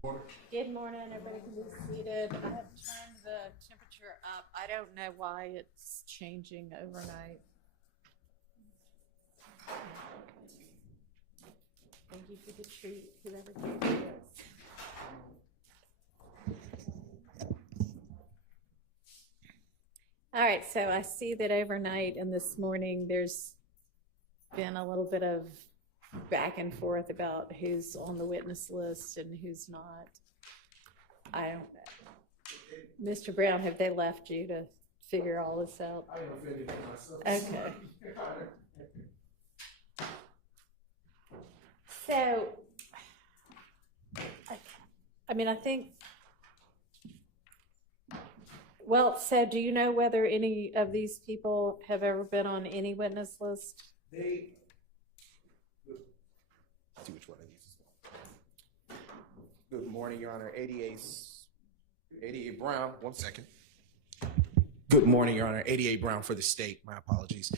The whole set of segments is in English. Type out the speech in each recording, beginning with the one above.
Good morning, everybody can be seated. I have turned the temperature up. I don't know why it's changing overnight. Thank you for the treat, whoever gave you this. All right, so I see that overnight and this morning there's been a little bit of back and forth about who's on the witness list and who's not. I don't know. Mr. Brown, have they left you to figure all this out? I am offended myself. Okay. So, I mean, I think, well, so do you know whether any of these people have ever been on any witness list? Let's see which one of these is one. Good morning, Your Honor. 88 Brown. 1 second. Good morning, Your Honor. 88 Brown for the state. My apologies.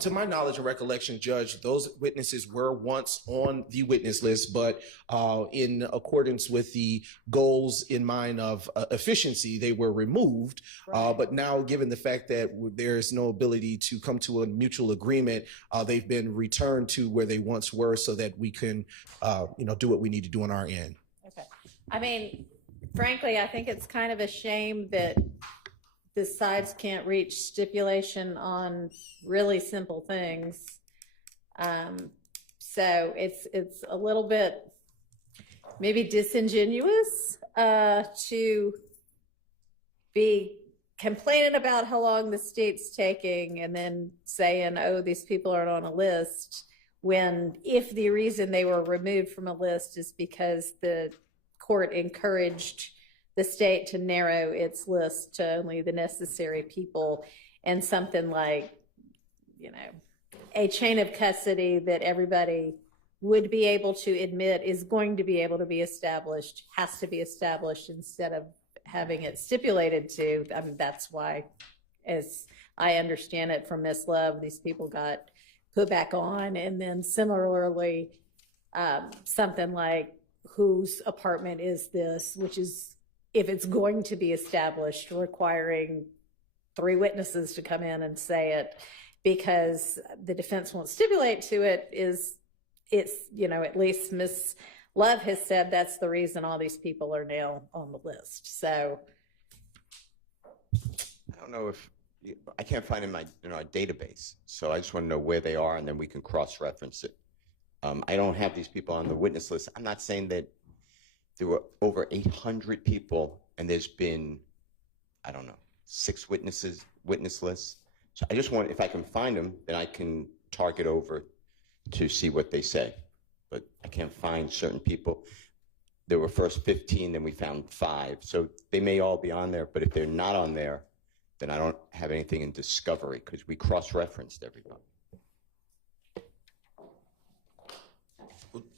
To my knowledge and recollection, Judge, those witnesses were once on the witness list, but in accordance with the goals in mind of efficiency, they were removed. Right. But now, given the fact that there's no ability to come to a mutual agreement, they've been returned to where they once were so that we can, do what we need to do on our end. Okay. I mean, frankly, I think it's kind of a shame that the sides can't reach stipulation on really simple things. So it's a little bit maybe disingenuous to be complaining about how long the state's taking and then saying, oh, these people aren't on a list, when if the reason they were removed from a list is because the court encouraged the state to narrow its list to only the necessary people, and something like, a chain of custody that everybody would be able to admit is going to be able to be established, has to be established instead of having it stipulated to. I mean, that's why, as I understand it from Ms. Love, these people got put back on. And then similarly, something like whose apartment is this, which is, if it's going to be established, requiring 3 witnesses to come in and say it because the defense won't stipulate to it, it's at least Ms. Love has said that's the reason all these people are now on the list. So I don't know if I can't find in our database, so I just want to know where they are, and then we can cross-reference it. I don't have these people on the witness list. I'm not saying that there were over 800 people, and there's been, 6 witness lists. So I just want, if I can find them, then I can target over to see what they say. But I can't find certain people. There were first 15, then we found 5. So they may all be on there, but if they're not on there, then I don't have anything in discovery because we cross-referenced everybody.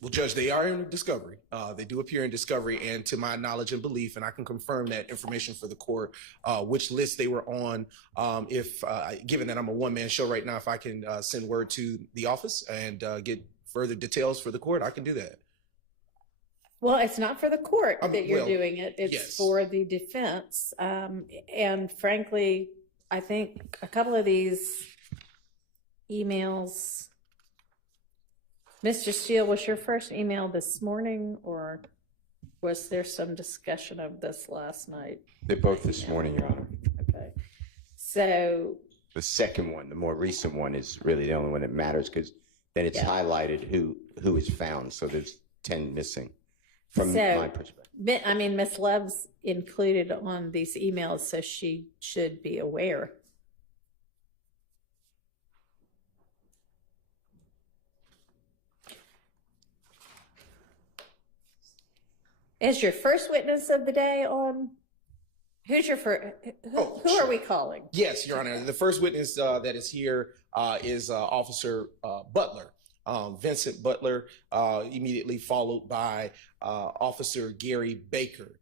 Well, Judge, they are in discovery. They do appear in discovery, and to my knowledge and belief, and I can confirm that information for the court, which list they were on. Given that I'm a one-man show right now, if I can send word to the office and get further details for the court, I can do that. Well, it's not for the court that you're doing it. It's yes. For the defense. And frankly, I think a couple of these emails, Mr. Steele, was your first email this morning, or was there some discussion of this last night? They're both this morning, Your Honor. Okay. So the second one, the more recent one, is really the only one that matters because then it's highlighted who is found. So there's 10 missing from my perspective. I mean, Ms. Love's included on these emails, so she should be aware. Is your first witness of the day on? Who's your first? Who are we calling? Yes, Your Honor. The first witness that is here is Officer Butler, Vincent Butler, immediately followed by Officer Gary Baker.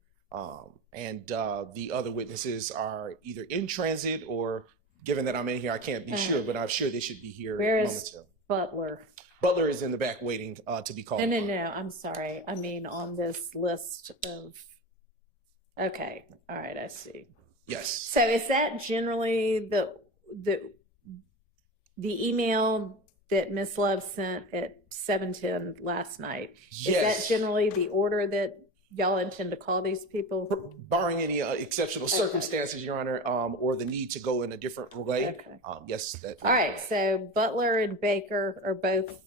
And the other witnesses are either in transit or, given that I'm in here, I can't be sure, but I'm sure they should be here. Where is Butler? Butler is in the back waiting to be called. No, I'm sorry. I mean, on this list of, okay, all right, I see. Yes. So is that generally the email that Ms. Love sent at 7:10 last night? Is that generally the order that y'all intend to call these people? Barring any exceptional circumstances, Your Honor, or the need to go in a different way. Okay. Yes. All right. So Butler and Baker are both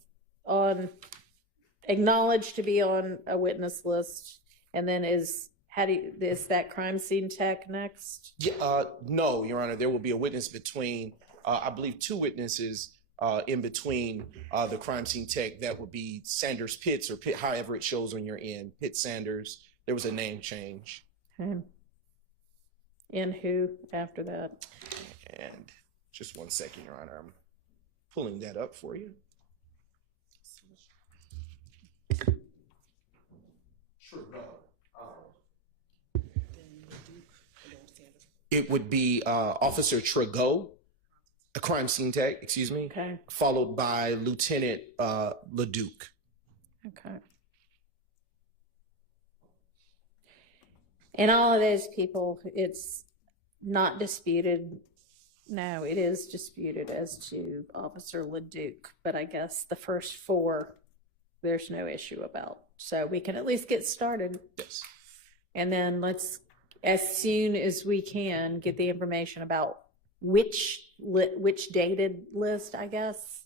acknowledged to be on a witness list. And then is that crime scene tech next? Yeah, no, Your Honor. There will be a witness between, I believe, two witnesses in between the crime scene tech. That would be Sanders Pitts, or Pitt, however it shows on your end. Pitt Sanders. There was a name change. Okay. And who after that? And just 1 second, Your Honor. I'm pulling that up for you. It would be Officer Trigot, a crime scene tech, excuse me, Okay. followed by Lieutenant Leduc. Okay. And all of those people, it's not disputed. No, it is disputed as to Officer Leduc, but I guess the first four, there's no issue about. So we can at least get started. Yes. And then let's, as soon as we can, get the information about which dated list, I guess,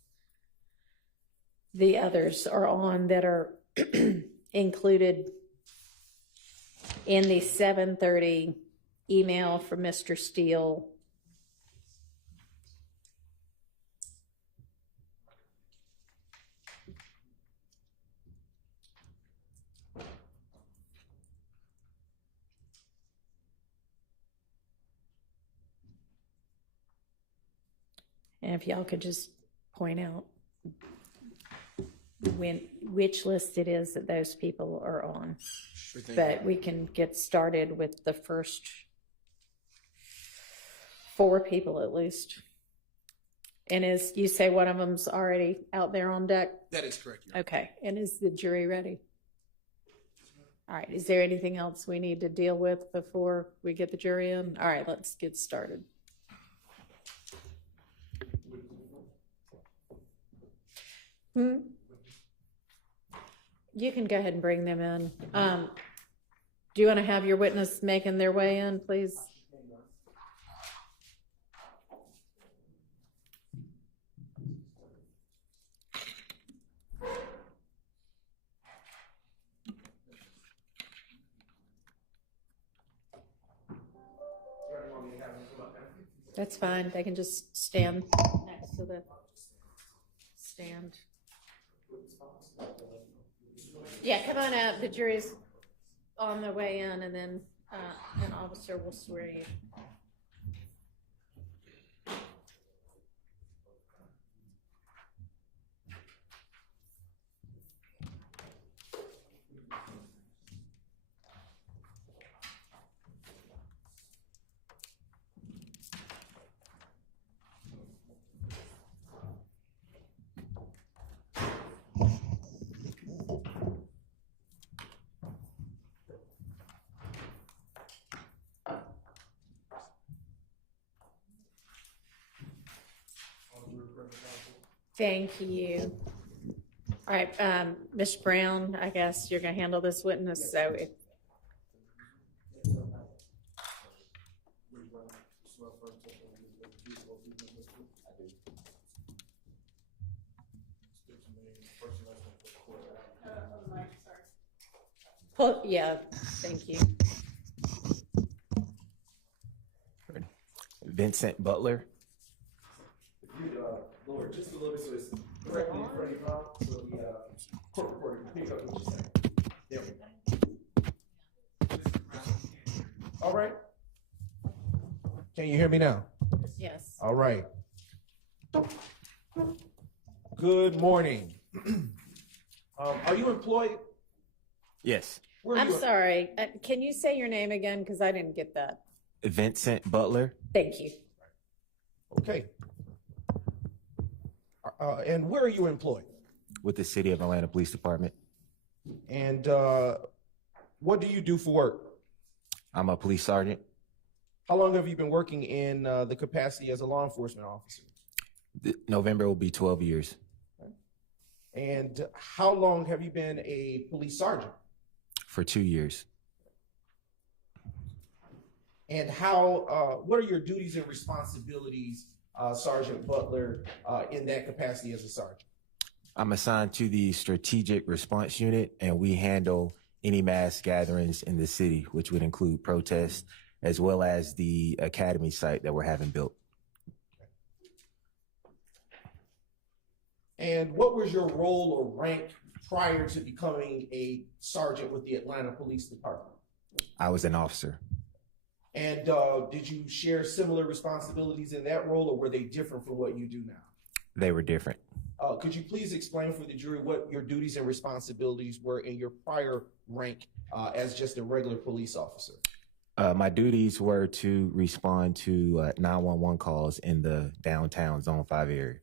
the others are on that are included in the 7:30 email from Mr. Steele. And if y'all could just point out which list it is that those people are on. Sure thing. But we can get started with the first four people at least. And as you say, one of them's already out there on deck? That is correct, Your Honor. Okay, and is the jury ready? All right, is there anything else we need to deal with before we get the jury in? All right, let's get started. You can go ahead and bring them in. Do you want to have your witness making their way in, please? That's fine. They can just stand next to the stand. Yeah, come on up. The jury's on their way in, and then an officer will swear you. Thank you. All right, Ms. Brown, I guess you're going to handle this witness. So if well, yeah, thank you. Vincent Butler. Lower just a little bit so it's directly in front of your mouth, so the court reporter can pick up what you're saying. There we go. All right. Can you hear me now? Yes. All right. Good morning. Are you employed? Yes. Where are I'm you? sorry. Can you say your name again? Because I didn't get that. Vincent Butler. Thank you. Okay. And where are you employed? with the City of Atlanta Police Department. And what do you do for work? I'm a police sergeant. How long have you been working in the capacity as a law enforcement officer? November will be 12 years. And how long have you been a police sergeant? For 2 years. And what are your duties and responsibilities, Sergeant Butler, in that capacity as a sergeant? I'm assigned to the Strategic Response Unit, and we handle any mass gatherings in the city, which would include protests, as well as the academy site that we're having built. And what was your role or rank prior to becoming a sergeant with the Atlanta Police Department? I was an officer. And did you share similar responsibilities in that role, or were they different from what you do now? They were different. Could you please explain for the jury what your duties and responsibilities were in your prior rank as just a regular police officer? My duties were to respond to 911 calls in the downtown Zone 5 area.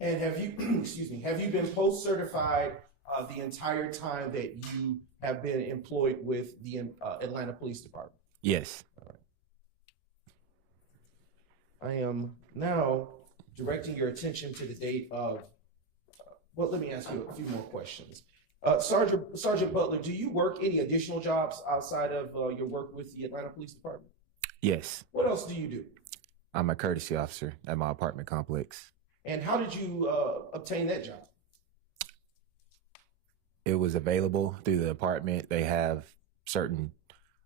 And have you, excuse me, have you been post-certified the entire time that you have been employed with the Atlanta Police Department? Yes. I am now directing your attention to the date of, well, let me ask you a few more questions. Sergeant Butler, do you work any additional jobs outside of your work with the Atlanta Police Department? Yes. What else do you do? I'm a courtesy officer at my apartment complex. And how did you obtain that job? It was available through the apartment. They have certain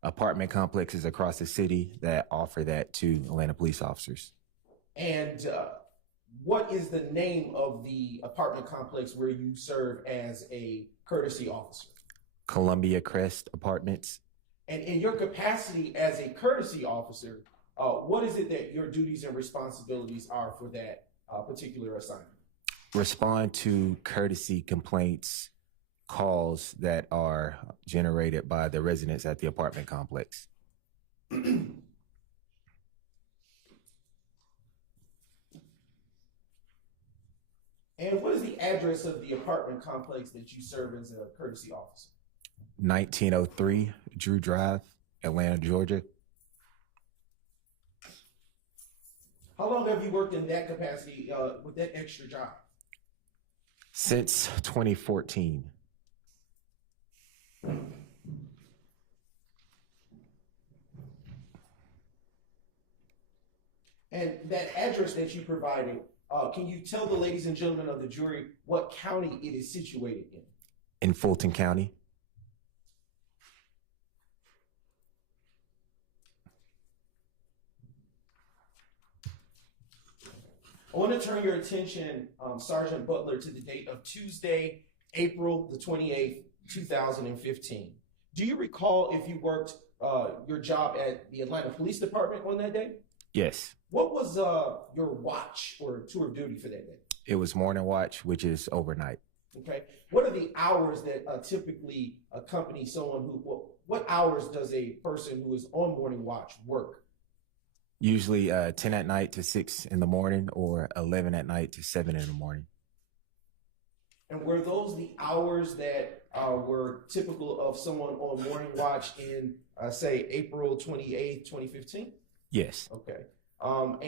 apartment complexes across the city that offer that to Atlanta police officers. And what is the name of the apartment complex where you serve as a courtesy officer? Columbia Crest Apartments. And in your capacity as a courtesy officer, what is it that your duties and responsibilities are for that particular assignment? Respond to courtesy complaints, calls that are generated by the residents at the apartment complex. And what is the address of the apartment complex that you serve as a courtesy officer? 1903 Drew Drive, Atlanta, Georgia. How long have you worked in that capacity with that extra job? Since 2014. And that address that you provided, can you tell the ladies and gentlemen of the jury what county it is situated in? In Fulton County. I want to turn your attention, Sergeant Butler, to the date of Tuesday, April the 28th, 2015. Do you recall if you worked your job at the Atlanta Police Department on that day? Yes. What was your watch or tour of duty for that day? It was morning watch, which is overnight. Okay. What are the hours that typically accompany someone who, what hours does a person who is on morning watch work? Usually 10 at night to 6 in the morning, or 11 at night to 7 in the morning. And were those the hours that were typical of someone on morning watch in, say, April 28th, 2015? Yes. Okay. Or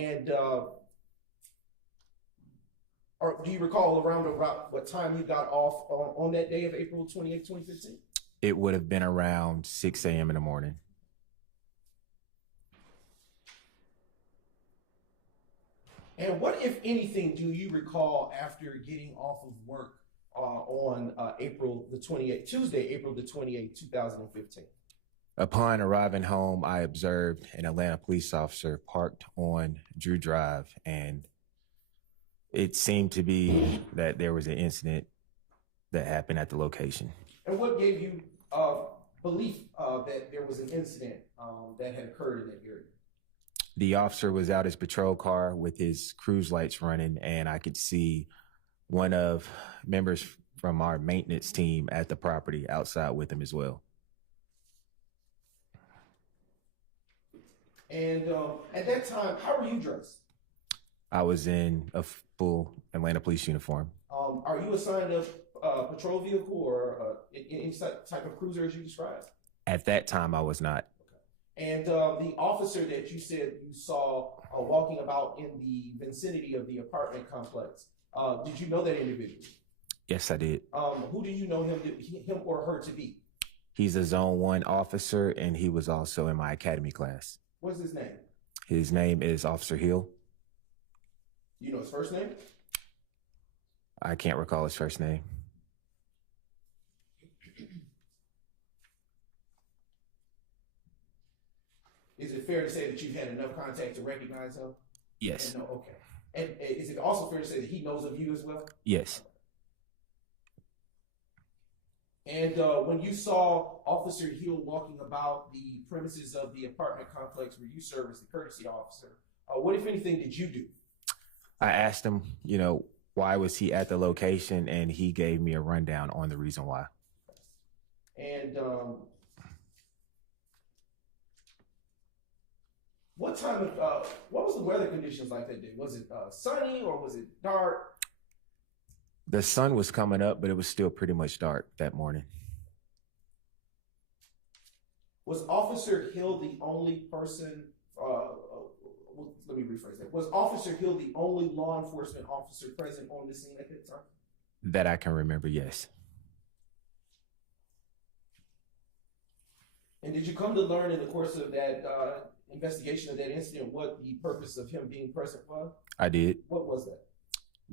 do you recall around about what time you got off on that day of April 28th, 2015? It would have been around 6 a.m. in the morning. And what, if anything, do you recall after getting off of work on April the 28th, Tuesday, April the 28th, 2015? Upon arriving home, I observed an Atlanta police officer parked on Drew Drive, and it seemed to be that there was an incident that happened at the location. And what gave you belief that there was an incident that had occurred in that area? The officer was out his patrol car with his cruise lights running, and I could see one of members from our maintenance team at the property outside with him as well. And at that time, how were you dressed? I was in a full Atlanta police uniform. Are you assigned a patrol vehicle or any type of cruiser as you described? At that time, I was not. And the officer that you said you saw walking about in the vicinity of the apartment complex, did you know that individual? Yes, I did. Who do you know him or her to be? He's a Zone 1 officer, and he was also in my academy class. What's his name? His name is Officer Hill. You know his first name? I can't recall his first name. Is it fair to say that you've had enough contact to recognize him? Yes. And okay. And is it also fair to say that he knows of you as well? Yes. And when you saw Officer Hill walking about the premises of the apartment complex where you serve as the courtesy officer, what, if anything, did you do? I asked him, why was he at the location, and he gave me a rundown on the reason why. And what was the weather conditions like that day? Was it sunny or was it dark? The sun was coming up, but it was still pretty much dark that morning. Was Officer Hill the only person, let me rephrase that. Was Officer Hill the only law enforcement officer present on the scene at that time? That I can remember, yes. And did you come to learn in the course of that investigation of that incident what the purpose of him being present was? I did. What was that?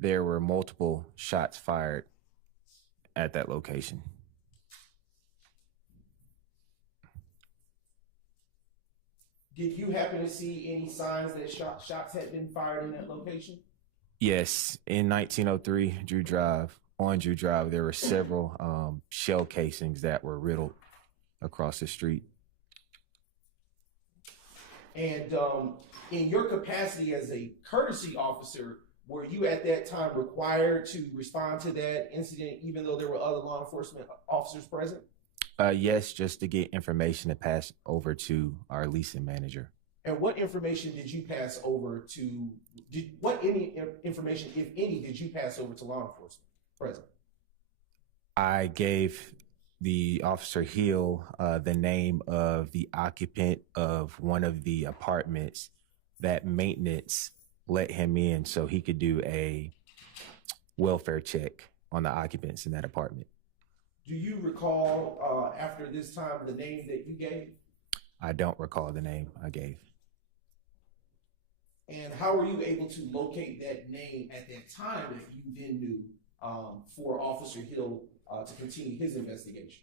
There were multiple shots fired at that location. Did you happen to see any signs that shots had been fired in that location? Yes, in 1903, on Drew Drive, there were several shell casings that were riddled across the street. And in your capacity as a courtesy officer, were you at that time required to respond to that incident even though there were other law enforcement officers present? Yes, just to get information to pass over to our leasing manager. And what information did you pass over to, information, if any, did you pass over to law enforcement present? I gave the Officer Hill the name of the occupant of one of the apartments that maintenance let him in so he could do a welfare check on the occupants in that apartment. Do you recall after this time the name that you gave? I don't recall the name I gave. And how were you able to locate that name at that time if you then knew for Officer Hill to continue his investigation?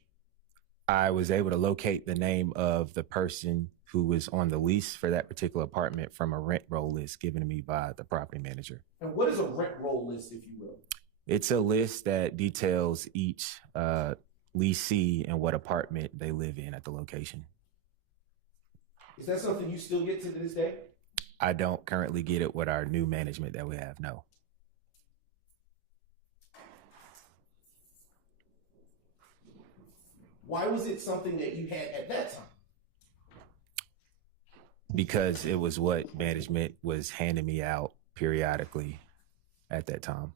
I was able to locate the name of the person who was on the lease for that particular apartment from a rent roll list given to me by the property manager. And what is a rent roll list, if you will? It's a list that details each leasee and what apartment they live in at the location. Is that something you still get to this day? I don't currently get it with our new management that we have, no. Why was it something that you had at that time? Because it was what management was handing me out periodically at that time.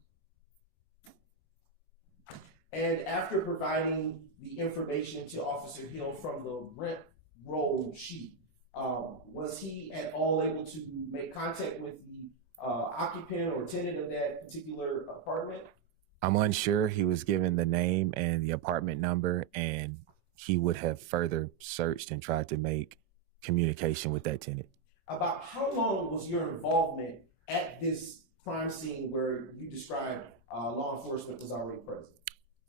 And after providing the information to Officer Hill from the rent roll sheet, was he at all able to make contact with the occupant or tenant of that particular apartment? I'm unsure. He was given the name and the apartment number, and he would have further searched and tried to make communication with that tenant. About how long was your involvement at this crime scene where you described law enforcement was already present?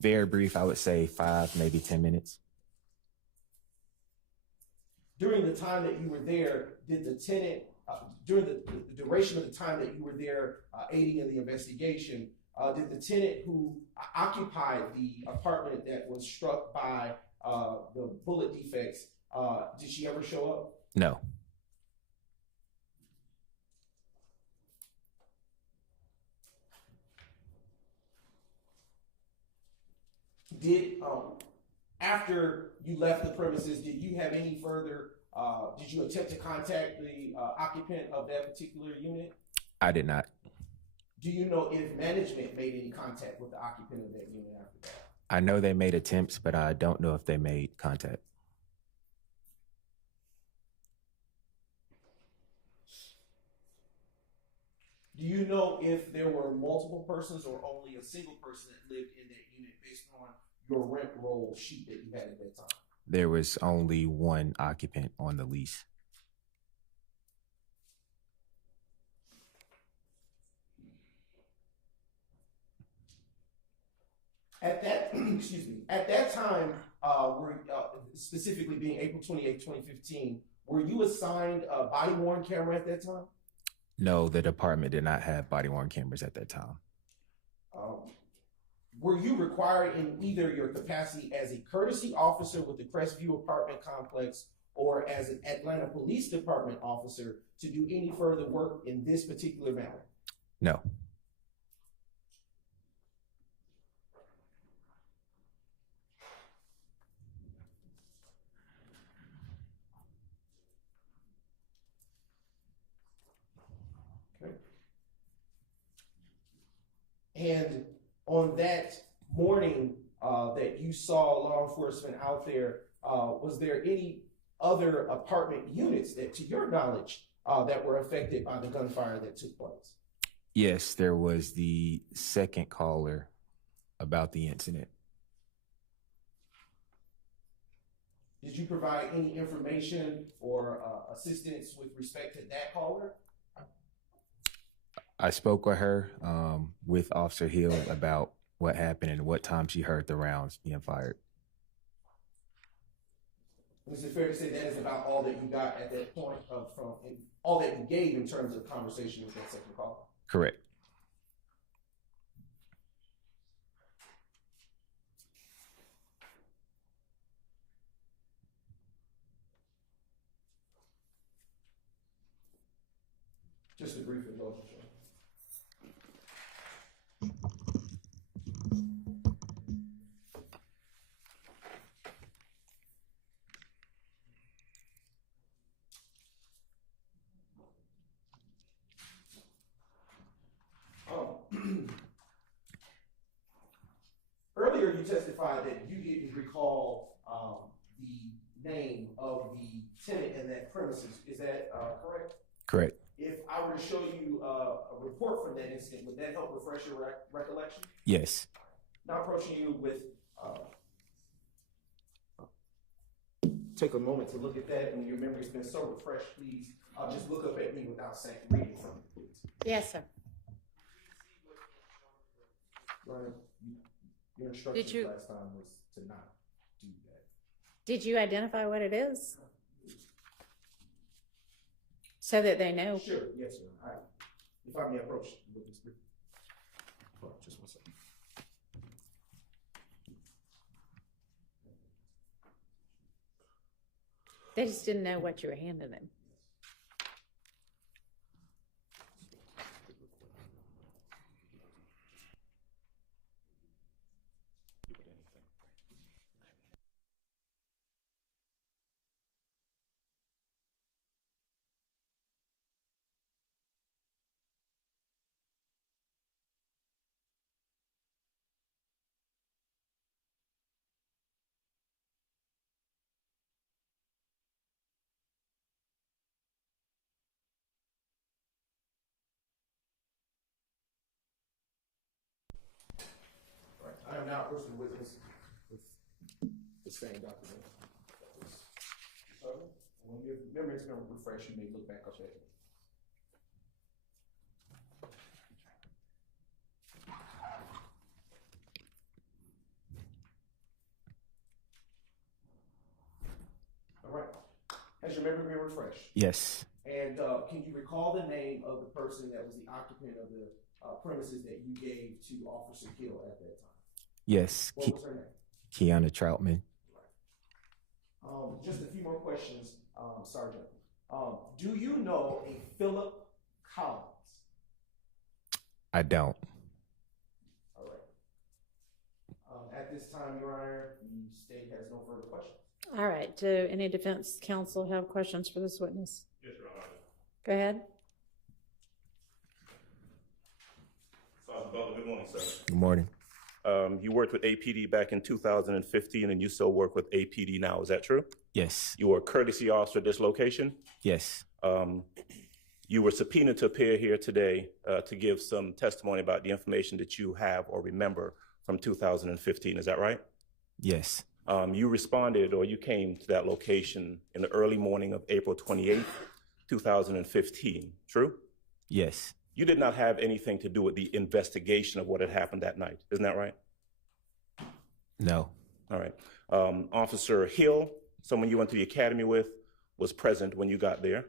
Very brief, I would say 5, maybe 10 minutes. During the time that you were there, did the tenant, during the duration of the time that you were there aiding in the investigation, did the tenant who occupied the apartment that was struck by the bullet defects, did she ever show up? No. Did, after you left the premises, did you have any further Did you attempt to contact the occupant of that particular unit? I did not. Do you know if management made any contact with the occupant of that unit after that? I know they made attempts, but I don't know if they made contact. Do you know if there were multiple persons or only a single person that lived in that unit based on your rent roll sheet that you had at that time? There was only one occupant on the lease. At that, excuse me, at that time, specifically being April 28, 2015, were you assigned a body-worn camera at that time? No, the department did not have body-worn cameras at that time. Were you required in either your capacity as a courtesy officer with the Crestview apartment complex or as an Atlanta Police Department officer to do any further work in this particular matter? No. Okay. And on that morning that you saw law enforcement out there, was there any other apartment units that, to your knowledge, that were affected by the gunfire that took place? Yes, there was the second caller about the incident. Did you provide any information or assistance with respect to that caller? I spoke with her, with Officer Hill, about what happened and what time she heard the rounds being fired. Is it fair to say that is about all that you got at that point from all that you gave in terms of conversation with that second caller? Correct. Just a brief indulgence. Earlier, you testified that you didn't recall the name of the tenant in that premises. Is that correct? Correct. If I were to show you a report from that incident, would that help refresh your recollection? Yes. Now approaching you with, take a moment to look at that. When your memory's been so refreshed, please just look up at me without saying reading from it, please. Yes, sir. Ryan, your instructions Did you- last time was to not do that. Did you identify what it is? So that they know. Sure, yes, sir. If I may approach with this brief. Hold on, just one second. They just didn't know what you were handing them. I am now approaching the witness with the same document. When your memory's been refreshed, you may look back up at it. All right. Has your memory been refreshed? Yes. And can you recall the name of the person that was the occupant of the premises that you gave to Officer Hill at that time? Yes. What was her name? Kiana Troutman. Just a few more questions, Sergeant. Do you know a Philip Collins? I don't. All right. At this time, Your Honor, the state has no further questions. All right, do any defense counsel have questions for this witness? Yes, Your Honor. Go ahead. Sergeant Butler, good morning, sir. Good morning. You worked with APD back in 2015, and you still work with APD now. Is that true? Yes. You were a courtesy officer at this location. Yes. You were subpoenaed to appear here today to give some testimony about the information that you have or remember from 2015. Is that right? Yes. You responded, or you came to that location in the early morning of April 28th, 2015. True? Yes. You did not have anything to do with the investigation of what had happened that night. Isn't that right? No. All right. Officer Hill, someone you went to the academy with, was present when you got there.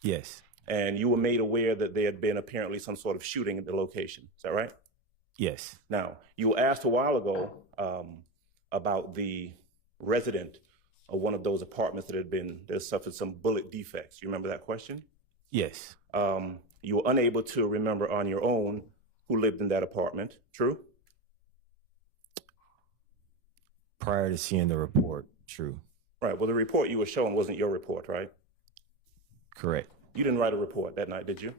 Yes. And you were made aware that there had been apparently some sort of shooting at the location. Is that right? Yes. Now, you were asked a while ago about the resident of one of those apartments that suffered some bullet defects. You remember that question? Yes. You were unable to remember on your own who lived in that apartment. True? Prior to seeing the report, true. Right. Well, the report you were shown wasn't your report, right? Correct. You didn't write a report that night, did you?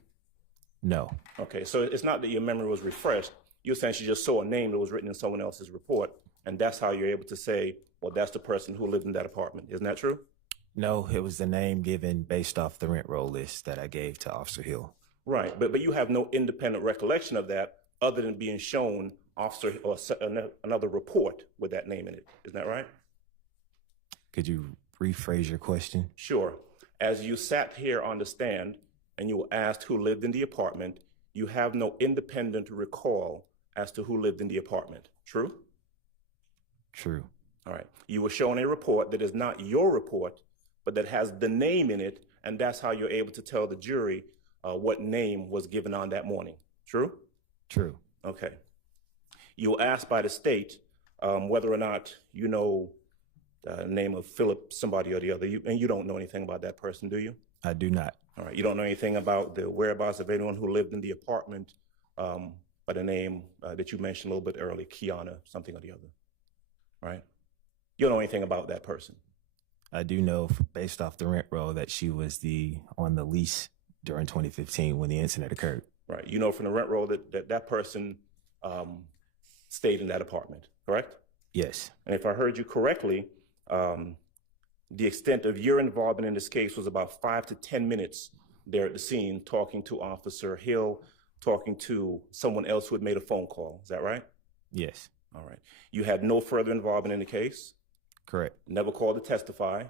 No. Okay. So it's not that your memory was refreshed. You essentially just saw a name that was written in someone else's report, and that's how you're able to say, well, that's the person who lived in that apartment. Isn't that true? No, it was the name given based off the rent roll list that I gave to Officer Hill. Right. But you have no independent recollection of that other than being shown officer or another report with that name in it. Isn't that right? Could you rephrase your question? Sure. As you sat here on the stand and you were asked who lived in the apartment, you have no independent recall as to who lived in the apartment. True? True. All right. You were shown a report that is not your report, but that has the name in it, and that's how you're able to tell the jury what name was given on that morning. True? True. Okay. You were asked by the state whether or not you know the name of Philip, somebody or the other, and you don't know anything about that person, do you? I do not. All right. You don't know anything about the whereabouts of anyone who lived in the apartment by the name that you mentioned a little bit earlier, Kiana, something or the other, right? You don't know anything about that person. I do know based off the rent roll that she was on the lease during 2015 when the incident occurred. Right. You know from the rent roll that person stayed in that apartment, correct? Yes. And if I heard you correctly, the extent of your involvement in this case was about 5 to 10 minutes there at the scene, talking to Officer Hill, talking to someone else who had made a phone call. Is that right? Yes. All right. You had no further involvement in the case? Correct. Never called to testify?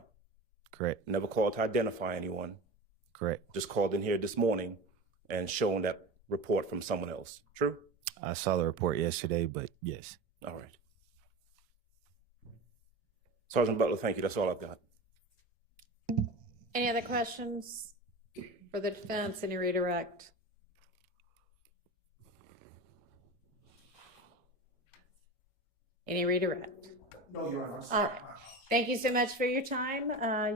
Correct. Never called to identify anyone? Correct. Just called in here this morning and shown that report from someone else. True? I saw the report yesterday, but yes. All right. Sergeant Butler, thank you. That's all I've got. Any other questions for the defense? Any redirect? Any redirect? No, Your Honor. All right. Thank you so much for your time.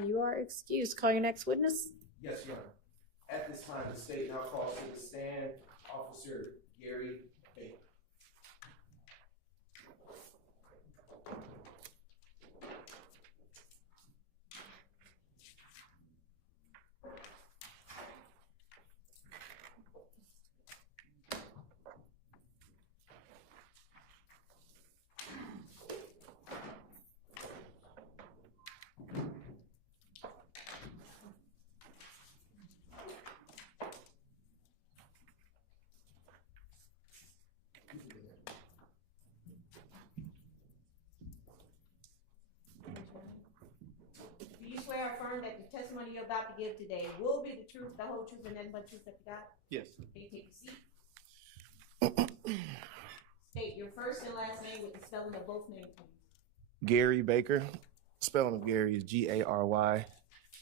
You are excused. Call your next witness. Yes, Your Honor. At this time, the state now calls to the stand Officer Gary Baker. Do you swear or affirm that the testimony you're about to give today will be the truth, the whole truth, and nothing but the truth that you got? Yes. Can you take a seat? State your first and last name with the spelling of both names, please. Gary Baker. Spelling of Gary is Gary.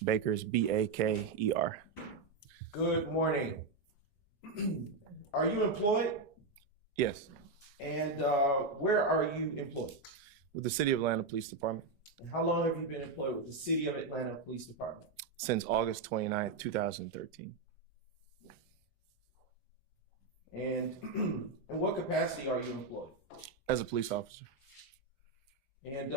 Baker is Baker. Good morning. Are you employed? Yes. And where are you employed? With the City of Atlanta Police Department And how long have you been employed with the City of Atlanta Police Department? since August 29th, 2013. And in what capacity are you employed? As a police officer, And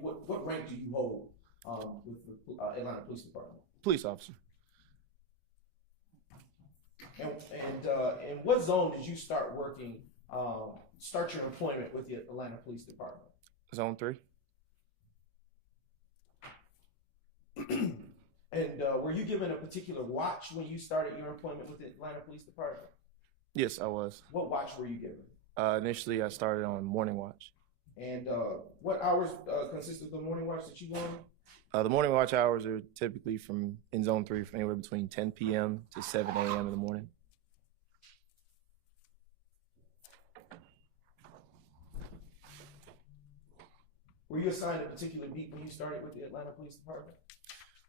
what rank do you hold with the Atlanta Police Department? Police officer. And in what zone did you start working, start your employment with the Atlanta Police Department? Zone 3. And were you given a particular watch when you started your employment with the Atlanta Police Department? Yes, I was. What watch were you given? Initially, I started on morning watch. And what hours consist of the morning watch that you won? The morning watch hours are typically in zone 3 from anywhere between 10 p.m. to 7 a.m. in the morning. Were you assigned a particular beat when you started with the Atlanta Police Department?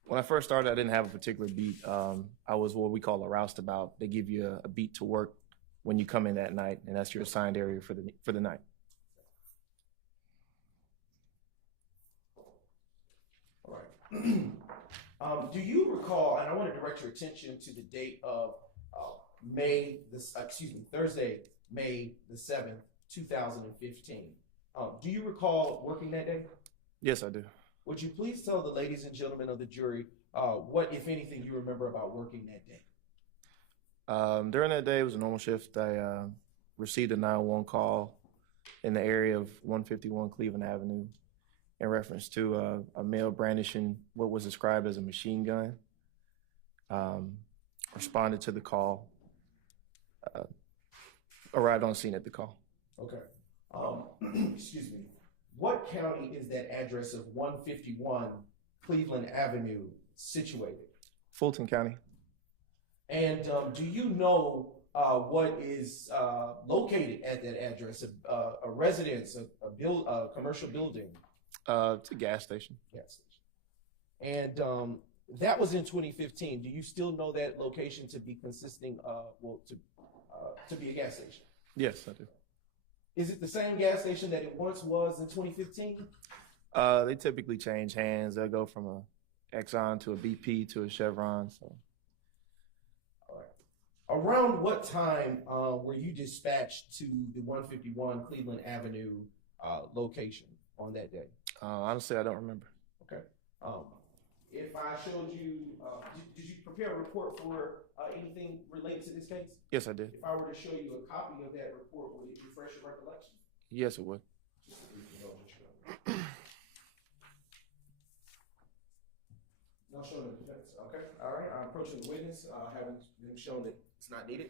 When I first started, I didn't have a particular beat. I was what we call a roustabout. They give you a beat to work when you come in that night, and that's your assigned area for the night. All right. Do you recall? And I want to direct your attention to the date of Thursday, May the 7th, 2015. Do you recall working that day? Yes, I do. Would you please tell the ladies and gentlemen of the jury what, if anything, you remember about working that day? During that day, it was a normal shift. I received a 911 call in the area of 151 Cleveland Avenue in reference to a male brandishing what was described as a machine gun. Responded to the call. Arrived on scene at the call. Okay. Excuse me. What county is that address of 151 Cleveland Avenue situated? Fulton County. And do you know what is located at that address? A residence, a commercial building? It's a gas station. Gas station. And that was in 2015. Do you still know that location to be consisting to be a gas station? Yes, I do. Is it the same gas station that it once was in 2015? They typically change hands. They'll go from a Exxon to a BP to a Chevron. So, all right. Around what time were you dispatched to the 151 Cleveland Avenue location on that day? Honestly, I don't remember. Okay. If I showed you, did you prepare a report for anything related to this case? Yes, I did. If I were to show you a copy of that report, would it refresh your recollection? Yes, it would. Just so you can know what you're doing. No showing the defense. Okay. All right. I'm approaching the witness, having been shown that it's not needed.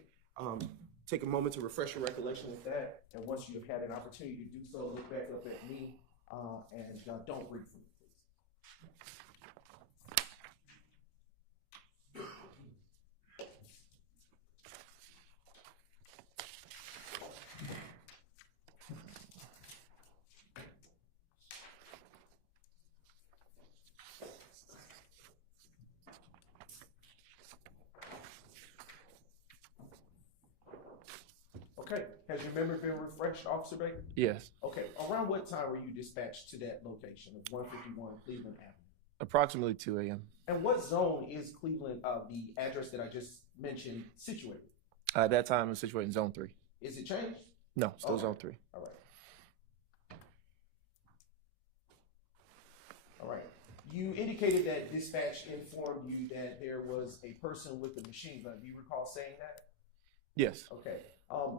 Take a moment to refresh your recollection with that, and once you have had an opportunity to do so, look back up at me and don't read from me, please. Okay. Has your memory been refreshed, Officer Baker? Yes. Okay. Around what time were you dispatched to that location of 151 Cleveland Avenue? Approximately 2 a.m. And what zone is Cleveland, the address that I just mentioned, situated? At that time, it was situated in zone 3. Is it changed? No, still Okay. zone 3. All right. All right. You indicated that dispatch informed you that there was a person with a machine gun. Do you recall saying that? Yes. Okay.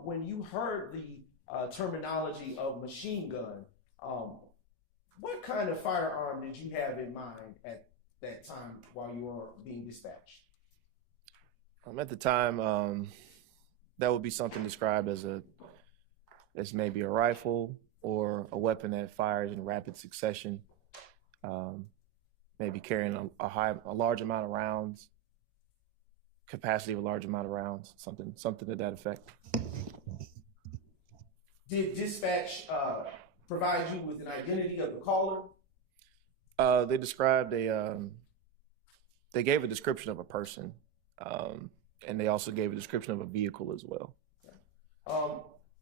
When you heard the terminology of machine gun, what kind of firearm did you have in mind at that time while you were being dispatched? At the time, that would be something described as maybe a rifle or a weapon that fires in rapid succession, maybe carrying a large amount of rounds, capacity of a large amount of rounds, something to that effect. Did dispatch provide you with an identity of the caller? They described they gave a description of a person, and they also gave a description of a vehicle as well.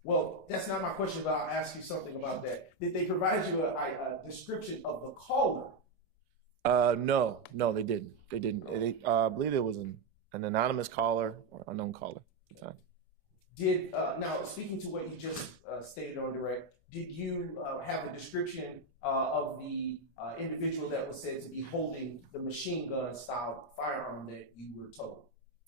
Well, that's not my question, but I'll ask you something about that. Did they provide you a description of the caller? No, they didn't. They didn't. I believe it was an anonymous caller or unknown caller at the time. Now, speaking to what you just stated on direct, did you have a description of the individual that was said to be holding the machine gun style firearm that you were told?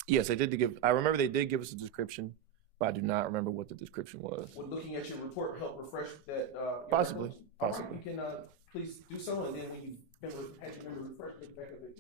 Yes, they did give. I remember they did give us a description, but I do not remember what the description was. Would looking at your report help refresh that? Your Possibly, recollection? All right, possibly. you can please do so, and then when you had your memory refreshed, look back at it.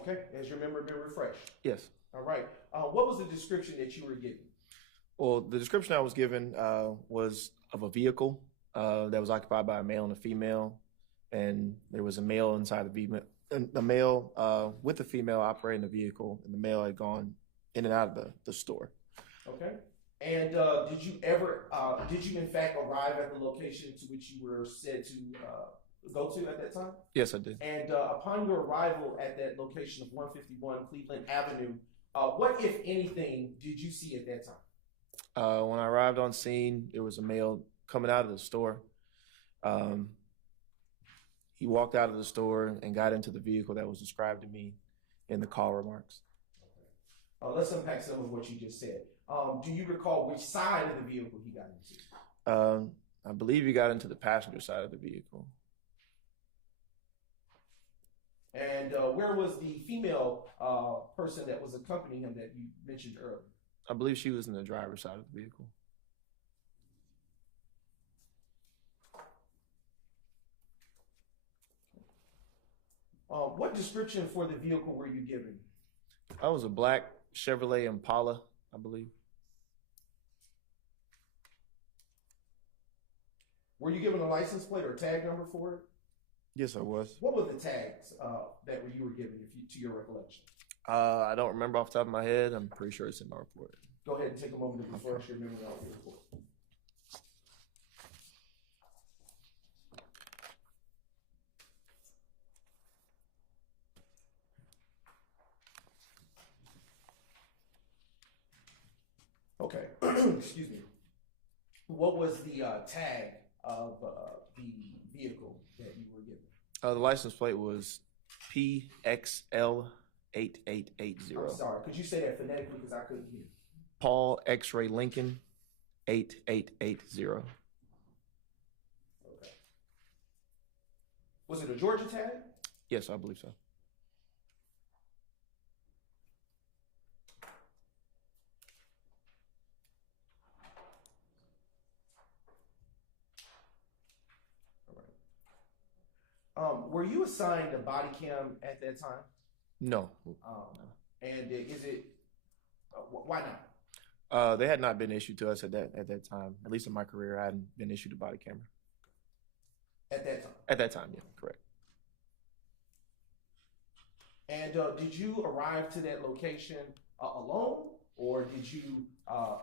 Okay, has your memory been refreshed? Yes. All right. What was the description that you were given? Well, the description I was given was of a vehicle that was occupied by a male and a female, and there was a male inside the vehicle, a male with a female operating the vehicle, and the male had gone in and out of the store. Okay. And did you in fact arrive at the location to which you were said to go to at that time? Yes, I did. And upon your arrival at that location of 151 Cleveland Avenue, what, if anything, did you see at that time? When I arrived on scene, there was a male coming out of the store. He walked out of the store and got into the vehicle that was described to me in the call remarks. Okay. Let's unpack some of what you just said. Do you recall which side of the vehicle he got into? I believe he got into the passenger side of the vehicle. And where was the female person that was accompanying him that you mentioned earlier? I believe she was in the driver's side of the vehicle. What description for the vehicle were you given? I was a black Chevrolet Impala, I believe. Were you given a license plate or tag number for it? Yes, I was. What were the tags that you were given, to your recollection? I don't remember off the top of my head. I'm pretty sure it's in my report. Go ahead and take a moment to refresh your memory on your report. Okay, excuse me. What was the tag of the vehicle that you were given? The license plate was PXL8880. I'm sorry, could you say that phonetically because I couldn't hear? Paul X-Ray Lincoln 8880. Okay. Was it a Georgia tag? Yes, I believe so. Were you assigned a body cam at that time? No. And is it, why not? They had not been issued to us at that time. At least in my career, I hadn't been issued a body camera. At that time? At that time, yeah, correct. And did you arrive to that location alone, or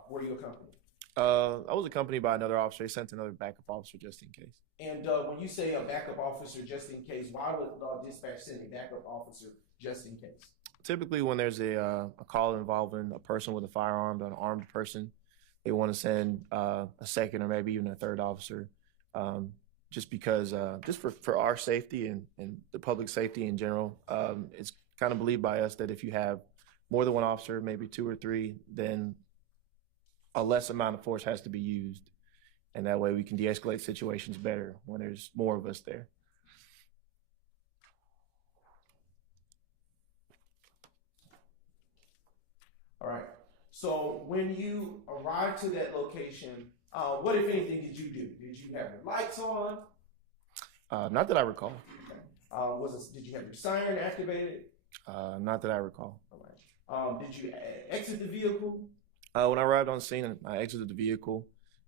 were you accompanied? I was accompanied by another officer. He sent another backup officer just in case. And when you say a backup officer just in case, why would dispatch send a backup officer just in case? Typically, when there's a call involving a person with a firearm, an armed person, they want to send a second or maybe even a third officer, just because, just for our safety and the public safety in general. It's kind of believed by us that if you have more than one officer, maybe two or three, then a less amount of force has to be used. And that way we can de-escalate situations better when there's more of us there. All right. So when you arrived to that location, what, if anything, did you do? Did you have your lights on? Not that I recall. Okay. Did you have your siren activated? Not that I recall. All right. Did you exit the vehicle? When I arrived on scene, I exited the vehicle.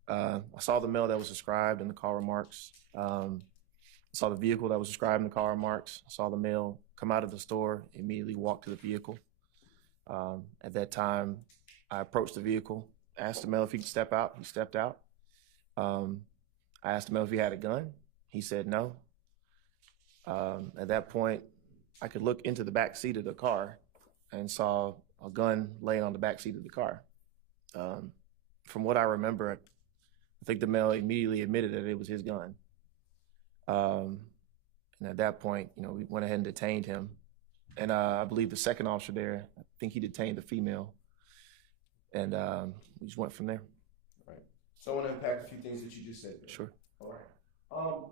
I saw the male that was described in the call remarks. I saw the vehicle that was described in the call remarks. I saw the male come out of the store, immediately walk to the vehicle. At that time, I approached the vehicle, asked the male if he could step out. He stepped out. I asked the male if he had a gun. He said no. At that point, I could look into the back seat of the car and saw a gun laying on the back seat of the car. From what I remember, I think the male immediately admitted that it was his gun. And at that point, we went ahead and detained him. And I believe the second officer there, I think he detained the female. And we just went from there. Right. So I want to unpack a few things that you just said there. Sure. All right.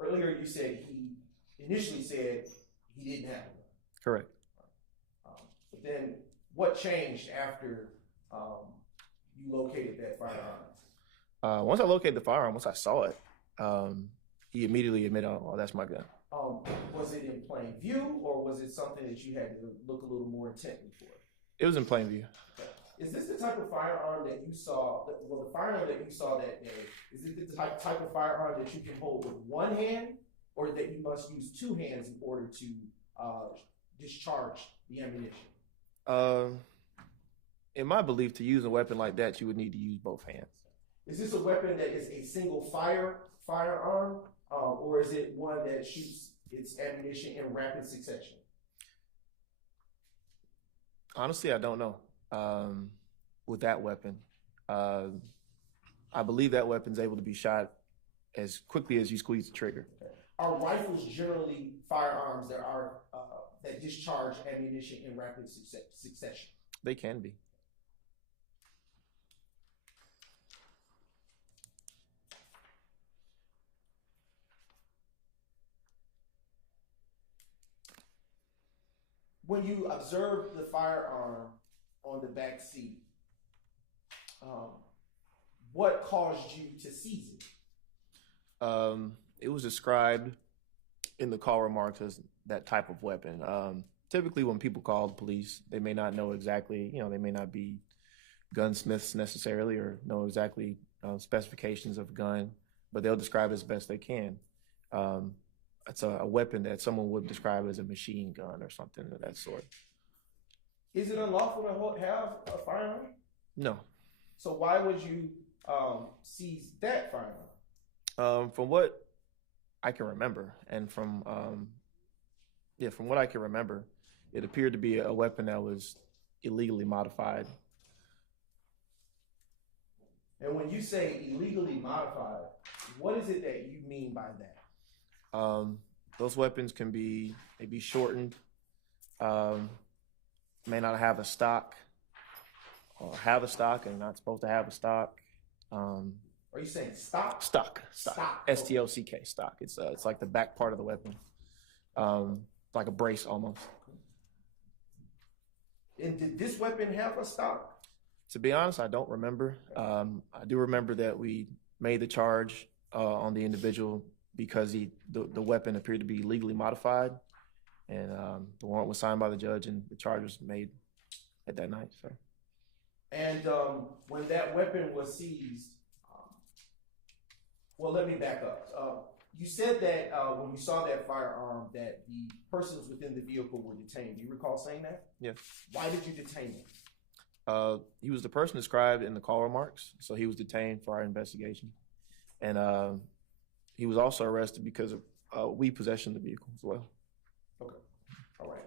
Earlier you said he initially said he didn't have one. Correct. But then what changed after you located that firearm? Once I located the firearm, once I saw it, he immediately admitted, "Oh, that's my gun." Was it in plain view, or was it something that you had to look a little more intently for? It was in plain view. Is this the type of firearm that you saw? Well, the firearm that you saw that day, is it the type of firearm that you can hold with one hand, or that you must use two hands in order to discharge the ammunition? In my belief, to use a weapon like that, you would need to use both hands. Is this a weapon that is a single firearm, or is it one that shoots its ammunition in rapid succession? Honestly, I don't know. With that weapon, I believe that weapon's able to be shot as quickly as you squeeze the trigger. Are rifles generally firearms that are that discharge ammunition in rapid succession? They can be. When you observe the firearm on the back seat, what caused you to seize it? It was described in the call remarks as that type of weapon. Typically, when people call the police, they may not know exactly, they may not be gunsmiths necessarily or know exactly specifications of a gun, but they'll describe it as best they can. It's a weapon that someone would describe as a machine gun or something of that sort. Is it unlawful to have a firearm? No. So why would you seize that firearm? From what I can remember, and from what I can remember, it appeared to be a weapon that was illegally modified. And when you say illegally modified, what is it that you mean by that? Those weapons can be shortened, may not have a stock, or have a stock and not supposed to have a stock. Are you saying stock? Stock. Stock. S-T-O-C-K, stock. It's like the back part of the weapon, like a brace almost. And did this weapon have a stock? To be honest, I don't remember. I do remember that we made the charge on the individual because the weapon appeared to be legally modified, and the warrant was signed by the judge, and the charge was made at that night. So. And when that weapon was seized, well, let me back up. You said that when you saw that firearm, that the persons within the vehicle were detained. Do you recall saying that? Yes. Why did you detain him? He was the person described in the call remarks, so he was detained for our investigation. And he was also arrested because of weed possession of the vehicle as well. Okay. All right.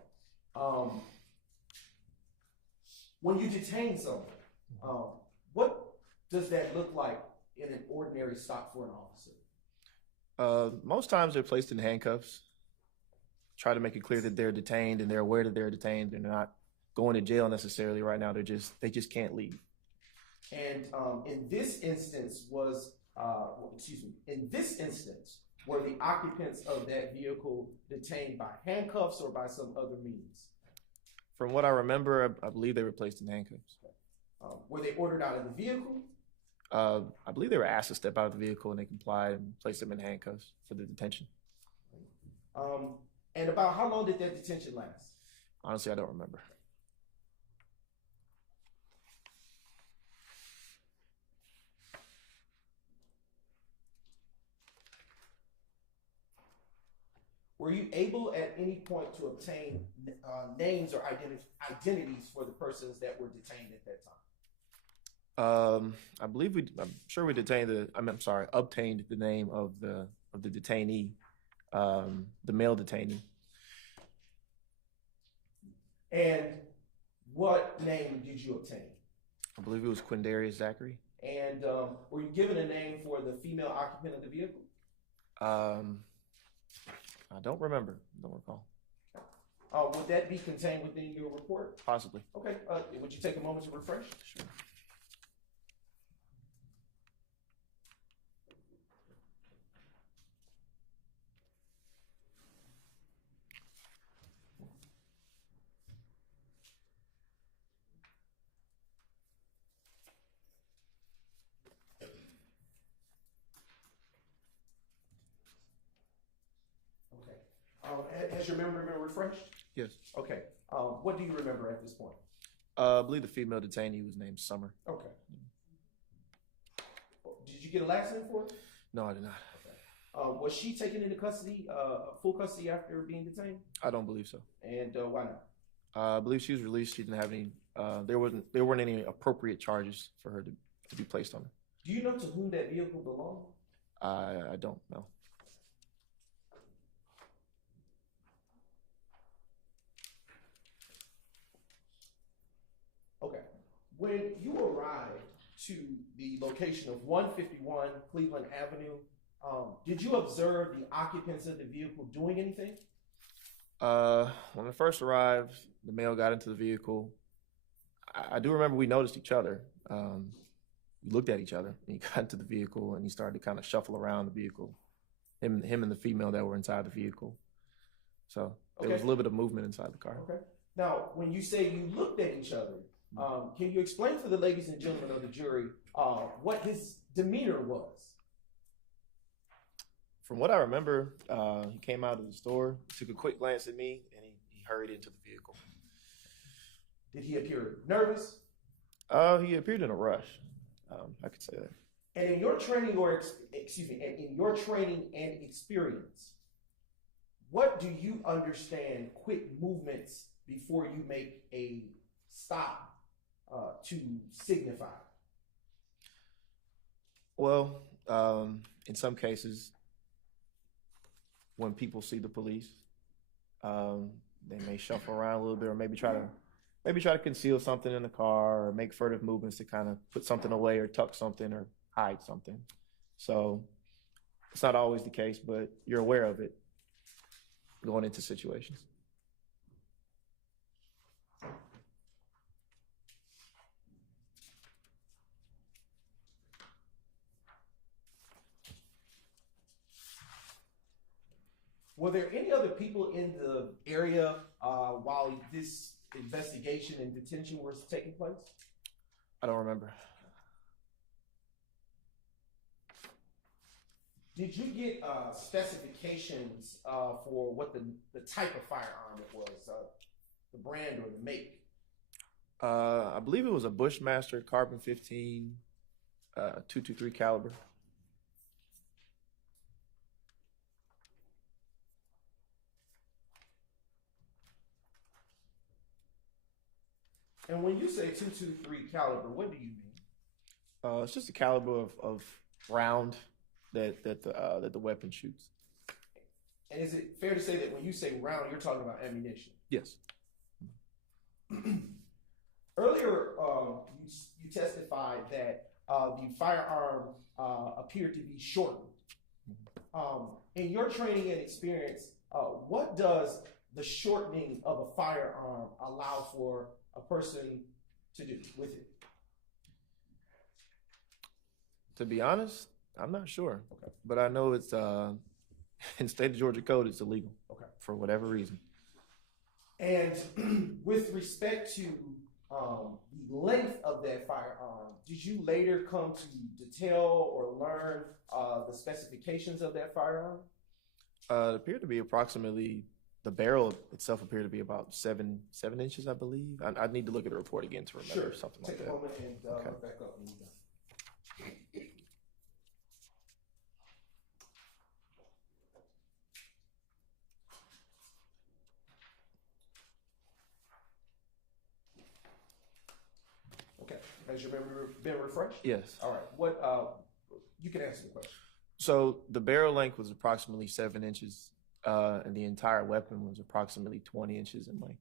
When you detain someone, what does that look like in an ordinary stop for an officer? Most times they're placed in handcuffs. Try to make it clear that they're detained and they're aware that they're detained. They're not going to jail necessarily right now. They just can't leave. And in this instance were the occupants of that vehicle detained by handcuffs or by some other means? From what I remember, I believe they were placed in handcuffs. Were they ordered out of the vehicle? I believe they were asked to step out of the vehicle and they complied and placed them in handcuffs for the detention. And about how long did that detention last? Honestly, I don't remember. Were you able at any point to obtain names or identities for the persons that were detained at that time? I believe I'm sure we obtained the name of the detainee. the male detainee. And what name did you obtain? I believe it was Quindarius Zachary. And were you given a name for the female occupant of the vehicle? I don't remember. Don't recall. Would that be contained within your report? Possibly. Okay. Would you take a moment to refresh? Sure. Has your memory been refreshed? Yes. Okay. What do you remember at this point? I believe the female detainee was named Summer. Okay. Did you get a last name for her? No, I did not. Was she taken into custody, full custody after being detained? I don't believe so. And why not? I believe she was released. She didn't have any. There weren't any appropriate charges for her to be placed on. Do you know to whom that vehicle belonged? I don't know. Okay. When you arrived to the location of 151 Cleveland Avenue, did you observe the occupants of the vehicle doing anything? When I first arrived, the male got into the vehicle. I do remember we noticed each other. We looked at each other, and he got into the vehicle, and he started to kind of shuffle around the vehicle. Him and the female that were inside the vehical. So there was a little bit of movement inside the car. Okay. Now, when you say you looked at each other, can you explain to the ladies and gentlemen of the jury what his demeanor was? From what I remember, he came out of the store, took a quick glance at me, and he hurried into the vehicle. Did he appear nervous? He appeared in a rush. I could say that. And in your training in your training and experience, what do you understand quick movements before you make a stop to signify? Well, in some cases, when people see the police, they may shuffle around a little bit, or maybe try to conceal something in the car, or make furtive movements to kind of put something away, or tuck something, or hide something. So it's not always the case, but you're aware of it going into situations. Were there any other people in the area while this investigation and detention was taking place? I don't remember. Did you get specifications for what the type of firearm it was, the brand or the make? I believe it was a Bushmaster Carbon 15 .223 caliber. And when you say .223 caliber, what do you mean? It's just a caliber of round that the weapon shoots. And is it fair to say that when you say round, you're talking about ammunition? Yes. Earlier, you testified that the firearm appeared to be shortened. In your training and experience, what does the shortening of a firearm allow for a person to do with it? To be honest, I'm not sure. Okay. But I know it's in state of Georgia code, it's illegal. Okay. For whatever reason. And with respect to the length of that firearm, did you later come to detail or learn the specifications of that firearm? It appeared to be approximately, the barrel itself appeared to be about seven inches, I believe. I'd need to look at the report again to remember something like that. Take a moment and Okay. look back up when you're done. Okay. Has your memory been refreshed? Yes. All right. What? You can answer the question. So the barrel length was approximately 7 inches, And the entire weapon was approximately 20 inches in length.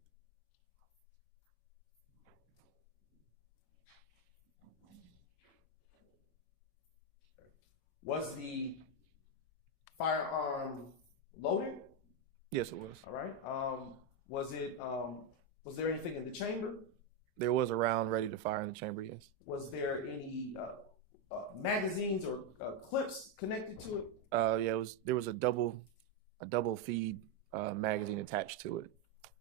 Was the firearm loaded? Yes, it was. All right. Was there anything in the chamber? There was a round ready to fire in the chamber, yes. Was there any magazines or clips connected to it? Yeah, there was a double feed magazine attached to it.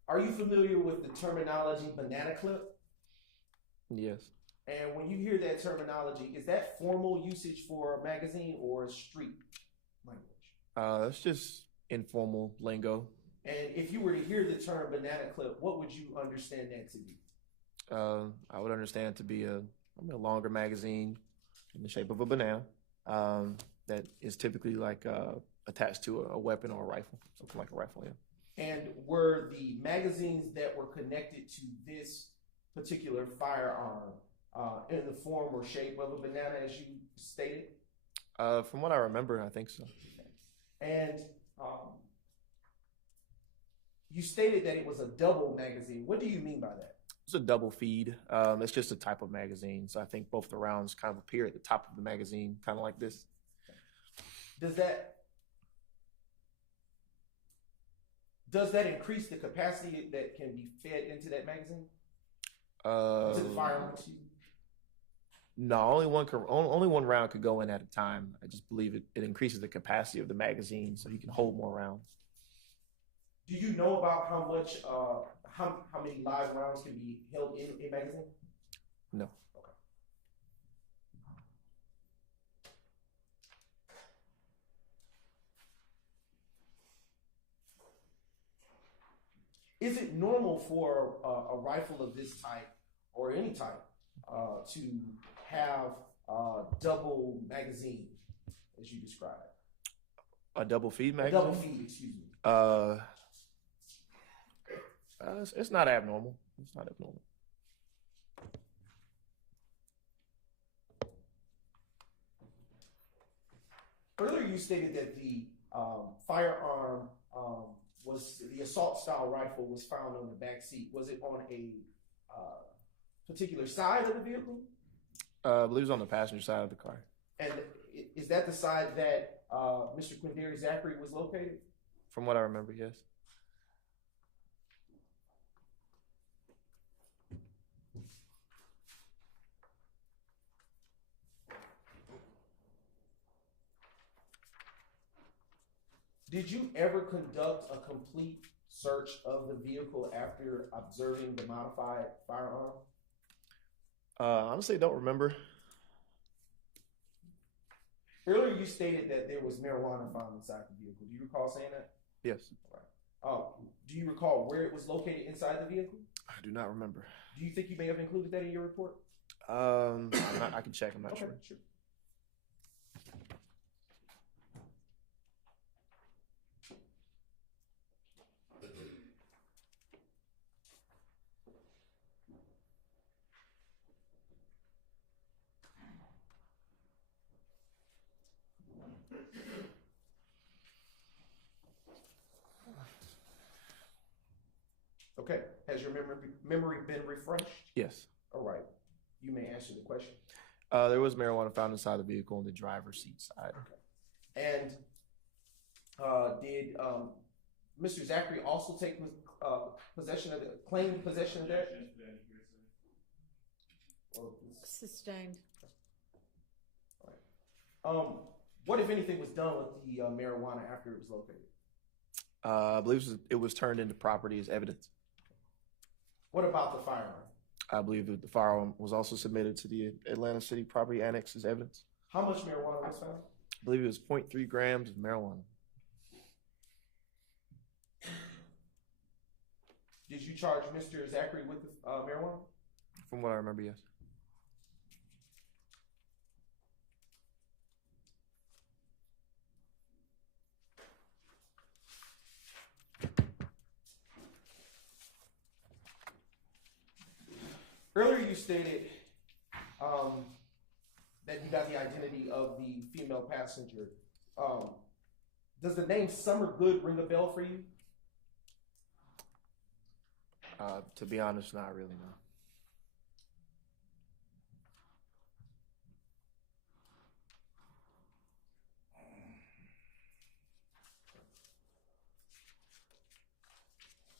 Are you familiar with the terminology banana clip? Yes. And when you hear that terminology, is that formal usage for a magazine or street language? It's just informal lingo. And if you were to hear the term banana clip, what would you understand that to be? I would understand it to be a longer magazine in the shape of a banana that is typically like attached to a weapon or a rifle, something like a rifle. Yeah. And were the magazines that were connected to this particular firearm in the form or shape of a banana, as you stated? From what I remember, I think so. And you stated that it was a double magazine. What do you mean by that? It's a double feed. It's just a type of magazine. So I think both the rounds kind of appear at the top of the magazine, kind of like this. Does that increase the capacity that can be fed into that magazine? To the firearm? No, only one round could go in at a time. I just believe it increases the capacity of the magazine so you can hold more rounds. Do you know about how much, how many live rounds can be held in a magazine? No. Okay. Is it normal for a rifle of this type or any type to have a double magazine, as you described? A double feed A magazine? double feed, excuse me. It's not abnormal. It's not abnormal. Earlier, you stated that the firearm was the assault-style rifle was found on the back seat. Was it on a particular side of the vehicle? I believe it was on the passenger side of the car. And is that the side that Mr. Quindary Zachary was located? From what I remember, yes. Did you ever conduct a complete search of the vehicle after observing the modified firearm? Honestly, I don't remember. Earlier, you stated that there was marijuana found inside the vehicle. Do you recall saying that? Yes. Do you recall where it was located inside the vehicle? I do not remember. Do you think you may have included that in your report? I can check. I'm not sure. Sure. Okay. Has your memory been refreshed? Yes. All right. You may answer the question. There was marijuana found inside the vehicle on the driver's seat side. And did Mr. Zachary also take claim possession of that? Sustained. What, if anything, was done with the marijuana after it was located? I believe it was turned into property as evidence. What about the firearm? I believe that the firearm was also submitted to the Atlanta City Property Annex as evidence. How much marijuana was found? I believe it was 0.3 grams of marijuana. Did you charge Mr. Zachary with the marijuana? From what I remember, yes. Earlier you stated that you got the identity of the female passenger. Does the name Summer Good ring a bell for you? To be honest, not really, no.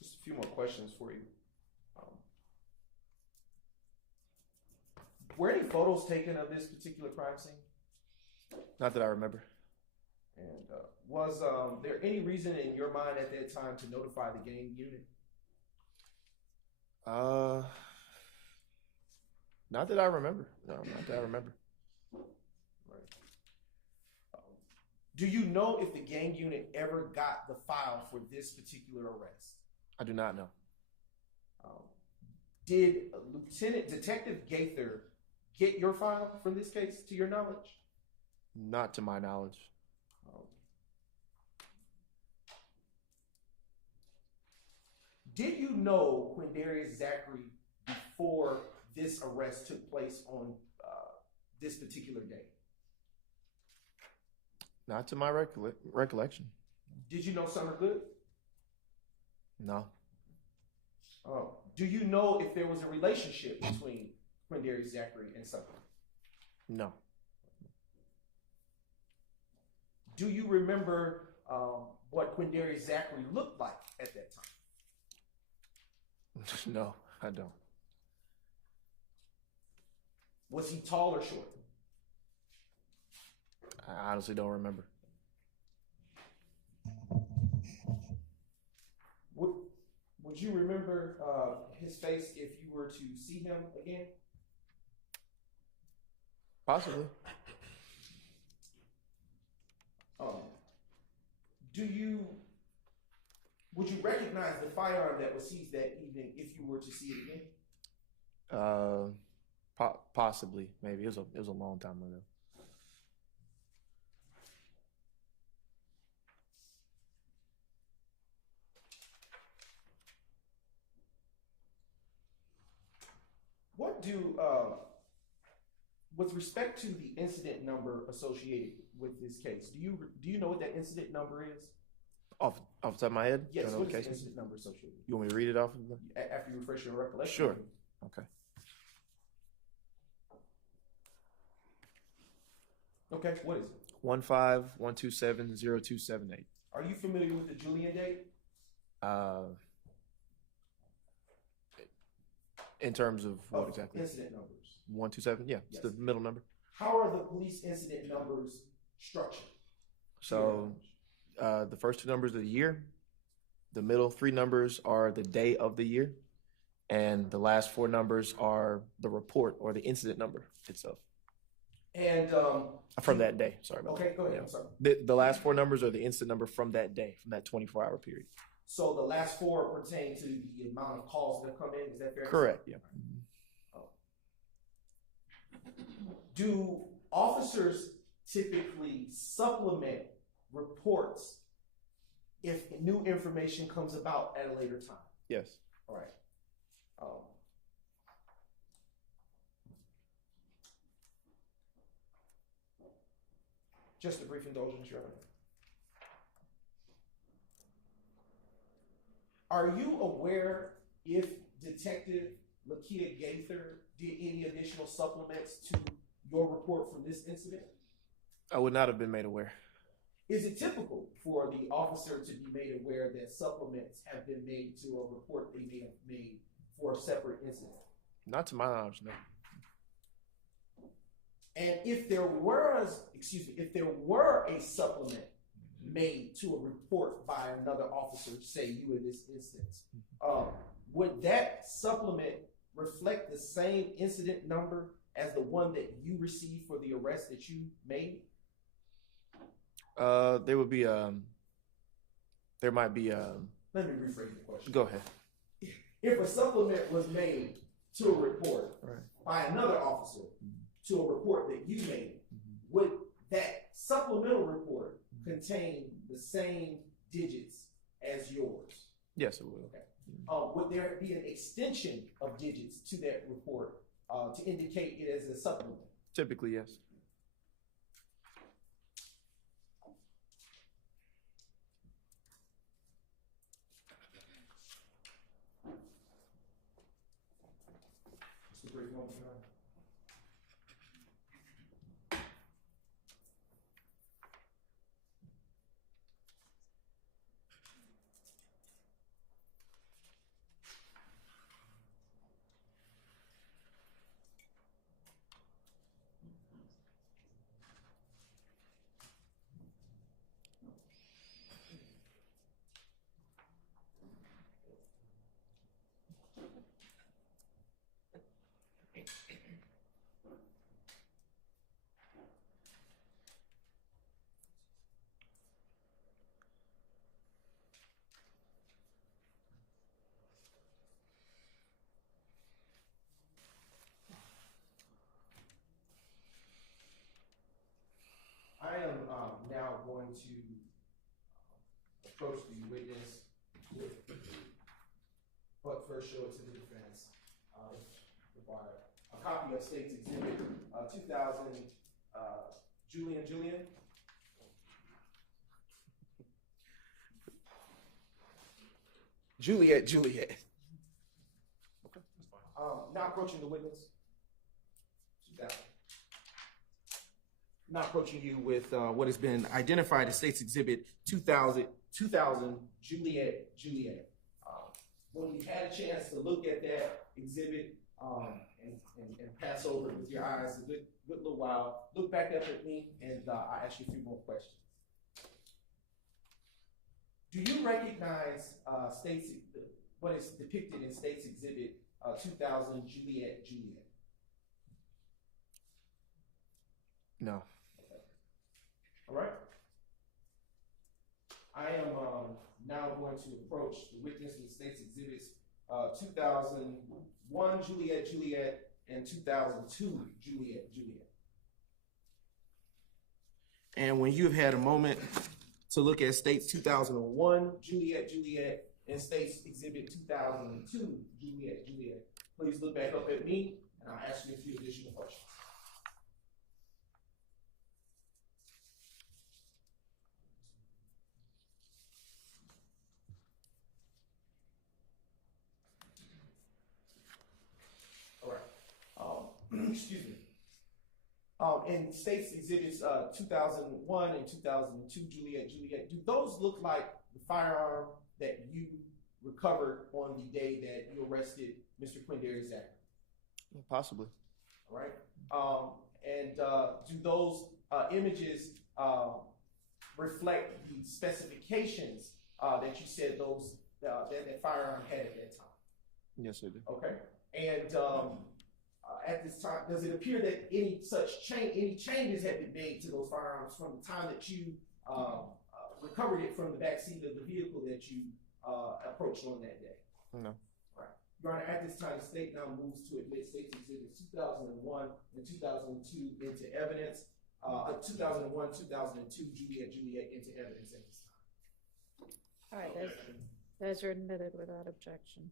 Just a few more questions for you. Were any photos taken of this particular crime scene? Not that I remember. And was there any reason in your mind at that time to notify the gang unit? Not that I remember. No, not that I remember. Right. Do you know if the gang unit ever got the file for this particular arrest? I do not know. Did Detective Gaither get your file from this case, to your knowledge? Not to my knowledge. Did you know Quindarius Zachary before this arrest took place on this particular day? Not to my recollection. Did you know Summer Good? No. Do you know if there was a relationship between Quindarius Zachary and Summer? No. Do you remember what Quindarius Zachary looked like at that time? No, I don't. Was he tall or short? I honestly don't remember. Would you remember his face if you were to see him again? Possibly. Would you recognize the firearm that was seized that evening if you were to see it again? Possibly, maybe. It was a long time ago. What do, with respect to the incident number associated with this case, do you know what that incident number is? Off the top of my head? Yes, Don't know what is the the case. incident number associated? You want me to read it off of the? After you refresh your recollection? Sure. Okay. Okay, what is it? 151270278. Are you familiar with the Julian date? In terms of what Of exactly? Incident numbers. 127. Yeah, it's Yes. the middle number. How are the police incident numbers structured? So the first two numbers of the year, the middle three numbers are the day of the year, and the last four numbers are the report or the incident number itself And from that day. Sorry about okay, go ahead. Yeah. I'm sorry. The last four numbers are the incident number from that day, from that 24-hour period. So the last four pertain to the amount of calls that have come in. Is that fair? to say? Correct. Yeah. Do officers typically supplement reports if new information comes about at a later time? Yes. All right. Just a brief indulgence, Your Honor. Are you aware if Detective Lakia Gaither did any additional supplements to your report from this incident? I would not have been made aware. Is it typical for the officer to be made aware that supplements have been made to a report they may have made for a separate incident? Not to my knowledge, no. And if there were a supplement made to a report by another officer, say you in this instance, would that supplement reflect the same incident number as the one that you received for the arrest that you made? There would be there might be Let me rephrase the question. Go ahead. If a supplement was made to a report Right. by another officer to a report that you made, would that supplemental report contain the same digits as yours? Yes, it would. Okay. Would there be an extension of digits to that report to indicate it as a supplement? Typically, yes. a brief moment, Your Honor. I am now going to approach the witness but first show it to the defense. A copy of State's Exhibit 2000, Julian. Juliet. Okay, that's fine. Now approaching the witness. 2000. Now approaching you with what has been identified as State's Exhibit 2000, Juliet. When you had a chance to look at that exhibit and pass over it with your eyes a good little while, look back up at me and I'll ask you a few more questions. Do you recognize what is depicted in State's Exhibit 2000, Juliet? No. All right. I am now going to approach the witness with State's Exhibits 2001, Juliet, and 2002, Juliet. And when you've had a moment to look at State's 2001, Juliet, and State's Exhibit 2002, Juliet, please look back up at me and I'll ask you a few additional questions. Excuse me. In State's Exhibits 2001 and 2002, Juliet, do those look like the firearm that you recovered on the day that you arrested Mr. Quindarius Zachary? Possibly. All right. And do those images reflect the specifications that you said that firearm had at that time? Yes, they do. Okay. And at this time, does it appear that any changes have been made to those firearms from the time that you recovered it from the back seat of the vehicle that you approached on that day? No. Right. Your Honor, at this time, the state now moves to admit State's Exhibits 2001 and 2002 into evidence. 2001, 2002, Juliet into evidence at this time. All right, those are admitted without objection.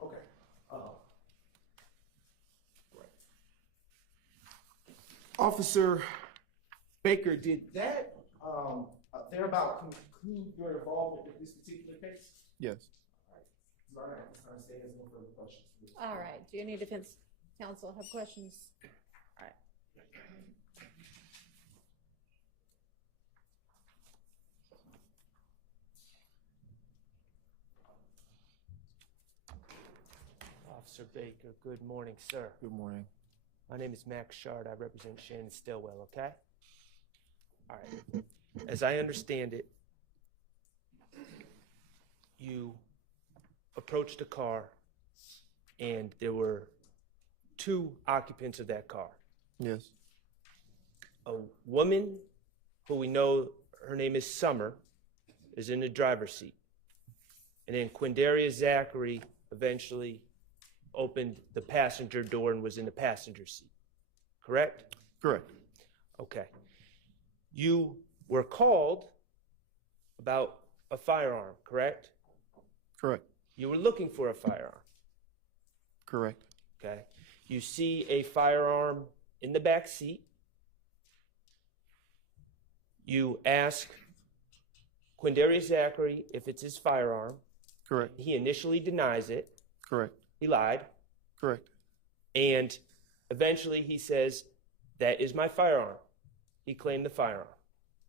Okay. Right. Officer Baker, did that thereabout conclude your involvement with this particular case? Yes. All right. Your Honor, at this time, state has no further questions. Please. All right, do any defense counsel have questions? All right. Officer Baker, good morning, sir. Good morning. My name is Max Shard. I represent Shannon Stillwell, okay? All right. As I understand it, you approached a car and there were two occupants of that car. Yes. A woman who we know her name is Summer is in the driver's seat. And then Quindarius Zachary eventually opened the passenger door and was in the passenger seat. Correct? Correct. Okay. You were called about a firearm, correct? Correct. You were looking for a firearm. Correct. Okay. You see a firearm in the back seat. You ask Quindarius Zachary if it's his firearm. Correct. He initially denies it. Correct. He lied. Correct. And eventually he says, that is my firearm. He claimed the firearm.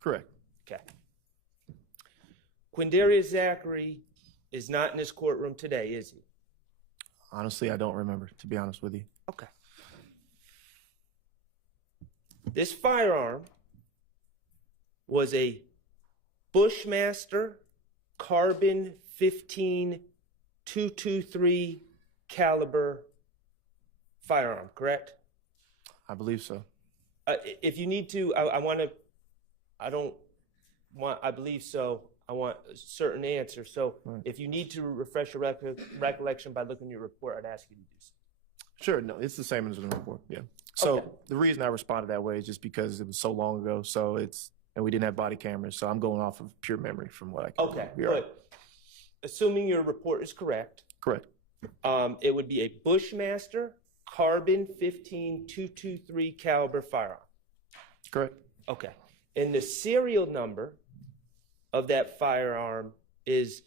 Correct. Okay. Quindarius Zachary is not in this courtroom today, is he? Honestly, I don't remember, to be honest with you. Okay. This firearm was a Bushmaster carbon 15 .223 caliber firearm, correct? I believe so. If you need to, I believe so. I want a certain answer. So Right. if you need to refresh your recollection by looking at your report, I'd ask you to do so. Sure, no, it's the same as in the report, yeah. So Okay. the reason I responded that way is just because it was so long ago, so and we didn't have body cameras, so I'm going off of pure memory from what I can Okay, remember. but assuming your report is correct, Correct. it would be a Bushmaster carbon 15 .223 caliber firearm. Correct. Okay. And the serial number of that firearm is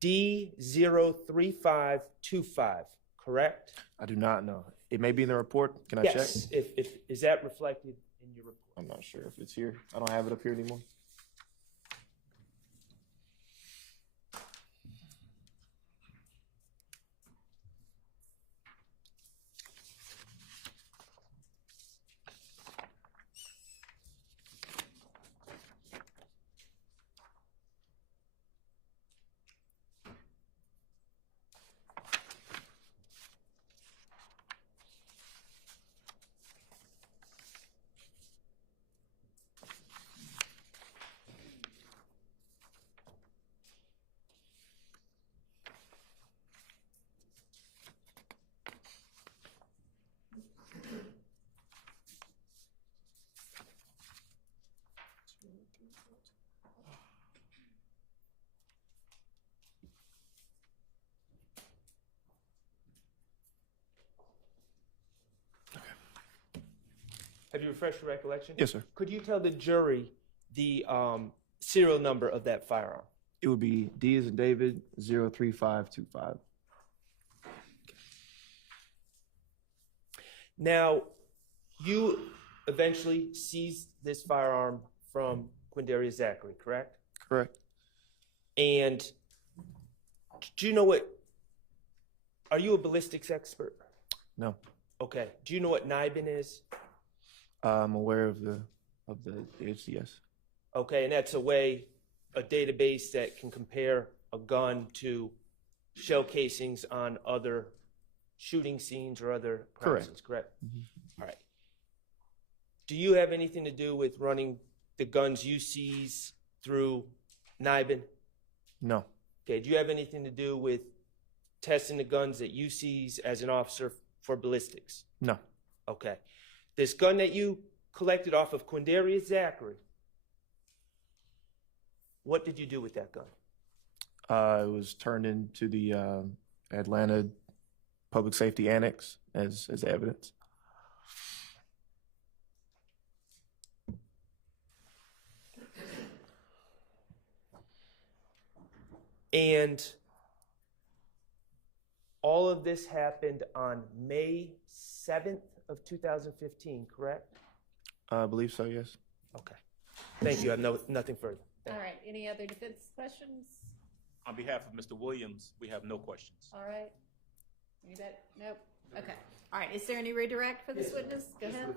D03525, correct? I do not know. It may be in the report. Can I Yes. check? If is that reflected in your report? I'm not sure if it's here. I don't have it up here anymore. Have you refreshed your recollection? Yes, sir. Could you tell the jury the serial number of that firearm? It would be D as in David, 03525. Now, you eventually seized this firearm from Quindarius Zachary, correct? Correct. And do you know are you a ballistics expert? No. Okay. Do you know what NIBIN is? I'm aware of the HCS. Okay, and that's a database that can compare a gun to shell casings on other shooting scenes or other crime Correct. scenes, correct? Mhm. All right. Do you have anything to do with running the guns you seize through NIBIN? No. Okay, do you have anything to do with testing the guns that you seize as an officer for ballistics? No. Okay. This gun that you collected off of Quindarius Zachary, what did you do with that gun? It was turned into the Atlanta Public Safety Annex as evidence. And all of this happened on May 7th of 2015, correct? I believe so, yes. Okay. Thank you. I have nothing further. All right, any other defense questions? On behalf of Mr. Williams, we have no questions. All right. Any that? Nope. Okay. All right, is there any redirect for this witness? Go ahead.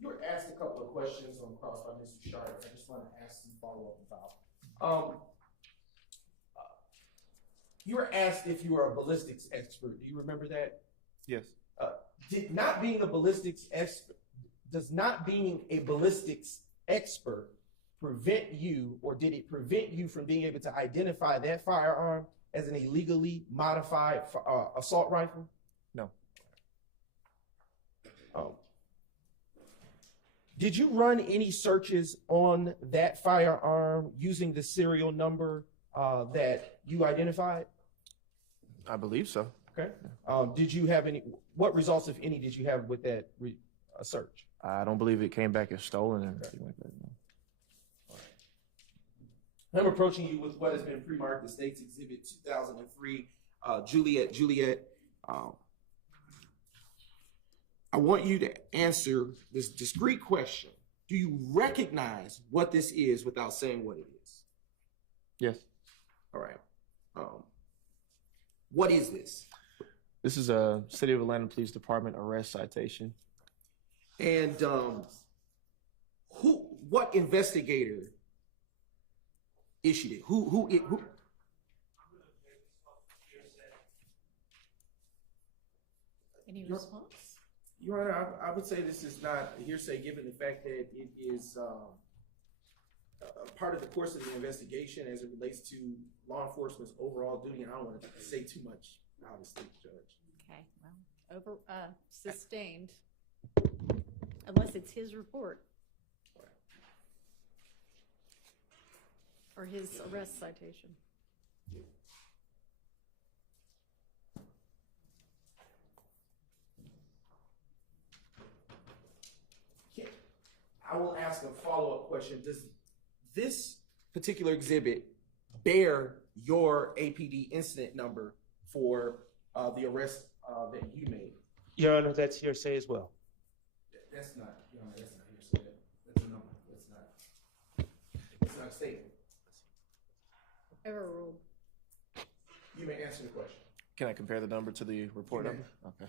You were asked a couple of questions on cross by Mr. Sharp. I just want to ask some follow-up about. You were asked if you were a ballistics expert. Do you remember that? Yes. Does not being a ballistics expert prevent you, or did it prevent you from being able to identify that firearm as an illegally modified assault rifle? No. Did you run any searches on that firearm using the serial number that you identified? I believe so. Okay. Did you have what results, if any, did you have with that search? I don't believe it came back as stolen or anything like that. No. I'm approaching you with what has been pre-marked as State's Exhibit 2003, Juliet, I want you to answer this discrete question. Do you recognize what this is without saying what it is? Yes. All right. What is this? This is a City of Atlanta Police Department arrest citation. And what investigator issued it? Who? Any response? Your Honor, I would say this is not hearsay given the fact that it is a part of the course of the investigation as it relates to law enforcement's overall duty, and I don't want to say too much, obviously, Judge. Okay, well, sustained, unless it's his report. Or his arrest citation. I will ask a follow-up question. Does this particular exhibit bear your APD incident number for the arrest that you made? Your Honor, that's hearsay as well. That's not, Your Honor, that's not hearsay. That's a number. That's not a statement. Overruled. You may answer the question. Can I compare the number to the report number? Okay.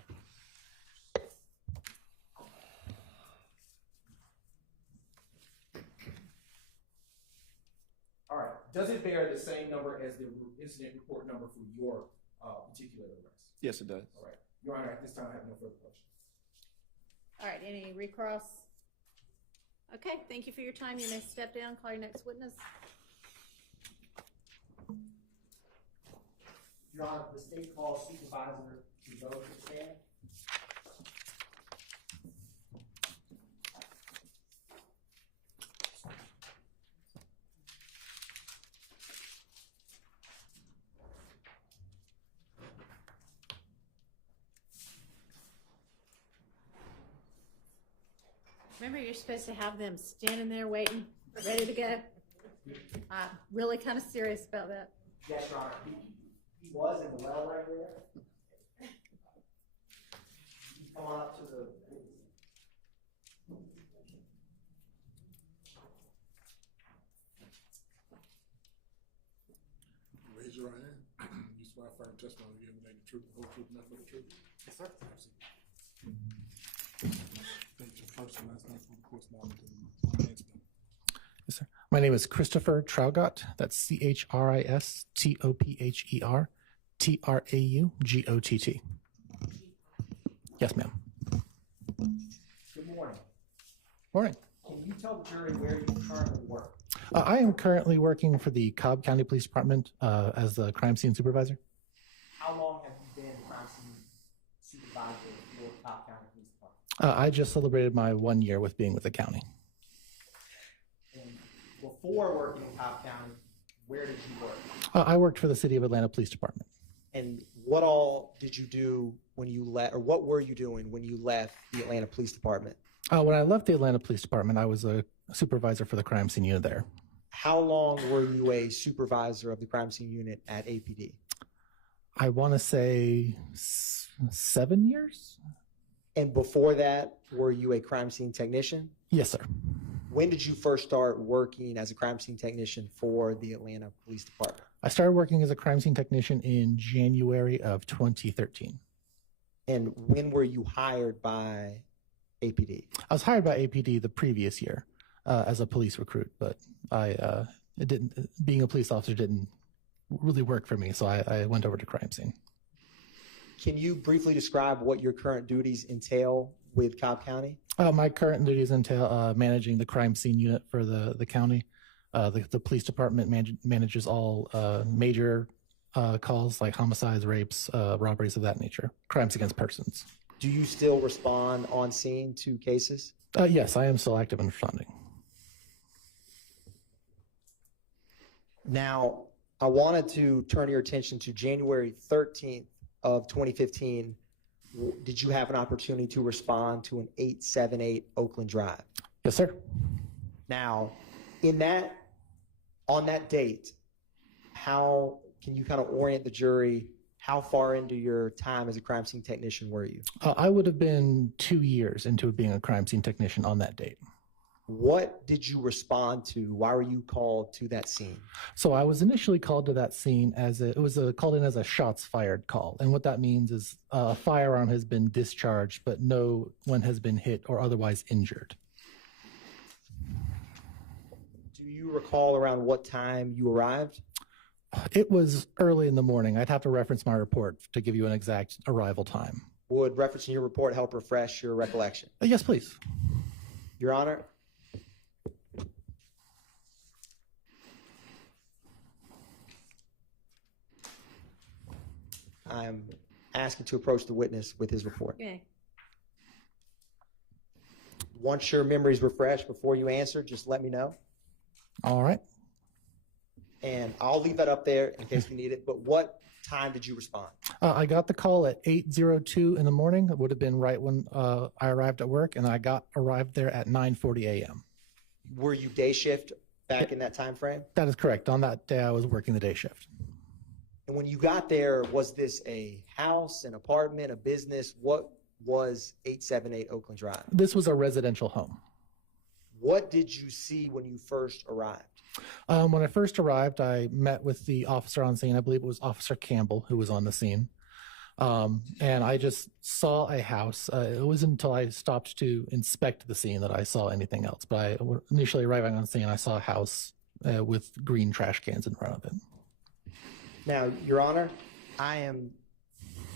All right. Does it bear the same number as the incident report number for your particular arrest? Yes, it does. All right. Your Honor, at this time, I have no further questions. All right, any recross? Okay, thank you for your time. You may step down, call your next witness. Your Honor, the state calls supervisor to vote to stand. Remember, you're supposed to have them standing there waiting, ready to go. I'm really kind of serious about that. Yes, Your Honor. He was in the well right there. Come on up to the. Raise your right hand. You swear firm testimony to give the truth, the whole truth, nothing but the truth. Yes, sir. State your first and last name for the court's knowledge. Yes, sir. My name is Christopher Traugott. That's CHRISTOPHER TRAUGOTT. Yes, ma'am. Good morning. Morning. Can you tell the jury where you currently work? I am currently working for the Cobb County Police Department as the crime scene supervisor. How long have you been crime scene supervisor for Cobb County Police Department? I just celebrated my 1 year with being with the county. And before working in Cobb County, where did you work? I worked for the City of Atlanta Police Department. And what all did you do when you left, or what were you doing when you left the Atlanta Police Department? When I left the Atlanta Police Department, I was a supervisor for the crime scene unit there. How long were you a supervisor of the crime scene unit at APD? I want to say 7 years. And before that, were you a crime scene technician? Yes, sir. When did you first start working as a crime scene technician for the Atlanta Police Department? I started working as a crime scene technician in January of 2013. And when were you hired by APD? I was hired by APD the previous year as a police recruit, but being a police officer didn't really work for me, so I went over to crime scene. Can you briefly describe what your current duties entail with Cobb County? My current duties entail managing the crime scene unit for the county. The police department manages all major calls like homicides, rapes, robberies of that nature, crimes against persons. Do you still respond on scene to cases? Yes, I am still active in responding. Now, I wanted to turn your attention to January 13th of 2015. Did you have an opportunity to respond to an 878 Oakland Drive? Yes, sir. Now, on that date, how can you kind of orient the jury How far into your time as a crime scene technician were you? I would have been 2 years into being a crime scene technician on that date. What did you respond to? Why were you called to that scene? So I was initially called to that scene called in as a shots fired call. And what that means is a firearm has been discharged, but no one has been hit or otherwise injured. Do you recall around what time you arrived? It was early in the morning. I'd have to reference my report to give you an exact arrival time. Would referencing your report help refresh your recollection? Yes, please. Your Honor, I'm asking to approach the witness with his report. Okay. Once your memory's refreshed, before you answer, just let me know. All right. And I'll leave that up there in case we need it. But what time did you respond? I got the call at 8:02 in the morning. It would have been right when I arrived at work, and I arrived there at 9:40 a.m. Were you day shift back in that time frame? That is correct. On that day, I was working the day shift. And when you got there, was this a house, an apartment, a business? What was 878 Oakland Drive? This was a residential home. What did you see when you first arrived? When I first arrived, I met with the officer on scene. I believe it was Officer Campbell who was on the scene. And I just saw a house. It wasn't until I stopped to inspect the scene that I saw anything else. But initially arriving on scene, I saw a house with green trash cans in front of it. Now, Your Honor, I am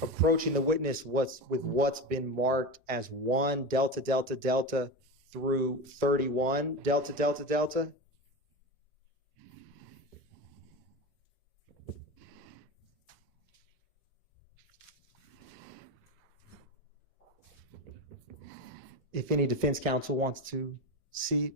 approaching the witness with what's been marked as 1 Delta Delta Delta through 31 Delta Delta Delta. If any defense counsel wants to see.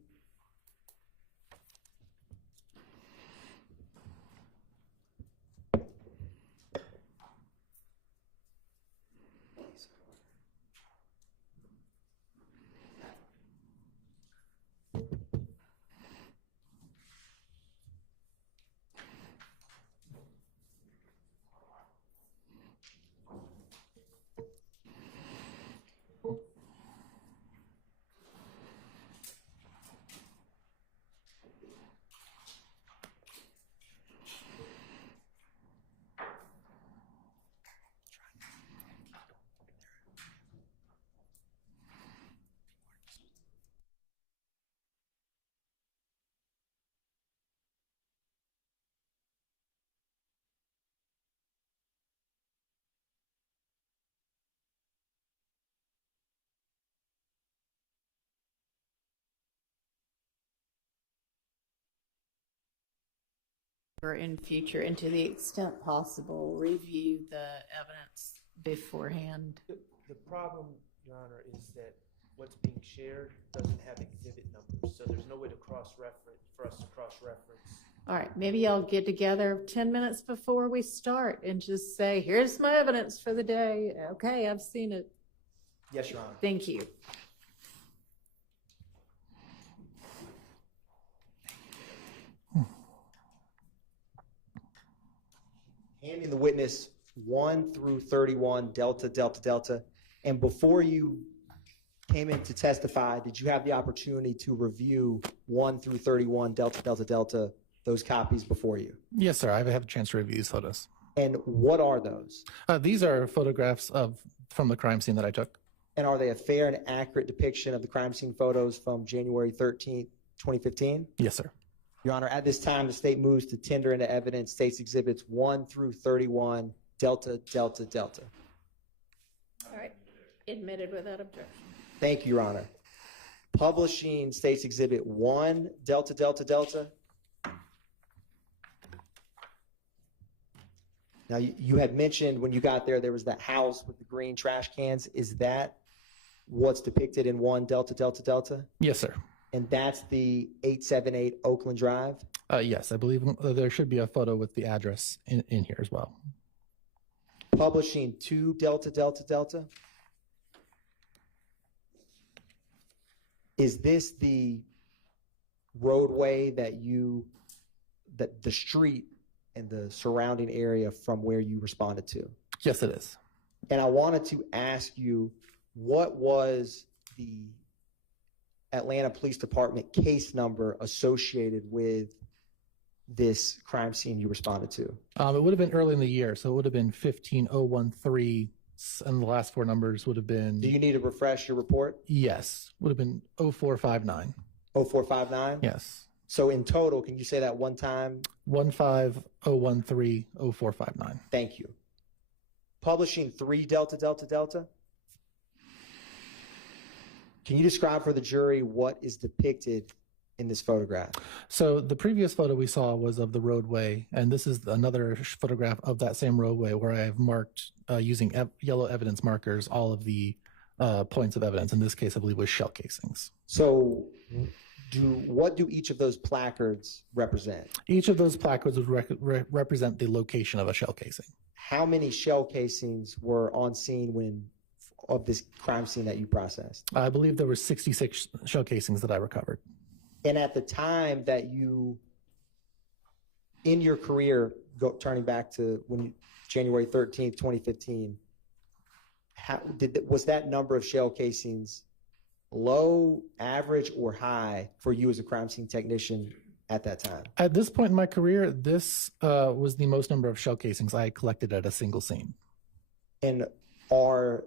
In future, and to the extent possible, review the evidence beforehand. The problem, Your Honor, is that what's being shared doesn't have exhibit numbers, so there's no way to cross-reference, for us to cross-reference. All right, maybe I'll get together 10 minutes before we start and just say, here's my evidence for the day. Okay, I've seen it. Yes, Your Honor. Thank you. Handing the witness 1 through 31 Delta Delta Delta. And before you came in to testify, did you have the opportunity to review 1 through 31 Delta Delta Delta, those copies before you? Yes, sir. I've had a chance to review these photos. And what are those? These are photographs from the crime scene that I took. And are they a fair and accurate depiction of the crime scene photos from January 13th, 2015? Yes, sir. Your Honor, at this time, the state moves to tender into evidence State's Exhibits 1 through 31, Delta, Delta, Delta. All right, admitted without objection. Thank you, Your Honor. Publishing State's Exhibit 1, Delta, Delta, Delta. Now, you had mentioned when you got there was that house with the green trash cans. Is that what's depicted in 1 Delta, Delta, Delta? Yes, sir. And that's the 878 Oakland Drive? Yes, I believe there should be a photo with the address in here as well. Publishing 2 Delta, Delta, Delta. Is this the roadway that the street and the surrounding area from where you responded to. Yes, it is. And I wanted to ask you, what was the Atlanta Police Department case number associated with this crime scene you responded to? It would have been early in the year, so it would have been 15013, and the last four numbers would have been. Do you need to refresh your report? Yes, would have been 0459. 0459? Yes. So in total, can you say that one time? 150130459. Thank you. Publishing 3 Delta Delta Delta. Can you describe for the jury what is depicted in this photograph? So the previous photo we saw was of the roadway, and this is another photograph of that same roadway where I have marked using yellow evidence markers all of the points of evidence. In this case, I believe was shell casings. So what do each of those placards represent? Each of those placards would represent the location of a shell casing. How many shell casings were on scene of this crime scene that you processed? I believe there were 66 shell casings that I recovered. And at the time that you, in your career, turning back to January 13th, 2015, was that number of shell casings low, average, or high for you as a crime scene technician at that time? At this point in my career, this was the most number of shell casings I collected at a single scene. And are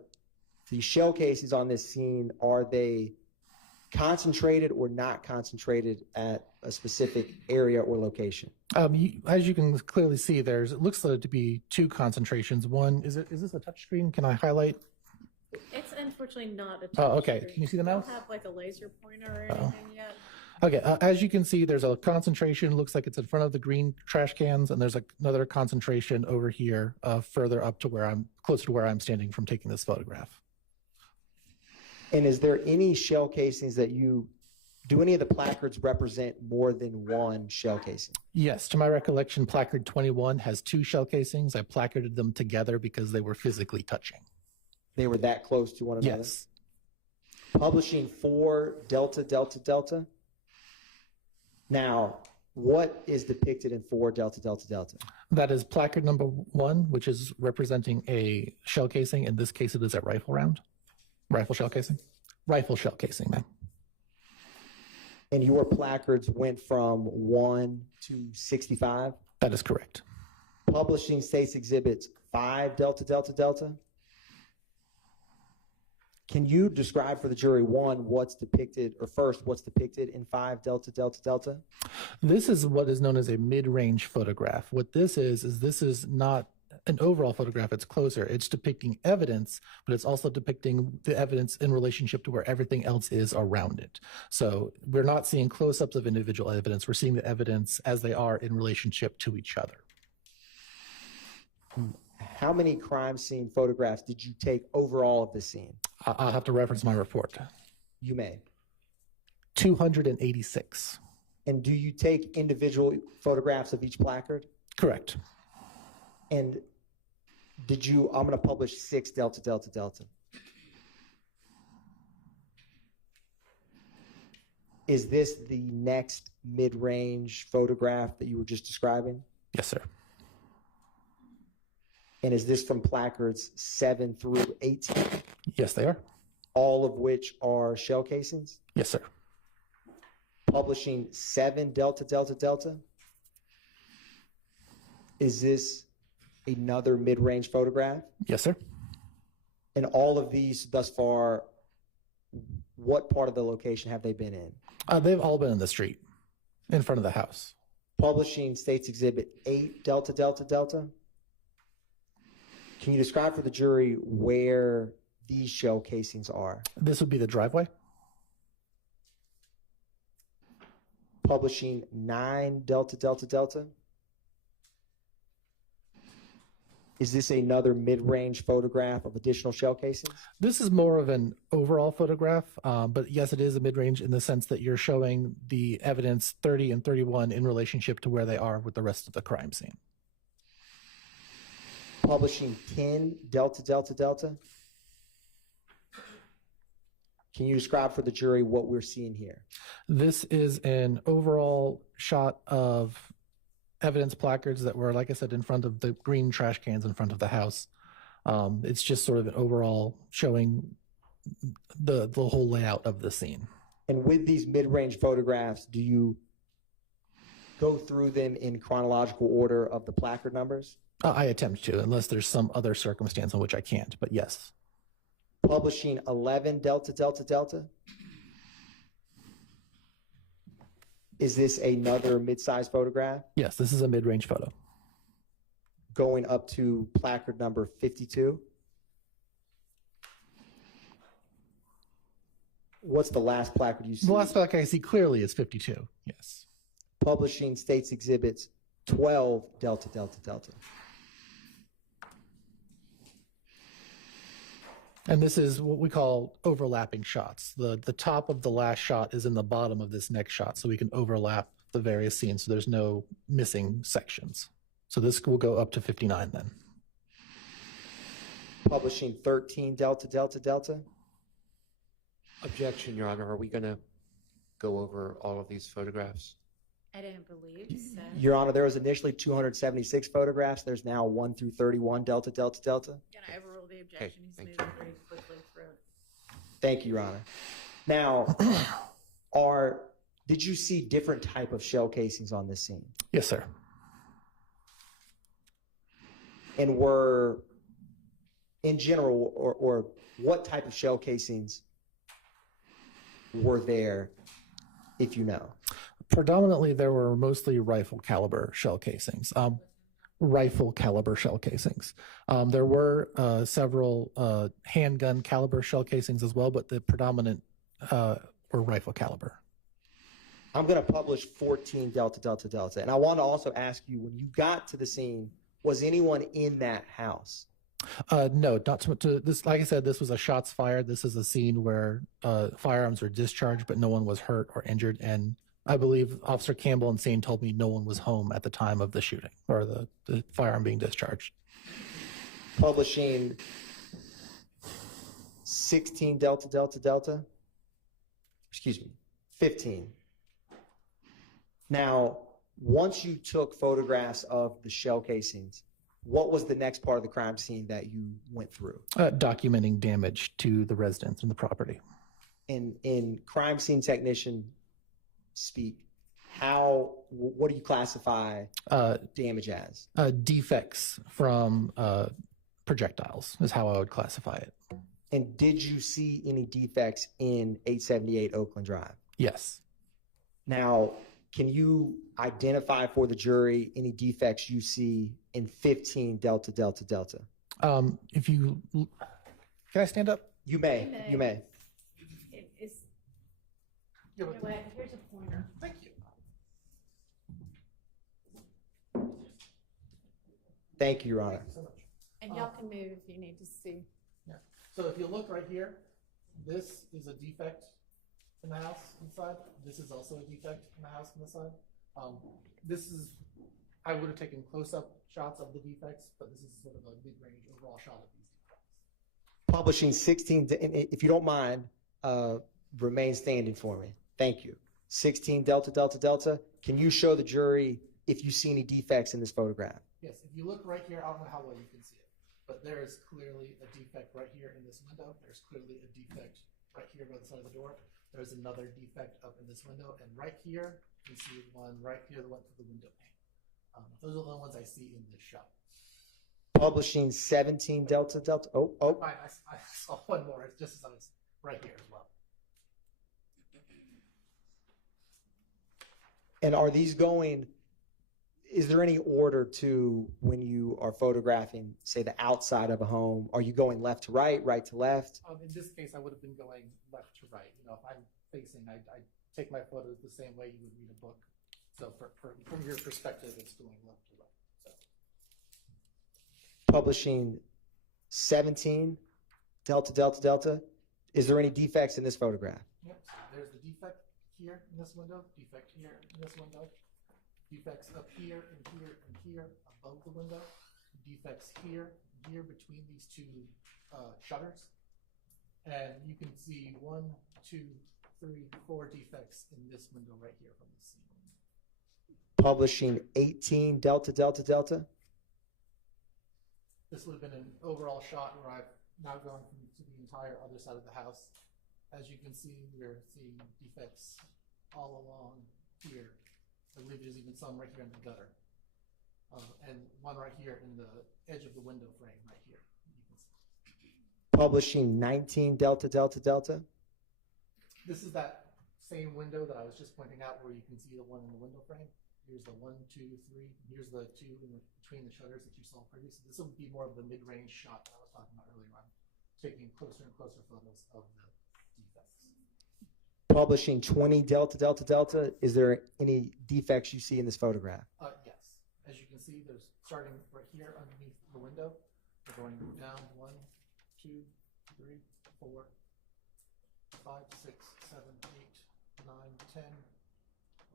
the shell casings on this scene, are they concentrated or not concentrated at a specific area or location? As you can clearly see, it looks like to be two concentrations. One, is this a touch screen? Can I highlight? It's unfortunately not a touch Oh, okay. screen. Can you see the mouse? We don't have like a laser pointer or anything yet. Okay, as you can see, there's a concentration. Looks like it's in front of the green trash cans, and there's another concentration over here, further up to closer to where I'm standing from taking this photograph. And is there any shell casings do any of the placards represent more than one shell casing? Yes, to my recollection, placard 21 has 2 shell casings. I placarded them together because they were physically touching. They were that close to one another? Yes. Publishing 4 Delta Delta Delta. Now, what is depicted in 4 Delta Delta Delta? That is placard number 1, which is representing a shell casing. In this case, it is a rifle round. Rifle shell casing? Rifle shell casing, ma'am. And your placards went from 1 to 65? That is correct. Publishing States Exhibits 5 Delta Delta Delta. Can you describe for the jury, one, what's depicted in 5 Delta Delta Delta? This is what is known as a mid-range photograph. What this is this is not an overall photograph. It's closer. It's depicting evidence, but it's also depicting the evidence in relationship to where everything else is around it. So we're not seeing close-ups of individual evidence. We're seeing the evidence as they are in relationship to each other. How many crime scene photographs did you take overall of the scene? I'll have to reference my report. You may. 286. And do you take individual photographs of each placard? Correct. And I'm going to publish 6 Delta Delta Delta. Is this the next mid-range photograph that you were just describing? Yes, sir. And is this from placards 7 through 18? Yes, they are. All of which are shell casings? Yes, sir. Publishing 7 Delta Delta Delta. Is this another mid-range photograph? Yes, sir. And all of these thus far, what part of the location have they been in? They've all been in the street, in front of the house. Publishing States Exhibit 8 Delta Delta Delta. Can you describe for the jury where these shell casings are? This would be the driveway. Publishing 9 Delta Delta Delta. Is this another mid-range photograph of additional shell casings? This is more of an overall photograph, but yes, it is a mid-range in the sense that you're showing the evidence 30 and 31 in relationship to where they are with the rest of the crime scene. Publishing 10 Delta Delta Delta. Can you describe for the jury what we're seeing here? This is an overall shot of evidence placards that were, like I said, in front of the green trash cans in front of the house. It's just sort of an overall showing the whole layout of the scene. And with these mid-range photographs, do you go through them in chronological order of the placard numbers? I attempt to, unless there's some other circumstance in which I can't, but yes. Publishing 11 Delta Delta Delta. Is this another mid-size photograph? Yes, this is a mid-range photo. Going up to placard number 52. What's the last placard you see? The last placard I see clearly is 52, yes. Publishing States Exhibits 12 Delta Delta Delta. And this is what we call overlapping shots. The top of the last shot is in the bottom of this next shot, so we can overlap the various scenes so there's no missing sections. So this will go up to 59 then. Publishing 13 Delta Delta Delta. Objection, Your Honor. Are we going to go over all of these photographs? I don't believe so. Your Honor, there was initially 276 photographs. There's now 1 through 31 Delta Delta Delta. Can I overrule the objection? He's thank moving pretty quickly through. Thank you, Your Honor. Now, did you see different type of shell casings on this scene? Yes, sir. And were, in general, or what type of shell casings were there, if you know? Predominantly, there were mostly rifle caliber shell casings. Rifle caliber shell casings. There were several handgun caliber shell casings as well, but the predominant were rifle caliber. I'm going to publish 14 Delta Delta Delta. And I want to also ask you, when you got to the scene, was anyone in that house? No, not to this. Like I said, this was a shots fired. This is a scene where firearms were discharged, but no one was hurt or injured. And I believe Officer Campbell and Sane told me no one was home at the time of the shooting or the firearm being discharged. Publishing 16 Delta Delta Delta. Excuse me, 15. Now, once you took photographs of the shell casings, what was the next part of the crime scene that you went through? Documenting damage to the residents and the property. In crime scene technician speak, what do you classify damage as? Defects from projectiles is how I would classify it. And did you see any defects in 878 Oakland Drive? Yes. Now, can you identify for the jury any defects you see in 15 Delta Delta Delta? If you, can I stand up? You may. You may. You know what? Here's a pointer. Thank you. Thank you, Your Honor. Thank you so much. And y'all can move if you need to see. Yeah. So if you look right here, this is a defect in the house inside. This is also a defect in the house on the side. This is, I would have taken close-up shots of the defects, but this is sort of a mid-range overall shot of these defects. Publishing 16, if you don't mind, remain standing for me. Thank you. 16 Delta Delta Delta. Can you show the jury if you see any defects in this photograph? Yes, if you look right here, I don't know how well you can see it, but there is clearly a defect right here in this window. There's clearly a defect right here by the side of the door. There's another defect up in this window, and right here, you can see one right here that went through the window pane. Those are the only ones I see in this shot. Publishing 17 Delta Delta. Oh. I saw one more. It's just as I was right here as well. And are these going, is there any order to when you are photographing, say, the outside of a home? Are you going left to right, right to left? In this case, I would have been going left to right. You know, if I'm facing, I take my photos the same way you would read a book. So from your perspective, it's going left to right. So. Publishing 17 Delta Delta Delta. Is there any defects in this photograph? Yep. So there's the defect here in this window, defect here in this window, defects up here and here and here above the window, defects here and here between these two shutters. And you can see 1, 2, 3, 4 defects in this window right here from the scene. Publishing 18 Delta Delta Delta. This would have been an overall shot where I've now gone to the entire other side of the house. As you can see, we're seeing defects all along here. I believe there's even some right here in the gutter. And one right here in the edge of the window frame right here. You can see. Publishing 19 Delta Delta Delta. This is that same window that I was just pointing out where you can see the one in the window frame. Here's the 1, 2, 3. Here's the 2 between the shutters that you saw previously. This will be more of the mid-range shot that I was talking about earlier on, taking closer and closer photos of the defects. Publishing 20 Delta Delta Delta. Is there any defects you see in this photograph? Yes. As you can see, there's starting right here underneath the window. We're going down 1, 2, 3, 4, 5, 6, 7, 8, 9, 10,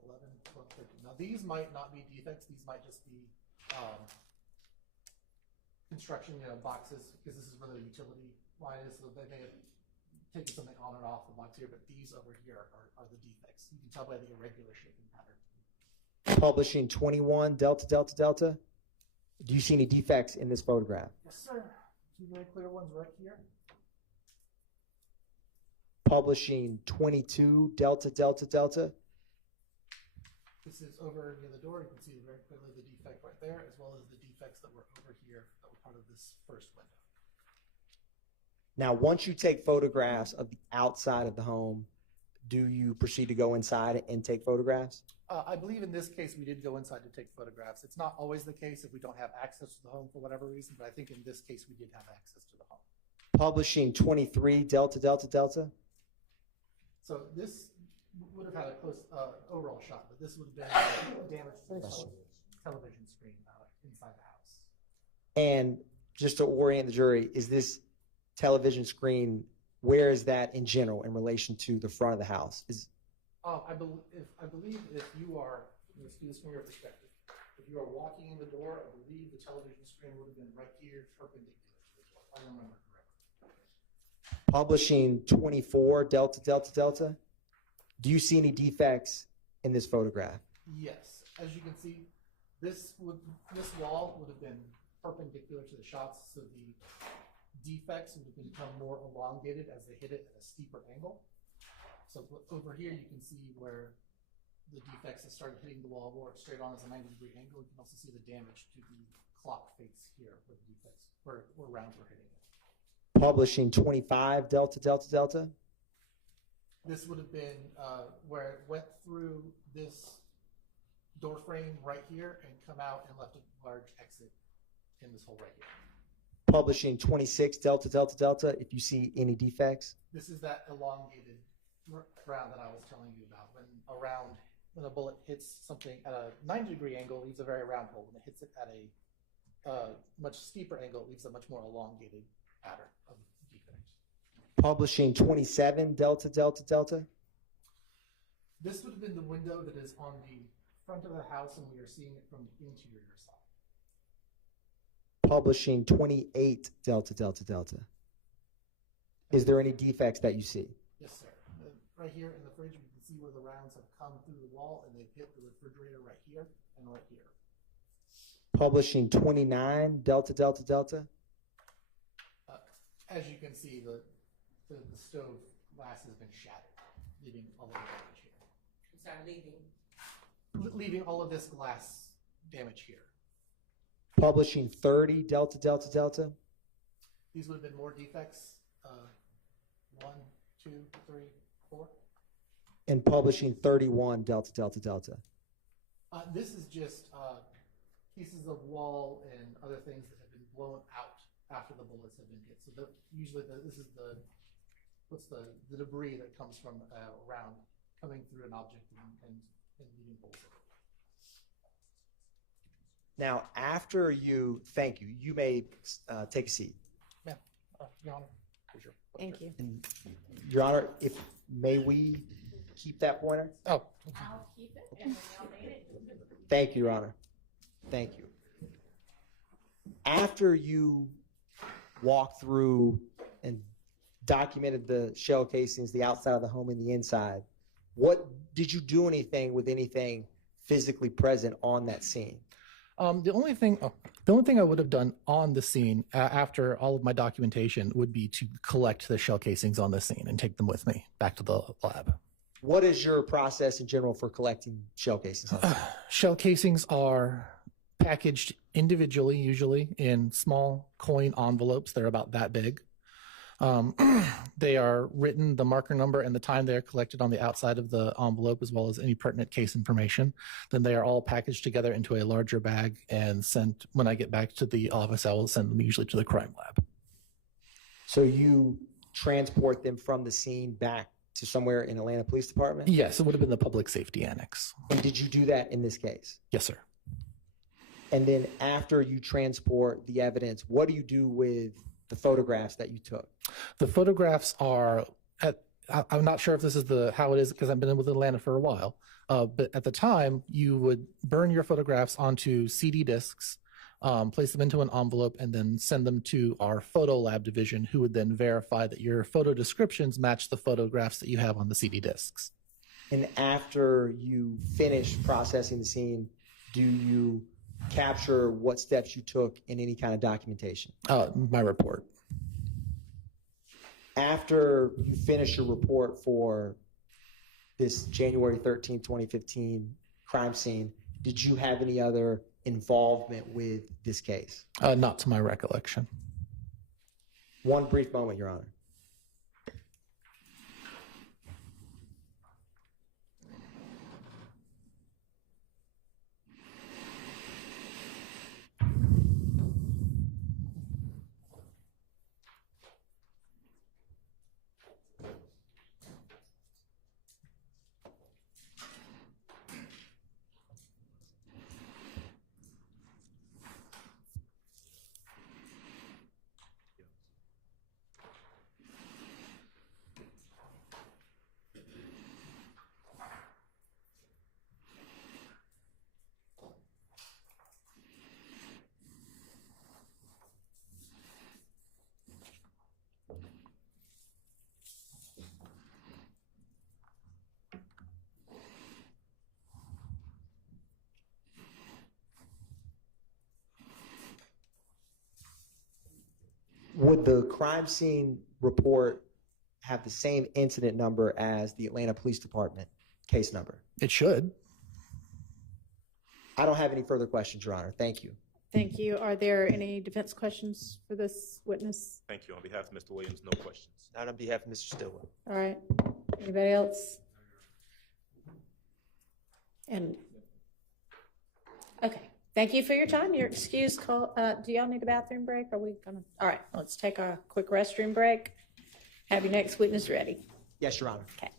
11, 12, 13. Now these might not be defects. These might just be construction, boxes, because this is where the utility line is. So they may have taken something on and off the box here, but these over here are the defects. You can tell by the irregular shaping pattern. Publishing 21 Delta Delta Delta. Do you see any defects in this photograph? Yes, sir. Two very clear ones right here. Publishing 22 Delta Delta Delta. This is over near the door. You can see very clearly the defect right there, as well as the defects that were over here that were part of this first window. Now, once you take photographs of the outside of the home, do you proceed to go inside and take photographs? I believe in this case we did go inside to take photographs. It's not always the case if we don't have access to the home for whatever reason, but I think in this case we did have access to the home. Publishing 23 Delta Delta Delta. So this would have had a close overall shot, but this would have been damage to the television screen inside the house. And just to orient the jury, is this television screen, where is that in general in relation to the front of the house? I believe if you are, let's do this from your perspective. If you are walking in the door, I believe the television screen would have been right here, perpendicular to the door. I remember correctly. Publishing 24 Delta Delta Delta. Do you see any defects in this photograph? Yes. As you can see, this wall would have been perpendicular to the shots, so the defects would have become more elongated as they hit it at a steeper angle. So over here, you can see where the defects have started hitting the wall more straight on as a 90-degree angle. You can also see the damage to the clock face here where the defects, where rounds were hitting it. Publishing 25 Delta Delta Delta. This would have been where it went through this door frame right here and come out and left a large exit in this hole right here. Publishing 26 Delta Delta Delta. If you see any defects. This is that elongated round that I was telling you about. When a bullet hits something at a 90-degree angle, it leaves a very round hole. When it hits it at a much steeper angle, it leaves a much more elongated pattern of defects. Publishing 27 Delta Delta Delta. This would have been the window that is on the front of the house, and we are seeing it from the interior side. Publishing 28 Delta Delta Delta. Is there any defects that you see? Yes, sir. Right here in the fridge, you can see where the rounds have come through the wall and they've hit the refrigerator right here and right here. Publishing 29 Delta Delta Delta. As you can see, the stove glass has been shattered, leaving all of the damage here. I'm sorry, Leaving all of this glass damage here. Publishing 30 Delta Delta Delta. These would have been more defects. 1, 2, 3, 4. And publishing 31 Delta Delta Delta. This is just pieces of wall and other things that have been blown out after the bullets have been hit. So usually this is the debris that comes from a round coming through an object and leaving holes in it. Now, after you, thank you. You may take a seat. Yeah, Your Honor. Thank you. And, Your Honor, may we keep that pointer? Oh. I'll keep it and then y'all made it. Thank you, Your Honor. Thank you. After you walked through and documented the shell casings, the outside of the home and the inside, what did you do anything with anything physically present on that scene? The only thing I would have done on the scene after all of my documentation would be to collect the shell casings on the scene and take them with me back to the lab. What is your process in general for collecting shell casings? Shell casings are packaged individually, usually in small coin envelopes. They're about that big. They are written, the marker number and the time they are collected on the outside of the envelope, as well as any pertinent case information. Then they are all packaged together into a larger bag and sent. When I get back to the office, I will send them usually to the crime lab. So you transport them from the scene back to somewhere in Atlanta Police Department? Yes, it would have been the public safety annex. And did you do that in this case? Yes, sir. And then after you transport the evidence, what do you do with the photographs that you took? The photographs are I'm not sure if this is how it is because I've been with Atlanta for a while. But at the time, you would burn your photographs onto CD discs, place them into an envelope, and then send them to our photo lab division, who would then verify that your photo descriptions match the photographs that you have on the CD discs. And after you finish processing the scene, do you capture what steps you took in any kind of documentation? My report. After you finish your report for this January 13, 2015 crime scene, did you have any other involvement with this case? Not to my recollection. One brief moment, Your Honor. Would the crime scene report have the same incident number as the Atlanta Police Department case number? It should. I don't have any further questions, Your Honor. Thank you. Thank you. Are there any defense questions for this witness? Thank you. On behalf of Mr. Williams, no questions. Not on behalf of Mr. Stillwell. All right. Anybody else? And okay. Thank you for your time. You're excused. Do y'all need a bathroom break? Are we gonna? All right. Let's take a quick restroom break. Have your next witness ready. Yes, Your Honor. Okay.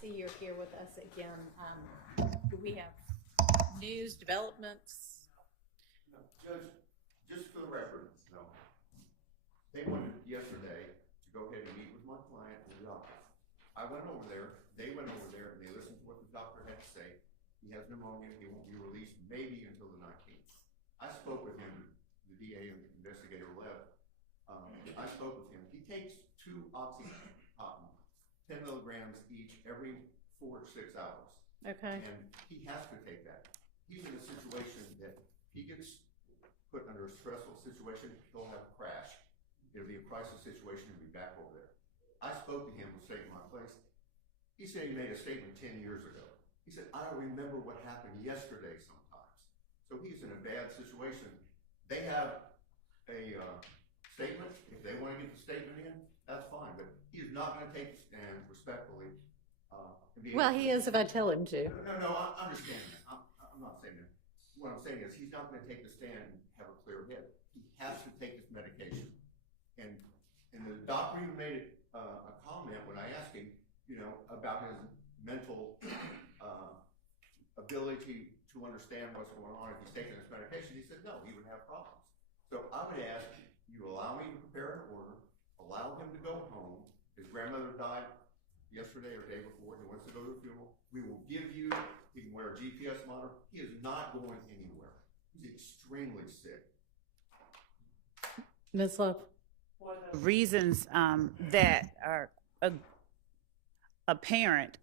see you're here with us again. Do we have news, developments? No, Judge, just for the record, no. They wanted yesterday to go ahead and meet with my client in the office. I went over there, they went over there, and they listened to what the doctor had to say. He has pneumonia, he won't be released maybe until the 19th. I spoke with him, the DA and the investigator left. I spoke with him. He takes 2 oxycontin, 10 milligrams each every 4 to 6 hours. Okay. And he has to take that. He's in a situation that he gets put under a stressful situation, he'll have a crash. It'll be a crisis situation, he'll be back over there. I spoke to him with State My Place. He said he made a statement 10 years ago. He said, I remember what happened yesterday sometimes. So he's in a bad situation. They have a statement. If they want to get the statement in, that's fine. But he is not going to take the stand respectfully. Well, he is if I tell him to. No, I understand that. I'm not saying that. What I'm saying is he's not going to take the stand and have a clear head. He has to take this medication. And the doctor even made a comment when I asked him, about his mental ability to understand what's going on if he's taking this medication. He said no, he would have problems. So I would ask you allow me to prepare an order, allow him to go home. His grandmother died yesterday or the day before. He wants to go to the funeral. We will give you, he can wear a GPS monitor. He is not going anywhere. He's extremely sick. Ms. Love. Reasons that are apparent.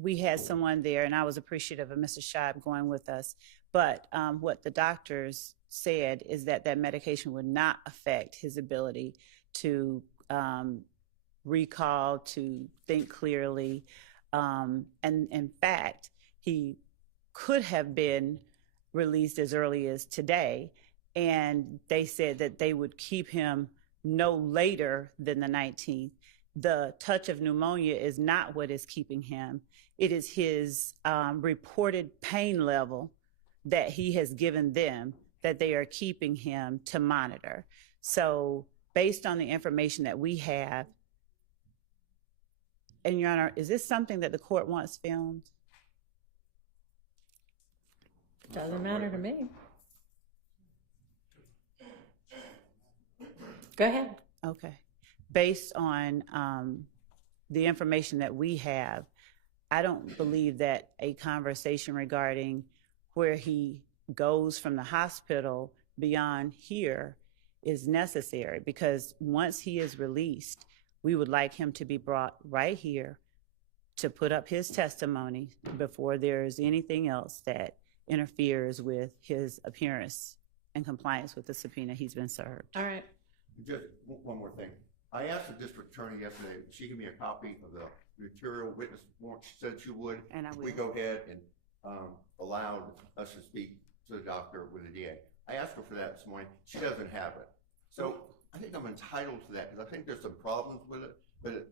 We had someone there, and I was appreciative of Mr. Scheib going with us. But what the doctors said is that that medication would not affect his ability to recall, to think clearly. And in fact, he could have been released as early as today. And they said that they would keep him no later than the 19th. The touch of pneumonia is not what is keeping him. It is his reported pain level that he has given them that they are keeping him to monitor. So based on the information that we have, and Your Honor, is this something that the court wants filmed? Doesn't matter to me. Go ahead. Okay. Based on the information that we have, I don't believe that a conversation regarding where he goes from the hospital beyond here is necessary, because once he is released, we would like him to be brought right here to put up his testimony before there is anything else that interferes with his appearance and compliance with the subpoena he's been served. All right. Just one more thing. I asked the district attorney yesterday, she gave me a copy of the material witness warrant. She said she would. And I will. We go ahead and allowed us to speak to the doctor with the DA. I asked her for that this morning. She doesn't have it. So I think I'm entitled to that because I think there's some problems with it, but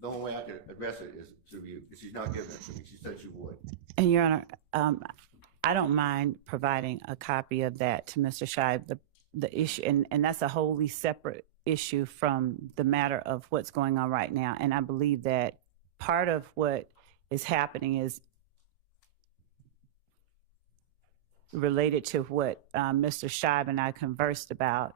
the only way I can address it is to you, because she's not giving it to me. She said she would. And Your Honor, I don't mind providing a copy of that to Mr. Scheib. The issue, and that's a wholly separate issue from the matter of what's going on right now. And I believe that part of what is happening is related to what Mr. Scheib and I conversed about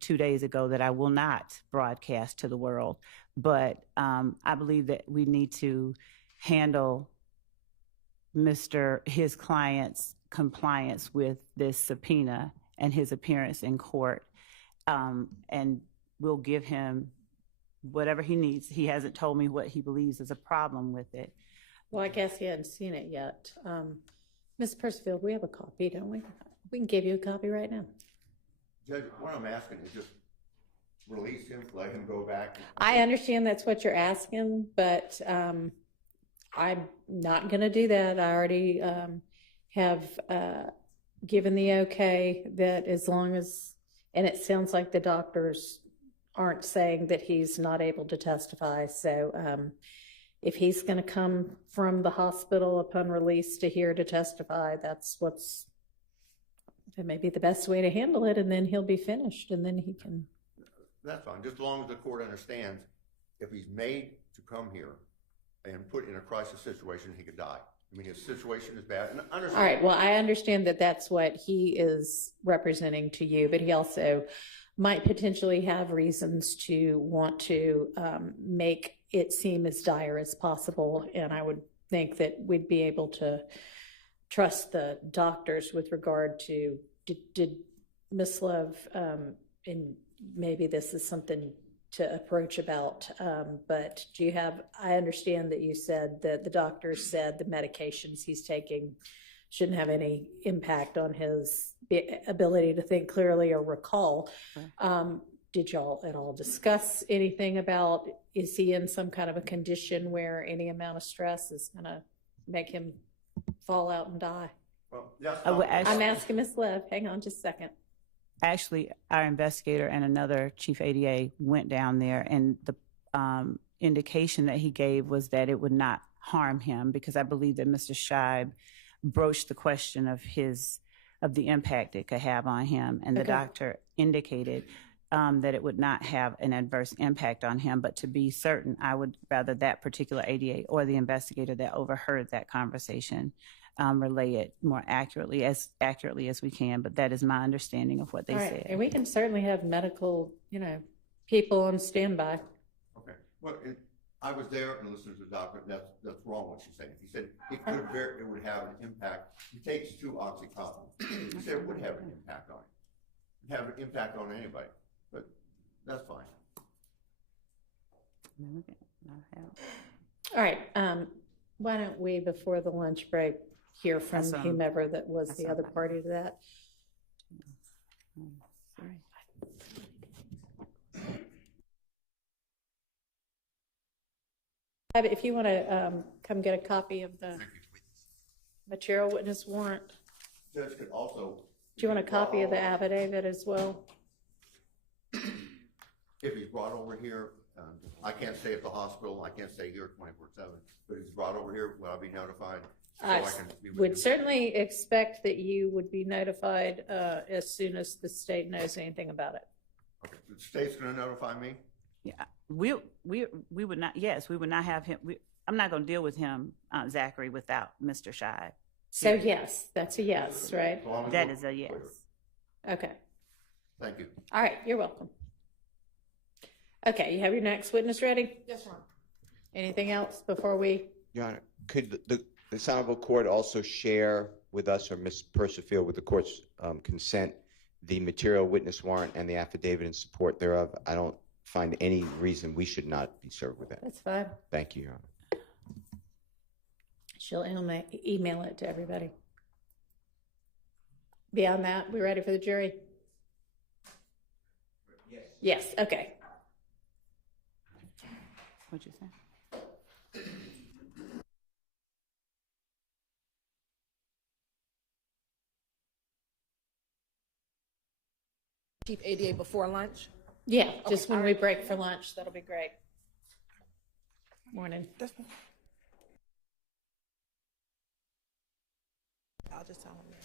2 days ago that I will not broadcast to the world. But I believe that we need to handle his client's compliance with this subpoena and his appearance in court. And we'll give him whatever he needs. He hasn't told me what he believes is a problem with it. Well, I guess he hadn't seen it yet. Ms. Percival, we have a copy, don't we? We can give you a copy right now. Judge, what I'm asking is just release him, let him go back. I understand that's what you're asking, but I'm not going to do that. I already have given the okay that as long as, and it sounds like the doctors aren't saying that he's not able to testify. So if he's going to come from the hospital upon release to here to testify, that may be the best way to handle it, and then he'll be finished, and then he can. That's fine, just as long as the court understands if he's made to come here, and put in a crisis situation, he could die. I mean, his situation is bad. And All right, well, I understand that that's what he is representing to you, but he also might potentially have reasons to want to make it seem as dire as possible. And I would think that we'd be able to trust the doctors with regard to, did Ms. Love, and maybe this is something to approach about, but do you have, I understand that you said that the doctor said the medications he's taking shouldn't have any impact on his ability to think clearly or recall. Did y'all at all discuss anything about, is he in some kind of a condition where any amount of stress is gonna make him fall out and die? Well, yes, I'm asking Ms. Lev, hang on just a second. Actually, our investigator and another chief ADA went down there, and the indication that he gave was that it would not harm him, because I believe that Mr. Scheib broached the question of the impact it could have on him, and the doctor indicated that it would not have an adverse impact on him. But to be certain, I would rather that particular ADA or the investigator that overheard that conversation relay it more accurately as we can. But that is my understanding of what they said. And we can certainly have medical, people on standby. Okay. Well, I was there and listened to the doctor. That's wrong what she said. He said it would have an impact. He takes 2 oxycontin. He said it would have an impact on him. It would have an impact on anybody. But that's fine. All right. Why don't we, before the lunch break, hear from whomever that was the other party to that? If you want to come get a copy of the material witness warrant. Judge could also. Do you want a copy of the affidavit as well? If he's brought over here, I can't stay at the hospital. I can't stay here 24/7. But if he's brought over here, will I be notified? I would certainly expect that you would be notified as soon as the state knows anything about it. Okay. The state's going to notify me? Yeah, we would not. Yes, we would not have him. I'm not going to deal with him, Zachary, without Mr. Scheib. So yes, that's a yes, right? That is a yes. Okay. Thank you. All right, you're welcome. Okay, you have your next witness ready? Yes, Your Honor. Anything else before we? Your Honor, could the Honorable Court also share with us, or Ms. Percifield, with the court's consent, the material witness warrant and the affidavit in support thereof? I don't find any reason we should not be served with that. That's fine. Thank you, Your Honor. She'll email it to everybody. Beyond that, we ready for the jury? Yes. Yes, okay. What'd you say? Chief ADA before lunch? Yeah, just when we break for lunch, that'll be great. Morning. That's fine. I'll just tell him that.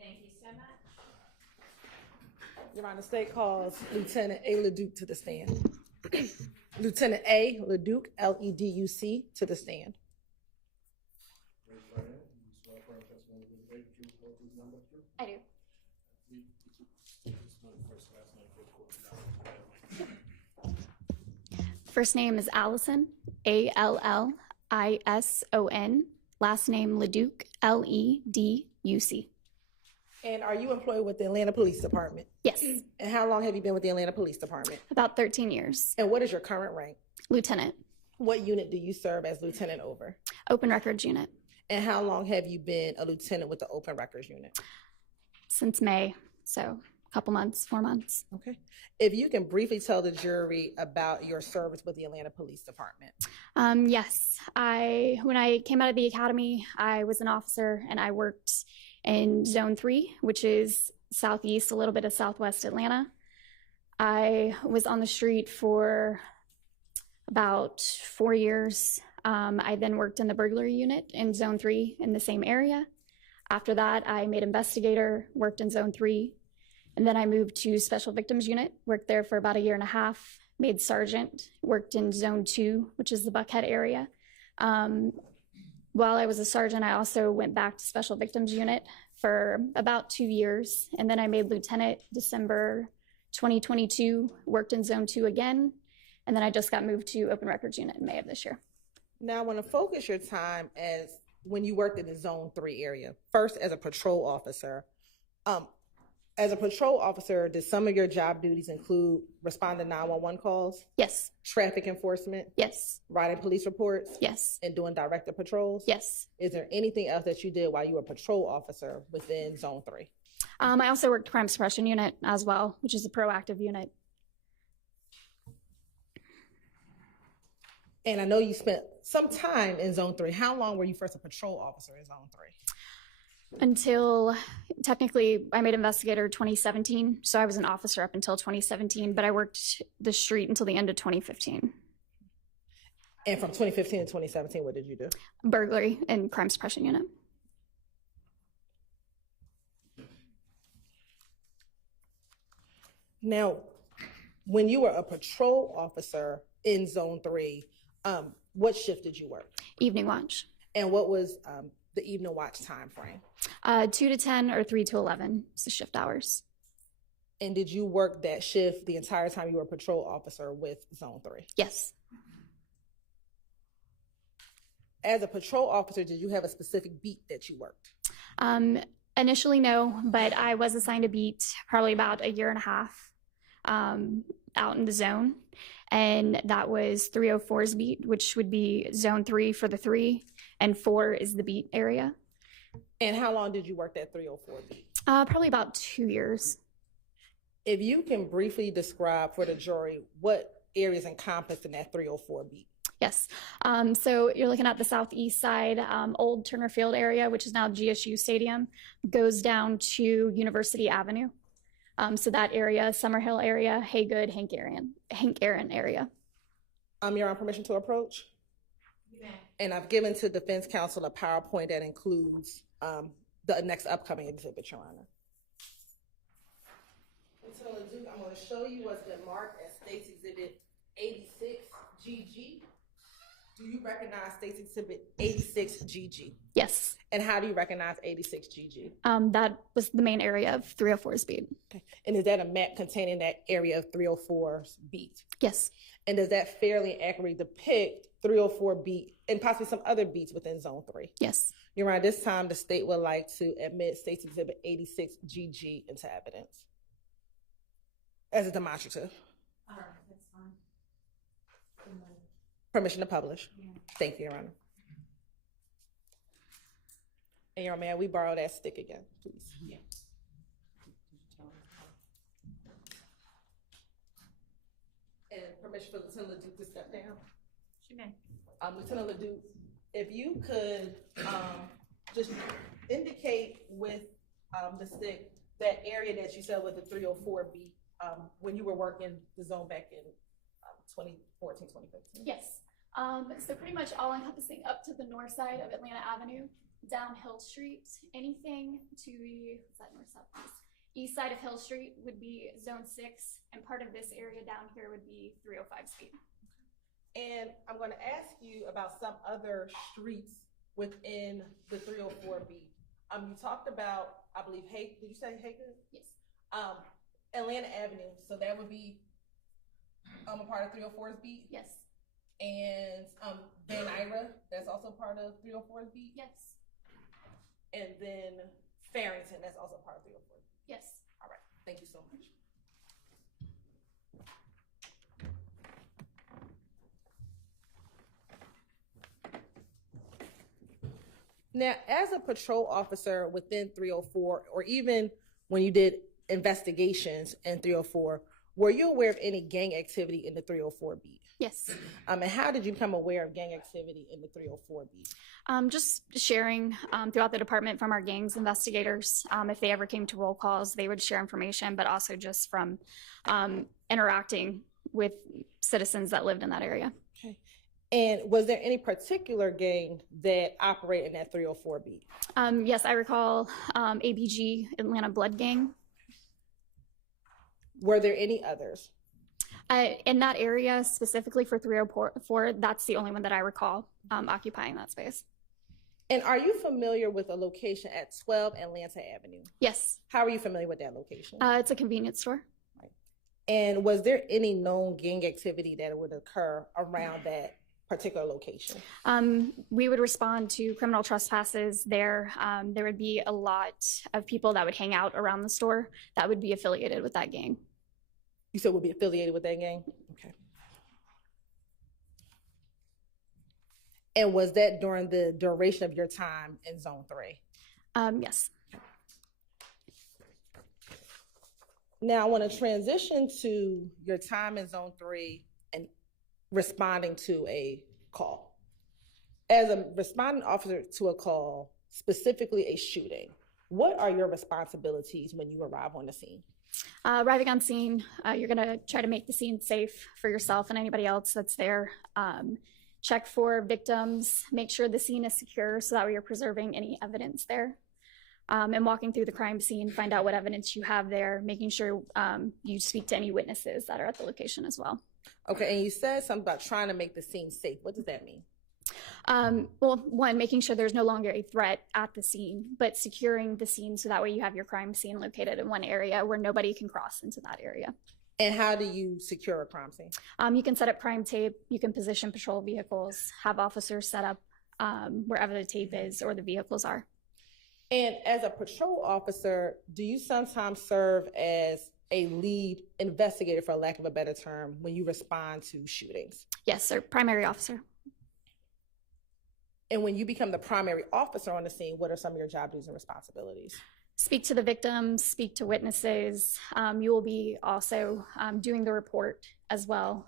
Thank you so much. Your Honor, the state calls Lieutenant A. Leduc to the stand. Lieutenant A. Leduc, Leduc, to the stand. I do. First name is Allison, Allison. Last name Leduc, Leduc. And are you employed with the Atlanta Police Department? Yes. And how long have you been with the Atlanta Police Department? About 13 years. And what is your current rank? Lieutenant. What unit do you serve as lieutenant over? Open Records Unit. And how long have you been a lieutenant with the Open Records Unit? Since May, so a couple months, 4 months. Okay. If you can briefly tell the jury about your service with the Atlanta Police Department. Yes, when I came out of the academy, I was an officer and I worked in Zone 3, which is southeast, a little bit of southwest Atlanta. I was on the street for about 4 years. I then worked in the burglary unit in Zone 3 in the same area. After that, I made investigator, worked in Zone 3, and then I moved to Special Victims Unit, worked there for about 1.5 years, made sergeant, worked in Zone 2, which is the Buckhead area. While I was a sergeant, I also went back to Special Victims Unit for about 2 years, and then I made lieutenant December 2022, worked in Zone 2 again, and then I just got moved to Open Records Unit in May of this year. Now, I want to focus your time as when you worked in the Zone 3 area. First, as a patrol officer. As a patrol officer, did some of your job duties include responding to 911 calls? Yes. Traffic enforcement? Yes. Writing police reports? Yes. And doing directed patrols? Yes. Is there anything else that you did while you were a patrol officer within Zone 3? I also worked Crime Suppression Unit as well, which is a proactive unit. And I know you spent some time in Zone 3. How long were you first a patrol officer in Zone 3? Until technically I made investigator 2017. So I was an officer up until 2017, but I worked the street until the end of 2015. And from 2015 to 2017, what did you do? Burglary and Crime Suppression Unit. Now, when you were a patrol officer in Zone 3, what shift did you work? Evening watch. And what was the evening watch time frame? 2 to 10 or 3 to 11 is the shift hours. And did you work that shift the entire time you were a patrol officer with Zone 3? Yes. As a patrol officer, did you have a specific beat that you worked? Initially, no, but I was assigned a beat probably about 1.5 years out in the zone. And that was 304's beat, which would be Zone 3 for the 3, and 4 is the beat area. And how long did you work that 304 beat? Probably about 2 years. If you can briefly describe for the jury what areas encompassed in that 304 beat. Yes. So you're looking at the southeast side, old Turner Field area, which is now GSU Stadium, goes down to University Avenue. So that area, Summerhill area, Haygood, Hank Aaron area. You're on permission to approach? Yeah. And I've given to defense counsel a PowerPoint that includes the next upcoming exhibit, Your Honor. So I'm going to show you what's been marked as State's Exhibit 86GG. Do you recognize State's Exhibit 86GG? Yes. And how do you recognize 86GG? That was the main area of 304's beat. Okay. And is that a map containing that area of 304's beat? Yes. And does that fairly accurately depict 304 beat and possibly some other beats within Zone 3? Yes. Your Honor, this time the state would like to admit State's Exhibit 86GG into evidence as a demonstrative. All right, that's fine. Permission to publish. Yeah. Thank you, Your Honor. And Your Honor, may we borrow that stick again, please? Yeah. And permission for Lieutenant Leduc to step down? She may. Lieutenant Leduc, if you could just indicate with the stick that area that you said was the 304 beat when you were working the zone back in 2014, 2015. Yes. So pretty much all encompassing up to the north side of Atlanta Avenue, down Hill Street, anything to the, what's that, north, south, east side of Hill Street would be Zone 6, and part of this area down here would be 305 Street. And I'm going to ask you about some other streets within the 304 beat. You talked about, I believe, did you say Haygood? Yes. Atlanta Avenue, so that would be a part of 304's beat? Yes. And Van Ira, that's also part of 304's beat? Yes. And then Farrington, that's also part of 304's beat? Yes. All right, thank you so much. Now, as a patrol officer within 304, or even when you did investigations in 304, were you aware of any gang activity in the 304 beat? Yes. And how did you become aware of gang activity in the 304 beat? Just sharing throughout the department from our gangs investigators. If they ever came to roll calls, they would share information, but also just from interacting with citizens that lived in that area. Okay. And was there any particular gang that operated in that 304 beat? Yes, I recall ABG, Atlanta Blood Gang. Were there any others? In that area, specifically for 304, that's the only one that I recall occupying that space. And are you familiar with a location at 12 Atlanta Avenue? Yes. How are you familiar with that location? It's a convenience store. Right. And was there any known gang activity that would occur around that particular location? We would respond to criminal trespasses there. There would be a lot of people that would hang out around the store that would be affiliated with that gang. You said would be affiliated with that gang? Okay. And was that during the duration of your time in Zone 3? Yes. Now I want to transition to your time in Zone 3 and responding to a call. As a responding officer to a call, specifically a shooting, what are your responsibilities when you arrive on the scene? Arriving on scene, you're going to try to make the scene safe for yourself and anybody else that's there. Check for victims, make sure the scene is secure so that way you're preserving any evidence there. And walking through the crime scene, find out what evidence you have there, making sure you speak to any witnesses that are at the location as well. Okay, and you said something about trying to make the scene safe. What does that mean? Well, one, making sure there's no longer a threat at the scene, but securing the scene so that way you have your crime scene located in one area where nobody can cross into that area. And how do you secure a crime scene? You can set up crime tape, you can position patrol vehicles, have officers set up wherever the tape is or the vehicles are. And as a patrol officer, do you sometimes serve as a lead investigator, for lack of a better term, when you respond to shootings? Yes, sir. Primary officer. And when you become the primary officer on the scene, what are some of your job duties and responsibilities? Speak to the victims, speak to witnesses. You will be also doing the report as well,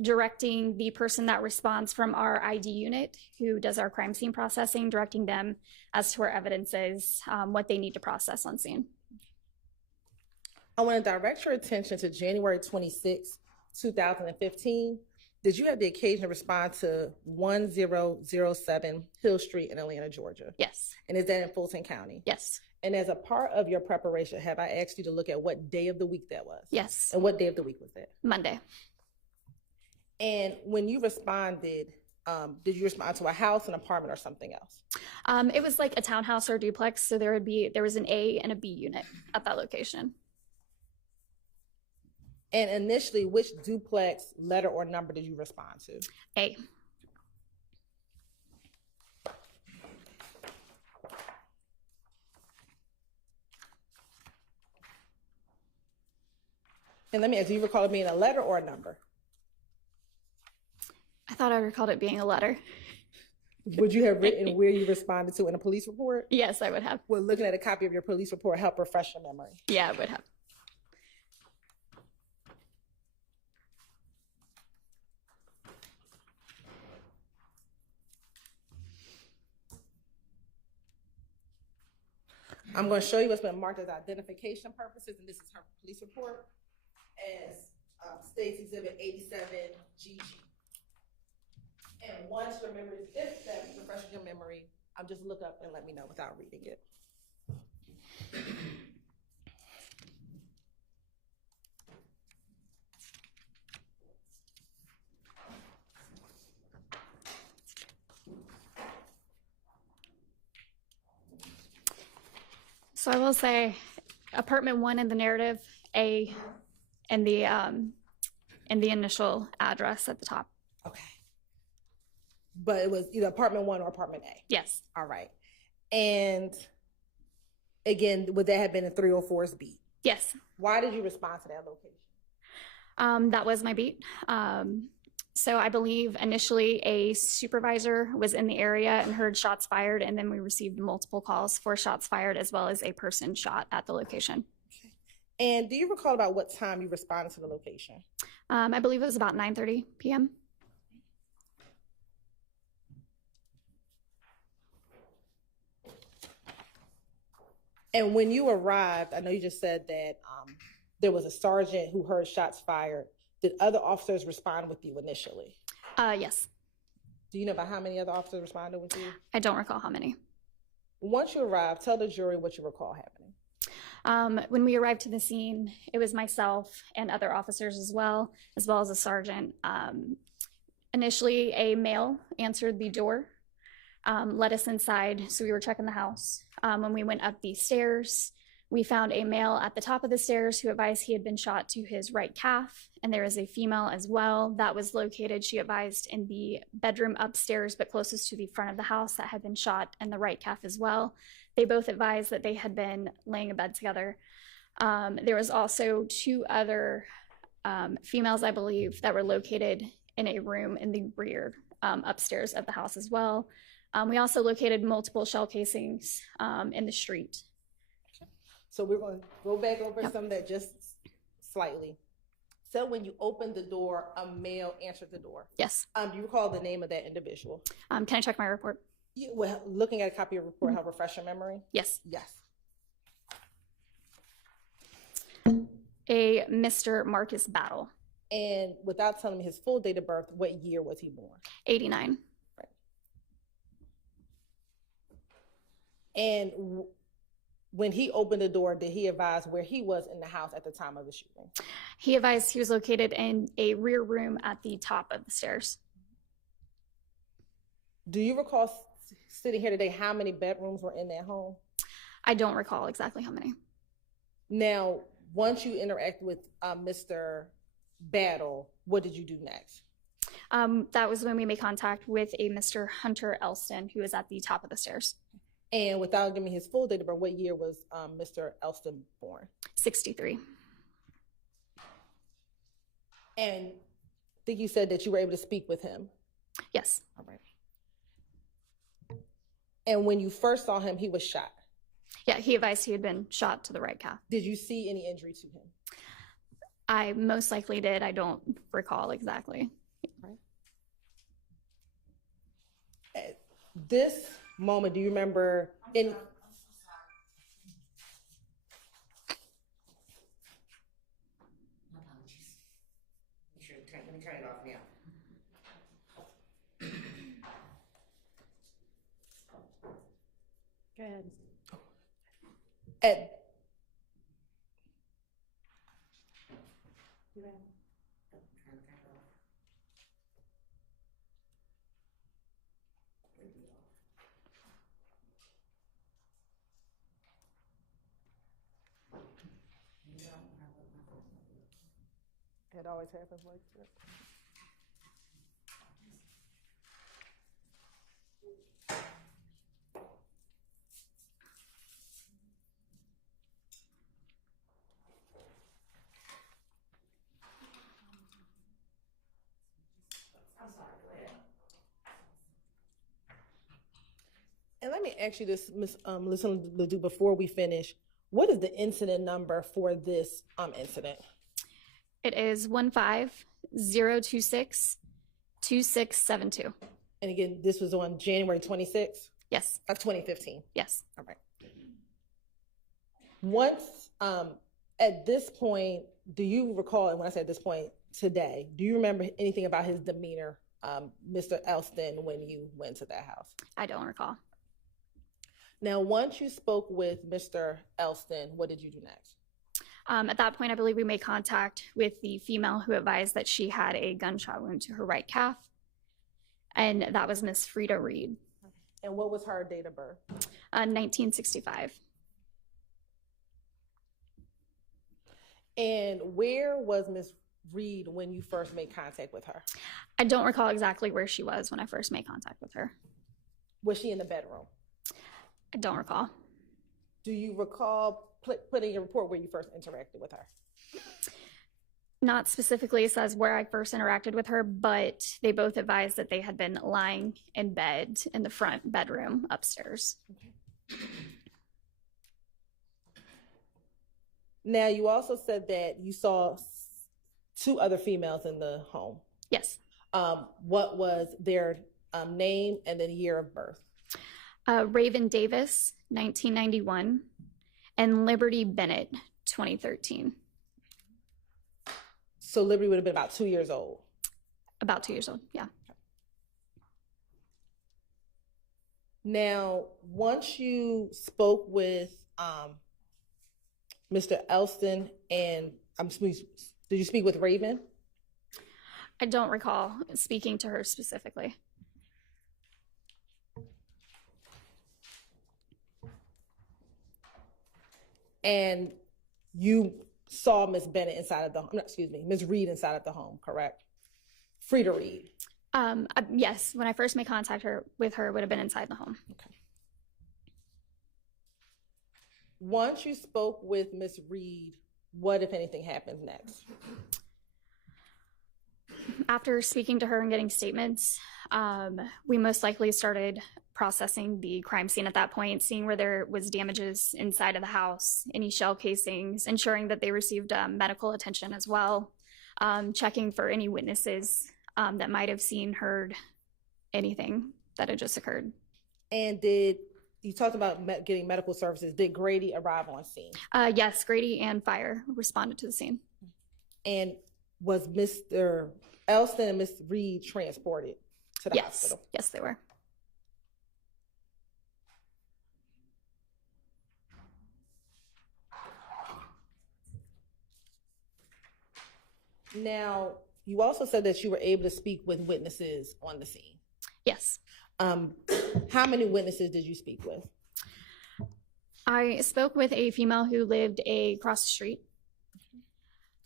directing the person that responds from our ID unit who does our crime scene processing, directing them as to where evidence is, what they need to process on scene. I want to direct your attention to January 26, 2015. Did you have the occasion to respond to 1007 Hill Street in Atlanta, Georgia? Yes. And is that in Fulton County? Yes. And as a part of your preparation, have I asked you to look at what day of the week that was? Yes. And what day of the week was that? Monday. And when you responded, did you respond to a house, an apartment, or something else? It was like a townhouse or a duplex, so there was an A and a B unit at that location. And initially, which duplex, letter, or number did you respond to? A. And let me ask, do you recall it being a letter or a number? I thought I recalled it being a letter. Would you have written where you responded to in a police report? Yes, I would have. Would looking at a copy of your police report help refresh your memory? Yeah, I would have. I'm going to show you what's been marked as identification purposes, and this is her police report as States Exhibit 87GG. And once your memory is, if that refreshes your memory, just look up and let me know without reading it. So I will say apartment 1 in the narrative, A, and the initial address at the top. Okay. But it was either apartment 1 or apartment A? Yes. All right. And again, would that have been in 304's beat? Yes. Why did you respond to that location? That was my beat. So I believe initially a supervisor was in the area and heard shots fired, and then we received multiple calls for shots fired as well as a person shot at the location. And do you recall about what time you responded to the location? I believe it was about 9:30 p.m. And when you arrived, I know you just said that there was a sergeant who heard shots fired. Did other officers respond with you initially? Yes. Do you know about how many other officers responded with you? I don't recall how many. Once you arrived, tell the jury what you recall happening. When we arrived to the scene, it was myself and other officers as well as a sergeant. Initially, a male answered the door, led us inside, so we were checking the house. When we went up the stairs, we found a male at the top of the stairs who advised he had been shot to his right calf, and there is a female as well that was located, she advised, in the bedroom upstairs, but closest to the front of the house, that had been shot in the right calf as well. They both advised that they had been laying in bed together. There was also two other females, I believe, that were located in a room in the rear upstairs of the house as well. We also located multiple shell casings in the street. So we're going to go back over some of that just slightly. So when you opened the door, a male answered the door. Yes. Do you recall the name of that individual? Can I check my report? Well, looking at a copy of your report, help refresh your memory? Yes. Yes. A Mr. Marcus Battle. And without telling me his full date of birth, what year was he born? 89. Right. And when he opened the door, did he advise where he was in the house at the time of the shooting? He advised he was located in a rear room at the top of the stairs. Do you recall sitting here today how many bedrooms were in that home? I don't recall exactly how many. Now, once you interacted with Mr. Battle, what did you do next? That was when we made contact with a Mr. Hunter Elston, who was at the top of the stairs. And without giving me his full date of birth, what year was Mr. Elston born? 63. And I think you said that you were able to speak with him. Yes. All right. And when you first saw him, he was shot. Yeah, he advised he had been shot to the right calf. Did you see any injury to him? I most likely did. I don't recall exactly. Right. At this moment, do you remember any? I'm so sorry. My apologies. Let me turn it off now. Go ahead. It always happens like that. And let me ask you this, Ms. Leduc, before we finish. What is the incident number for this incident? It is 150262672. And again, this was on January 26th? Yes. Of 2015? Yes. All right. Once, at this point, do you recall, and when I say at this point, today, do you remember anything about his demeanor, Mr. Elston, when you went to that house? I don't recall. Now, once you spoke with Mr. Elston, what did you do next? At that point, I believe we made contact with the female who advised that she had a gunshot wound to her right calf, and that was Miss Frida Reed. And what was her date of birth? 1965. And where was Miss Reed when you first made contact with her? I don't recall exactly where she was when I first made contact with her. Was she in the bedroom? I don't recall. Do you recall putting a report where you first interacted with her? Not specifically says where I first interacted with her, but they both advised that they had been lying in bed in the front bedroom upstairs. Now, you also said that you saw two other females in the home. Yes. What was their name and then year of birth? Raven Davis, 1991, and Liberty Bennett, 2013. So Liberty would have been about 2 years old. About 2 years old, yeah. Now, once you spoke with Mr. Elston and did you speak with Raven? I don't recall speaking to her specifically. And you saw Miss Bennett inside of Miss Reed inside of the home, correct? Frida Reed. Yes, when I first made contact with her, it would have been inside the home. Okay. Once you spoke with Miss Reed, what, if anything, happened next? After speaking to her and getting statements, we most likely started processing the crime scene at that point, seeing where there was damages inside of the house, any shell casings, ensuring that they received medical attention as well, checking for any witnesses that might have seen, heard anything that had just occurred. And you talked about getting medical services. Did Grady arrive on scene? Yes, Grady and fire responded to the scene. And was Mr. Elston and Miss Reed transported to the hospital? Yes, they were. Now, you also said that you were able to speak with witnesses on the scene. Yes. How many witnesses did you speak with? I spoke with a female who lived across the street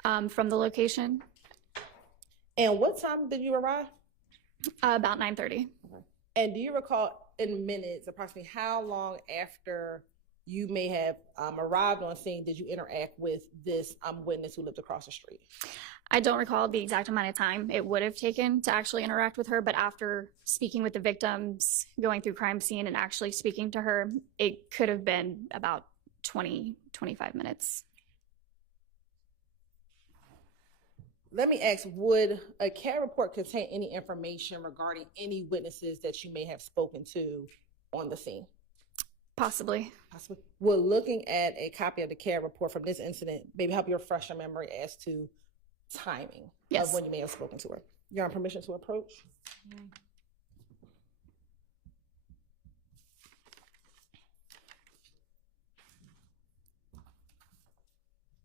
from the location. And what time did you arrive? About 9:30. Okay. And do you recall in minutes approximately how long after you may have arrived on scene did you interact with this witness who lived across the street? I don't recall the exact amount of time it would have taken to actually interact with her, but after speaking with the victims, going through crime scene and actually speaking to her, it could have been about 20, 25 minutes. Let me ask, would a CAD report contain any information regarding any witnesses that you may have spoken to on the scene? Possibly. Possibly. Will looking at a copy of the CAD report from this incident maybe help you refresh your memory as to timing of when you may have spoken to her? You're on permission to approach?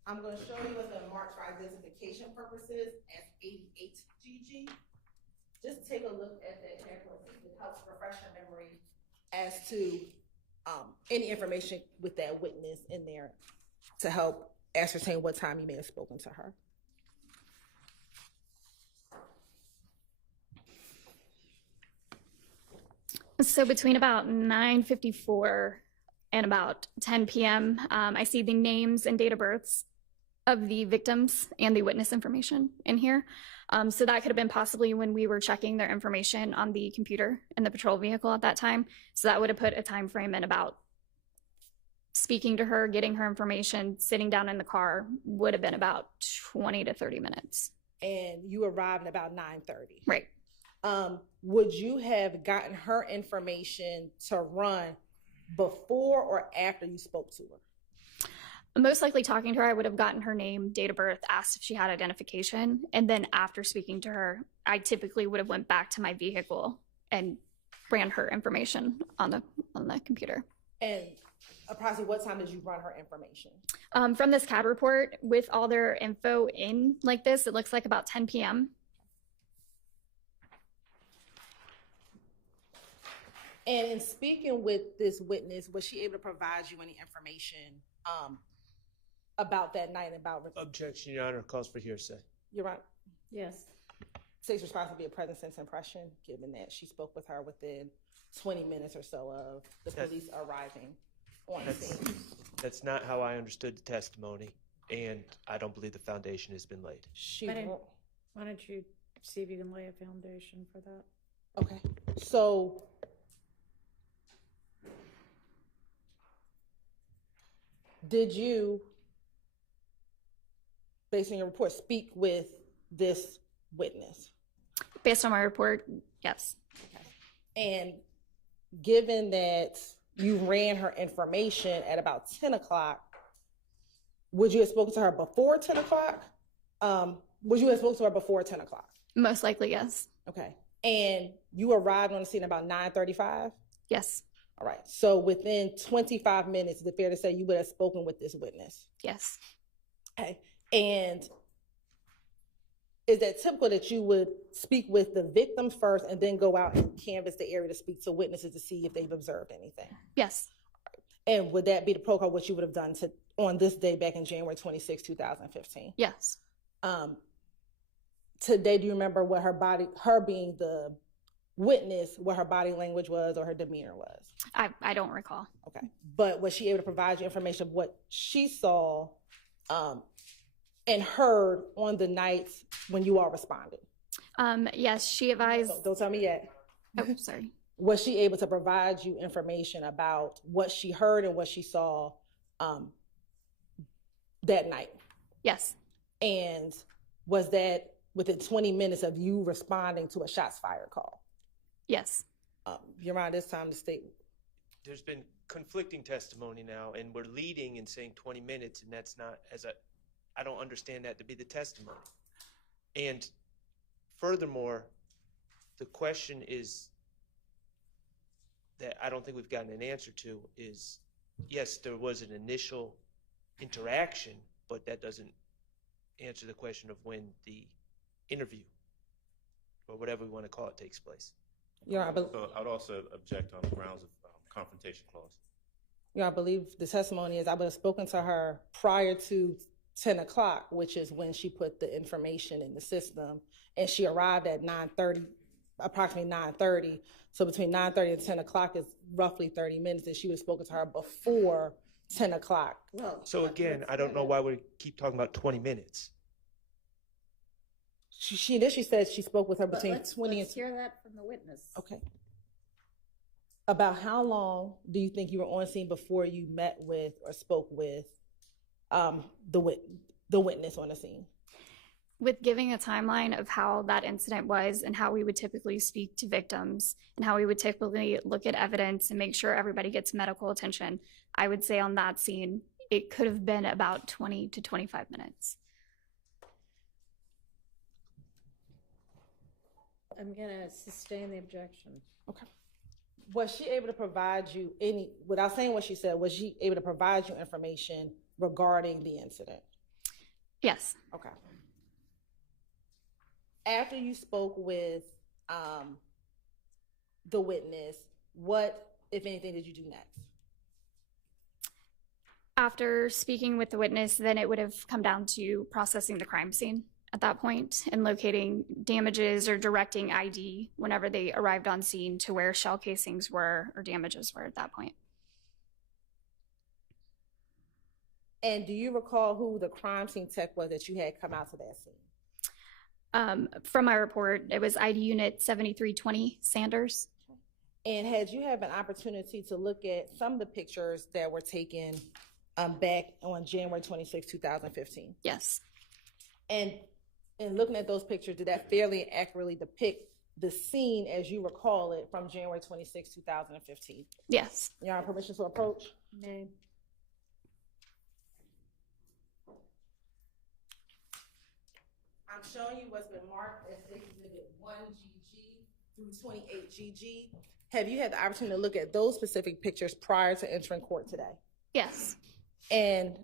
I'm going to show you what the marked for identification purposes as 88GG. Just take a look at that CAD report. It helps refresh your memory as to any information with that witness in there to help ascertain what time you may have spoken to her. So between about 9:54 and about 10 p.m., I see the names and date of births of the victims and the witness information in here. So that could have been possibly when we were checking their information on the computer in the patrol vehicle at that time. So that would have put a time frame in about speaking to her, getting her information, sitting down in the car would have been about 20 to 30 minutes. And you arrived at about 9:30. Right. Would you have gotten her information to run before or after you spoke to her? Most likely talking to her, I would have gotten her name, date of birth, asked if she had identification. And then after speaking to her, I typically would have went back to my vehicle and ran her information on the computer. And approximately what time did you run her information? From this CAD report, with all their info in like this, it looks like about 10 p.m. And in speaking with this witness, was she able to provide you any information about that night? Objection, Your Honor, calls for hearsay. You're right. Yes. State's response would be a present sense impression, given that she spoke with her within 20 minutes or so of the police arriving on scene. That's not how I understood the testimony. and I don't believe the foundation has been laid. Why don't you see if you can lay a foundation for that? Okay, so did you, based on your report, speak with this witness? Based on my report, yes. And given that you ran her information at about 10 o'clock, would you have spoken to her before 10 o'clock? Would you have spoken to her before 10 o'clock? Most likely, yes. Okay. And you arrived on the scene about 9:35? Yes. All right. So within 25 minutes, is it fair to say you would have spoken with this witness? Yes. Okay. And is that typical that you would speak with the victims first and then go out and canvass the area to speak to witnesses to see if they've observed anything? Yes. And would that be the protocol, what you would have done on this day back in January 26, 2015? Yes. Today, do you remember what her being the witness, what her body language was or her demeanor was? I don't recall. Okay. But was she able to provide you information of what she saw and heard on the nights when you all responded? Yes, she advised. Don't tell me yet. Oh, sorry. Was she able to provide you information about what she heard and what she saw that night? Yes. And was that within 20 minutes of you responding to a shots fired call? Yes. Your Honor, this time the state. There's been conflicting testimony now, and we're leading and saying 20 minutes, and that's not, I don't understand that to be the testimony. And furthermore, the question is that I don't think we've gotten an answer to is, yes, there was an initial interaction, but that doesn't answer the question of when the interview, or whatever we want to call it, takes place. Yeah, So I would also object on the grounds of confrontation clause. Yeah, I believe the testimony is I would have spoken to her prior to 10 o'clock, which is when she put the information in the system, and she arrived at 9:30, approximately 9:30. So between 9:30 and 10 o'clock is roughly 30 minutes, and she would have spoken to her before 10 o'clock. So again, I don't know why we keep talking about 20 minutes. She initially said she spoke with her between Let's 20 and... hear that from the witness. Okay. About how long do you think you were on scene before you met with or spoke with the witness on the scene? With giving a timeline of how that incident was and how we would typically speak to victims and how we would typically look at evidence and make sure everybody gets medical attention, I would say on that scene, it could have been about 20 to 25 minutes. I'm gonna sustain the objection. Okay. Was she able to provide you without saying what she said, was she able to provide you information regarding the incident? Yes. Okay. After you spoke with the witness, what, if anything, did you do next? After speaking with the witness, then it would have come down to processing the crime scene at that point and locating damages or directing ID whenever they arrived on scene to where shell casings were or damages were at that point. And do you recall who the crime scene tech was that you had come out to that scene? From my report, it was ID Unit 7320 Sanders. And had you had an opportunity to look at some of the pictures that were taken back on January 26, 2015? Yes. And in looking at those pictures, did that fairly accurately depict the scene as you recall it from January 26, 2015? Yes. Your Honor, permission to approach? Nay. I'm showing you what's been marked as Exhibit 1GG through 28GG. Have you had the opportunity to look at those specific pictures prior to entering court today? Yes. And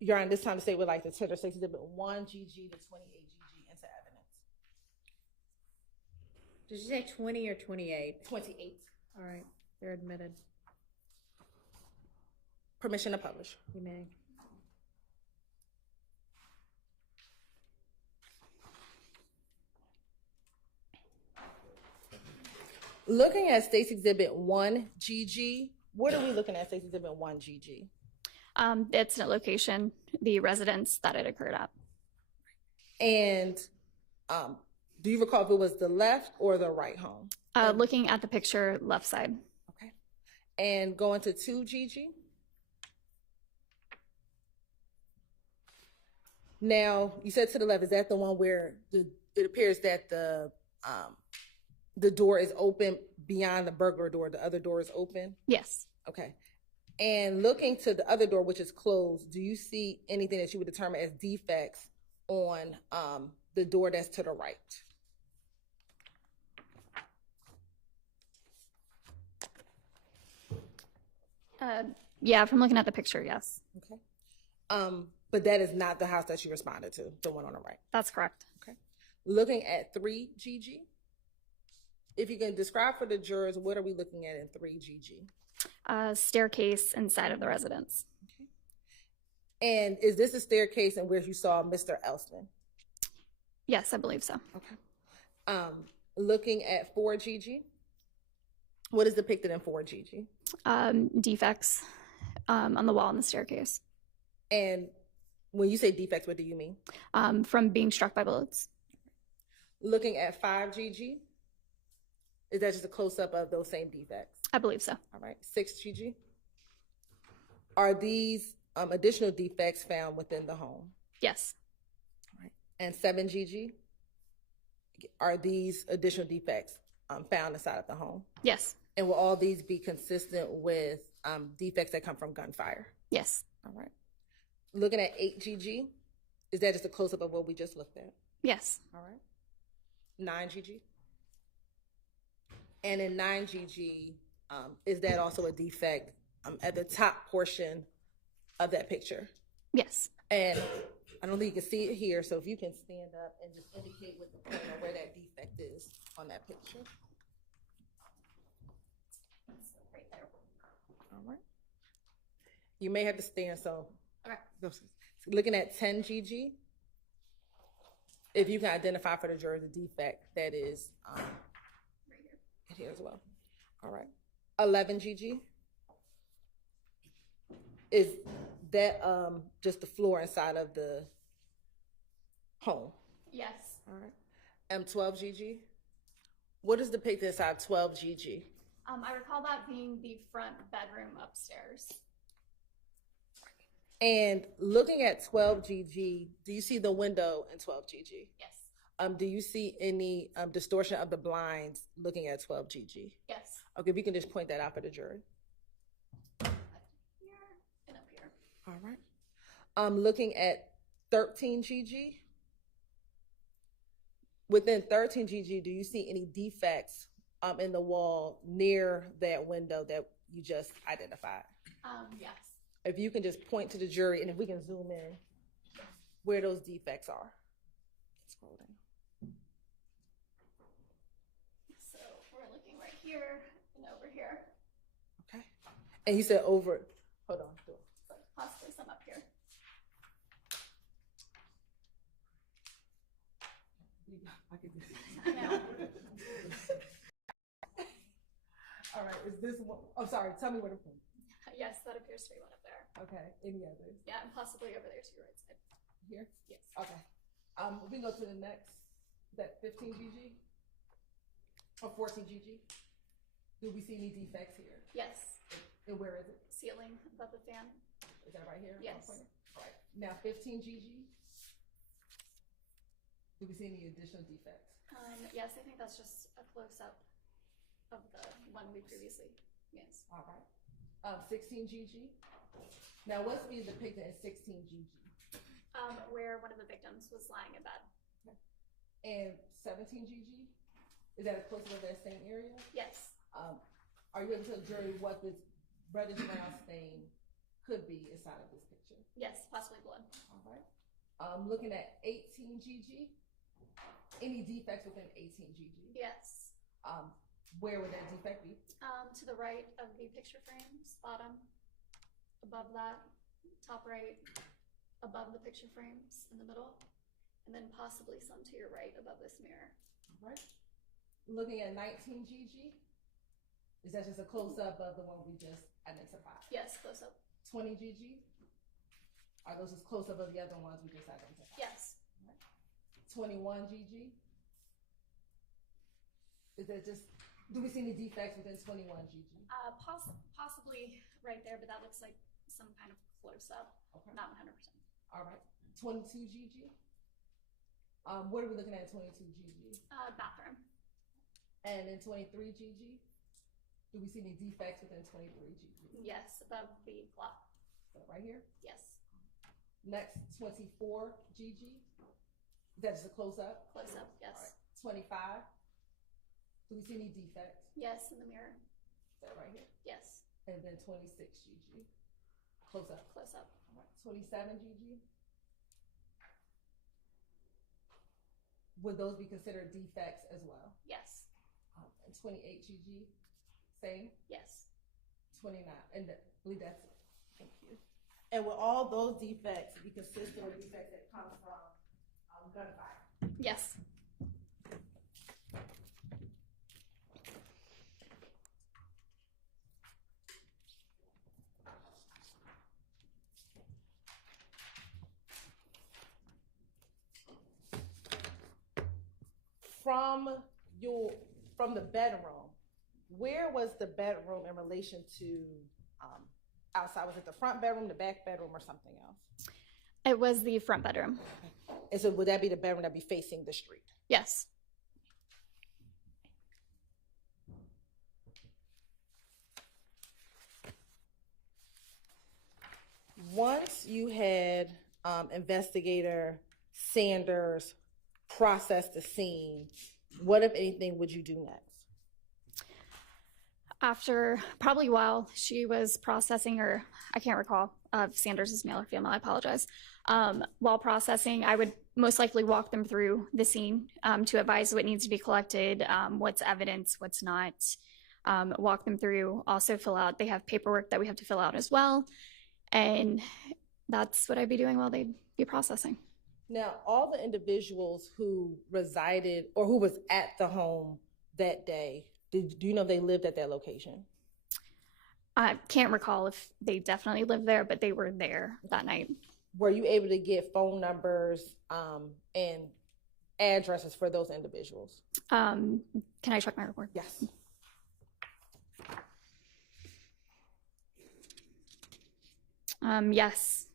Your Honor, this time the state would like to tender Exhibit 1GG to 28GG into evidence. Did you say 20 or 28? 28. All right, they're admitted. Permission to publish. You may. Looking at State's Exhibit 1GG, what are we looking at State's Exhibit 1GG? The incident location, the residence that it occurred at. And do you recall if it was the left or the right home? Looking at the picture, left side. Okay. And going to 2 Gigi. Now, you said to the left, is that the one where it appears that the door is open beyond the burglar door, the other door is open? Yes. Okay. And looking to the other door, which is closed, do you see anything that you would determine as defects on the door that's to the right? Yeah, from looking at the picture, yes. Okay. But that is not the house that you responded to, the one on the right. That's correct. Okay. Looking at 3 GG, if you can describe for the jurors, what are we looking at in 3 GG? Staircase inside of the residence. Okay. And is this a staircase in which you saw Mr. Elston? Yes, I believe so. Okay. Looking at 4 GG, what is depicted in 4 GG? Defects on the wall and the staircase. And when you say defects, what do you mean? From being struck by bullets. Looking at 5 GG, is that just a close-up of those same defects? I believe so. All right. 6 GG, are these additional defects found within the home? Yes. All right. And 7 GG, are these additional defects found inside of the home? Yes. And will all these be consistent with defects that come from gunfire? Yes. All right. Looking at 8 GG, is that just a close-up of what we just looked at? Yes. All right. 9 GG. And in 9 GG, is that also a defect at the top portion of that picture? Yes. And I don't think you can see it here, so if you can stand up and just indicate with the pointer where that defect is on that picture. Right there. All right. You may have to stand, so. Okay. Looking at 10 GG, if you can identify for the jury the defect that is right here as well. All right. 11 GG, is that just the floor inside of the home? Yes. All right. 12 GG, what is depicted inside 12 GG? I recall that being the front bedroom upstairs. And looking at 12 GG, do you see the window in 12 GG? Yes. Do you see any distortion of the blinds looking at 12 GG? Yes. Okay, if you can just point that out for the jury. Here and up here. All right. Looking at 13 GG. Within 13 GG, do you see any defects in the wall near that window that you just identified? Yes. If you can just point to the jury, and if we can zoom in where those defects are. Scroll down. So we're looking right here and over here. Okay. And you said over, hold on. Possibly some up here. I can do I know. All right, is this one? Oh, sorry, tell me where to point. Yes, that appears to be one up there. Okay, any others? Yeah, and possibly over there to your right side. Here? Yes. Okay. We can go to the next, that 15 GG? Or 14 GG? Do we see any defects here? Yes. And where is it? Ceiling above the fan. Is that right here? Yes. All right. Now 15 GG? Do we see any additional defects? Yes, I think that's just a close-up of the one we previously, yes. All right. 16 GG? Now what's being depicted in 16 GG? Where one of the victims was lying in bed. Okay. And 17 GG? Is that a close-up of that same area? Yes. Are you able to tell the jury what this reddish brown stain could be inside of this picture? Yes, possibly blood. All right. Looking at 18 GG, any defects within 18 GG? Yes. Where would that defect be? To the right of the picture frames, bottom, above that, top right, above the picture frames in the middle, and then possibly some to your right above this mirror. All right. Looking at 19 GG, is that just a close-up of the one we just identified? Yes, close up. 20 GG? Are those just close up of the other ones we just identified? Yes. 21 GG? Is that just, do we see any defects within 21 GG? Possibly right there, but that looks like some kind of close up. Okay. Not 100%. All right. 22 GG? What are we looking at 22 GG? Bathroom. And in 23 GG? Do we see any defects within 23 GG? Yes, above the clock. So right here? Yes. Next, 24 GG? Is that just a close up? Close up, yes. All right. 25? Do we see any defects? Yes, in the mirror. Is that right here? Yes. And then 26 GG? Close up. Close up. All right. 27 GG? Would those be considered defects as well? Yes. And 28 GG? Same? Yes. 29, and I believe that's it. Thank you. And will all those defects be consistent with defects that come from gunfire? Yes. From the bedroom, where was the bedroom in relation to outside? Was it the front bedroom, the back bedroom, or something else? It was the front bedroom. And so would that be the bedroom that be facing the street? Yes. Once you had investigator Sanders process the scene, what, if anything, would you do next? After probably while she was processing, or I can't recall if Sanders is male or female, I apologize. While processing, I would most likely walk them through the scene to advise what needs to be collected, what's evidence, what's not. Walk them through, also fill out, they have paperwork that we have to fill out as well. And that's what I'd be doing while they'd be processing. Now, all the individuals who resided or who was at the home that day, do you know they lived at that location? I can't recall if they definitely lived there, but they were there that night. Were you able to get phone numbers and addresses for those individuals? Can I check my report? Yes. Yes.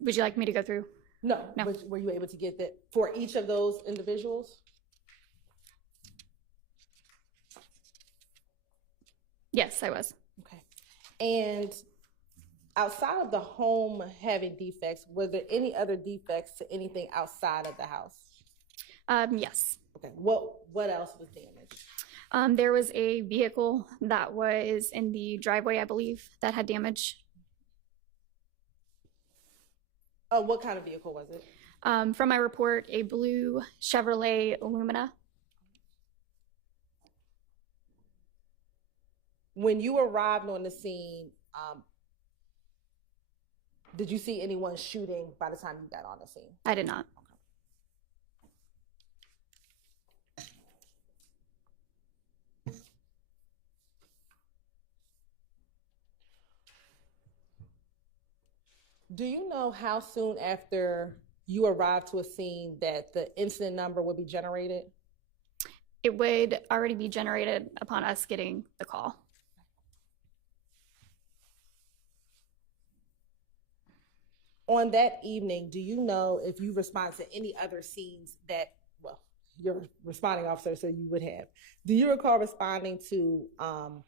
Would you like me to go through? No. No. But were you able to get that for each of those individuals? Yes, I was. Okay. And outside of the home having defects, were there any other defects to anything outside of the house? Yes. Okay. What else was damaged? There was a vehicle that was in the driveway, I believe, that had damage. Oh, what kind of vehicle was it? From my report, a blue Chevrolet Lumina. When you arrived on the scene, did you see anyone shooting by the time you got on the scene? I did not. Do you know how soon after you arrived to a scene that the incident number would be generated? It would already be generated upon us getting the call. On that evening, do you know if you responded to any other scenes that, well, your responding officer said you would have. Do you recall responding to an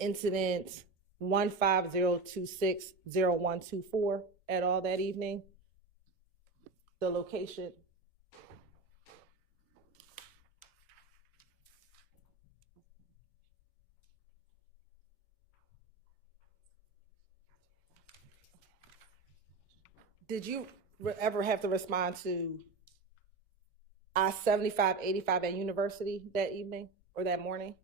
incident 150260124 at all that evening? The location? Did you ever have to respond to I-7585 at University that evening or that morning?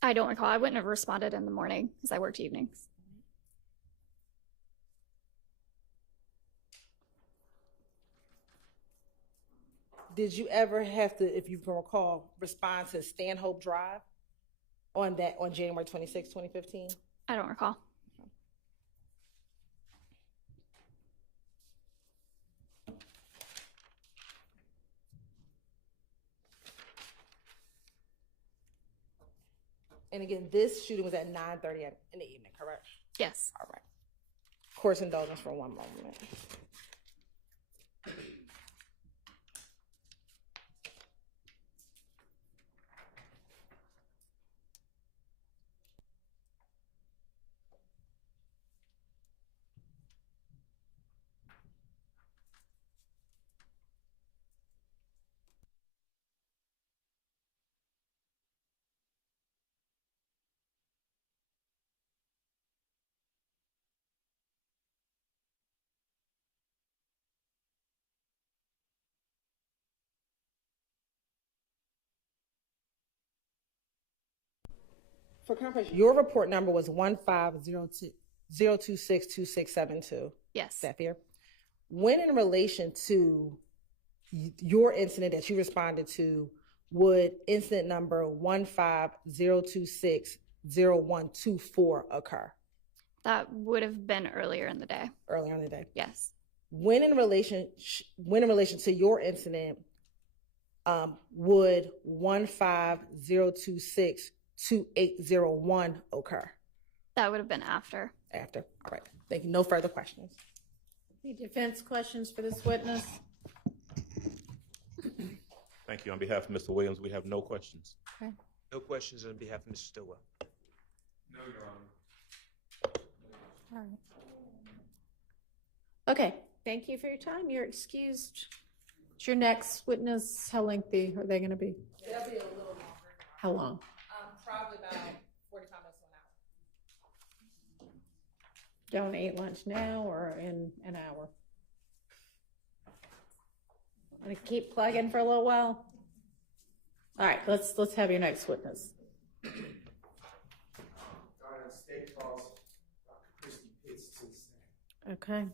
I don't recall. I wouldn't have responded in the morning because I worked evenings. Did you ever have to, if you can recall, respond to Stanhope Drive on January 26, 2015? I don't recall. And again, this shooting was at 9:30 in the evening, correct? Yes. All right. Course indulgence for one moment. For confirmation, your report number was 15020262672. Yes. Is that fair? When in relation to your incident that you responded to, would incident number 150260124 occur? That would have been earlier in the day. Earlier in the day. Yes. When in relation to your incident, would 150262801 occur? That would have been after. After. All right. Thank you. No further questions. Any defense questions for this witness? Thank you. On behalf of Mr. Williams, we have no questions. Okay. No questions on behalf of Mr. Stillwell. No, Your Honor. All right. Okay, thank you for your time. You're excused. Is your next witness, how lengthy are they going to be? It'll be a little longer. How long? Probably about 45 minutes to an hour. Y'all want to eat lunch now or in an hour? Want to keep plugging for a little while? All right, let's have your next witness. State calls Dr. Christy Pitts to the stand. Okay.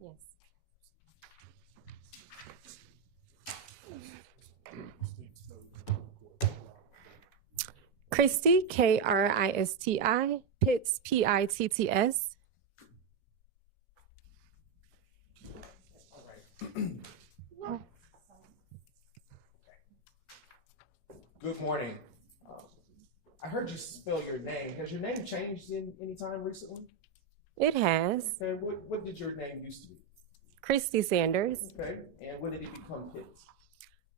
Yes. Christy, Kristi, Pitts, Pitts. Good morning. I heard you spell your name. Has your name changed in any time recently? It has. Okay, what did your name used to be? Christy Sanders. Okay, and when did it become Pitts?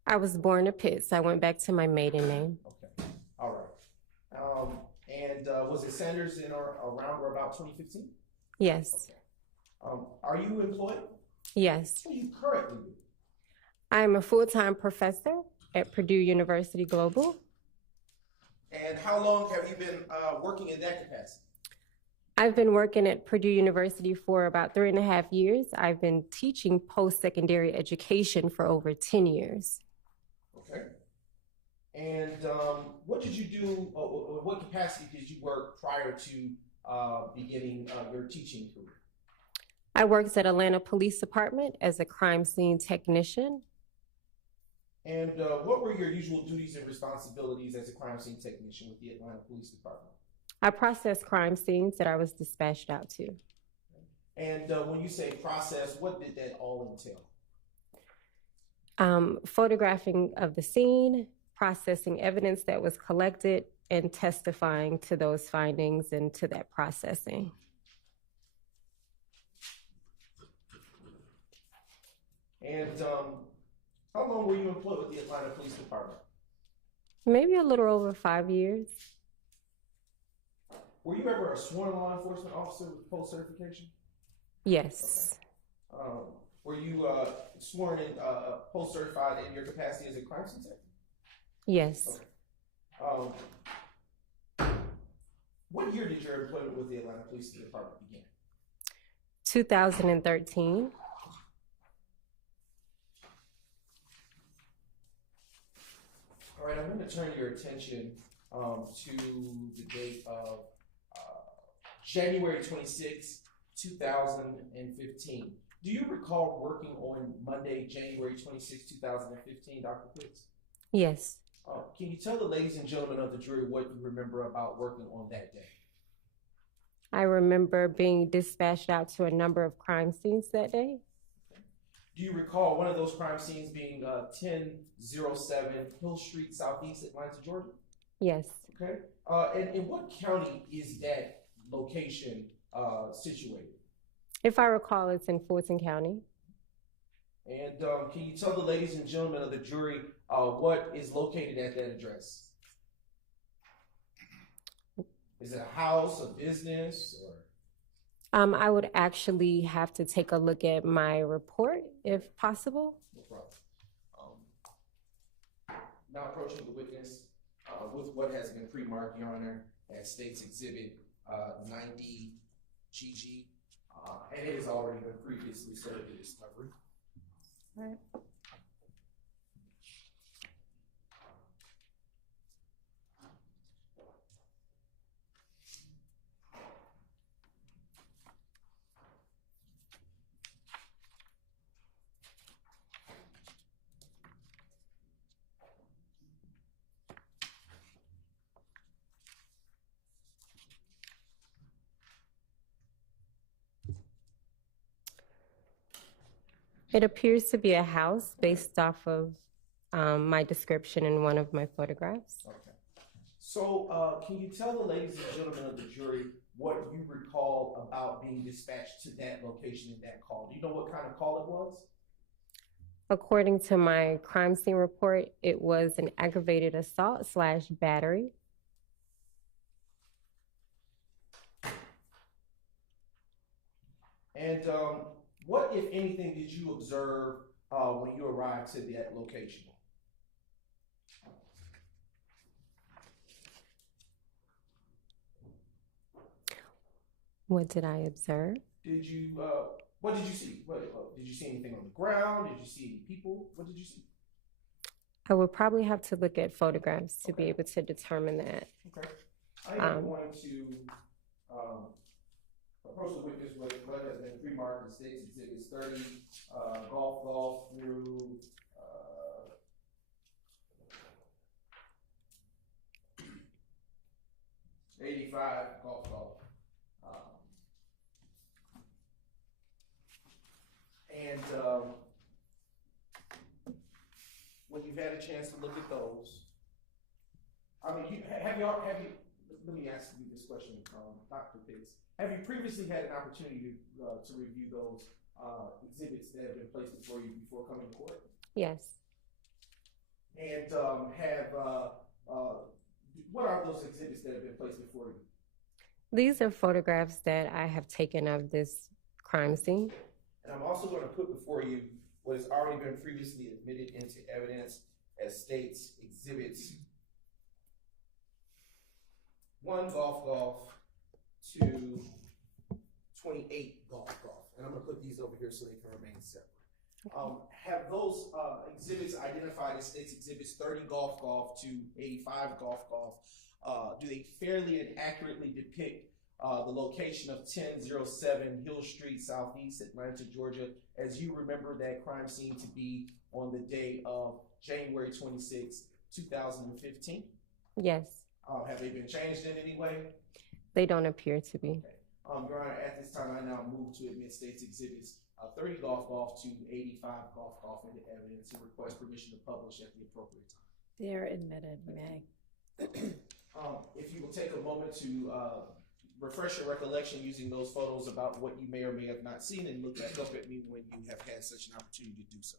I was born in Pitts. I went back to my maiden name. Okay, all right. And was it Sanders in or around or about 2015? Yes. Okay. Are you employed? Yes. What do you currently do? I'm a full-time professor at Purdue University Global. And how long have you been working in that capacity? I've been working at Purdue University for about 3.5 years. I've been teaching post-secondary education for over 10 years. Okay. And what did you do, what capacity did you work prior to beginning your teaching career? I worked at Atlanta Police Department as a crime scene technician. And what were your usual duties and responsibilities as a crime scene technician with the Atlanta Police Department? I processed crime scenes that I was dispatched out to. And when you say process, what did that all entail? Photographing of the scene, processing evidence that was collected, and testifying to those findings and to that processing. And how long were you employed with the Atlanta Police Department? Maybe a little over 5 years. Were you ever a sworn law enforcement officer with post-certification? Yes. Okay. Were you sworn in, post-certified in your capacity as a crime scene tech? Yes. Okay. What year did your employment with the Atlanta Police Department begin? 2013. All right, I'm going to turn your attention to the date of January 26, 2015. Do you recall working on Monday, January 26, 2015, Dr. Pitts? Yes. Can you tell the ladies and gentlemen of the jury what you remember about working on that day? I remember being dispatched out to a number of crime scenes that day. Do you recall one of those crime scenes being 1007 Hill Street, Southeast Atlanta, Georgia? Yes. Okay. And in what county is that location situated? If I recall, it's in Fulton County. And can you tell the ladies and gentlemen of the jury what is located at that address? Is it a house, a business, or? I would actually have to take a look at my report, if possible. No problem. Now approaching the witness with what has been pre-marked, Your Honor, as State's Exhibit 90 GG, and it has already been previously served in discovery. All right. It appears to be a house based off of my description in one of my photographs. Okay. So can you tell the ladies and gentlemen of the jury what you recall about being dispatched to that location in that call? Do you know what kind of call it was? According to my crime scene report, it was an aggravated assault / battery. And what, if anything, did you observe when you arrived to that location? What did I observe? Did you, what did you see? Did you see anything on the ground? Did you see any people? What did you see? I would probably have to look at photographs to be able to determine that. Okay. I am going to approach the witness with what has been pre-marked in State's Exhibits 30, golf through 85, golf. And when you've had a chance to look at those, I mean, have you, let me ask you this question, Dr. Pitts. Have you previously had an opportunity to review those exhibits that have been placed before you before coming to court? Yes. And what are those exhibits that have been placed before you? These are photographs that I have taken of this crime scene. And I'm also going to put before you what has already been previously admitted into evidence as State's Exhibits 1 golf, 2, 28 golf. And I'm going to put these over here so they can remain separate. Have those exhibits identified as State's Exhibits 30 golf, 2, 85 golf, do they fairly and accurately depict the location of 1007 Hill Street, Southeast Atlanta, Georgia, as you remember that crime scene to be on the day of January 26, 2015? Yes. Have they been changed in any way? They don't appear to be. Okay. Your Honor, at this time, I now move to admit State's Exhibits 30 golf, 2, 85 golf into evidence and request permission to publish at the appropriate time. They are admitted, May. If you will take a moment to refresh your recollection using those photos about what you may or may have not seen and look back up at me when you have had such an opportunity to do so.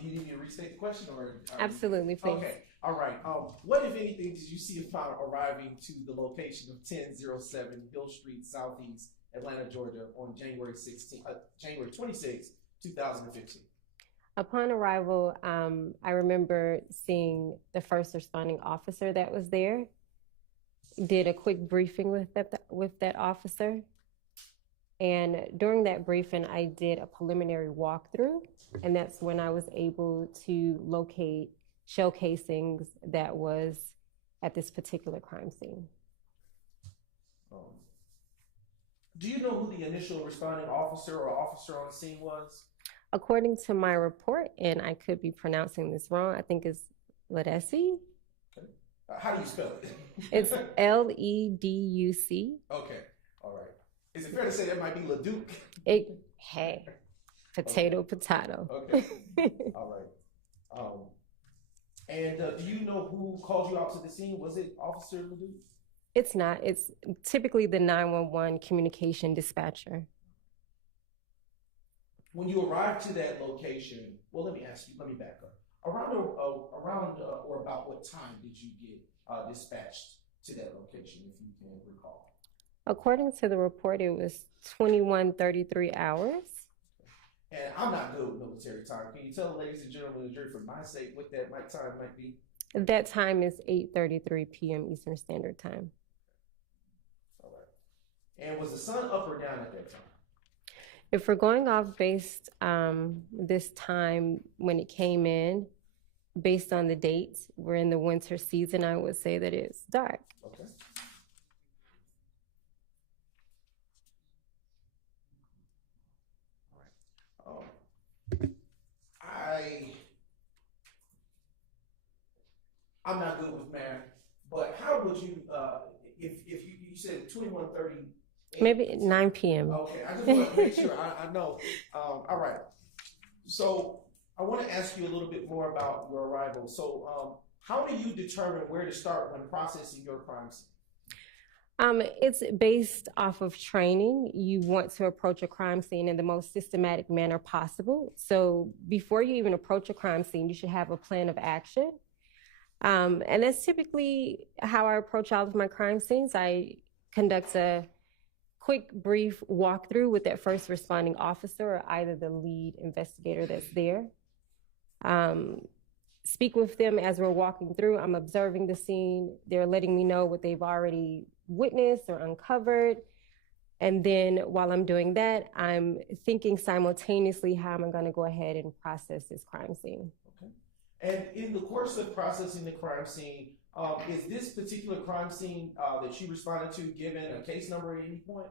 Do you need me to restate the question, or? Absolutely, please. Okay, all right. What, if anything, did you see upon arriving to the location of 1007 Hill Street, Southeast Atlanta, Georgia, on January 26, 2015? Upon arrival, I remember seeing the first responding officer that was there. Did a quick briefing with that officer. And during that briefing, I did a preliminary walkthrough, and that's when I was able to locate shell casings that was at this particular crime scene. Do you know who the initial responding officer or officer on the scene was? According to my report, and I could be pronouncing this wrong, I think it's Leduc. How do you spell it? It's Leduc. Okay, all right. Is it fair to say that might be Leduc? Hey, potato, potato. Okay, all right. And do you know who called you out to the scene? Was it Officer Leduc? It's not. It's typically the 911 communication dispatcher. When you arrived to that location, well, let me back up. Around or about what time did you get dispatched to that location, if you can recall? According to the report, it was 21:33 hours. And I'm not good with military time. Can you tell, ladies and gentlemen of the jury, for my sake, what that time might be? That time is 8:33 p.m. Eastern Standard Time. All right. And was the sun up or down at that time? If we're going off based this time when it came in, based on the dates, we're in the winter season, I would say that it's dark. Okay. All right. I'm not good with math, but how would you, if you said 21:30? Maybe 9 p.m. Okay, I just want to make sure I know. All right. So I want to ask you a little bit more about your arrival. So how do you determine where to start when processing your crime scene? It's based off of training. You want to approach a crime scene in the most systematic manner possible. So before you even approach a crime scene, you should have a plan of action. And that's typically how I approach all of my crime scenes. I conduct a quick, brief walkthrough with that first responding officer or either the lead investigator that's there. Speak with them as we're walking through. I'm observing the scene. They're letting me know what they've already witnessed or uncovered. And then while I'm doing that, I'm thinking simultaneously how I'm going to go ahead and process this crime scene. Okay. And in the course of processing the crime scene, is this particular crime scene that you responded to given a case number at any point?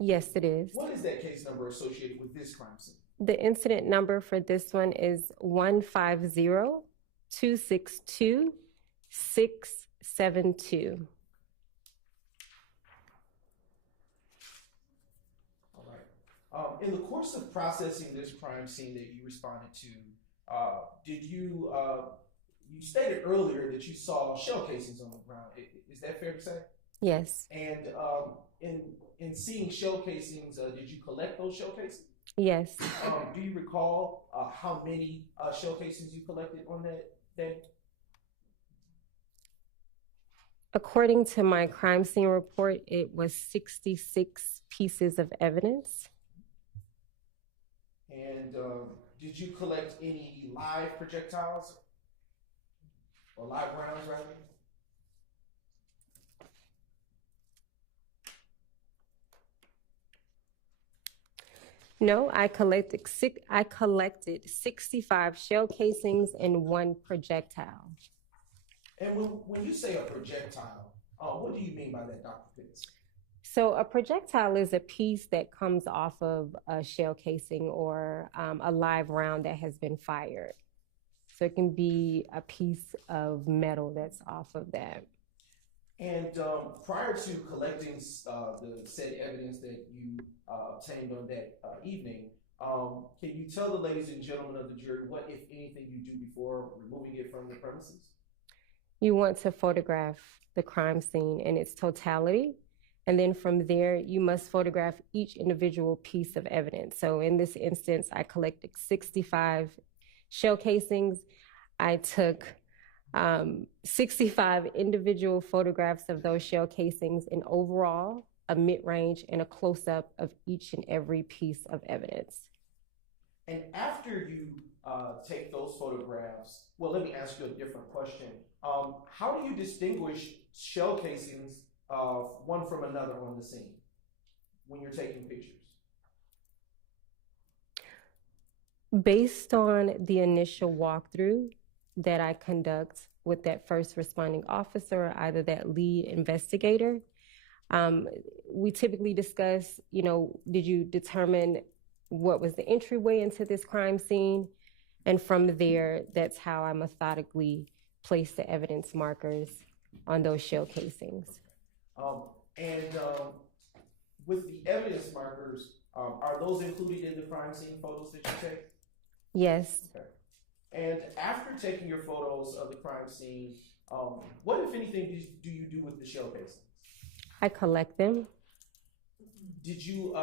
Yes, it is. What is that case number associated with this crime scene? The incident number for this one is 150-262-672. All right. In the course of processing this crime scene that you responded to, did you stated earlier that you saw shell casings on the ground. Is that fair to say? Yes. And in seeing shell casings, did you collect those shell casings? Yes. Do you recall how many shell casings you collected on that day? According to my crime scene report, it was 66 pieces of evidence. And did you collect any live projectiles? Or live rounds, rather? No, I collected 65 shell casings and 1 projectile. And when you say a projectile, what do you mean by that, Dr. Pitts? So a projectile is a piece that comes off of a shell casing or a live round that has been fired. So it can be a piece of metal that's off of that. And prior to collecting the said evidence that you obtained on that evening, can you tell the ladies and gentlemen of the jury what, if anything, you do before removing it from the premises? You want to photograph the crime scene in its totality. And then from there, you must photograph each individual piece of evidence. So in this instance, I collected 65 shell casings. I took 65 individual photographs of those shell casings, and overall, a mid-range and a close-up of each and every piece of evidence. And after you take those photographs, well, let me ask you a different question. How do you distinguish shell casings one from another on the scene when you're taking pictures? Based on the initial walkthrough that I conduct with that first responding officer, or either that lead investigator, we typically discuss, did you determine what was the entryway into this crime scene? And from there, that's how I methodically place the evidence markers on those shell casings. With the evidence markers, are those included in the crime scene photos that you take? Yes. Okay. And after taking your photos of the crime scene, what, if anything, do you do with the shell casings? I collect them. Did you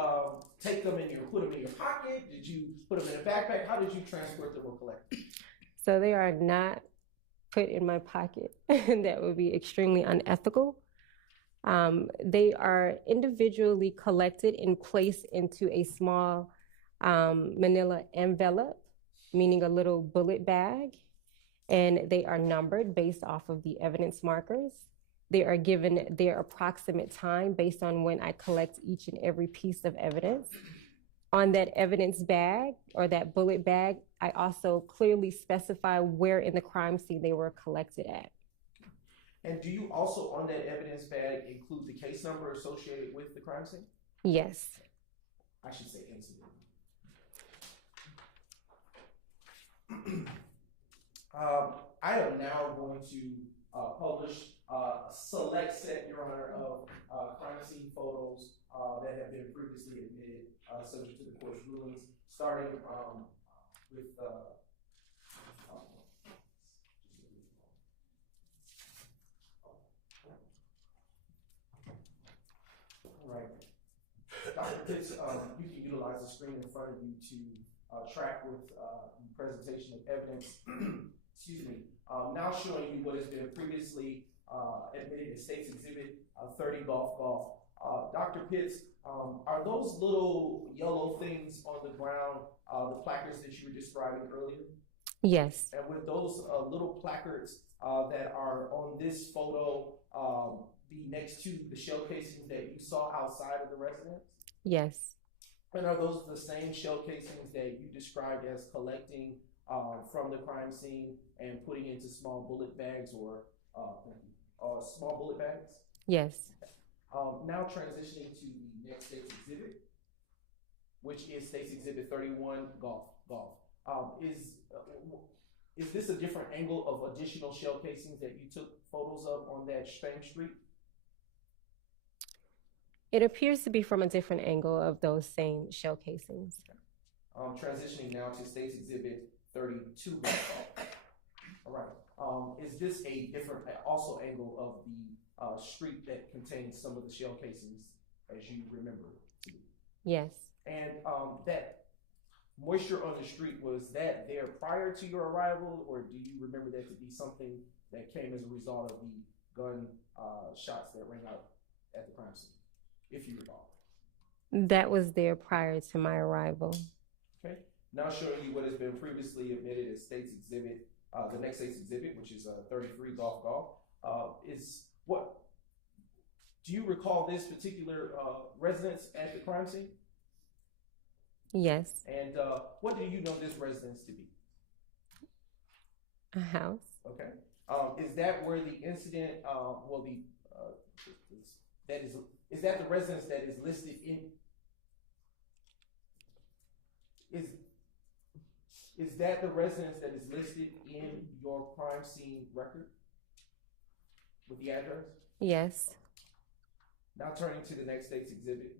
take them put them in your pocket? Did you put them in a backpack? How did you transport them or collect them? So they are not put in my pocket. That would be extremely unethical. They are individually collected and placed into a small manila envelope, meaning a little bullet bag, and they are numbered based off of the evidence markers. They are given their approximate time based on when I collect each and every piece of evidence. On that evidence bag or that bullet bag, I also clearly specify where in the crime scene they were collected at. And do you also, on that evidence bag, include the case number associated with the crime scene? Yes. I should say incident. I am now going to publish a select set, Your Honor, of crime scene photos that have been previously admitted, subject to the court's rulings, starting with right. Dr. Pitts, you can utilize the screen in front of you to track with the presentation of evidence. Excuse me. Now showing you what has been previously admitted as State's Exhibit 30 Golf. Dr. Pitts, are those little yellow things on the ground the placards that you were describing earlier? Yes. And with those little placards that are on this photo be next to the shell casings that you saw outside of the residence? Yes. And are those the same shell casings that you described as collecting from the crime scene and putting into small bullet bags or small bullet bags? Yes. Now transitioning to the next State's Exhibit, which is State's Exhibit 31 Golf. Is this a different angle of additional shell casings that you took photos of on that same street? It appears to be from a different angle of those same shell casings. Transitioning now to State's Exhibit 32 Golf. All right. Is this a different also angle of the street that contains some of the shell casings as you remember? Yes. And that moisture on the street, was that there prior to your arrival, or do you remember that to be something that came as a result of the gun shots that rang out at the crime scene, if you recall? That was there prior to my arrival. Okay. Now showing you what has been previously admitted as State's Exhibit, the next State's Exhibit, which is 33 Golf, is what? Do you recall this particular residence at the crime scene? Yes. And what do you know this residence to be? A house. Okay. Is that where the incident? Is that the residence that is listed in? Is that the residence that is listed in your crime scene record with the address? Yes. Now turning to the next State's Exhibit.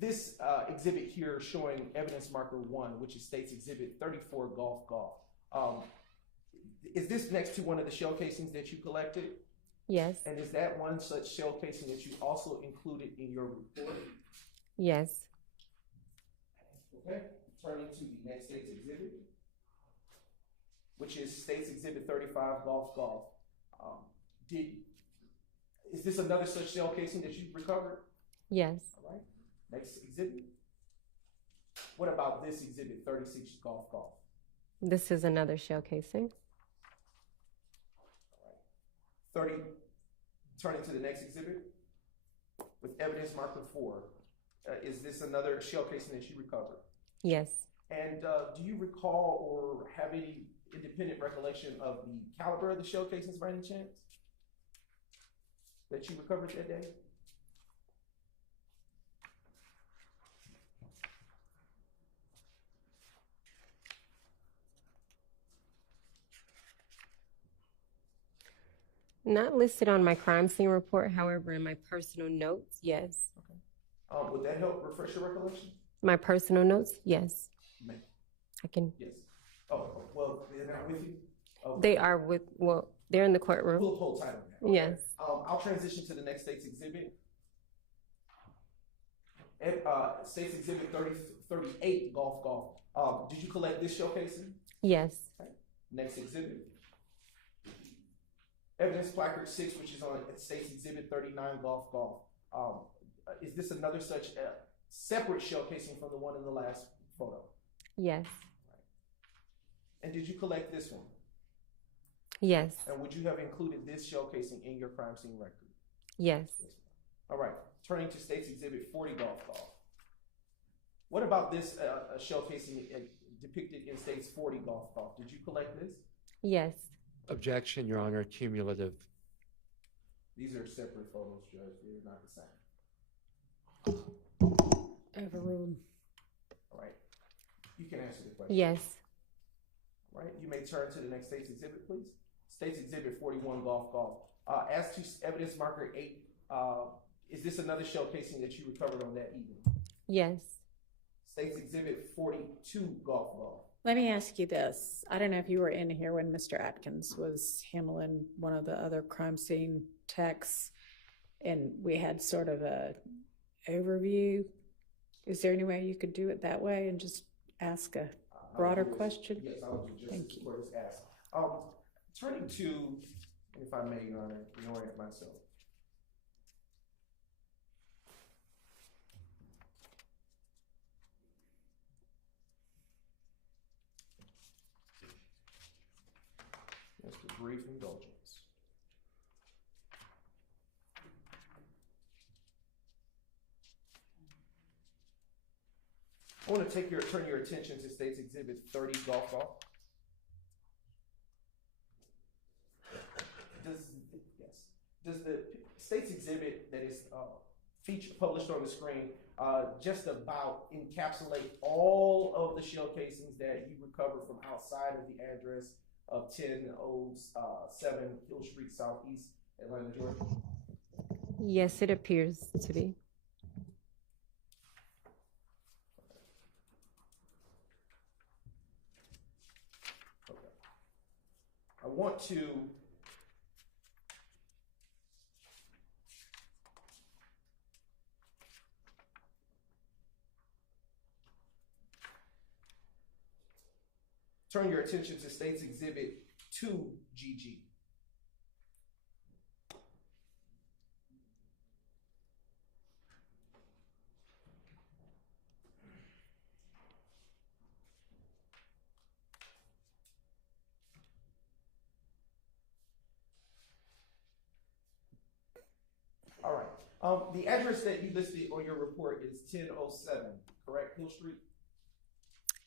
This exhibit here showing evidence marker 1, which is State's Exhibit 34 Golf. Is this next to one of the shell casings that you collected? Yes. And is that one such shell casing that you also included in your report? Yes. Okay, turning to the next state's exhibit, which is State's Exhibit 35, Golf. Is this another such shell casing that you recovered? Yes. All right, next exhibit. What about this exhibit, 36, Golf? This is another shell casing. 30, turning to the next exhibit with evidence marker 4. Is this another shell casing that you recovered? Yes. And do you recall or have any independent recollection of the caliber of the shell casings by any chance that you recovered that day? Not listed on my crime scene report, however, in my personal notes, yes. Would that help refresh your recollection? My personal notes, yes. I can. Yes. Oh, well, they're not with you? Oh. They are with, well, they're in the courtroom. We'll hold tight on that. Okay. Yes. I'll transition to the next state's exhibit. State's Exhibit 38, Golf. Did you collect this shell casing? Yes. Okay. Next exhibit. Evidence placard 6, which is on State's Exhibit 39, Golf. Is this another such separate shell casing from the one in the last photo? Yes. And did you collect this one? Yes. And would you have included this shell casing in your crime scene record? Yes. All right. Turning to State's Exhibit 40, Golf. What about this shell casing depicted in State's 40, Golf? Did you collect this? Yes. Objection, Your Honor, cumulative. These are separate photos, Judge. They're not the same. Overruled. All right. You can answer the question. Yes. All right. You may turn to the next state's exhibit, please. State's Exhibit 41, Golf. As to evidence marker 8, is this another shell casing that you recovered on that evening? Yes. State's Exhibit 42, Golf. Let me ask you this. I don't know if you were in here when Mr. Atkins was handling one of the other crime scene techs, and we had sort of a overview. Is there any way you could do it that way and just ask a broader question? Yes, I would just Thank you. for this ask. Turning to, if I may, Your Honor, ignoring it myself. Just a brief indulgence. I want to turn your attention to State's Exhibit 30, Golf. Does the State's exhibit that is published on the screen just about encapsulate all of the shell casings that you recovered from outside of the address of 1007 Hill Street Southeast, Atlanta, Georgia? Yes, it appears to be. Okay. I want to turn your attention to State's Exhibit 2GG. All right. The address that you listed on your report is 1007, correct, Hill Street?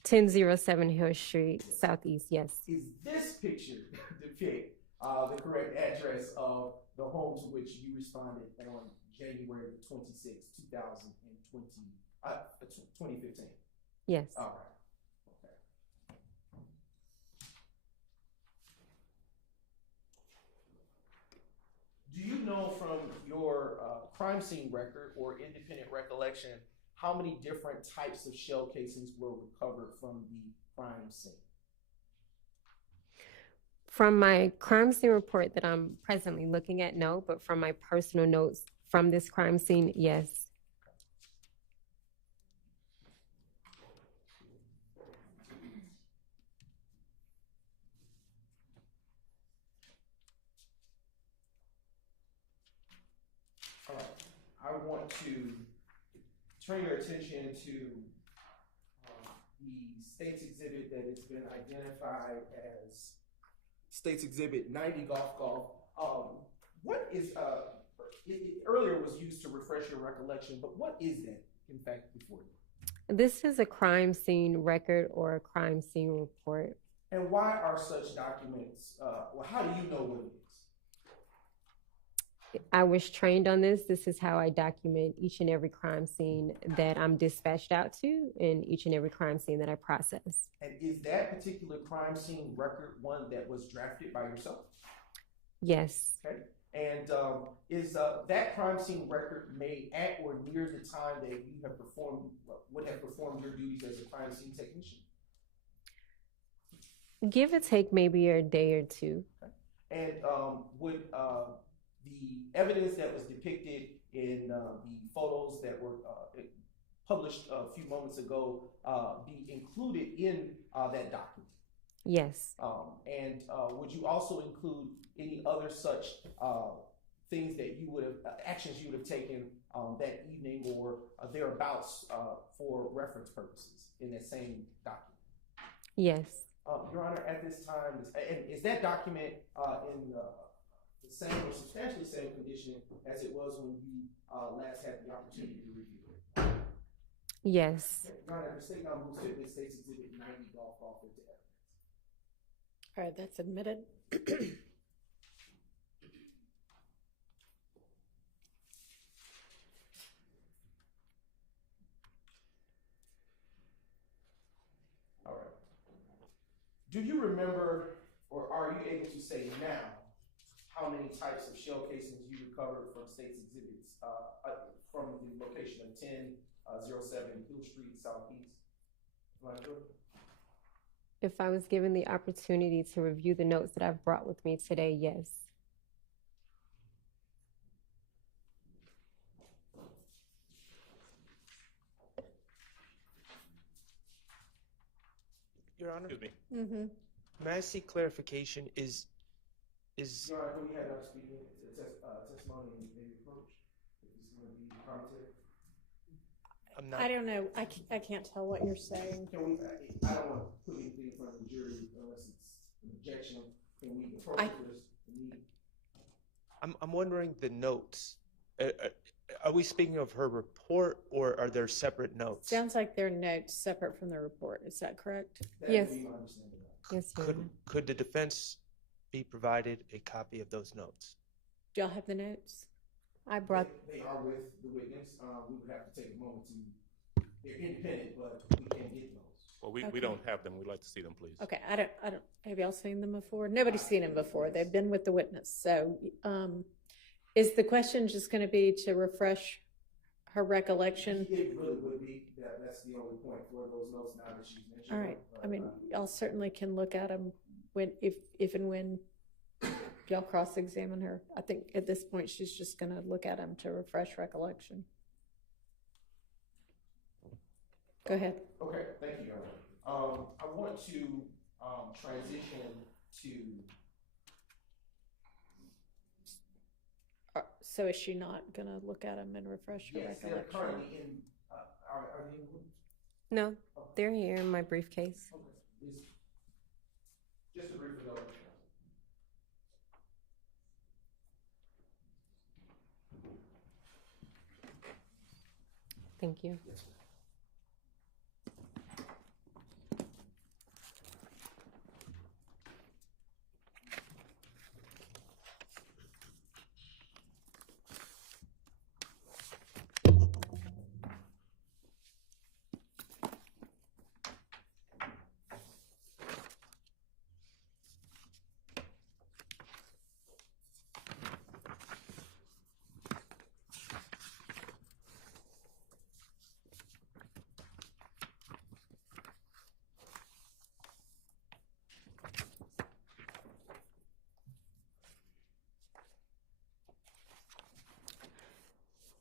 1007 Hill Street, Southeast, yes. Is this picture depict the correct address of the home to which you responded on January 26, 2015? Yes. All right. Okay. Do you know from your crime scene record or independent recollection how many different types of shell casings were recovered from the crime scene? From my crime scene report that I'm presently looking at, no, but from my personal notes from this crime scene, yes. to turn your attention to the state's exhibit that has been identified as State's Exhibit 90 Golf. What is, earlier was used to refresh your recollection, but what is that, in fact, before you? This is a crime scene record or a crime scene report. And why are such documents, well, how do you know what it is? I was trained on this. This is how I document each and every crime scene that I'm dispatched out to and each and every crime scene that I process. And is that particular crime scene record one that was drafted by yourself? Yes. Okay. And is that crime scene record made at or near the time that you have would have performed your duties as a crime scene technician? Give or take maybe a day or two. Okay. And would the evidence that was depicted in the photos that were published a few moments ago be included in that document? Yes. And would you also include any other such things that you would have, actions you would have taken that evening or thereabouts for reference purposes in that same document? Yes. Your Honor, at this time, is that document in the same or substantially same condition as it was when you last had the opportunity to review it? Yes. Okay. Your Honor, the state now moves to the State's Exhibit 90 golf into evidence. All right, that's admitted. All right. Do you remember, or are you able to say now, how many types of shell casings you recovered from State's exhibits from the location of 1007 Hill Street Southeast? If I was given the opportunity to review the notes that I've brought with me today, yes. Your Honor, Excuse me. may I seek clarification? Is Your Honor, when you had speaking testimony and the approach, is this going to be commentary? I'm not. I don't know. I can't tell what you're saying. Can we, I don't want to put anything in front of the jury unless it's an objection. Can we approach this? I'm wondering the notes. Are we speaking of her report, or are there separate notes? Sounds like they're notes separate from the report. Is that correct? Yes. Yes, Your Honor. Could the defense be provided a copy of those notes? Do y'all have the notes? I brought. They are with the witness. We would have to take a moment to. They're independent, but we can't get those. Well, we Okay. don't have them. We'd like to see them, please. Okay, I don't. Have y'all seen them before? Nobody's seen them before. They've been with the witness. So, is the question just going to be to refresh her recollection? It really would be. That's the only point for those notes now that she's mentioned. All right. I mean, y'all certainly can look at them when, if and when y'all cross-examine her. I think at this point she's just going to look at them to refresh recollection. Go ahead. Okay, thank you, Your Honor. I want to transition to. So is she not going to look at them and refresh her Yes, they're recollection? currently in. Are they in? No, they're here in my briefcase. Okay. Just a brief note. Thank you. Yes, ma'am.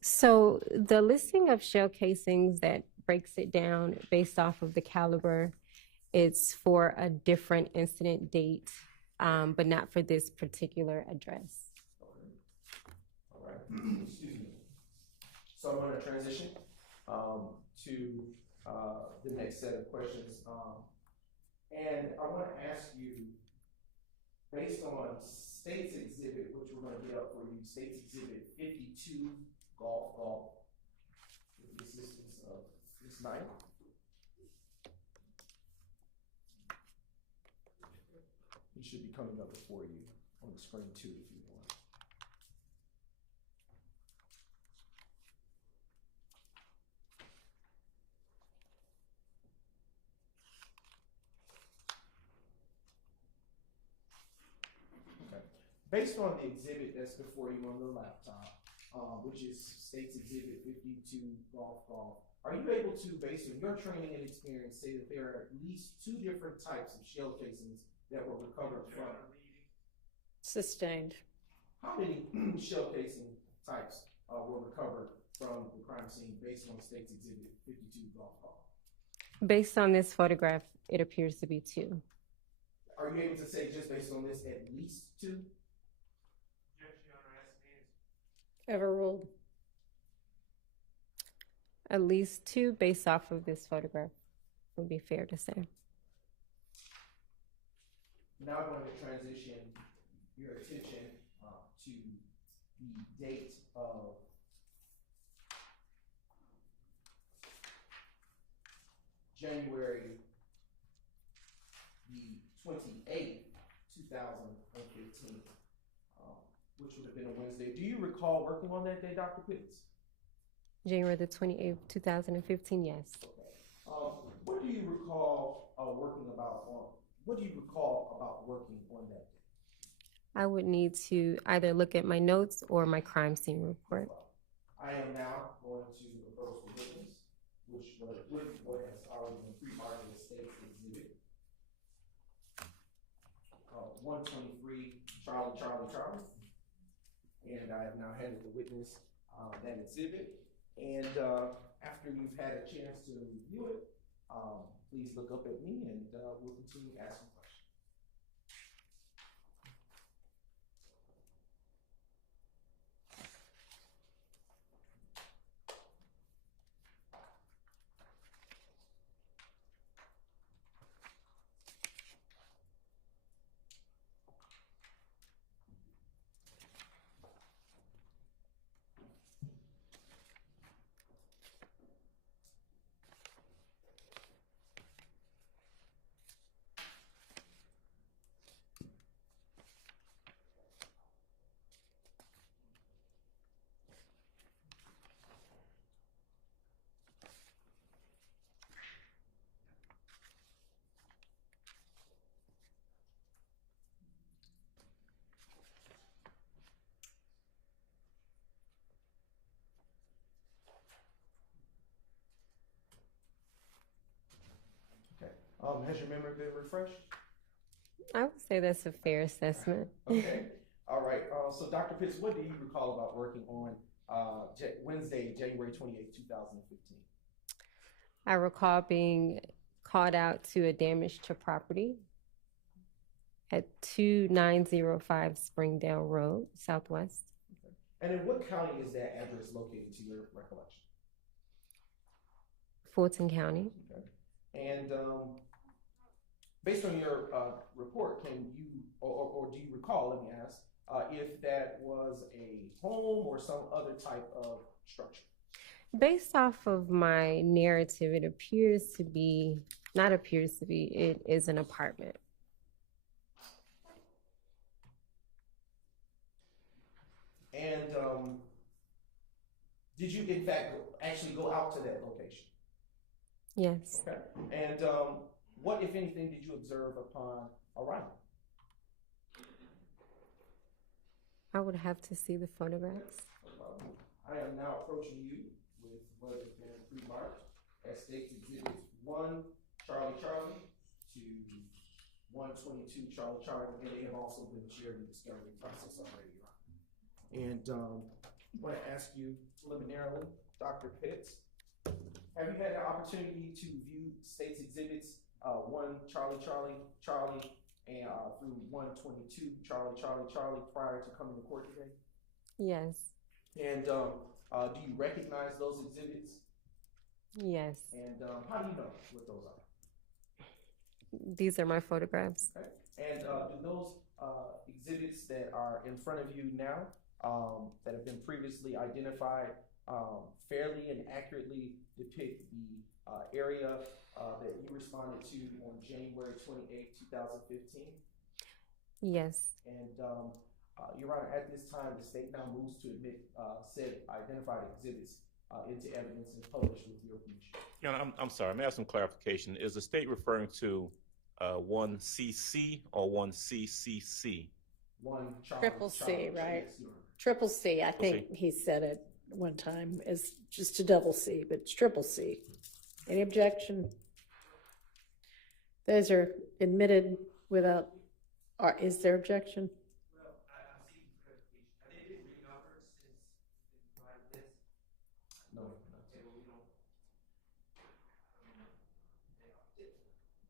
So the listing of shell casings that breaks it down based off of the caliber, it's for a different incident date, but not for this particular address. All right. Excuse me. So I'm going to transition to the next set of questions. And I want to ask you, based on State's Exhibit, which we're going to get up for you, State's Exhibit 52, Golf, with the assistance of Ms. Knight. It should be coming up before you on the screen too, if you want. Okay. Based on the exhibit that's before you on the laptop, which is State's Exhibit 52, Golf, are you able to, based on your training and experience, say that there are at least 2 different types of shell casings that were recovered from? Sustained. How many shell casing types were recovered from the crime scene based on State's Exhibit 52, Golf? Based on this photograph, it appears to be 2. Are you able to say, just based on this, at least 2? Overruled. At least 2 based off of this photograph would be fair to say. Now I'm going to transition your attention to the date of January the 28th, 2015, which would have been a Wednesday. Do you recall working on that day, Dr. Pitts? January the 28th, 2015, yes. What do you recall working on that day? I would need to either look at my notes or my crime scene report. I am now going to approach the witness, which with what has already been pre-marked as State's Exhibit 123, Charlie. And I have now handed the witness that exhibit. And after you've had a chance to review it, please look up at me and we'll continue asking questions. Has your memory been refreshed? I would say that's a fair assessment. Okay. All right. So, Dr. Pitts, what do you recall about working on Wednesday, January 28th, 2015? I recall being called out to a damage to property at 2905 Springdale Road, Southwest. Okay. And in what county is that address located to your recollection? Fulton County. Okay. And based on your report, can you, or do you recall, let me ask, if that was a home or some other type of structure? Based off of my narrative, it appears to be, it is an apartment. And did you, in fact, actually go out to that location? Yes. Okay. And what, if anything, did you observe upon arrival? I would have to see the photographs. I am now approaching you with what has been pre-marked as State's Exhibits 1, Charlie, to 122, Charlie, and they have also been shared in the discovery process already. And I want to ask you preliminarily, Dr. Pitts, have you had the opportunity to view State's Exhibits 1, Charlie, and through 122, Charlie, prior to coming to court today? Yes. And Do you recognize those exhibits? Yes. And how do you know what those are? These are my photographs. Okay. And do those exhibits that are in front of you now, that have been previously identified, fairly and accurately depict the area that you responded to on January 28, 2015? Yes. And Your Honor, at this time, the state now moves to admit said identified exhibits into evidence and publish with your permission. Your Honor, I'm sorry. May I have some clarification? Is the state referring to 1CC or 1CCC? One Triple C, right? Yes, Your Honor. Triple C, I think he said it one time as just a double C, but it's triple C. Any objection? Those are admitted without, or is there objection?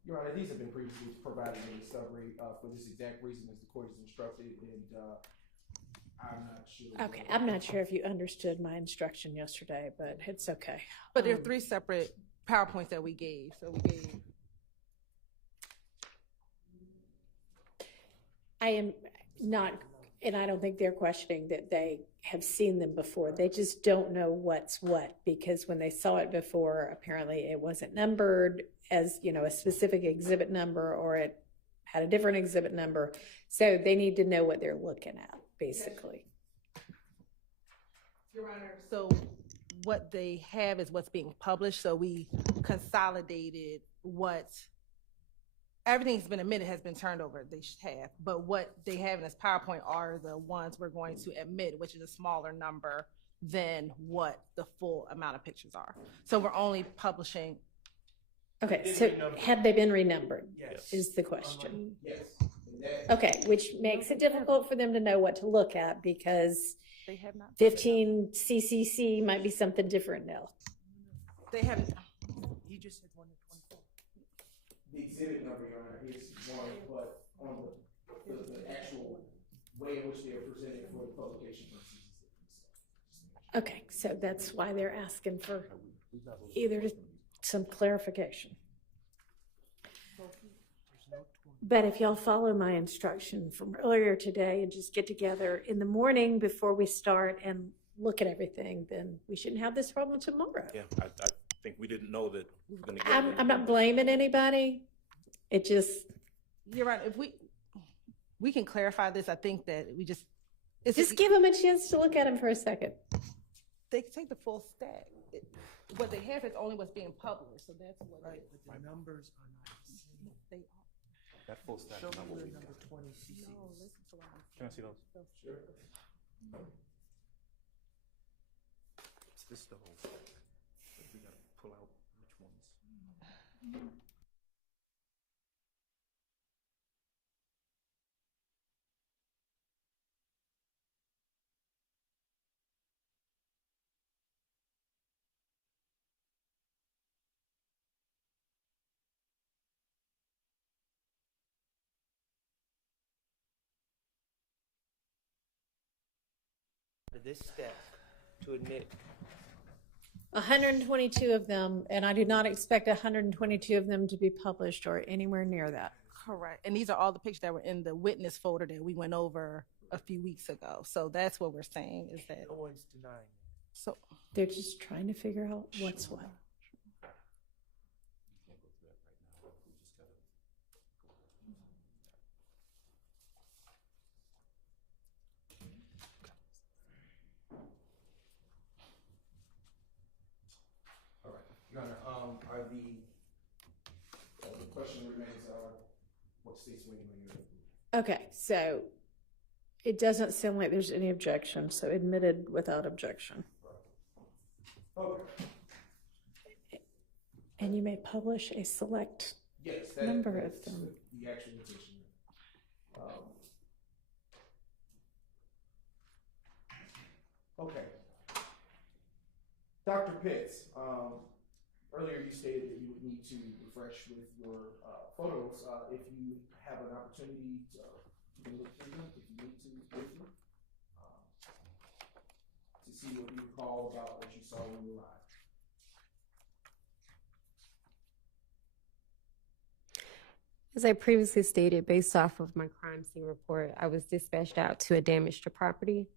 Your Honor, these have been previously provided in discovery for this exact reason as the court has instructed, and I'm not sure. Okay, I'm not sure if you understood my instruction yesterday, but it's okay. But there are 3 separate PowerPoints that we gave. So we gave. I am not, and I don't think they're questioning that they have seen them before. They just don't know what's what, because when they saw it before, apparently it wasn't numbered as, you know, a specific exhibit number, or it had a different exhibit number. So they need to know what they're looking at, basically. Your Honor, so what they have is what's being published. So we consolidated everything's been admitted, has been turned over, they should have. But what they have in this PowerPoint are the ones we're going to admit, which is a smaller number than what the full amount of pictures are. So we're only publishing. Okay, so have they been renumbered? Yes. Is the question. Yes. Okay, which makes it difficult for them to know what to look at, because They have not. 15 CCC might be something different now. They haven't. You just said 1 to 24. The exhibit number, Your Honor, is one, but on the actual way in which they are presented for the publication purposes. Okay, so that's why they're asking for either some clarification. But if y'all follow my instruction from earlier today and just get together in the morning before we start and look at everything, then we shouldn't have this problem tomorrow. Yeah, I think we didn't know that we were going to get I'm not blaming anybody. It just, You're right. If we can clarify this, I think that we just give them a chance to look at them for a second. They can take the full stack. What they have is only what's being published, so that's what. Right, but the numbers are not the same. They are. that full stack Show number. me the number 20 CCs. No, listen to what I'm Can I see those? Sure. Is this the whole? We got to pull out which ones. This step to admit 122 of them, and I do not expect 122 of them to be published or anywhere near that. Correct. And these are all the pictures that were in the witness folder that we went over a few weeks ago. So that's what we're saying is that. no one's denying it. So They're just trying to figure out what's what. All right, Your Honor, are the question remains, what state's waiting on you? Okay, so it doesn't sound like there's any objection, so admitted without objection. Okay. And you may publish a select Yes, number of that's them. the actual petition. Okay. Dr. Pitts, earlier you stated that you would need to refresh with your photos. If you have an opportunity to look through them, if you need to briefly, to see what you recall about what you saw when you arrived. As I previously stated, based off of my crime scene report, I was dispatched out to a damaged property.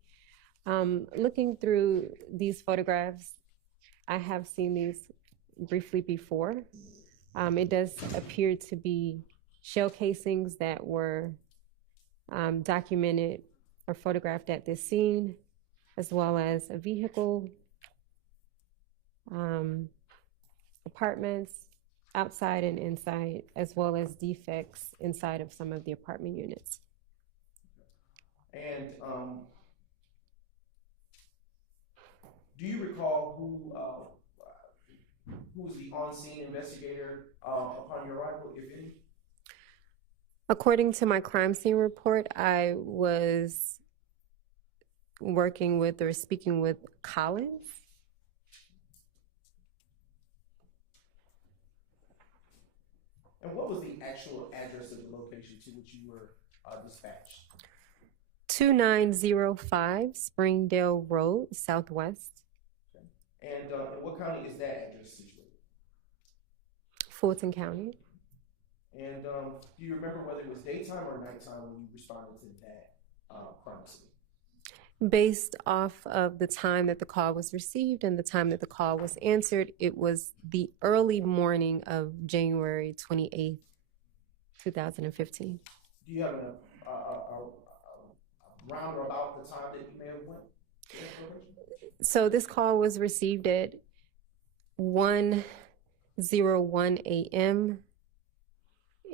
Looking through these photographs, I have seen these briefly before. It does appear to be shell casings that were documented or photographed at this scene, as well as a vehicle, apartments, outside and inside, as well as defects inside of some of the apartment units. And do you recall who was the on-scene investigator upon your arrival, if any? According to my crime scene report, I was working with or speaking with Collins. And what was the actual address of the location to which you were dispatched? 2905 Springdale Road, Southwest. Okay. And in what county is that address situated? Fulton County. And do you remember whether it was daytime or nighttime when you responded to that crime scene? Based off of the time that the call was received and the time that the call was answered, it was the early morning of January 28th, 2015. Do you have a round or about the time that you may have went? So this call was received at 1:01 a.m.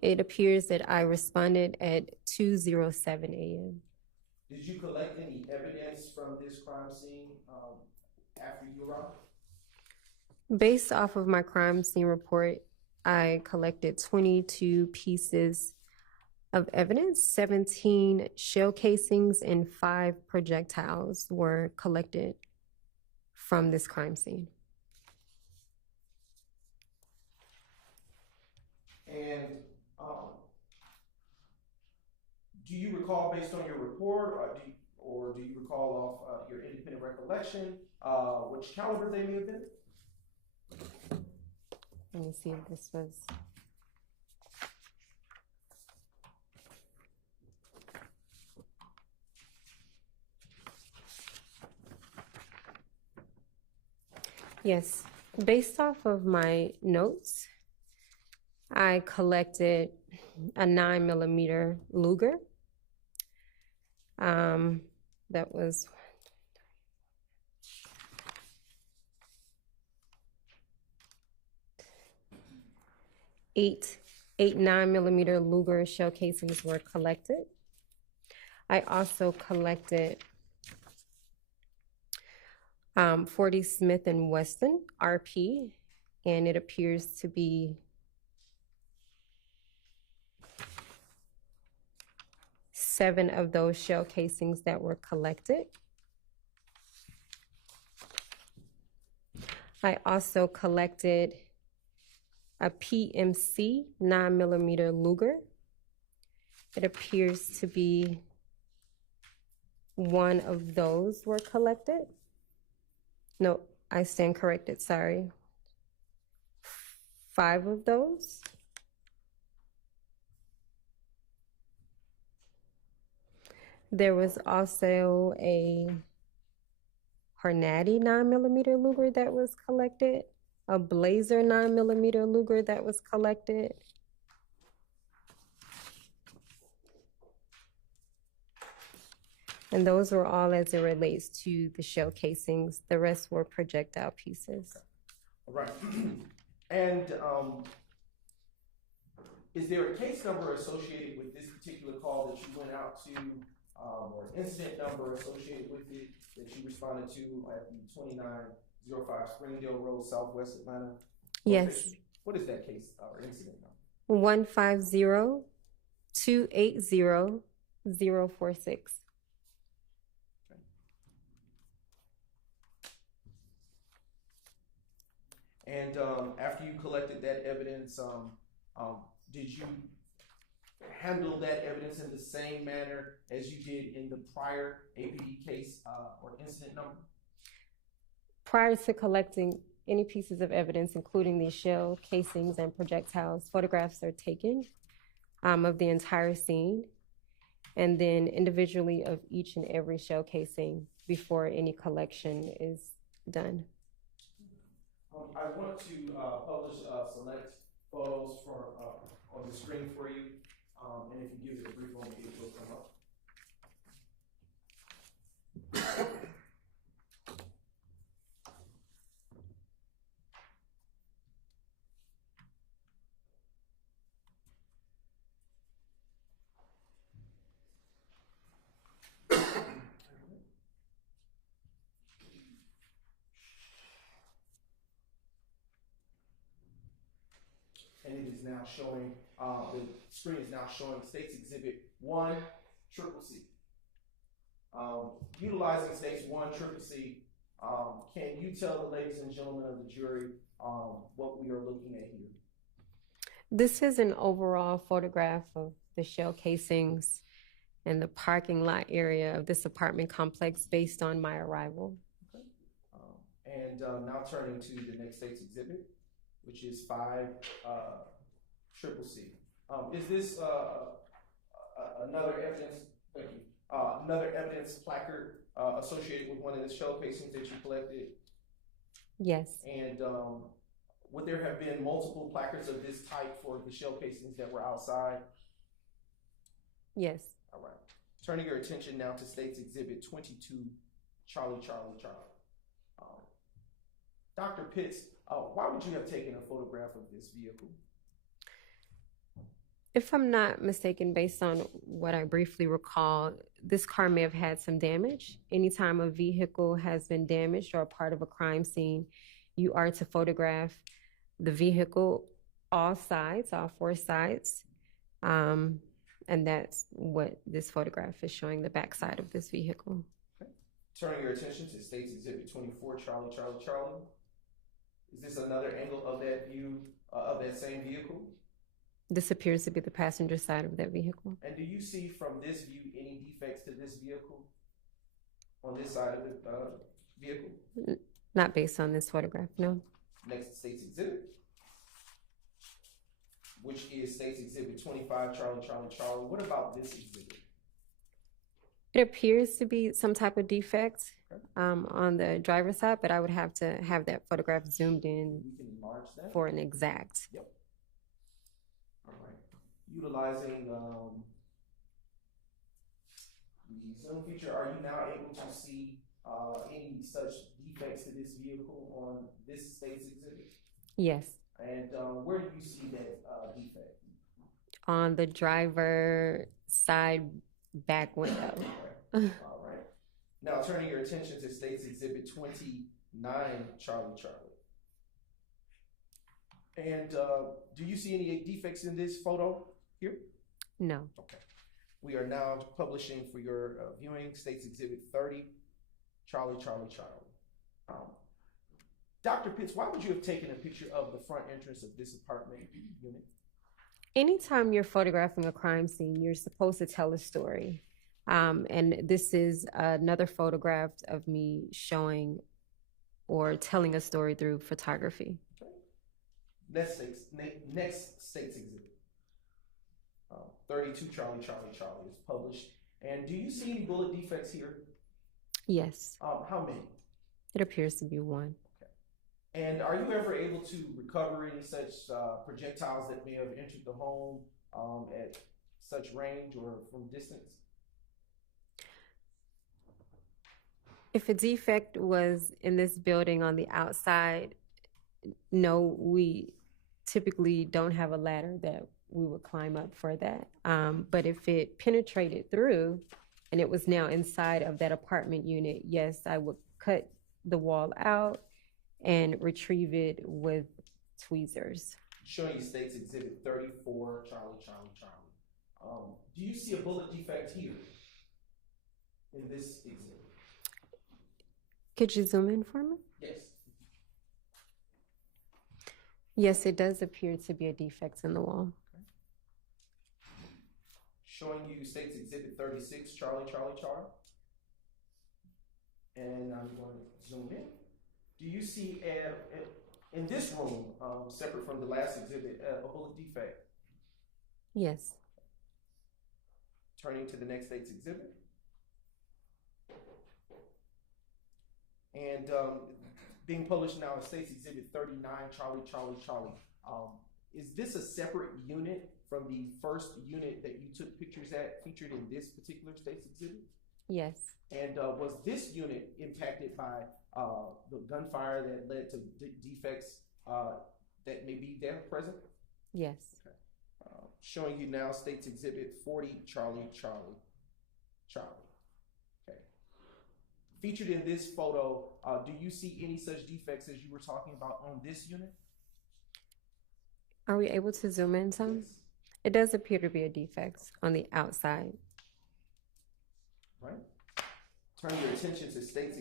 It appears that I responded at 2:07 a.m. Did you collect any evidence from this crime scene after you arrived? Based off of my crime scene report, I collected 22 pieces of evidence. 17 shell casings and 5 projectiles were collected from this crime scene. And do you recall, based on your report, or do you recall off your independent recollection, which caliber they may have been? Let me see if this was. Yes, based off of my notes, I collected a 9mm Luger. That was 8 9mm Luger shell casings were collected. I also collected 40 Smith & Wesson RP, and it appears to be 7 of those shell casings that were collected. I also collected a PMC 9mm Luger. It appears to be 1 of those were collected. No, I stand corrected, sorry. 5 of those. There was also a Hornady 9mm Luger that was collected, a Blazer 9mm Luger that was collected. And those were all as it relates to the shell casings. The rest were projectile pieces. All right. And is there a case number associated with this particular call that you went out to, or an incident number associated with it that you responded to at the 2905 Springdale Road, Southwest Atlanta? Yes. What is that case or incident number? 150-280-046. And after you collected that evidence, did you handle that evidence in the same manner as you did in the prior APD case or incident number? Prior to collecting any pieces of evidence, including these shell casings and projectiles, photographs are taken of the entire scene, and then individually of each and every shell casing before any collection is done. I want to publish select photos for on the screen for you, and if you give it a brief moment, it will come up. And it is now showing, the screen is now showing States Exhibit 1, Triple C. Utilizing States 1, Triple C, can you tell the ladies and gentlemen of the jury what we are looking at here? This is an overall photograph of the shell casings and the parking lot area of this apartment complex based on my arrival. Okay. And now turning to the next States Exhibit, which is 5 Triple C. Is this another evidence? Thank you. Another evidence placard associated with one of the shell casings that you collected? Yes. And would there have been multiple placards of this type for the shell casings that were outside? Yes. All right. Turning your attention now to States Exhibit 22, Charlie, Charlie, Charlie. Dr. Pitts, why would you have taken a photograph of this vehicle? If I'm not mistaken, based on what I briefly recall, this car may have had some damage. Anytime a vehicle has been damaged or a part of a crime scene, you are to photograph the vehicle, all sides, all 4 sides. And that's what this photograph is showing, the backside of this vehicle. Okay. Turning your attention to States Exhibit 24, Charlie, Charlie, Charlie. Is this another angle of that view, of that same vehicle? This appears to be the passenger side of that vehicle. And do you see from this view any defects to this vehicle on this side of the vehicle? Not based on this photograph, no. Next States Exhibit, which is States Exhibit 25, Charlie, Charlie, Charlie. What about this exhibit? It appears to be some type of defect on the driver's side, but I would have to have that photograph zoomed in We can enlarge that. for an exact. Yep. All right. Utilizing the zoom feature, are you now able to see any such defects to this vehicle on this States Exhibit? Yes. And where do you see that defect? On the driver side back window. All right. Now turning your attention to States Exhibit 29, Charlie, Charlie. And do you see any defects in this photo here? No. Okay. We are now publishing for your viewing States Exhibit 30, Charlie, Charlie, Charlie. Dr. Pitts, why would you have taken a picture of the front entrance of this apartment unit? Anytime you're photographing a crime scene, you're supposed to tell a story. And this is another photograph of me showing or telling a story through photography. Okay. Next States Exhibit. 32 Charlie, Charlie, Charlie is published. And do you see any bullet defects here? Yes. How many? It appears to be 1. And are you ever able to recover any such projectiles that may have entered the home at such range or from distance? If a defect was in this building on the outside, no, we typically don't have a ladder that we would climb up for that. But if it penetrated through and it was now inside of that apartment unit, yes, I would cut the wall out and retrieve it with tweezers. Showing you States Exhibit 34, Charlie, Charlie, Charlie. Do you see a bullet defect here in this exhibit? Could you zoom in for me? Yes. Yes, it does appear to be a defect in the wall. Okay. Showing you States Exhibit 36, Charlie, Charlie, Charlie. And I'm going to zoom in. Do you see in this room, separate from the last exhibit, a bullet defect? Yes. Turning to the next state's exhibit. And being published now in State's Exhibit 39, Charlie, Charlie, Charlie. Is this a separate unit from the first unit that you took pictures at, featured in this particular State's Exhibit? Yes. And was this unit impacted by the gunfire that led to defects that may be there present? Yes. Okay. Showing you now State's Exhibit 40, Charlie, Charlie, Charlie. Okay. Featured in this photo, do you see any such defects as you were talking about on this unit? Are we able to zoom in some? Yes. It does appear to be a defect on the outside. Right. Turn your attention to State's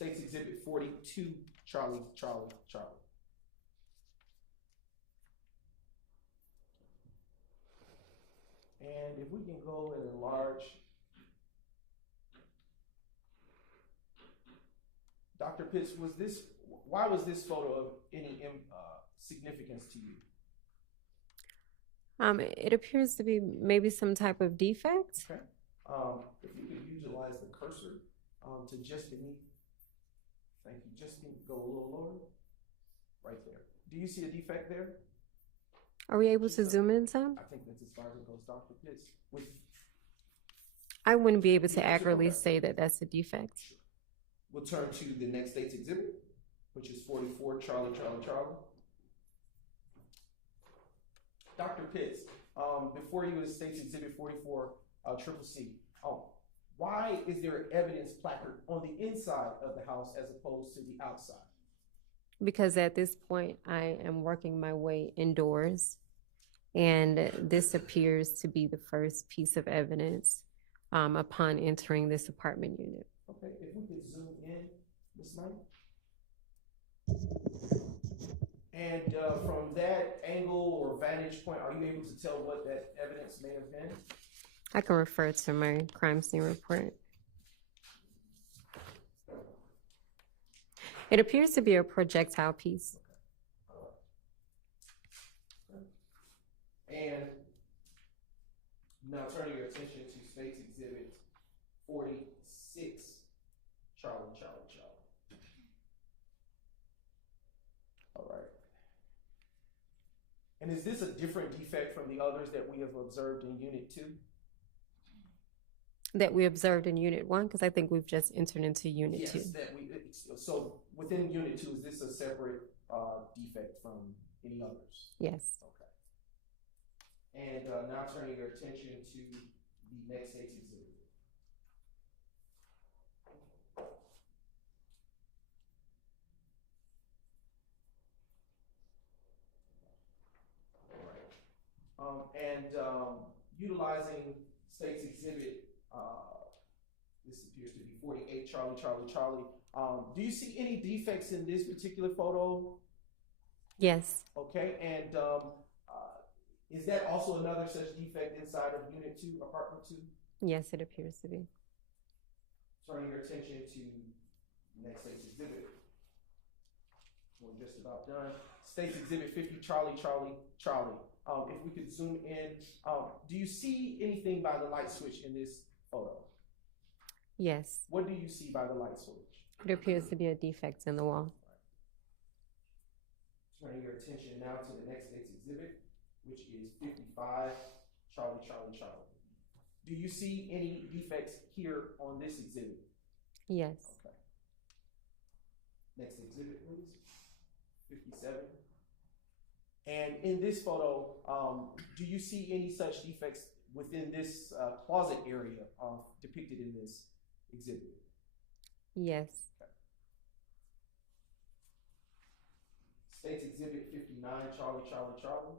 Exhibit 42, Charlie, Charlie, Charlie. And if we can go and enlarge. Dr. Pitts, why was this photo of any significance to you? It appears to be maybe some type of defect. Okay. If you could utilize the cursor to just beneath, thank you, just go a little lower, right there. Do you see a defect there? Are we able to zoom in some? I think that's as far as it goes, Dr. Pitts. I wouldn't be able to accurately say that that's a defect. We'll turn to the next State's Exhibit, which is 44, Charlie, Charlie, Charlie. Dr. Pitts, before you go to State's Exhibit 44, Triple C, why is there evidence placard on the inside of the house as opposed to the outside? Because at this point, I am working my way indoors, and this appears to be the first piece of evidence upon entering this apartment unit. Okay, if we could zoom in, Ms. Knight. And from that angle or vantage point, are you able to tell what that evidence may have been? I can refer to my crime scene report. It appears to be a projectile piece. And now turning your attention to State's Exhibit 46, Charlie, Charlie, Charlie. All right. And is this a different defect from the others that we have observed in Unit 2? That we observed in Unit 1, because I think we've just entered into Unit 2. Yes, so within Unit 2, is this a separate defect from any others? Yes. Okay. And now turning your attention to the next State's Exhibit. All right. Utilizing State's Exhibit, this appears to be 48, Charlie, Charlie, Charlie. Do you see any defects in this particular photo? Yes. Okay, and is that also another such defect inside of Unit 2, Apartment 2? Yes, it appears to be. Turning your attention to next State's Exhibit. We're just about done. State's Exhibit 50, Charlie, Charlie, Charlie. If we could zoom in, do you see anything by the light switch in this photo? Yes. What do you see by the light switch? It appears to be a defect in the wall. Turning your attention now to the next State's Exhibit, which is 55, Charlie, Charlie, Charlie. Do you see any defects here on this exhibit? Yes. Okay. Next exhibit, please. 57. And in this photo, do you see any such defects within this closet area depicted in this exhibit? Yes. Okay. State's Exhibit 59, Charlie, Charlie, Charlie.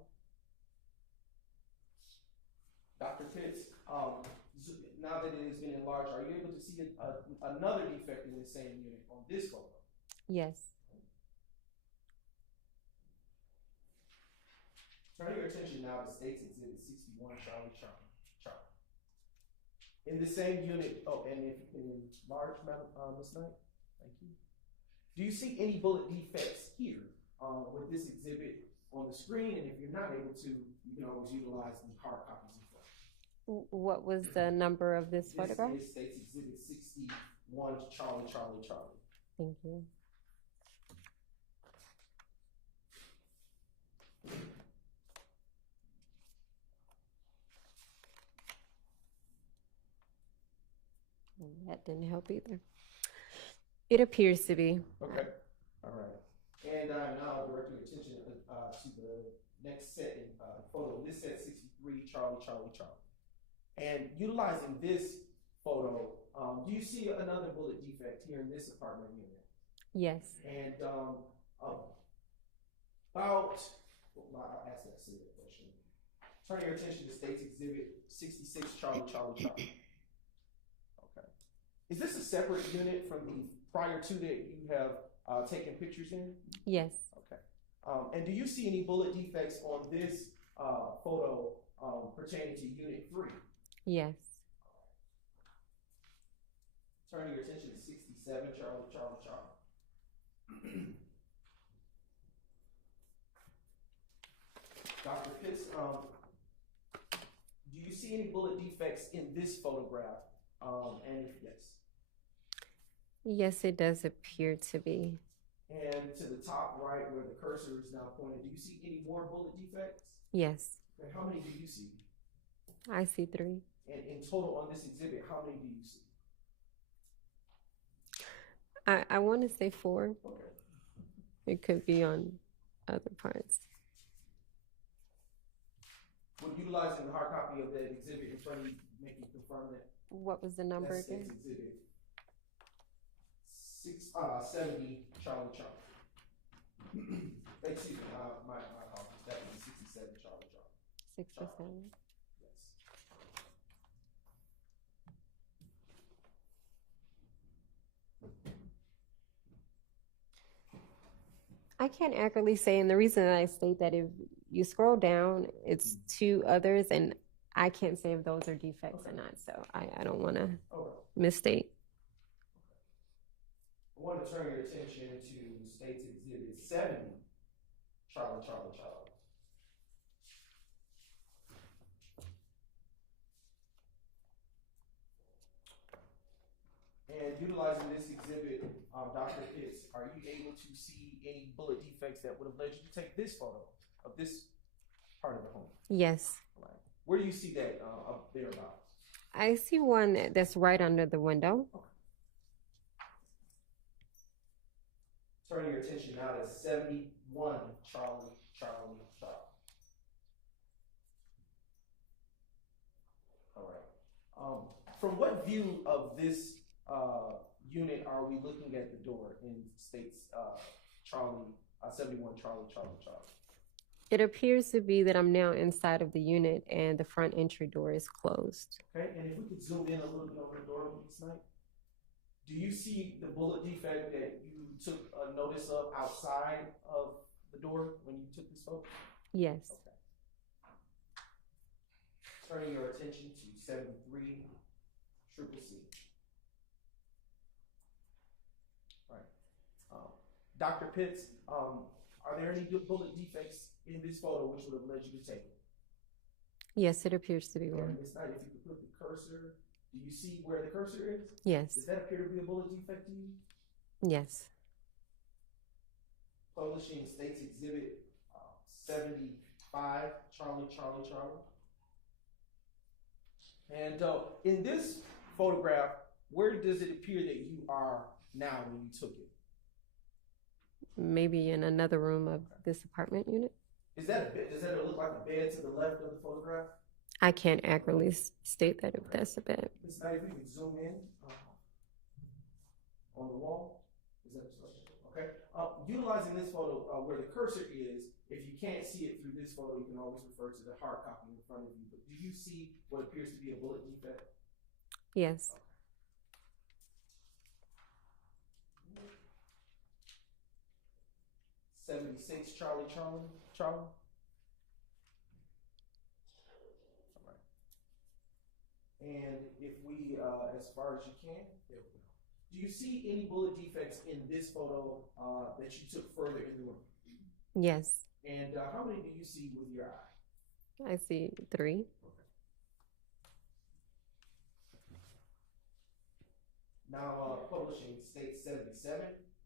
Dr. Pitts, now that it has been enlarged, are you able to see another defect in the same unit on this photo? Yes. Turn your attention now to State's Exhibit 61, Charlie, Charlie, Charlie. In the same unit, and if you can enlarge, Ms. Knight, thank you. Do you see any bullet defects here with this exhibit on the screen? And if you're not able to, you can always utilize the hard copies in front. What was the number of this photograph? This is State's Exhibit 61, Charlie, Charlie, Charlie. Thank you. That didn't help either. It appears to be. Okay. All right. And now I'll direct your attention to the next set photo. This set 63, Charlie, Charlie, Charlie. And utilizing this photo, do you see another bullet defect here in this apartment unit? Yes. And I'll ask that silly question. Turn your attention to State's Exhibit 66, Charlie, Charlie, Charlie. Okay. Is this a separate unit from the prior two that you have taken pictures in? Yes. Okay. And do you see any bullet defects on this photo pertaining to Unit 3? Yes. Turn your attention to 67, Charlie, Charlie, Charlie. Dr. Pitts, do you see any bullet defects in this photograph? And if yes. Yes, it does appear to be. And to the top right where the cursor is now pointed, do you see any more bullet defects? Yes. Okay, how many do you see? I see 3. And in total on this exhibit, how many do you see? I want to say 4. Okay. It could be on other parts. Would utilizing the hard copy of that exhibit in front of you make you confirm that? What was the number That's again? Exhibit 70, Charlie, Charlie. Excuse me, my apologies. That would be 67, Charlie, Charlie. 67. Yes. I can't accurately say, and the reason that I state that if you scroll down, it's 2 others, and I can't say if those are defects or not, so I don't want to misstate. I want to turn your attention to State's Exhibit 70, Charlie, Charlie, Charlie. And utilizing this exhibit, Dr. Pitts, are you able to see any bullet defects that would have led you to take this photo of this part of the home? Yes. Right. Where do you see that up there about? I see one that's right under the window. Okay. Turning your attention now to 71, Charlie, Charlie, Charlie. All right. From what view of this unit are we looking at the door in State's Charlie, 71, Charlie, Charlie, Charlie? It appears to be that I'm now inside of the unit and the front entry door is closed. Okay, and if we could zoom in a little bit over the door tonight, do you see the bullet defect that you took a notice of outside of the door when you took this photo? Yes. Okay. Turning your attention to 73, Triple C. All right. Dr. Pitts, are there any bullet defects in this photo which would have led you to take it? Yes, it appears to be one. And Ms. Knight, if you could put the cursor, do you see where the cursor is? Yes. Does that appear to be a bullet defect to you? Yes. Publishing State's Exhibit 75, Charlie, Charlie, Charlie. And in this photograph, where does it appear that you are now when you took it? Maybe in another room of this apartment unit. Is that a bed? Does that look like a bed to the left of the photograph? I can't accurately state that if that's a bed. Ms. Knight, if we can zoom in on the wall. Is that okay? Utilizing this photo where the cursor is, if you can't see it through this photo, you can always refer to the hard copy in front of you. But do you see what appears to be a bullet defect? Yes. Okay. 76, Charlie, Charlie, Charlie. All right. And if we, as far as you can, there we go. Do you see any bullet defects in this photo that you took further in the room? Yes, And how many do you see with your eye? I see 3. Now, publishing states 77,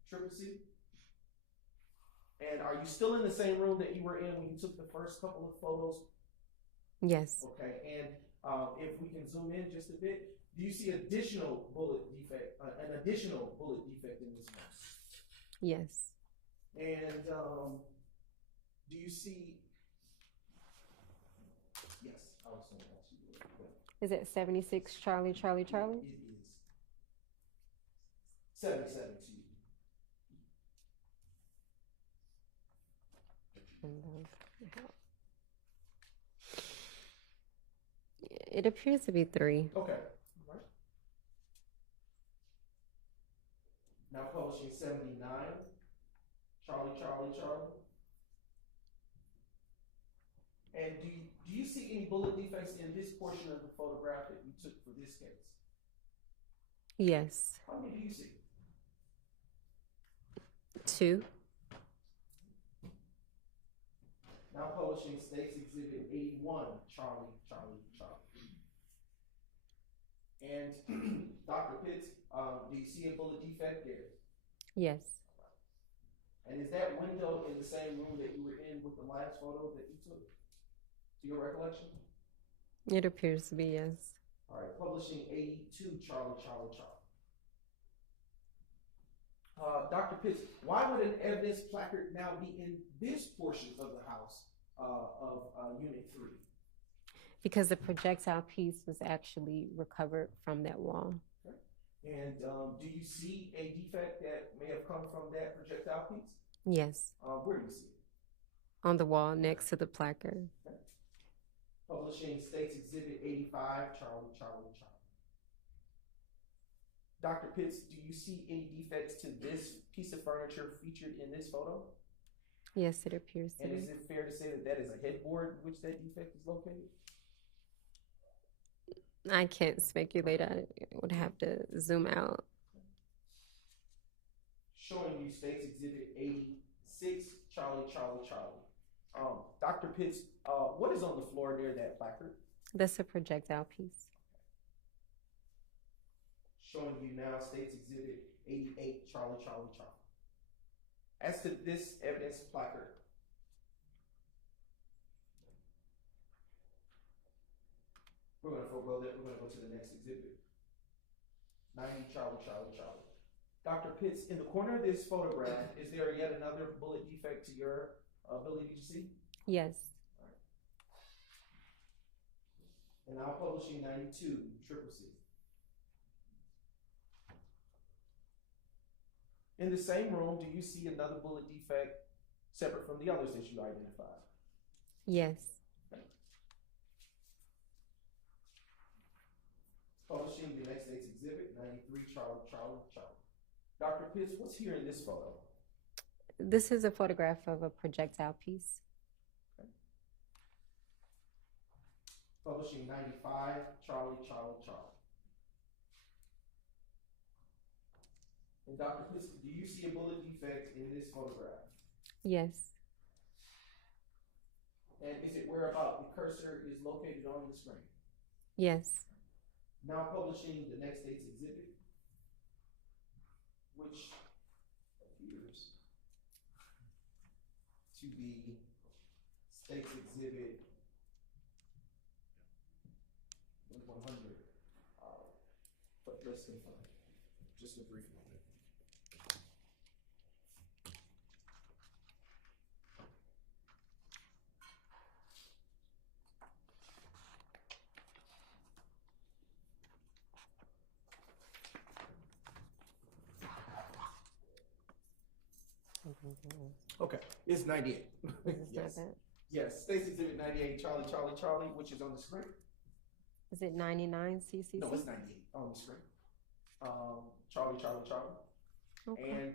Triple C. And are you still in the same room that you were in when you took the first couple of photos? Yes, Okay, and if we can zoom in just a bit, do you see additional bullet defect, an additional bullet defect in this one? yes, And do you see? Yes, I was saying that. is it 76 Charlie, Charlie, Charlie? It is 77 to you. It appears to be 3. Okay. All right. Now publishing 79, Charlie, Charlie, Charlie. And do you see any bullet defects in this portion of the photograph that you took for this case? Yes, How many do you see? 2. Now publishing States Exhibit 81, Charlie, Charlie, Charlie. And Dr. Pitts, do you see a bullet defect there? Yes, And is that window in the same room that you were in with the last photo that you took? To your recollection? it appears to be yes. All right, publishing 82, Charlie, Charlie, Charlie. Dr. Pitts, why would an evidence placard now be in this portion of the house of Unit 3? Because the projectile piece was actually recovered from that wall. Okay. And do you see a defect that may have come from that projectile piece? Yes, Where do you see it? on the wall next to the placard. Okay. Publishing States Exhibit 85, Charlie, Charlie, Charlie. Dr. Pitts, do you see any defects to this piece of furniture featured in this photo? Yes, it appears to And be. is it fair to say that that is a headboard in which that defect is located? I can't speculate. I would have to zoom out. Showing you States Exhibit 86, Charlie, Charlie, Charlie. Dr. Pitts, what is on the floor near that placard? That's a projectile piece. Showing you now States Exhibit 88, Charlie, Charlie, Charlie. As to this evidence placard, we're going to forego that. We're going to go to the next exhibit. 90, Charlie, Charlie, Charlie. Dr. Pitts, in the corner of this photograph, is there yet another bullet defect to your ability to see? Yes, And now publishing 92, Triple C. In the same room, do you see another bullet defect separate from the others that you identified? yes, Publishing the next States Exhibit 93, Charlie, Charlie, Charlie. Dr. Pitts, what's here in this photo? this is a photograph of a projectile piece. Publishing 95, Charlie, Charlie, Charlie. And Dr. Pitts, do you see a bullet defect in this photograph? Yes, And is it whereabout the cursor is located on the screen? yes, Now publishing the next States Exhibit, which appears to be States Exhibit 100. But let's confirm. Just a brief moment. Okay, it's 98. Yes. Yes, States Exhibit 98, Charlie, Charlie, Charlie, which is on the screen. Is it 99 CCC? No, it's 98 on the screen. Charlie, Charlie, Charlie. Okay. And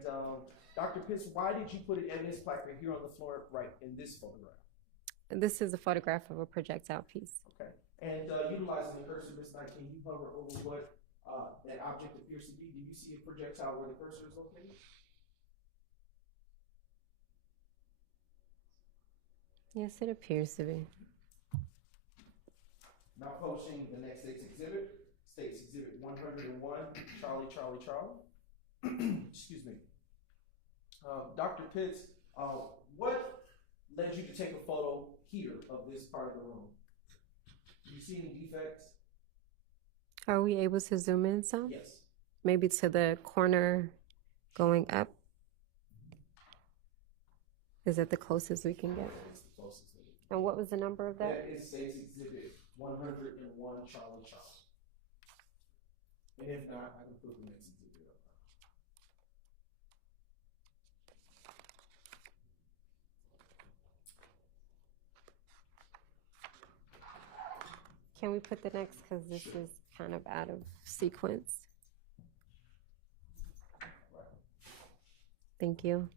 Dr. Pitts, why did you put an evidence placard here on the floor right in this photograph? This is a photograph of a projectile piece. Okay. And utilizing the cursor, Ms. Knight, can you hover over what that object appears to be? Do you see a projectile where the cursor is located? Yes, it appears to be. Now posting the next State's Exhibit 101, Charlie, Charlie, Charlie. Excuse me. Dr. Pitts, what led you to take a photo here of this part of the room? Do you see any defects? Are we able to zoom in some? Yes. Maybe to the corner going up? Is that the closest we can get? It's the closest we can. And what was the number of that? That is State's Exhibit 101, Charlie, Charlie. And if not, I can put the next exhibit up. Can we put the next, because this is kind of out of sequence. Thank you.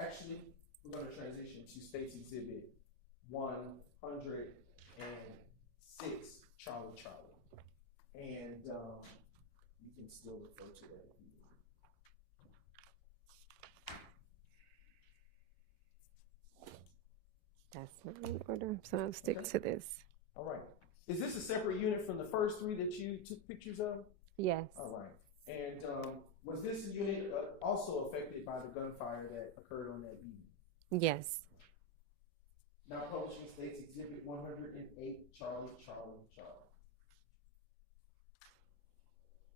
Actually, we're going to transition to State's Exhibit 106, Charlie, Charlie. And you can still refer to that if you want. That's not in order, so I'll stick to this. All right. Is this a separate unit from the first three that you took pictures of? Yes. All right. And was this unit also affected by the gunfire that occurred on that evening? Yes. Now publishing State's Exhibit 108, Charlie, Charlie, Charlie.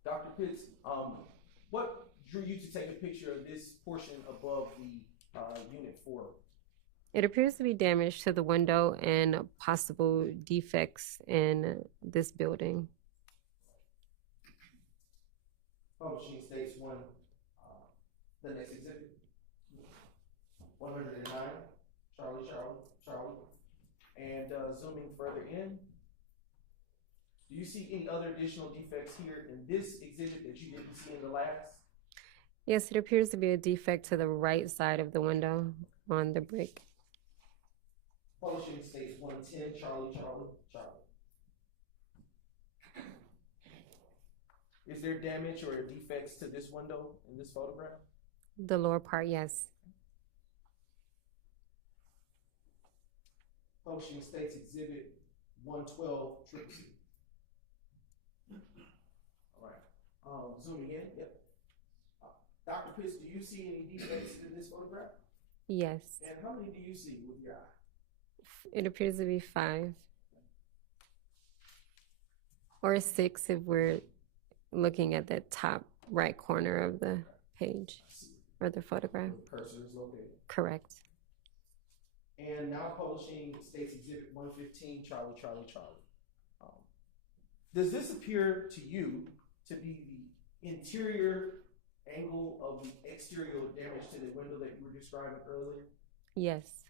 Dr. Pitts, what drew you to take a picture of this portion above the Unit 4? It appears to be damage to the window and possible defects in this building. Publishing States 1, the next exhibit, 109, Charlie, Charlie, Charlie. And zooming further in, do you see any other additional defects here in this exhibit that you didn't see in the last? Yes, it appears to be a defect to the right side of the window on the brick. Publishing States 110, Charlie, Charlie, Charlie. Is there damage or defects to this window in this photograph? The lower part, yes. Publishing States Exhibit 112, Triple C. All right. Zooming in, yep. Dr. Pitts, do you see any defects in this photograph? Yes. And how many do you see with your eye? It appears to be 5. Or 6 if we're looking at the top right corner of the page or the photograph. The cursor is located. Correct. And now publishing States Exhibit 115, Charlie, Charlie, Charlie. Does this appear to you to be the interior angle of the exterior damage to the window that you were describing earlier? Yes.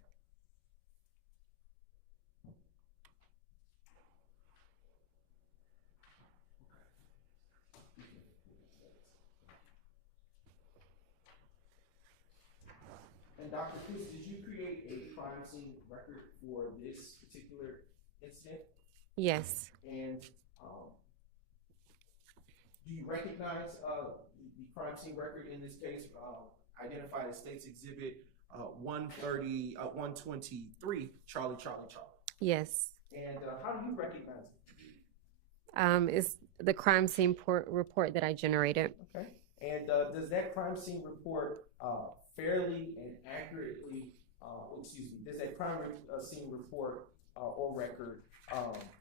And Dr. Pitts, did you create a crime scene record for this particular incident? Yes. And do you recognize the crime scene record in this case, identified as States Exhibit 123, Charlie, Charlie, Charlie? Yes. And how do you recognize it? It's the crime scene report that I generated. Okay. And does that crime scene report fairly and accurately, does that crime scene report or record,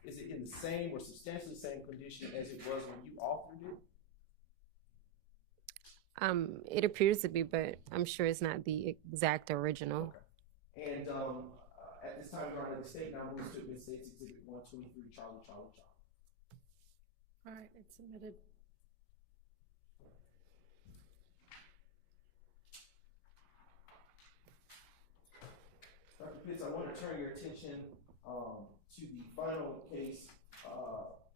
is it in the same or substantially same condition as it was when you authored it? It appears to be, but I'm sure it's not the exact original. Okay. And at this time, Your Honor, the state now moves to admit States Exhibit 123, Charlie, Charlie, Charlie. All right, it's submitted. Dr. Pitts, I want to turn your attention to the final case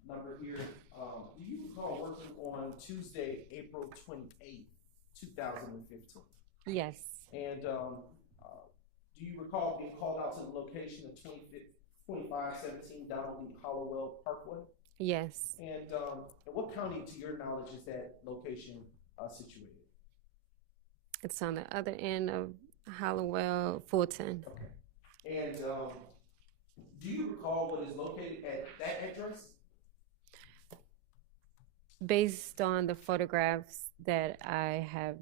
number here. Do you recall working on Tuesday, April 28th, 2015? Yes. And do you recall being called out to the location of 2517 Donald E. Hollowell Parkway? Yes. And in what county, to your knowledge, is that location situated? It's on the other end of Hollowell, Fulton. Okay. And do you recall what is located at that address? Based on the photographs that I have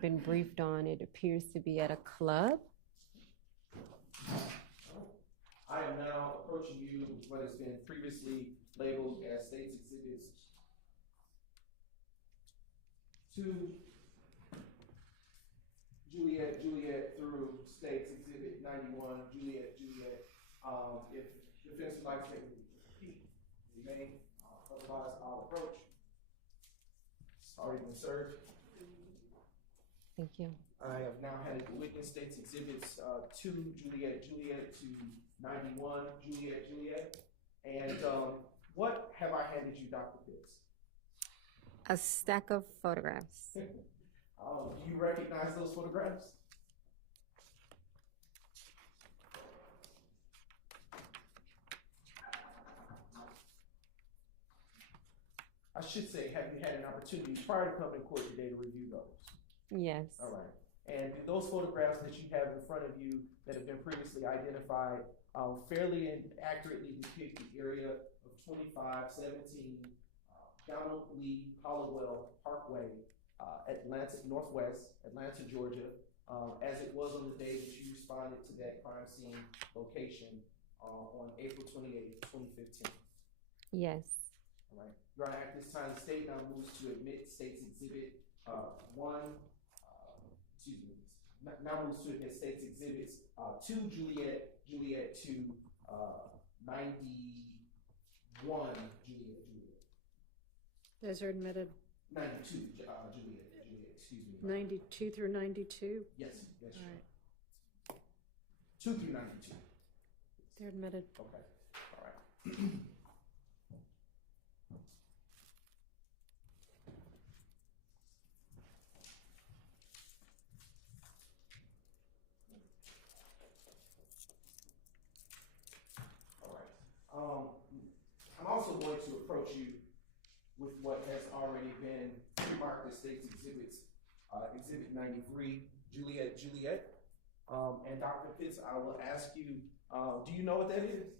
been briefed on, it appears to be at a club. I am now approaching you with what has been previously labeled as State's Exhibits 2, Juliet through State's Exhibit 91, Juliet. If defense would like to take a peek, you may. Otherwise, I'll approach. It's already been served. Thank you. I have now handed the witness State's Exhibits 2, Juliet to 91, Juliet. And what have I handed you, Dr. Pitts? A stack of photographs. Do you recognize those photographs? I should say, have you had an opportunity prior to coming to court today to review those? Yes. All right. And do those photographs that you have in front of you that have been previously identified fairly and accurately depict the area of 2517 Donald Lee Hollowell Parkway, Atlanta, Northwest, Atlanta, Georgia, as it was on the day that you responded to that crime scene location on April 28th, 2015? Yes. All right. Your Honor, at this time, the state now moves to admit State's Exhibit 1, now moves to admit State's Exhibits 2, Juliet to 91, Juliet. Those are admitted. 92, Juliet, excuse me. 92 through 92? Yes, All sure. right. 2 through 92. They're admitted. Okay, all right. I'm also going to approach you with what has already been marked as State's Exhibits, Exhibit 93, Juliet. And Dr. Pitts, I will ask you, do you know what that is?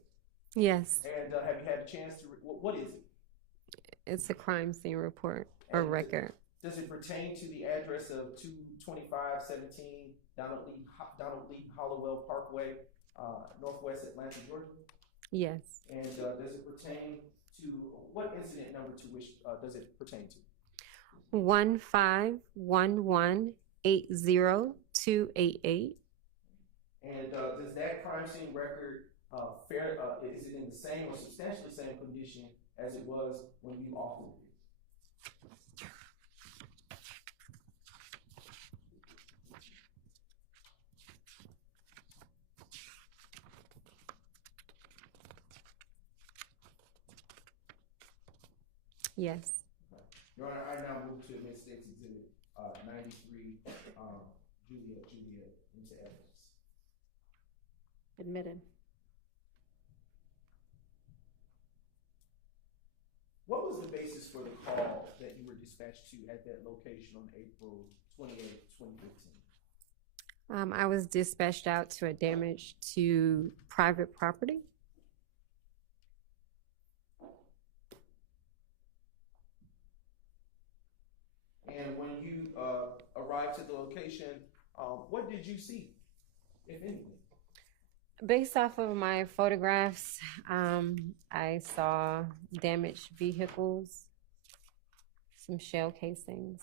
Yes. And have you had a chance to, what is it? It's a crime scene report or record. Does it pertain to the address of 22517 Donald Lee Hollowell Parkway, Northwest Atlanta, Georgia? Yes. And does it pertain to, what incident number to which does it pertain to? 151180288. And does that crime scene record is it in the same or substantially same condition as it was when you authored it? Yes. Your Honor, I now move to admit State's Exhibit 93, Juliet into evidence. Admitted. What was the basis for the call that you were dispatched to at that location on April 28, 2015? I was dispatched out to a damage to private property. And when you arrived to the location, what did you see, if anything? Based off of my photographs, I saw damaged vehicles, some shell casings.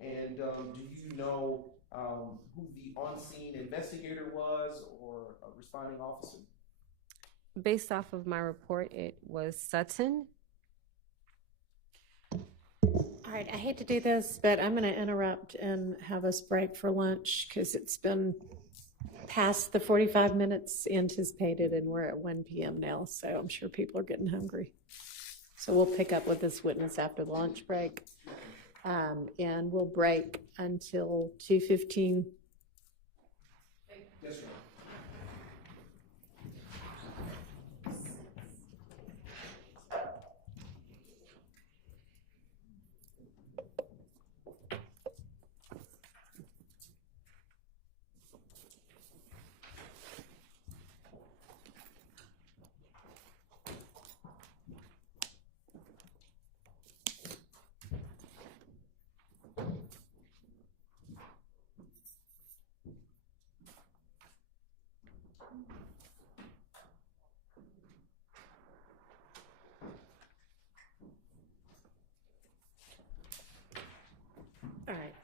And do you know who the on-scene investigator was or a responding officer? Based off of my report, it was Sutton. All right, I hate to do this, but I'm going to interrupt and have us break for lunch because it's been past the 45 minutes anticipated and we're at 1 p.m. now, so I'm sure people are getting hungry. So we'll pick up with this witness after the lunch break, and we'll break until 2:15. Yes, sir.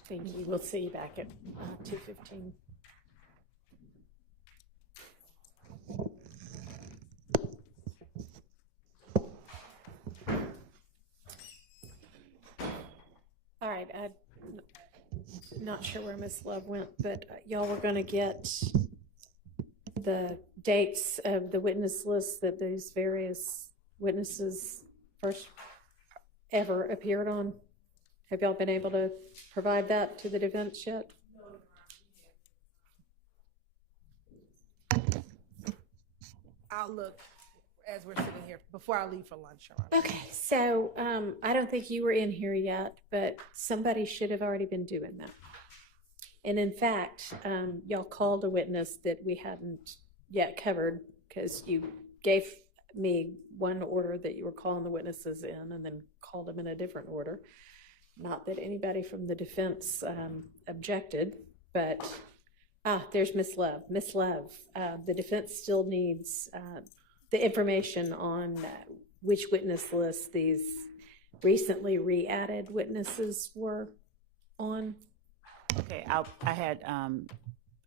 Thank you. We'll see you back at 2:15. All right, I'm not sure where Miss Love went, but y'all were going to get the dates of the witness list that these various witnesses first ever appeared on. Have y'all been able to provide that to the defense yet? I'll look as we're sitting here before I leave for lunch, Your Honor. Okay, so I don't think you were in here yet, but somebody should have already been doing that. And in fact, y'all called a witness that we hadn't yet covered because you gave me one order that you were calling the witnesses in and then called them in a different order. Not that anybody from the defense objected, but there's Miss Love. Miss Love, the defense still needs the information on which witness list these recently re-added witnesses were on. Okay, I had,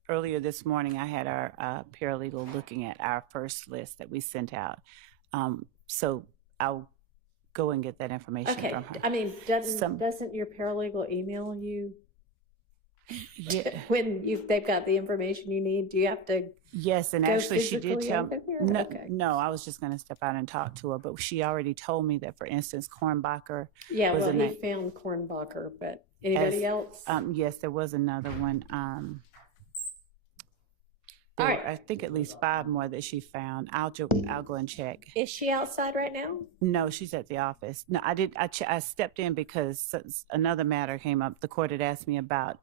earlier this morning, I had our paralegal looking at our first list that we sent out. So I'll go and get that information Okay, from her. I mean, doesn't your paralegal email you when they've got the information you need? Do you have to? Yes, and go actually she did physically tell over here? no, Okay. no, I was just going to step out and talk to her, but she already told me that, for instance, Kornbacher Yeah, was well, a he name. found Kornbacher, but anybody else? Yes, there was another one. All There right. were, I think, at least 5 more that she found. I'll go and check. Is she outside right now? No, she's at the office. No, I stepped in because another matter came up. The court had asked me about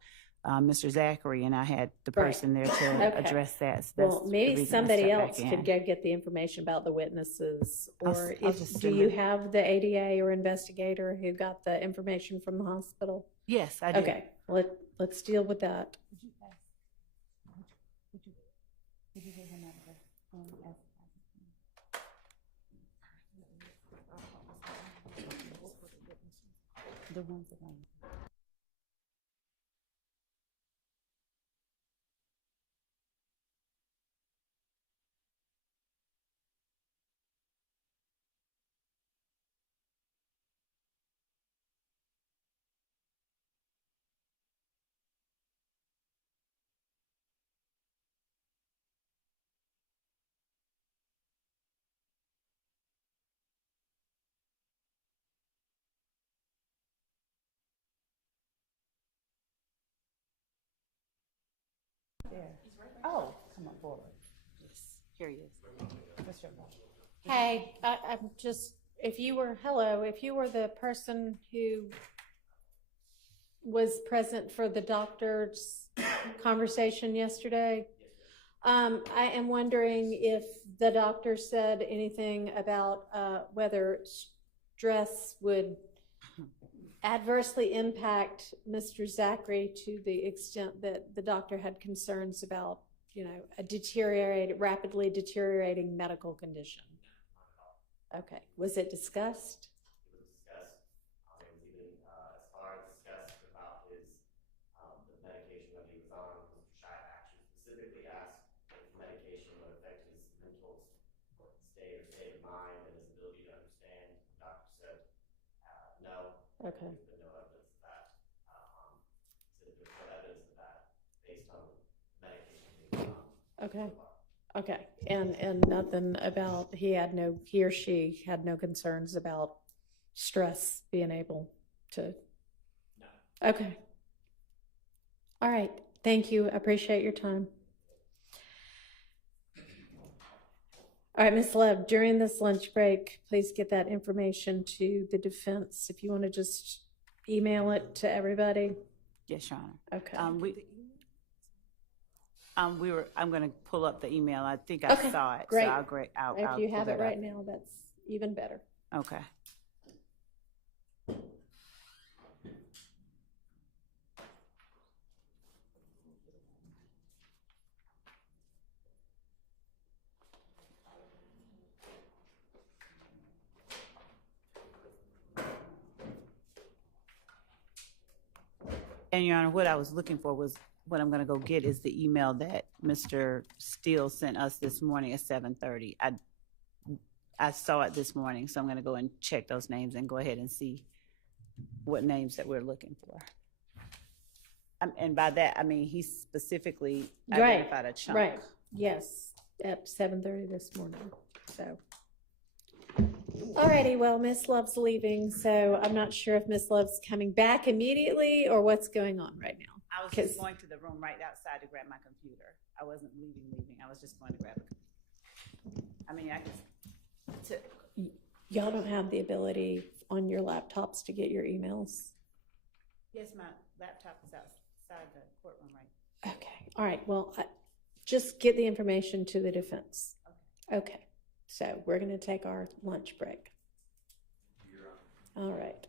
Mr. Zachary, and I had the person there to Okay. address that. So Well, that's the maybe reason I somebody stepped else back could in. go get the information about the witnesses, or I'll just do send you them. have the ADA or investigator who got the information from the hospital? Yes, I do. Okay, let's deal with that. The ones that I there. Oh, come on forward. Yes, here he is. What's your name? Hey, I'm just, if you were the person who was present for the doctor's conversation yesterday, I am wondering if the doctor said anything about whether stress would adversely impact Mr. Zachary to the extent that the doctor had concerns about, a rapidly deteriorating medical condition. Okay, was it discussed? It was discussed. It was even as far as discussed about his the medication that he was on. Mr. Shai actually specifically asked if the medication would affect his mental state of mind and his ability to understand. The doctor said no. Okay. There's been no evidence of that. Said there's no evidence of that based on the medication he was on. Okay. Okay. And nothing about he or she had no concerns about stress being able to. No. Okay. All right. Thank you. I appreciate your time. All right, Ms. Love, during this lunch break, please get that information to the defense. If you want to just email it to everybody. Yes, Your Honor. Okay. I'm going to pull up the email. I think I saw it. Great. So I'll if you pull have it that right up. now, that's even better. Okay. And Your Honor, what I was looking for was, what I'm gonna go get is the email that Mr. Steele sent us this morning at 7:30. I saw it this morning, so I'm gonna go and check those names and go ahead and see what names that we're looking for. And by that, I mean, he specifically identified a chunk. Right, yes, at 7:30 this morning, so. Alrighty, well, Miss Love's leaving, so I'm not sure if Miss Love's coming back immediately or what's going on right now. I was just going to the room right outside to grab my computer. I wasn't leaving. I was just going to grab it. I mean, I just. Y'all don't have the ability on your laptops to get your emails? Yes, my laptop is outside the courtroom right. Okay, all right, well, just get the information to the defense. Okay, so we're gonna take our lunch break. All right.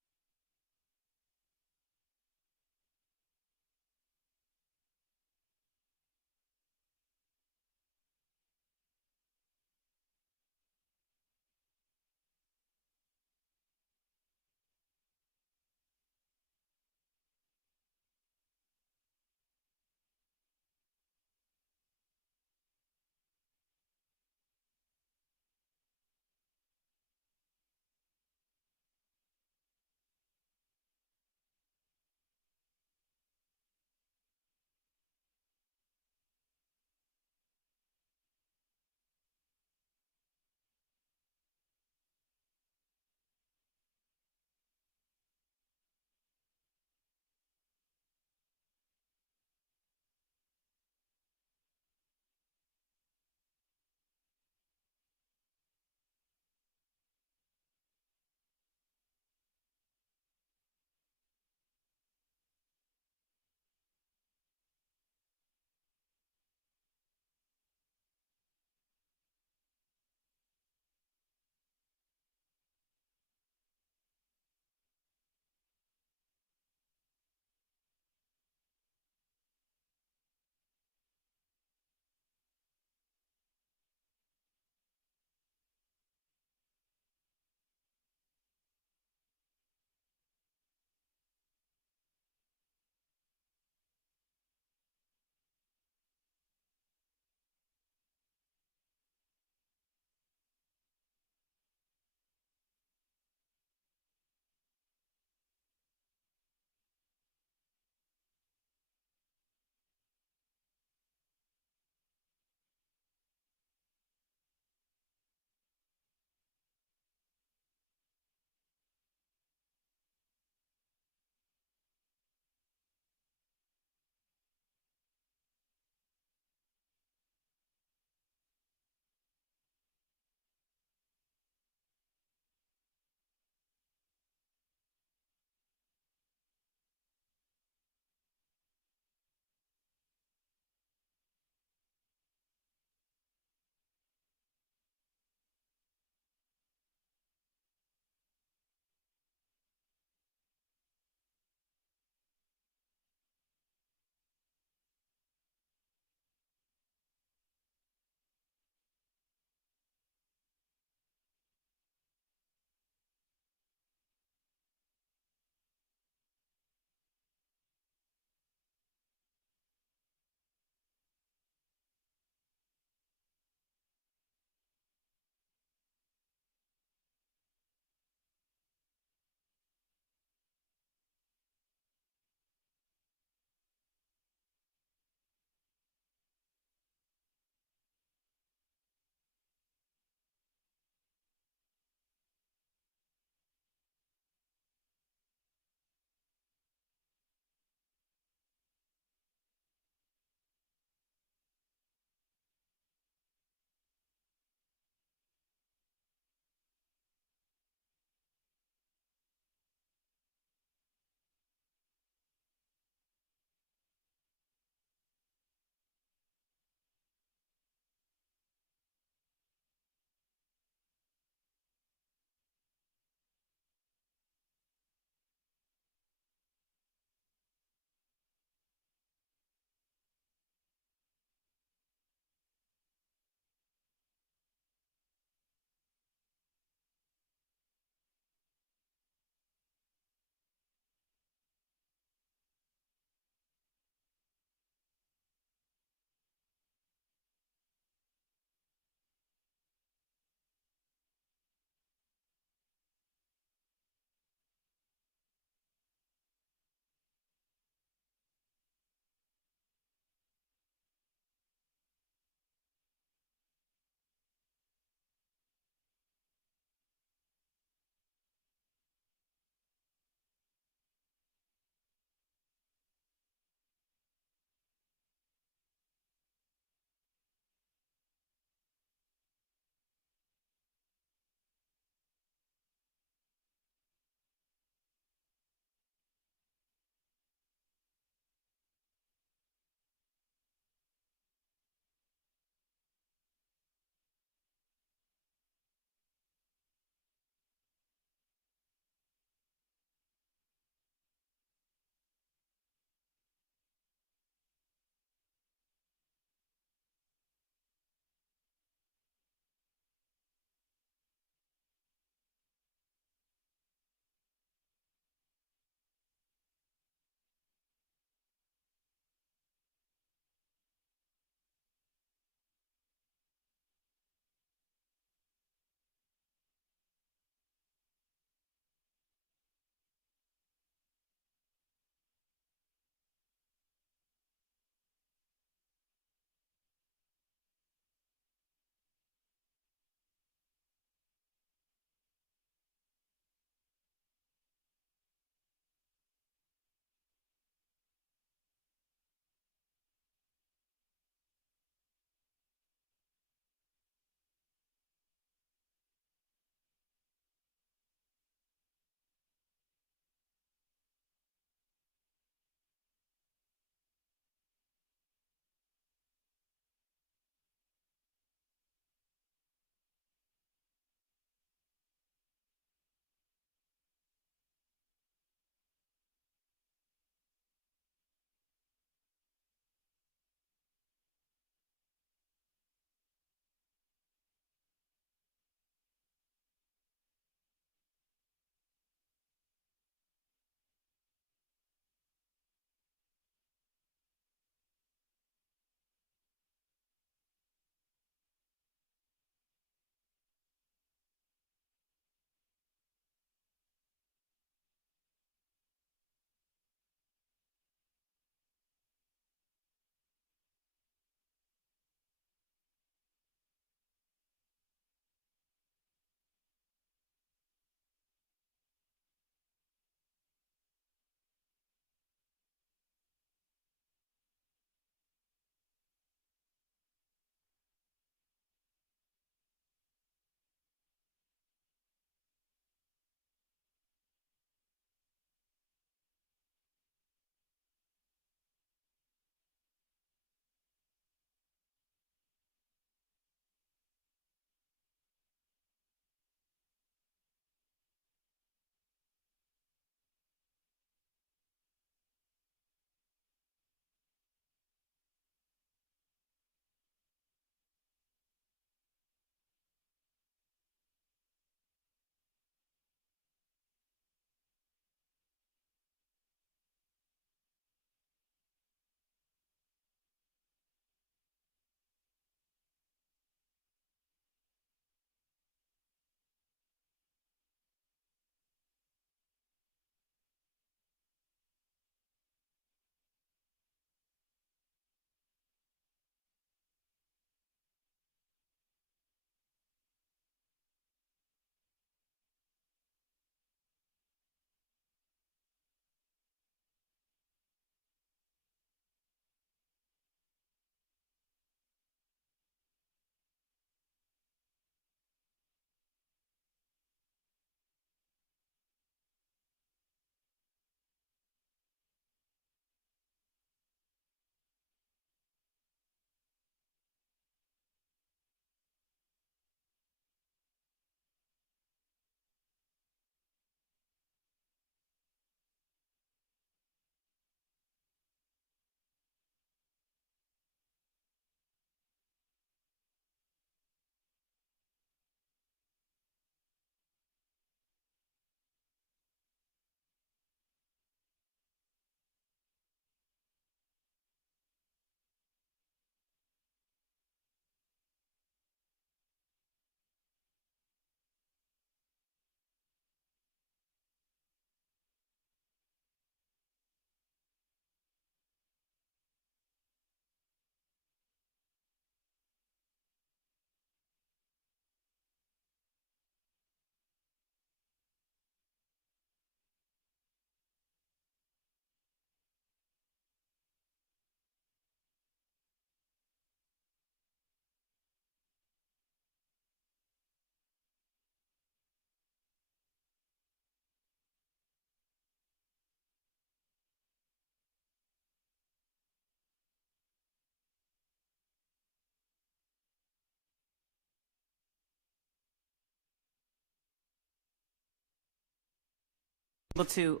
able to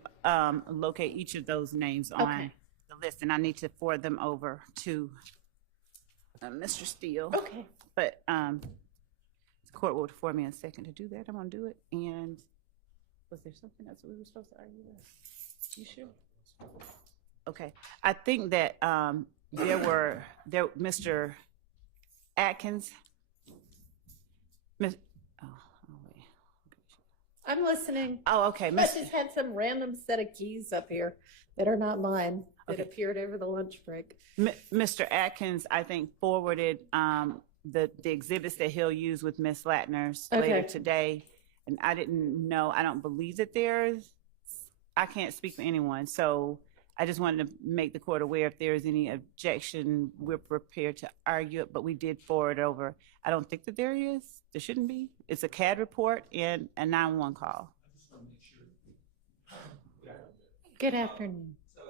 locate each of those names on Okay. the list, and I need to forward them over to Mr. Steele. Okay. But the court will afford me a second to do that. I'm gonna do it. And was there something else we were supposed to argue with? You sure? Okay. I think that Mr. Atkins. Wait. I'm listening. Oh, okay. I just had some random set of keys up here that are not mine that appeared over the lunch break. Mr. Atkins, I think, forwarded the exhibits that he'll use with Miss Latner's later today. And I didn't know, I don't believe that I can't speak for anyone. So I just wanted to make the court aware if there is any objection, we're prepared to argue it, but we did forward over. I don't think that there is. There shouldn't be. It's a CAD report and a 911 call. Good afternoon. So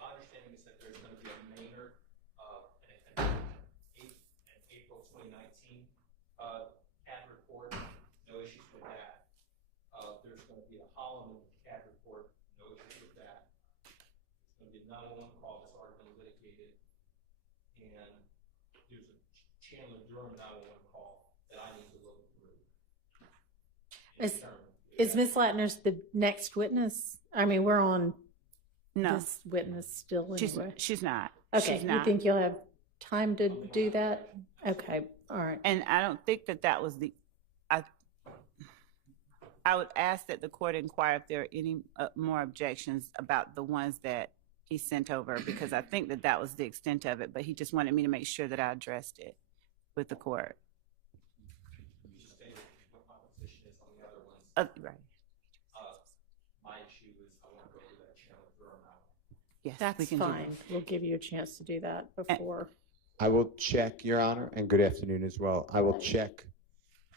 my understanding is that there's going to be a Maynard in April 2019 CAD report. No issues with that. There's going to be a Holloman CAD report. No issues with that. There's going to be a 911 call that's already been litigated, and there's a Chandler Durham 911 call that I need to look through. Is Miss Latner's the next witness? I mean, we're on this witness still anyway. She's not. Okay, She's not. you think you'll have time to do that? Okay, all right. And I don't think that was I would ask that the court inquire if there are any more objections about the ones that he sent over, because I think that was the extent of it, but he just wanted me to make sure that I addressed it with the court. You just stated what my position is on the other ones. Right. My issue is I want to go through that Chandler Durham out. Yes, That's we can do fine. that. We'll give you a chance to do that before. I will check, Your Honor, and good afternoon as well. I will check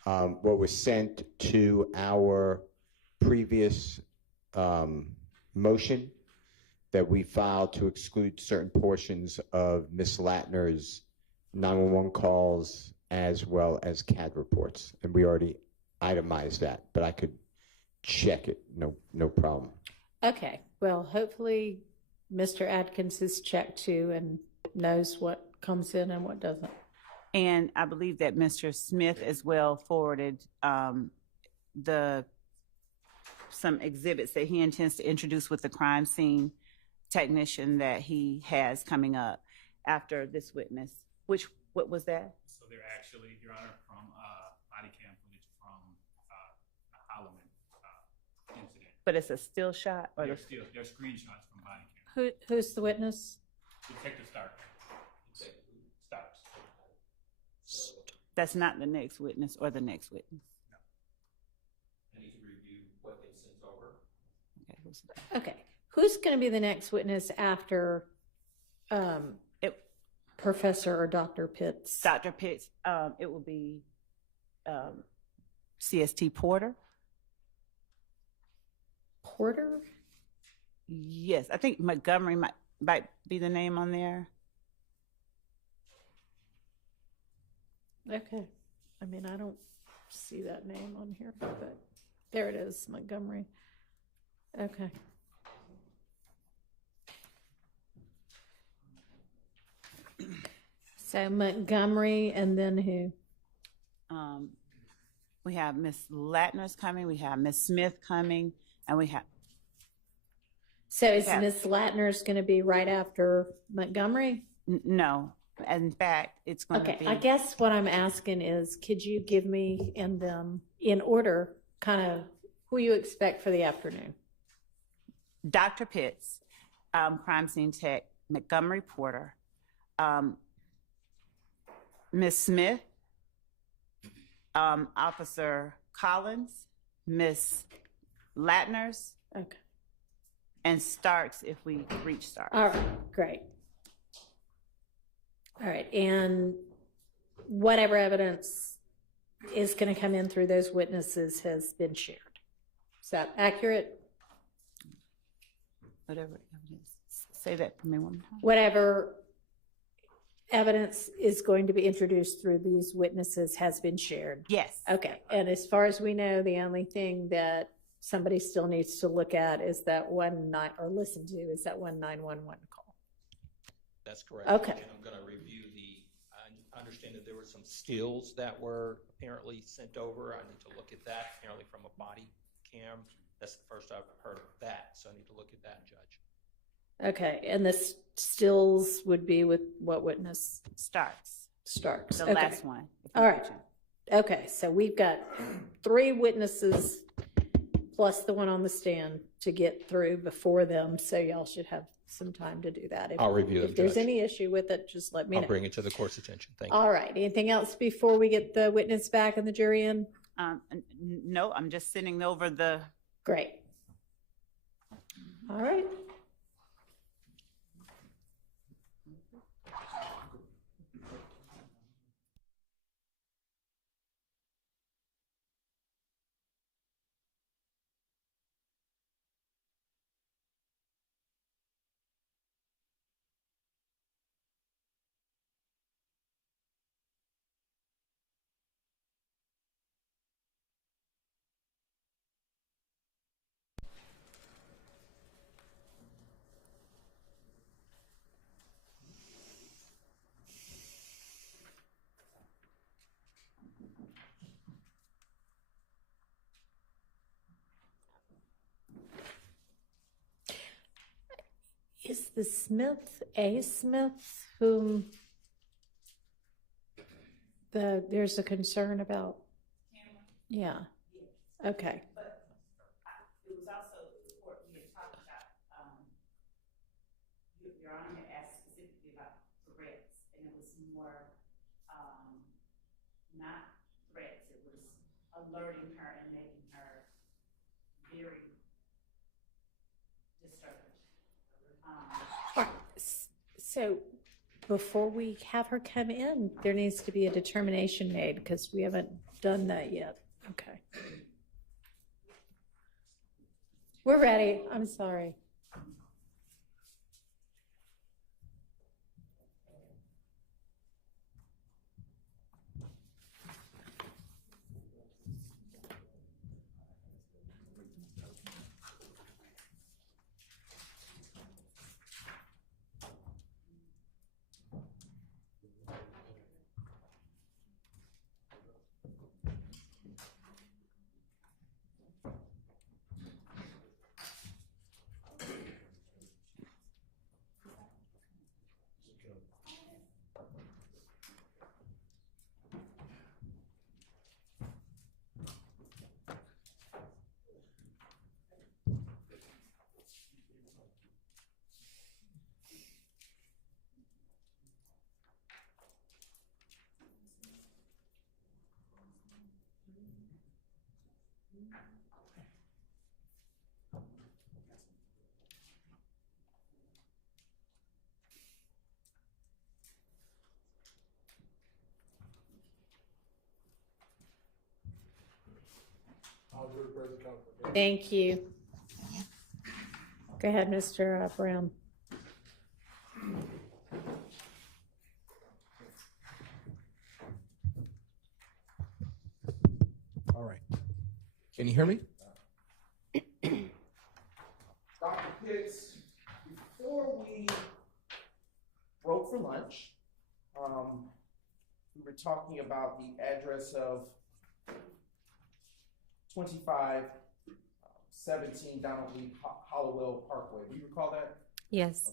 what was sent to our previous motion that we filed to exclude certain portions of Ms. Latner's 911 calls as well as CAD reports. And we already itemized that, but I could check it. No problem. Okay, well, hopefully Mr. Atkins has checked too and knows what comes in and what doesn't. And I believe that Mr. Smith as well forwarded some exhibits that he intends to introduce with the crime scene technician that he has coming up after this witness. What was that? So they're actually, Your Honor, from body cam footage from the Holloman incident. But it's a still shot? Or They're screenshots from body cam. Who's the witness? Detective Stark. That's not the next witness or the next witness. I need to review what they sent over. Okay, who's going to be the next witness after Professor or Dr. Pitts? Dr. Pitts, it will be CST Porter. Porter? Yes, I think Montgomery might be the name on there. Okay. I mean, I don't see that name on here, but there it is, Montgomery. Okay. So Montgomery and then who? We have Miss Latner's coming, we have Miss Smith coming, and we have... So is Miss Latner's going to be right after Montgomery? No. In fact, it's going to be... I guess what I'm asking is, could you give me and them in order kind of who you expect for the afternoon? Dr. Pitts, crime scene tech, Montgomery Porter, Miss Smith, Officer Collins, Miss Latner's, and Starks if we reach Starks. All right, great. All right, and whatever evidence is going to come in through those witnesses has been shared. Is that accurate? Whatever evidence. Say that for me one more time. Whatever evidence is going to be introduced through these witnesses has been shared? Yes. Okay, and as far as we know, the only thing that somebody still needs to look at is that listen to is that 911 call. That's correct. Okay. And I'm going to review I understand that there were some stills that were apparently sent over. I need to look at that, apparently from a body cam. That's the first I've heard of that, so I need to look at that, Judge. Okay, and the stills would be with what witness? Starks. Starks. The Okay. last one. All right. Okay, so we've got 3 witnesses plus the one on the stand to get through before them, so y'all should have some time to do that. I'll review them, If there's Judge. any issue with it, just let me know. I'll bring it to the court's attention. Thank you. All right, anything else before we get the witness back and the jury in? No, I'm just sending over the. Great. All right. Is the Smith a Smith whom there's a concern about? Yeah. Okay. But it was also the court we had talked about. Your Honor had asked specifically about threats, and it was more not threats. It was alerting her and making her very disturbed. So before we have her come in, there needs to be a determination made because we haven't done that yet. Okay. We're ready. I'm sorry. Thank you. Go ahead, Mr. Brown. All right. Can you hear me? Dr. Pitts, before we broke for lunch, we were talking about the address of 2517 Donald Lee Hollowell Parkway. Do you recall that? Yes.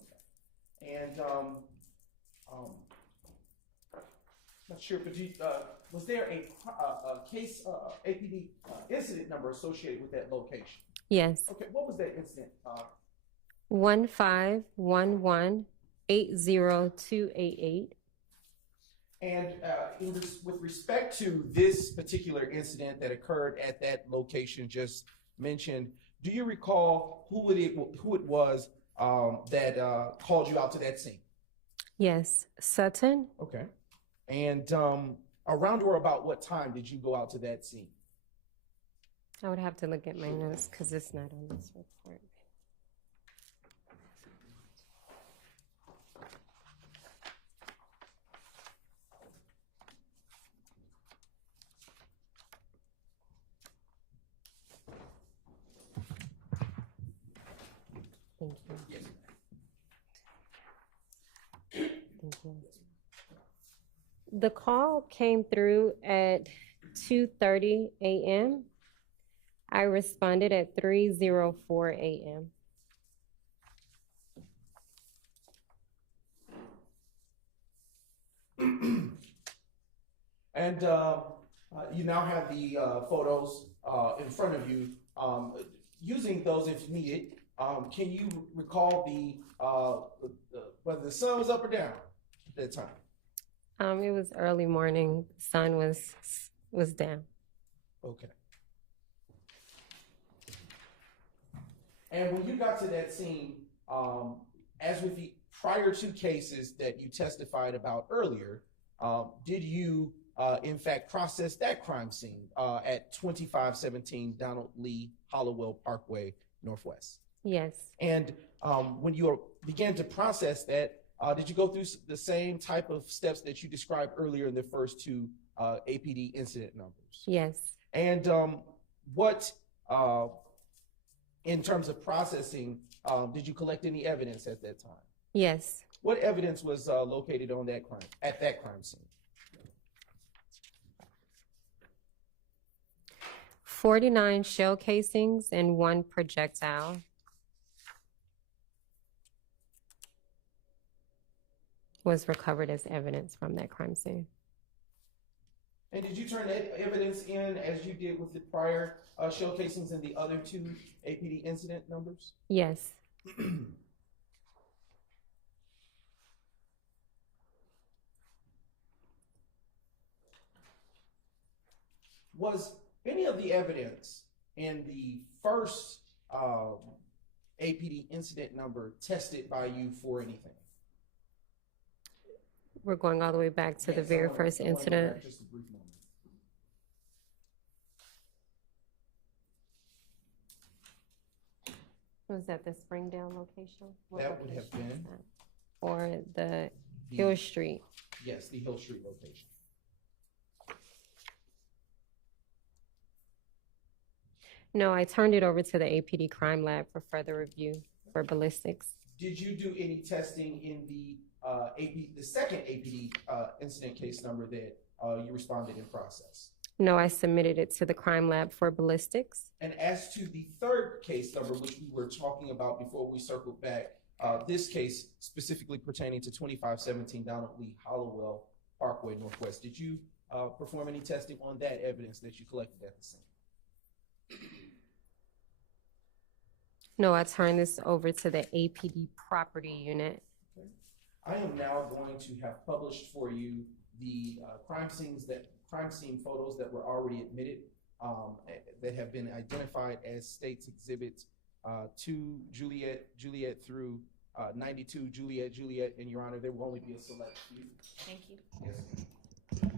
Okay. And not sure, but was there a case, APD incident number associated with that location? Yes. Okay, what was that incident? 151180288. And with respect to this particular incident that occurred at that location just mentioned, do you recall who it was that called you out to that scene? Yes. Sutton. Okay. And around or about what time did you go out to that scene? I would have to look at my notes because it's not on this report. Thank you. Yes. Thank you. The call came through at 2:30 a.m. I responded at 3:04 a.m. And you now have the photos in front of you. Using those if needed, can you recall whether the sun was up or down at that time? It was early morning. Sun was down. Okay. And when you got to that scene, as with the prior two cases that you testified about earlier, did you in fact process that crime scene at 2517 Donald Lee Hollowell Parkway Northwest? Yes. And when you began to process that, did you go through the same type of steps that you described earlier in the first two APD incident numbers? Yes. And what, in terms of processing, did you collect any evidence at that time? Yes. What evidence was located on that crime, at that crime scene? 49 shell casings and 1 projectile. Was recovered as evidence from that crime scene. And did you turn that evidence in as you did with the prior shell casings and the other two APD incident numbers? Yes. Was any of the evidence in the first APD incident number tested by you for anything? We're going all the way back to the Yes, very I wanna- first I wanna go incident. back just a brief moment. Was that the Springdale location? What That would have location was been that? Or the the- Hill Street? Yes, the Hill Street location. No, I turned it over to the APD crime lab for further review for ballistics. Did you do any testing in the the second APD incident case number that you responded in process? No, I submitted it to the crime lab for ballistics. And as to the third case number, which we were talking about before we circled back, this case specifically pertaining to 2517 Donald Lee Hollowell Parkway Northwest, did you perform any testing on that evidence that you collected at the scene? No, I turned this over to the APD property unit. I am now going to have published for you the crime scene photos that were already admitted that have been identified as State's Exhibit 2 Juliet through 92 Juliet, and Your Honor, there will only be a select few. Thank you. Yes.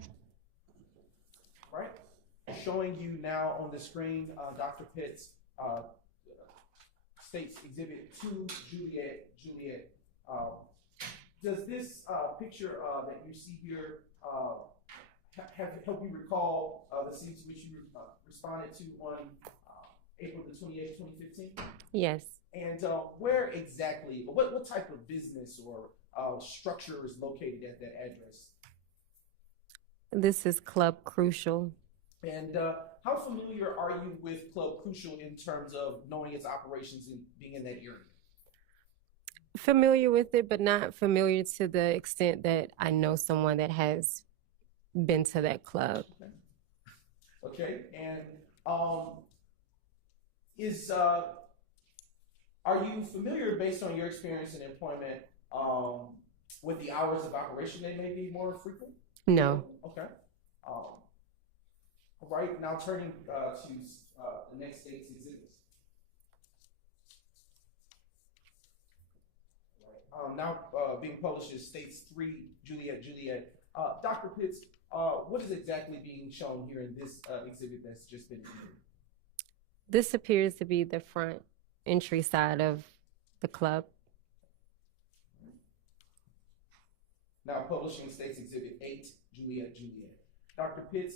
Right. Showing you now on the screen, Dr. Pitt's State's Exhibit 2 Juliet. Does this picture that you see here help you recall the scenes which you responded to on April the 28th, 2015? Yes. And where exactly, what type of business or structure is located at that address? This is Club Crucial. And how familiar are you with Club Crucial in terms of knowing its operations and being in that area? Familiar with it, but not familiar to the extent that I know someone that has been to that club. Okay, and are you familiar, based on your experience in employment, with the hours of operation? They may be more frequent? No. Okay. All right, now turning to the next State's exhibits. Now being published is States 3 Juliet. Dr. Pitts, what is exactly being shown here in this exhibit that's just been submitted? This appears to be the front entry side of the club. Now publishing States Exhibit 8 Juliet. Dr. Pitts,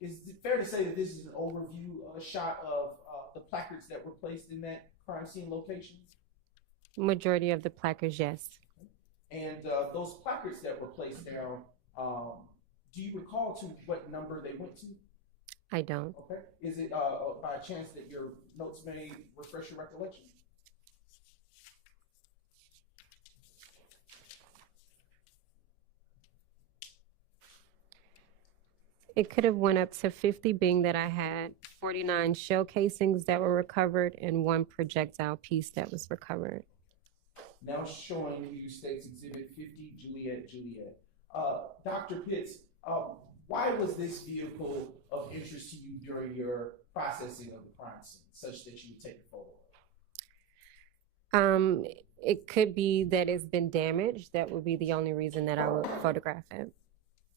is it fair to say that this is an overview shot of the placards that were placed in that crime scene location? Majority of the placards, yes. And those placards that were placed down, do you recall to what number they went to? I don't. Okay. Is it by chance that your notes may refresh your recollection? It could have went up to 50, being that I had 49 shell casings that were recovered and 1 projectile piece that was recovered. Now showing you State's Exhibit 50, Juliet. Dr. Pitts, why was this vehicle of interest to you during your processing of the crime scene, such that you would take a photo? It could be that it's been damaged. That would be the only reason that I would photograph it.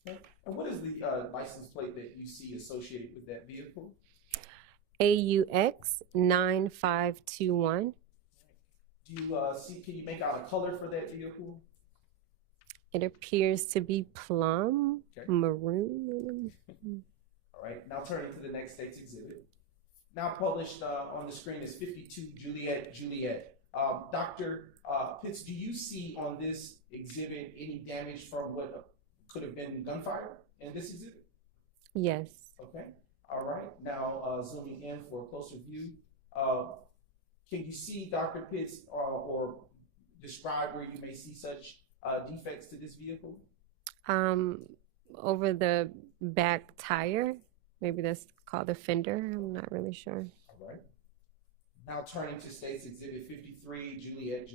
Okay. And what is the license plate that you see associated with that vehicle? AUX 9521. Do you see, can you make out a color for that vehicle? It appears to be plum, Okay. maroon. All right, now turning to the next State's Exhibit. Now published on the screen is 52 Juliet. Dr. Pitts, do you see on this exhibit any damage from what could have been gunfire in this exhibit? Yes. Okay, all right. Now zooming in for a closer view. Can you see, Dr. Pitts, or describe where you may see such defects to this vehicle? Over the back tire, maybe that's called the fender. I'm not really sure. All right. Now turning to State's Exhibit 53, Juliet.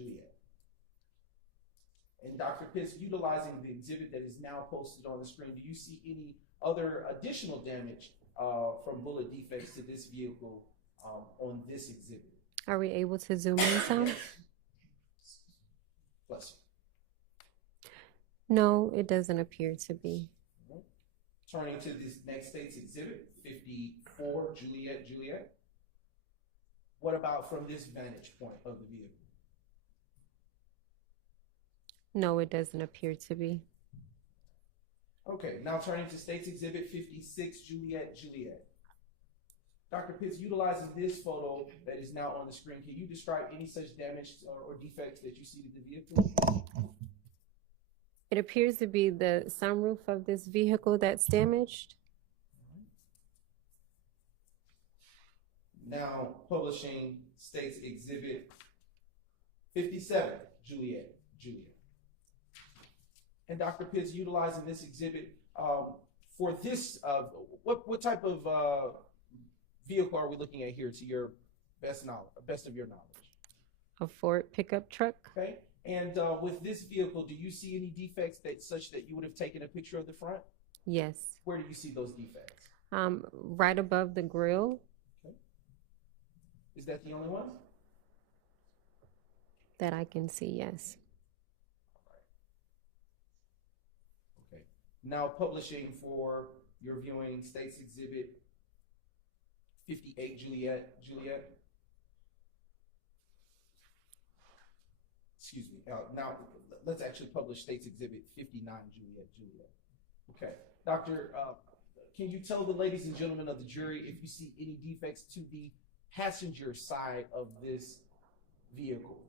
And Dr. Pitts, utilizing the exhibit that is now posted on the screen, do you see any other additional damage from bullet defects to this vehicle on this exhibit? Are we able to zoom in some? Bless No, it doesn't appear to be. you. Right. Turning to this next State's Exhibit 54, Juliet. What about from this vantage point of the vehicle? No, it doesn't appear to be. Okay, now turning to State's Exhibit 56, Juliet. Dr. Pitts, utilizing this photo that is now on the screen, can you describe any such damage or defects that you see to the vehicle? It appears to be the sunroof of this vehicle that's damaged. Now publishing State's Exhibit 57, Juliet. And Dr. Pitts, utilizing this exhibit for this, what type of vehicle are we looking at here to your best of your knowledge? A Ford pickup truck. Okay. And with this vehicle, do you see any defects such that you would have taken a picture of the front? Yes. Where do you see those defects? Right above the grill. Okay. Is that the only one? That I can see, yes. Okay. Now publishing for your viewing State's Exhibit 58, Juliet. Excuse me. Now let's actually publish State's Exhibit 59, Juliet. Okay. Doctor, can you tell the ladies and gentlemen of the jury if you see any defects to the passenger side of this vehicle?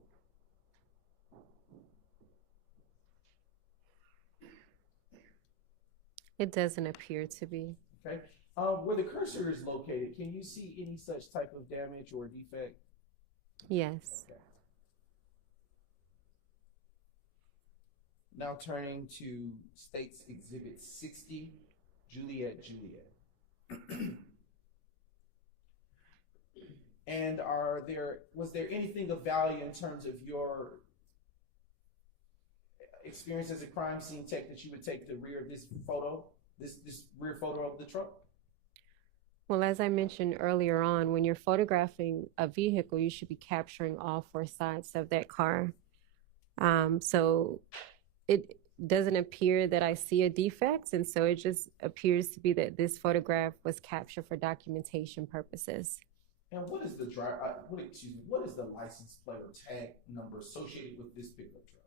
It doesn't appear to be. Okay. Where the cursor is located, can you see any such type of damage or defect? Yes. Okay. Now turning to State's Exhibit 60, Juliet. And was there anything of value in terms of your experience as a crime scene tech that you would take the rear of this photo, this rear photo of the truck? Well, as I mentioned earlier on, when you're photographing a vehicle, you should be capturing all 4 sides of that car. So it doesn't appear that I see a defect, and so it just appears to be that this photograph was captured for documentation purposes. And what is what is the license plate or tag number associated with this pickup truck?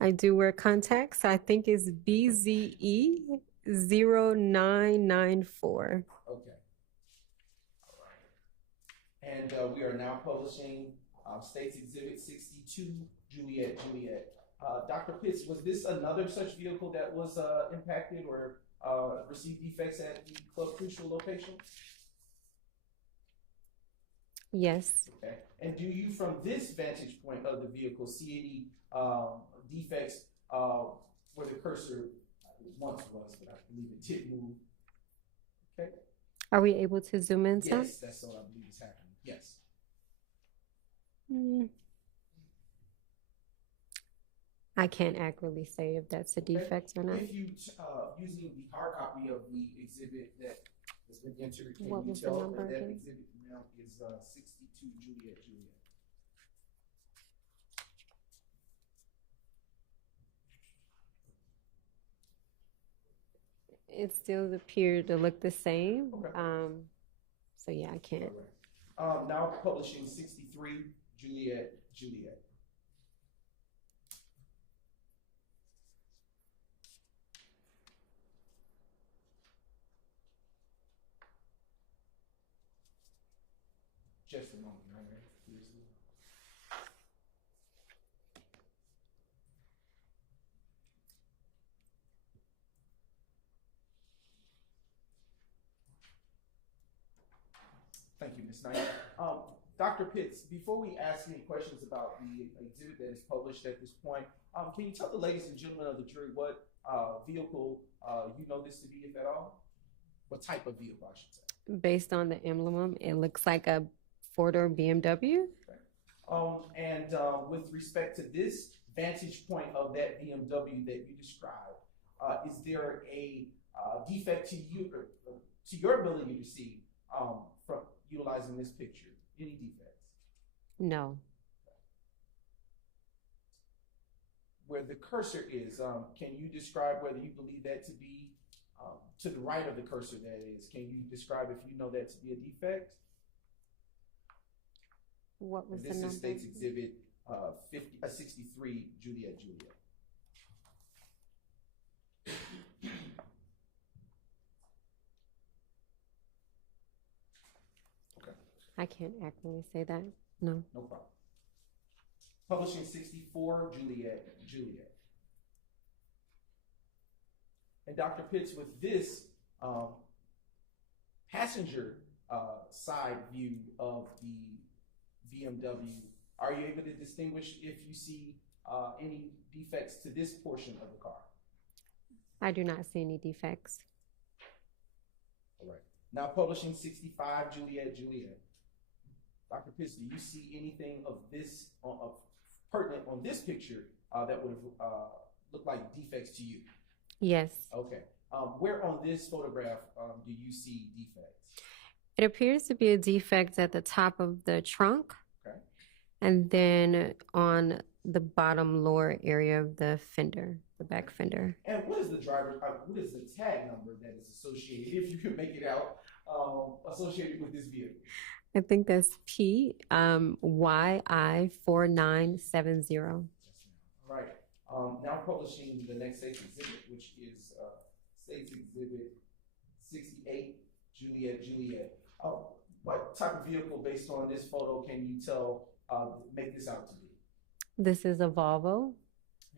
I do wear contacts. I think it's BZE 0994. Okay. All right. And we are now publishing State's Exhibit 62, Juliet, Juliet. Dr. Pitts, was this another such vehicle that was impacted or received defects at the Club Crucial location? Yes. Okay. And do you, from this vantage point of the vehicle, see any defects where the cursor once was, but I believe it did move? Okay. Are we able to zoom in some? Yes, that's what I believe is happening. Yes. I can't accurately say if that's a defect or not. If you, using the hard copy of the exhibit that has been entered, can What you was the tell number that that again? exhibit now is 62 Juliet, Juliet? It still appeared to look the same. Okay. So yeah, I can't. Now publishing 63 Juliet, Juliet. Just a moment, right? Thank you, Ms. Knight. Dr. Pitts, before we ask any questions about the exhibit that is published at this point, can you tell the ladies and gentlemen of the jury what vehicle you know this to be, if at all? What type of vehicle, I should say? Based on the emblem, it looks like a four-door BMW. And with respect to this vantage point of that BMW that you described, is there a defect to you, to your ability to see from utilizing this picture? Any defects? No. Where the cursor is, can you describe whether you believe that to be to the right of the cursor? That is, can you describe if you know that to be a defect? What was And the this number? is State's Exhibit 63, Juliet, Juliet. I can't accurately say that. No. No problem. Publishing 64, Juliet, Juliet. And Dr. Pitts, with this passenger side view of the BMW, are you able to distinguish if you see any defects to this portion of the car? I do not see any defects. All right. Now publishing 65, Juliet, Juliet. Dr. Pitts, do you see anything of this pertinent on this picture that would look like defects to you? Yes. Okay. Where on this photograph do you see defects? It appears to be a defect at the top of the trunk. Okay. And then on the bottom lower area of the fender, the back fender. And what is the driver, what is the tag number that is associated, if you can make it out, associated with this vehicle? I think that's P YI 4970. All right. Now publishing the next State's Exhibit, which is State's Exhibit 68, Juliet, Juliet. What type of vehicle, based on this photo, can you tell, make this out to be? This is a Volvo.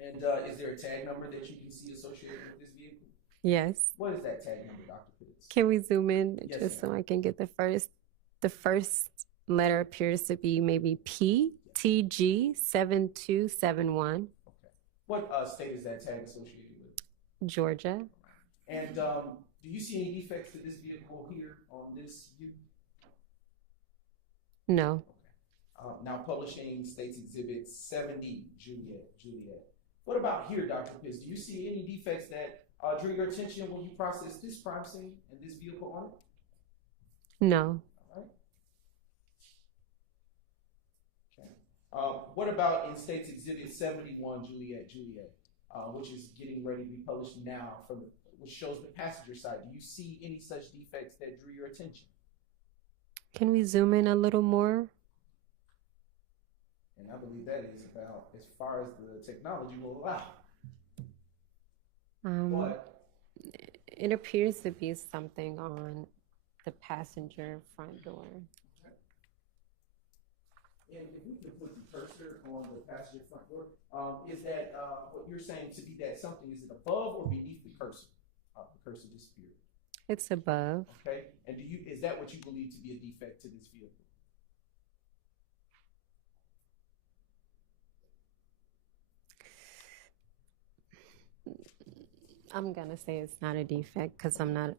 And is there a tag number that you can see associated with this vehicle? Yes. What is that tag number, Dr. Pitts? Can we zoom in Yes, just so ma'am. I can get the first? The first letter appears to be maybe P TG 7271. What state is that tag associated with? Georgia. And do you see any defects to this vehicle here on this view? No. Now publishing State's Exhibit 70, Juliet, Juliet. What about here, Dr. Pitts? Do you see any defects that drew your attention when you processed this crime scene and this vehicle on it? No. What about in State's Exhibit 71, Juliet, Juliet, which is getting ready to be published now, which shows the passenger side? Do you see any such defects that drew your attention? Can we zoom in a little more? And I believe that is about as far as the technology will allow. It appears to be something on the passenger front door. And if we can put the cursor on the passenger front door, is that what you're saying to be that something, is it above or beneath the cursor? The cursor disappeared. It's above. Okay, and is that what you believe to be a defect to this vehicle? I'm gonna say it's not a defect because I'm not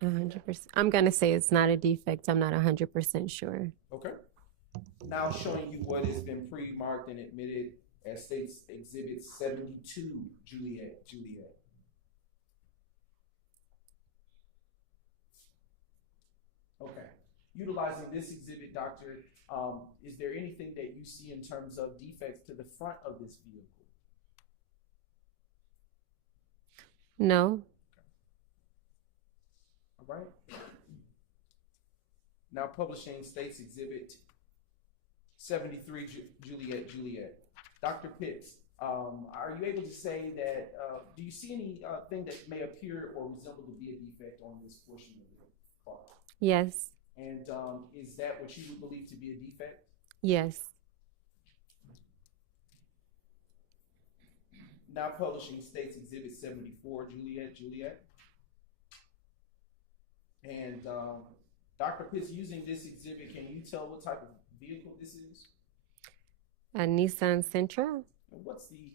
100%. I'm gonna say it's not a defect. I'm not 100% sure. Okay. Now showing you what has been pre-marked and admitted as State's Exhibit 72, Juliet. Okay. Utilizing this exhibit, Doctor, is there anything that you see in terms of defects to the front of this vehicle? No. All right. Now publishing State's Exhibit 73, Juliet. Dr. Pitts, are you able to say that, do you see anything that may appear or resemble to be a defect on this portion of the car? Yes. And is that what you would believe to be a defect? Yes. Now publishing State's Exhibit 74, Juliet. And Dr. Pitts, using this exhibit, can you tell what type of vehicle this is? A Nissan Sentra. And what's the,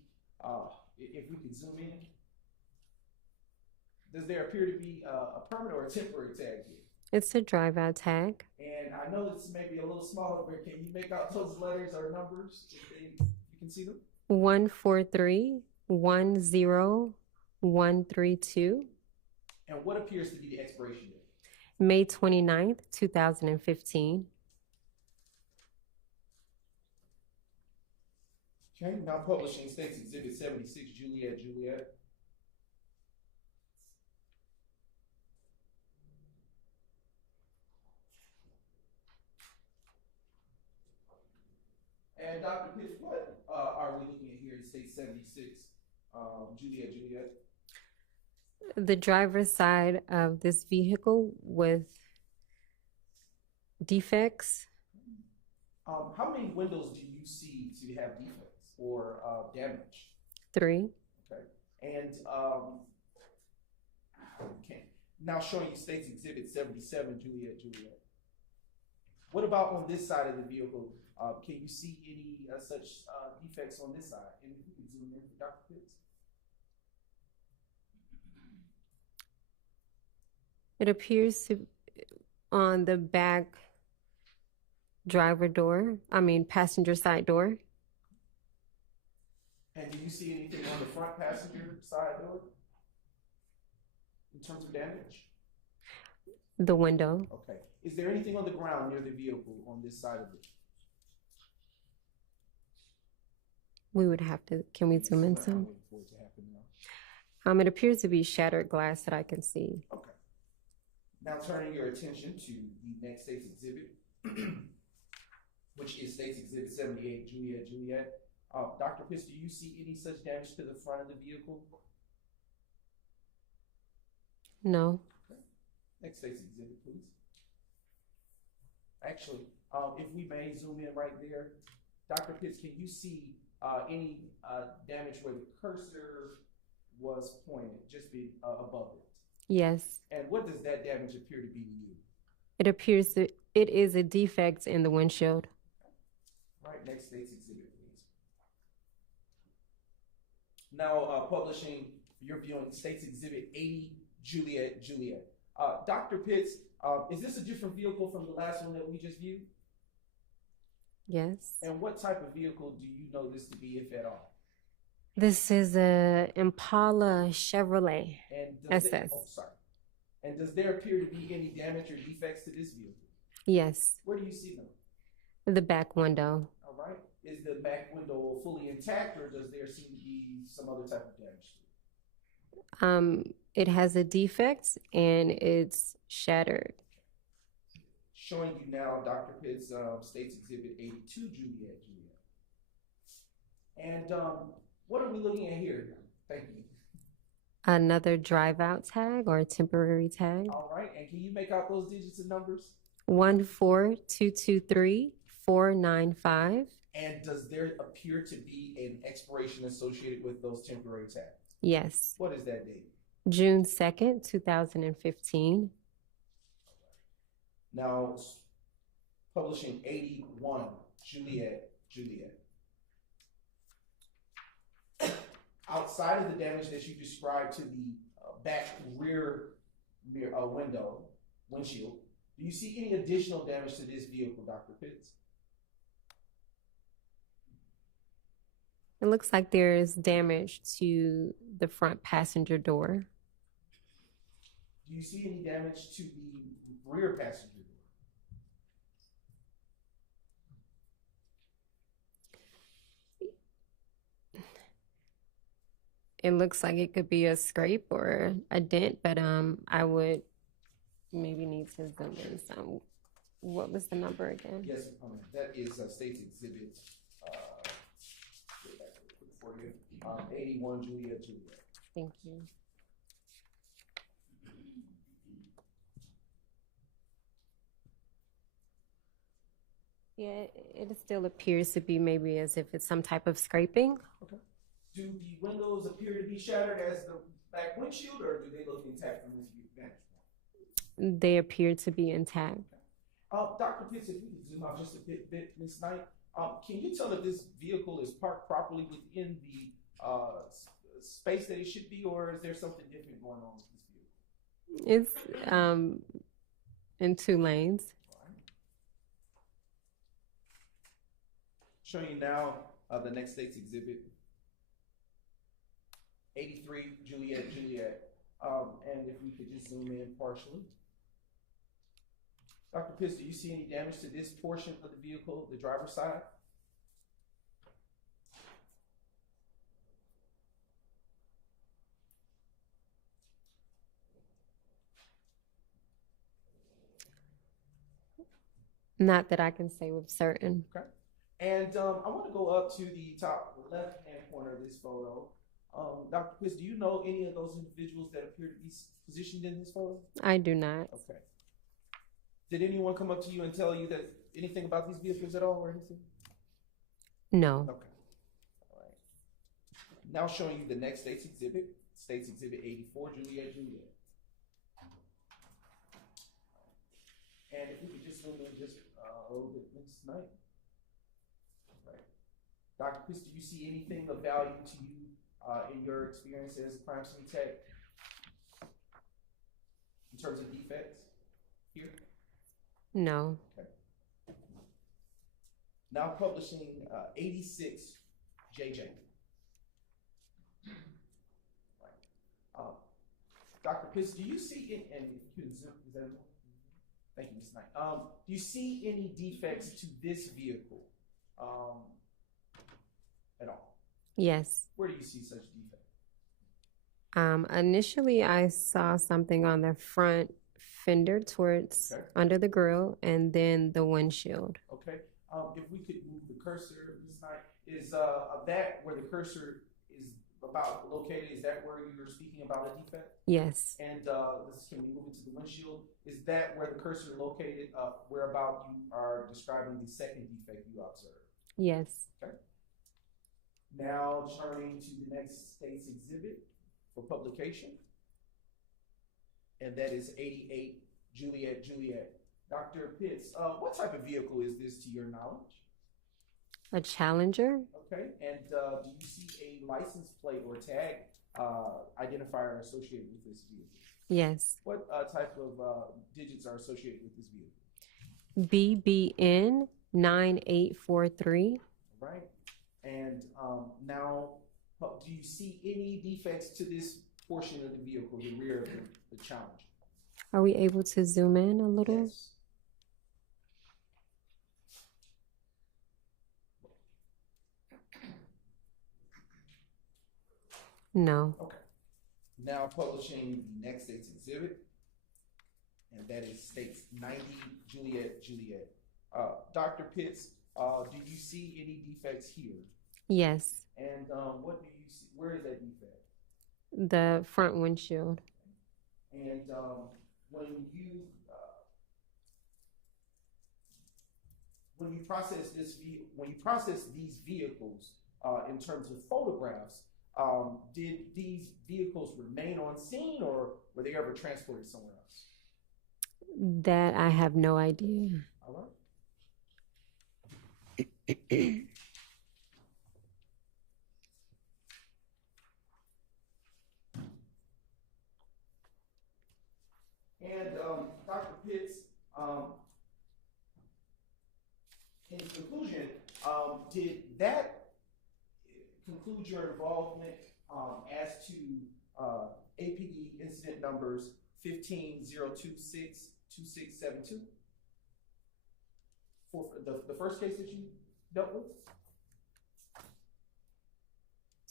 if we could zoom in, does there appear to be a permanent or a temporary tag here? It's a drive-out tag. And I know this may be a little smaller, but can you make out those letters or numbers? You can see them? 14310132. And what appears to be the expiration date? May 29th, 2015. Okay, now publishing State's Exhibit 76, Juliet. And Dr. Pitts, what are we looking at here in State 76, Juliet? The driver's side of this vehicle with defects. How many windows do you see to have defects or damage? 3. Okay. And now showing you State's Exhibit 77, Juliet. What about on this side of the vehicle? Can you see any such defects on this side? And if you can zoom in for Dr. Pitts. It appears to on the back passenger side door. And do you see anything on the front passenger side door in terms of damage? The window. Okay. Is there anything on the ground near the vehicle on this side of it? We would have to, can we zoom in some? It appears to be shattered glass that I can see. Okay. Now turning your attention to the next State's Exhibit, which is State's Exhibit 78, Juliet. Dr. Pitts, do you see any such damage to the front of the vehicle? No. Okay. Next State's Exhibit, please. Actually, if we may zoom in right there. Dr. Pitts, can you see any damage where the cursor was pointed, just be above it? Yes. And what does that damage appear to be to you? It appears that it is a defect in the windshield. All right, next State's Exhibit, please. Now publishing your viewing State's Exhibit 80, Juliet. Dr. Pitts, is this a different vehicle from the last one that we just viewed? Yes. And what type of vehicle do you know this to be, if at all? This is a Impala Chevrolet SS. And does there appear to be any damage or defects to this vehicle? Yes. Where do you see them? The back window. All right. Is the back window fully intact, or does there seem to be some other type of damage to it? It has a defect and it's shattered. Showing you now Dr. Pitts' State's Exhibit 82, Juliet. And what are we looking at here? Thank you. Another drive-out tag or a temporary tag. All right, and can you make out those digits and numbers? 14223 495. And does there appear to be an expiration associated with those temporary tags? Yes. What is that date? June 2nd, 2015. Now, publishing 81, Juliet. Outside of the damage that you described to the back rear windshield, do you see any additional damage to this vehicle, Dr. Pitts? It looks like there is damage to the front passenger door. Do you see any damage to the rear passenger door? It looks like it could be a scrape or a dent, but I would maybe need to zoom in some. What was the number again? Yes, that is State's Exhibit 81, Juliet. Thank you. Yeah, it still appears to be maybe as if it's some type of scraping. Okay. Do the windows appear to be shattered as the back windshield, or do they look intact from this vantage point? They appear to be intact. Dr. Pitts, if you could zoom out just a bit, Ms. Knight, can you tell if this vehicle is parked properly within the space that it should be, or is there something different going on with this vehicle? It's in 2 lanes. Showing you now the next State's Exhibit 83, Juliet. And if we could just zoom in partially. Dr. Pitts, do you see any damage to this portion of the vehicle, the driver's side? Not that I can say with certain. Okay. And I want to go up to the top left-hand corner of this photo. Dr. Pitts, do you know any of those individuals that appear to be positioned in this photo? I do not. Okay. Did anyone come up to you and tell you that anything about these vehicles at all or anything? No. Okay. All right. Now showing you the next State's Exhibit 84, Juliet. And if we could just zoom in just a little bit this night. Right. Dr. Pitts, do you see anything of value to you in your experience as a crime scene tech in terms of defects here? No. Okay. Now publishing 86 JJ. Right. Dr. Pitts, do you see it? And if you can zoom, is that enough? Thank you, Ms. Knight. Do you see any defects to this vehicle at all? Yes. Where do you see such defects? Initially, I saw something on the front fender towards under the grill, and then the windshield. Okay. If we could move the cursor, Ms. Knight, is that where the cursor is about located? Is that where you're speaking about a defect? Yes. And can we move into the windshield? Is that where the cursor is located? Whereabout you are describing the second defect you observed? Yes. Okay. Now turning to the next State's Exhibit for publication, and that is 88 Juliet. Dr. Pitts, what type of vehicle is this to your knowledge? A Challenger. Okay, and do you see a license plate or tag identifier associated with this vehicle? Yes. What type of digits are associated with this vehicle? BBN 9843. Right. And now, do you see any defects to this portion of the vehicle, the rear of the Challenger? Are we able to zoom in a little? Yes. No. Okay. Now publishing the next State's Exhibit, and that is State's 90 Juliet. Dr. Pitts, do you see any defects here? Yes. And what do you see? Where is that defect? The front windshield. And when you when you process these vehicles in terms of photographs, did these vehicles remain on scene, or were they ever transported somewhere else? That I have no idea. All right. And Dr. Pitts, in conclusion, did that conclude your involvement as to APD incident numbers 15026-2672 for the first case that you dealt with?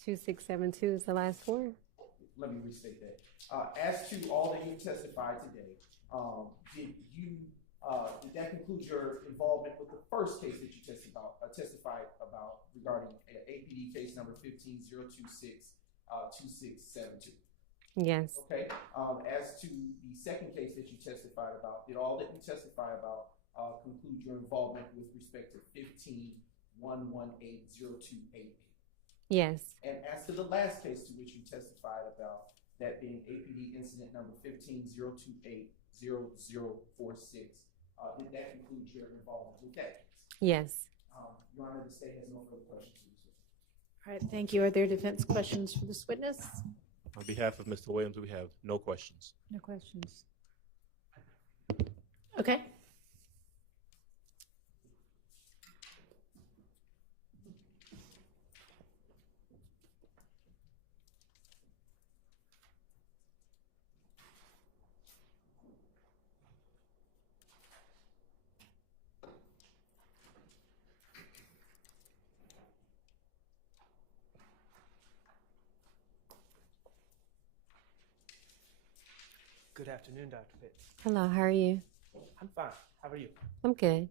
2672 is the last four. Let me restate that. As to all that you testified today, did that conclude your involvement with the first case that you testified about regarding APD case number 15026-2672? Yes. Okay. As to the second case that you testified about, did all that you testified about conclude your involvement with respect to 151180288? Yes. And as to the last case to which you testified about, that being APD incident number 150280046, did that conclude your involvement with that case? Yes. Your Honor, the state has no further questions for this witness. All right, thank you. Are there defense questions for this witness? On behalf of Mr. Williams, we have no questions. No questions. Okay. Good afternoon, Dr. Pitts. Hello, how are you? I'm fine. How are you? I'm good.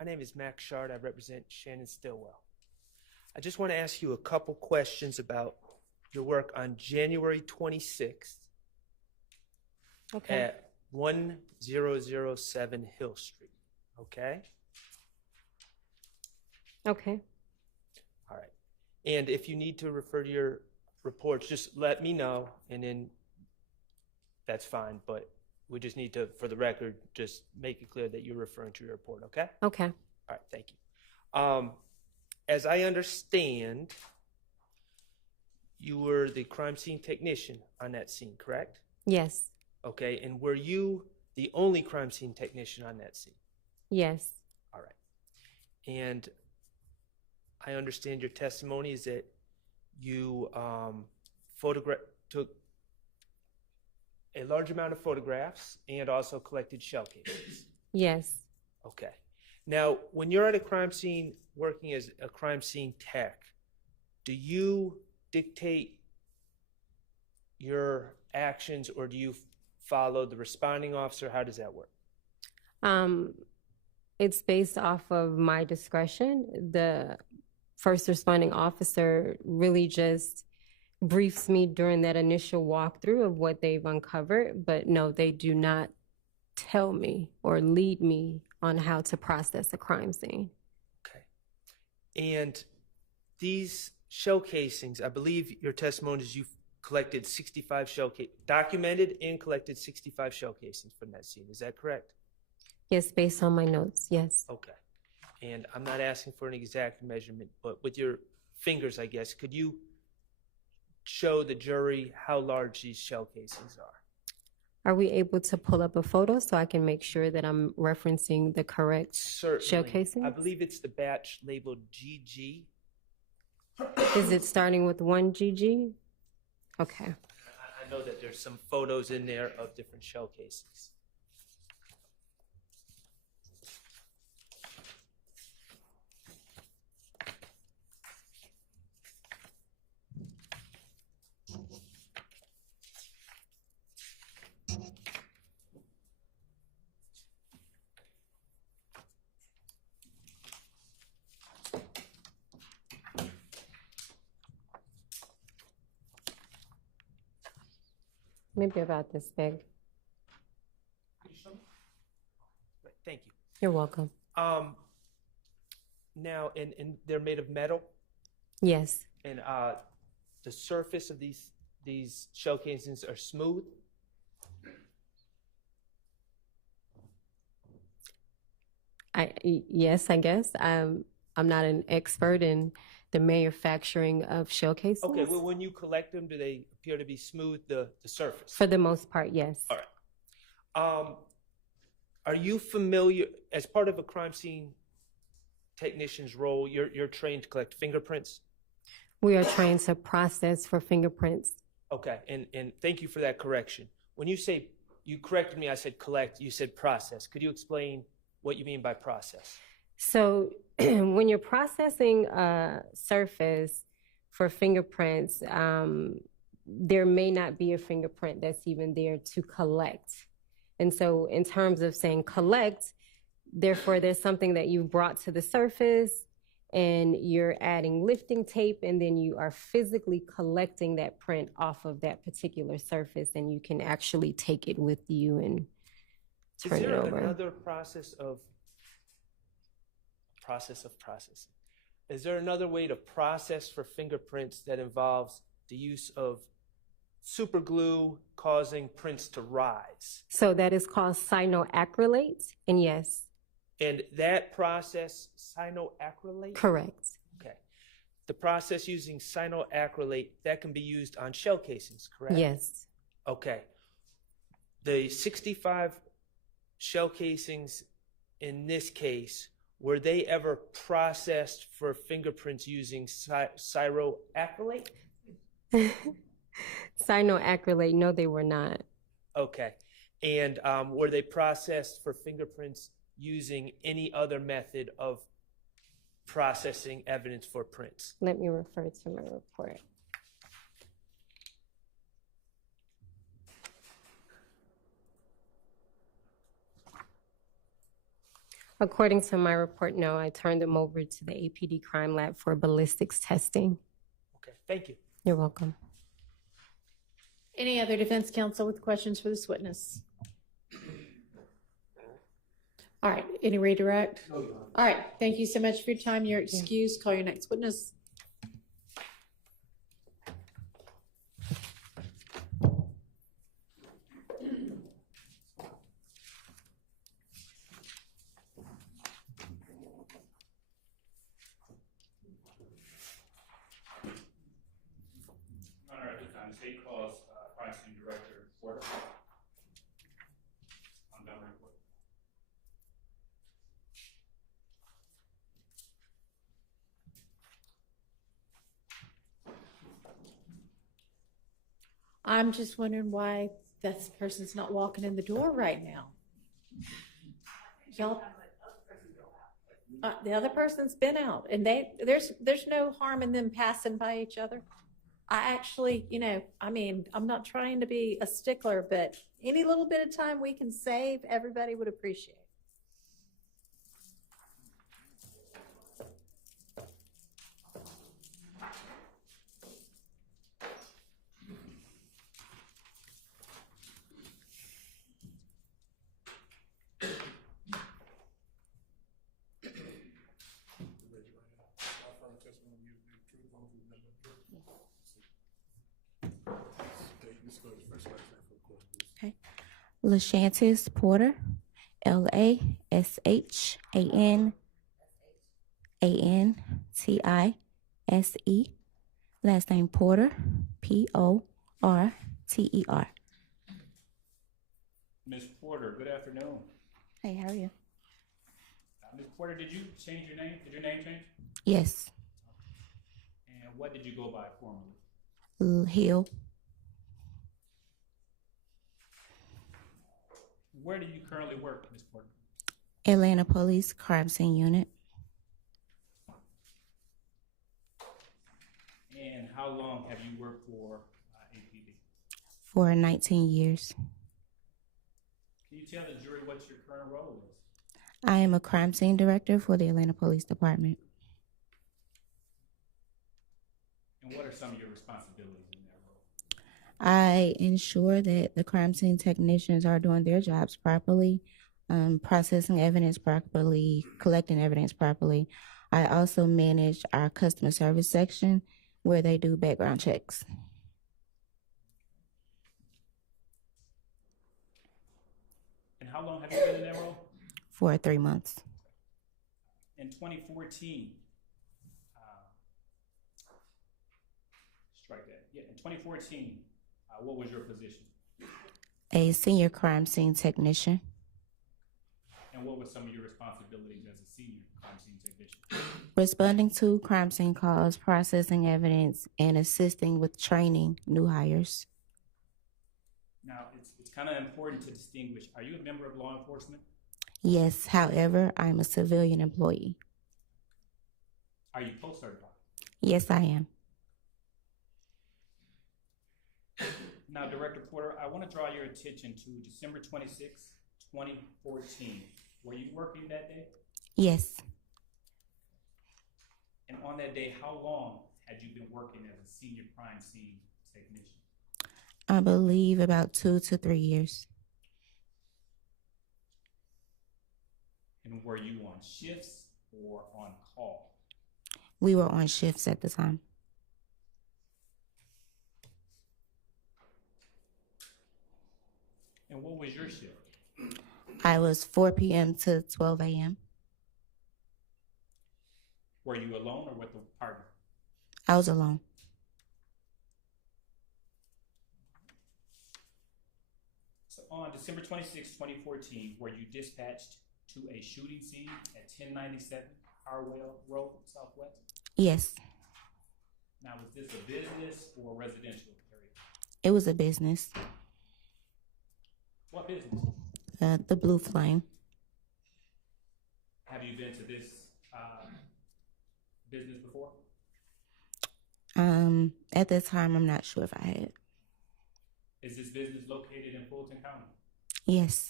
My name is Max Shard. I represent Shannon Stillwell. I just want to ask you a couple questions about your work on January 26th at 1007 Hill Street. Okay? Okay. All right. And if you need to refer to your reports, just let me know, and then that's fine. But we just need to, for the record, just make it clear that you're referring to your report, okay? Okay. All right, thank you. As I understand, you were the crime scene technician on that scene, correct? Yes. Okay, and were you the only crime scene technician on that scene? Yes. All right. And I understand your testimony is that you took a large amount of photographs and also collected shell cases. Yes. Okay. Now, when you're at a crime scene working as a crime scene tech, do you dictate your actions or do you follow the responding officer? How does that work? It's based off of my discretion. The first responding officer really just briefs me during that initial walkthrough of what they've uncovered, but no, they do not tell me or lead me on how to process a crime scene. Okay. And these shell casings, I believe your testimony is you've collected 65 documented and collected 65 shell casings from that scene. Is that correct? Yes, based on my notes, yes. Okay. And I'm not asking for an exact measurement, but with your fingers, I guess, could you show the jury how large these shell casings are? Are we able to pull up a photo so I can make sure that I'm referencing the correct shell casing? I believe it's the batch labeled GG. Is it starting with 1 GG? Okay. I know that there's some photos in there of different shell casings. Maybe about this big. Thank you. You're welcome. Now, and they're made of metal, Yes. and the surface of these shell casings are smooth. Yes, I guess. I'm not an expert in the manufacturing of shell casings. Okay, well, when you collect them, do they appear to be smooth, the surface? For the most part, yes. All right. Are you familiar, as part of a crime scene technician's role, you're trained to collect fingerprints? We are trained to process for fingerprints. Okay, and thank you for that correction. When you say, you corrected me, I said collect, you said process. Could you explain what you mean by process? So when you're processing a surface for fingerprints, there may not be a fingerprint that's even there to collect. And so in terms of saying collect, therefore there's something that you've brought to the surface and you're adding lifting tape, and then you are physically collecting that print off of that particular surface, and you can actually take it with you and turn it over. Is there another process of processing? Is there another way to process for fingerprints that involves the use of super glue causing prints to rise? So that is called cyanoacrylate, and yes. And that process, cyanoacrylate? Correct. Okay. The process using cyanoacrylate, that can be used on shell casings, correct? Yes. Okay. The 65 shell casings in this case, were they ever processed for fingerprints using cyanoacrylate? Cyanoacrylate, no, they were not. Okay. And were they processed for fingerprints using any other method of processing evidence for prints? Let me refer to my report. According to my report, no, I turned them over to the APD crime lab for ballistics testing. Okay, thank you. You're welcome. Any other defense counsel with questions for this witness? All right, any redirect? All right, thank you so much for your time. You're excused. Call your next witness. Honor, at the time, the state calls crime scene director Porter on Butler report. I'm just wondering why this person's not walking in the door right now. Y'all, the other person's been out, and there's no harm in them passing by each other. I actually, I'm not trying to be a stickler, but any little bit of time we can save, everybody would appreciate. Okay. LaShantis Porter, LaShanTise. Last name Porter, Porter. Ms. Porter, good afternoon. Hey, how are you? Ms. Porter, did you change your name? Did your name change? Yes. And what did you go by formerly? Hill. Where do you currently work, Ms. Porter? Atlanta Police Crime Scene Unit. And how long have you worked for APD? For 19 years. Can you tell the jury what your current role is? I am a crime scene director for the Atlanta Police Department. And what are some of your responsibilities in that role? I ensure that the crime scene technicians are doing their jobs properly, processing evidence properly, collecting evidence properly. I also manage our customer service section where they do background checks. And how long have you been in that role? For 3 months. In 2014, strike that. Yeah, in 2014, what was your position? A senior crime scene technician. And what were some of your responsibilities as a senior crime scene technician? Responding to crime scene calls, processing evidence, and assisting with training new hires. Now, it's kind of important to distinguish. Are you a member of law enforcement? Yes, however, I'm a civilian employee. Are you post-certified? Yes, I am. Now, Director Porter, I want to draw your attention to December 26, 2014. Were you working that day? Yes. And on that day, how long had you been working as a senior crime scene technician? I believe about 2 to 3 years. And were you on shifts or on call? We were on shifts at the time. And what was your shift? I was 4 p.m. to 12 a.m. Were you alone or with a partner? I was alone. So on December 26, 2014, were you dispatched to a shooting scene at 1097 Harwell Road, Southwest? Yes. Now, was this a business or residential area? It was a business. What business? The Blue Flame. Have you been to this business before? At that time, I'm not sure if I had. Is this business located in Fulton County? Yes.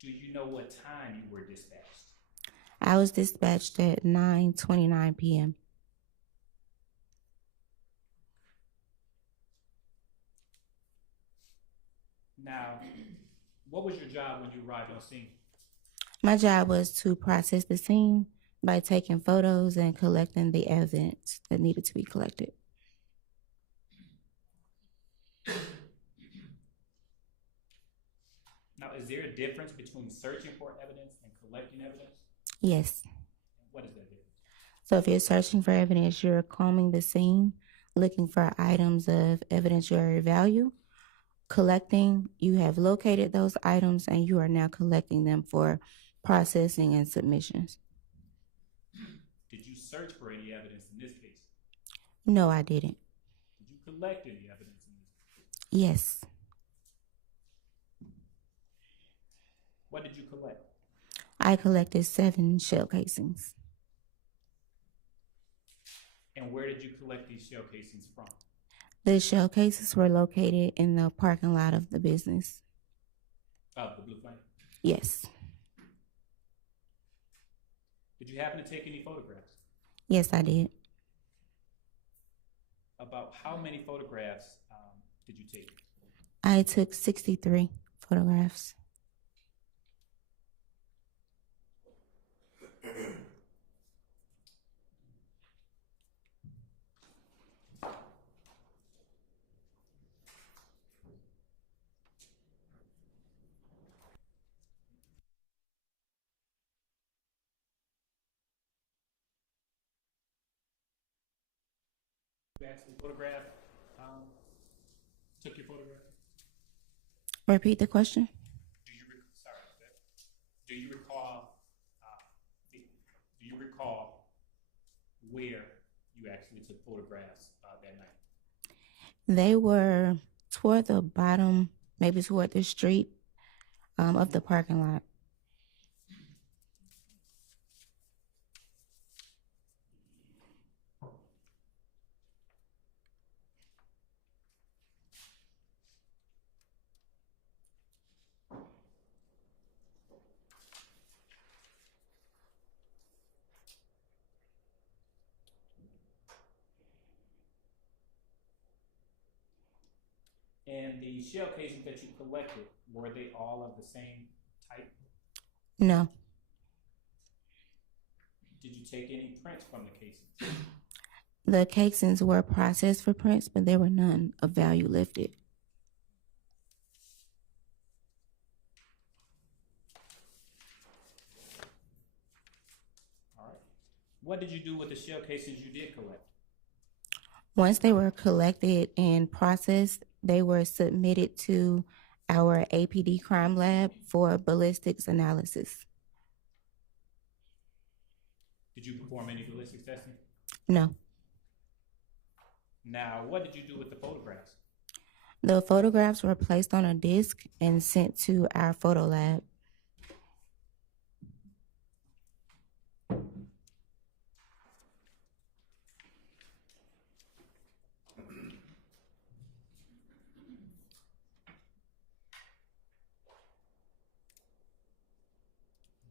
Do you know what time you were dispatched? I was dispatched at 9:29 p.m. Now, what was your job when you arrived on scene? My job was to process the scene by taking photos and collecting the evidence that needed to be collected. Now, is there a difference between searching for evidence and collecting evidence? Yes. What is that difference? So if you're searching for evidence, you're combing the scene, looking for items of evidentiary value. Collecting, you have located those items and you are now collecting them for processing and submissions. Did you search for any evidence in this case? No, I didn't. Did you collect any evidence in this case? Yes. What did you collect? I collected 7 shell casings. And where did you collect these shell casings from? The shell cases were located in the parking lot of the business. The Blue Flame? Yes. Did you happen to take any photographs? Yes, I did. About how many photographs did you take? I took 63 photographs. You actually photographed, took your photograph? Repeat the question. Do you recall where you actually took photographs that night? They were toward the bottom, maybe toward the street of the parking lot. And the shell casings that you collected, were they all of the same type? No. you take any prints from the casings? The casings were processed for prints, but there were none of value lifted. All right. What did you do with the shell casings you did collect? Once they were collected and processed, they were submitted to our APD crime lab for ballistics analysis. Did you perform any ballistics testing? No. Now, what did you do with the photographs? The photographs were placed on a disc and sent to our photo lab.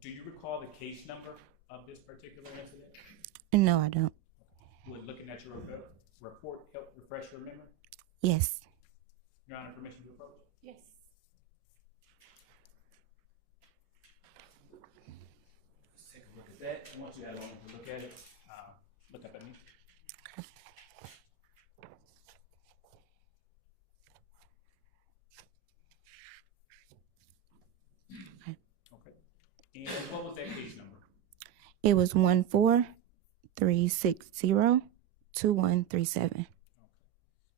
Do you recall the case number of this particular incident? No, I don't. Would looking at your report help refresh your memory? Yes. Your Honor, permission to approach? Yes. Let's take a look at that. Once you have a moment to look at it, look up at me. Okay. And what was that case number? It was 143602137.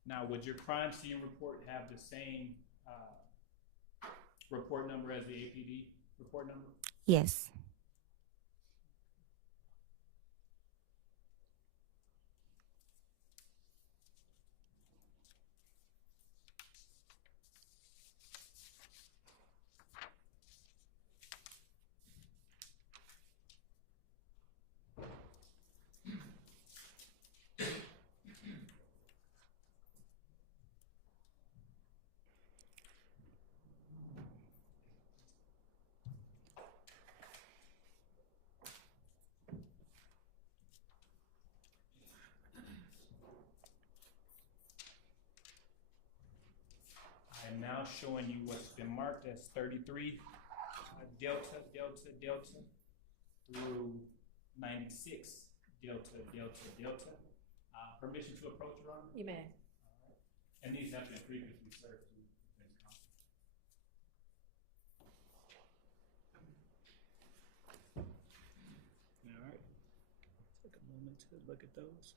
Now, would your crime scene report have the same report number as the APD report number? Yes. I am now showing you what's been marked as 33 Delta through 96 Delta. Permission to approach, Your Honor? You may. And these have been previously served to defense counsel. All right. Take a moment to look at those.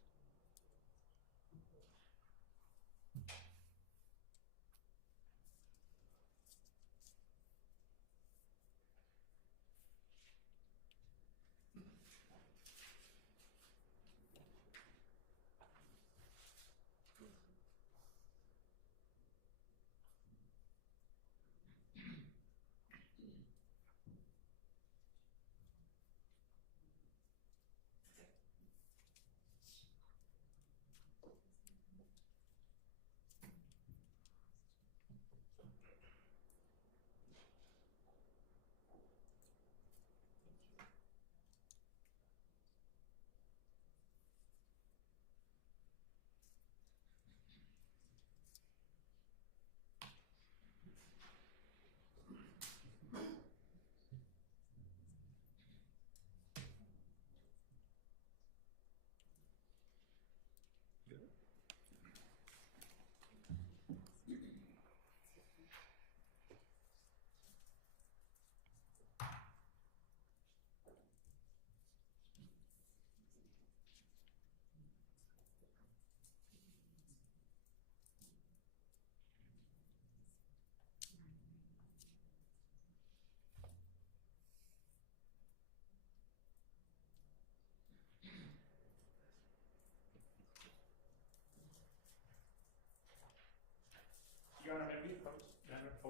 Your Honor, may we approach?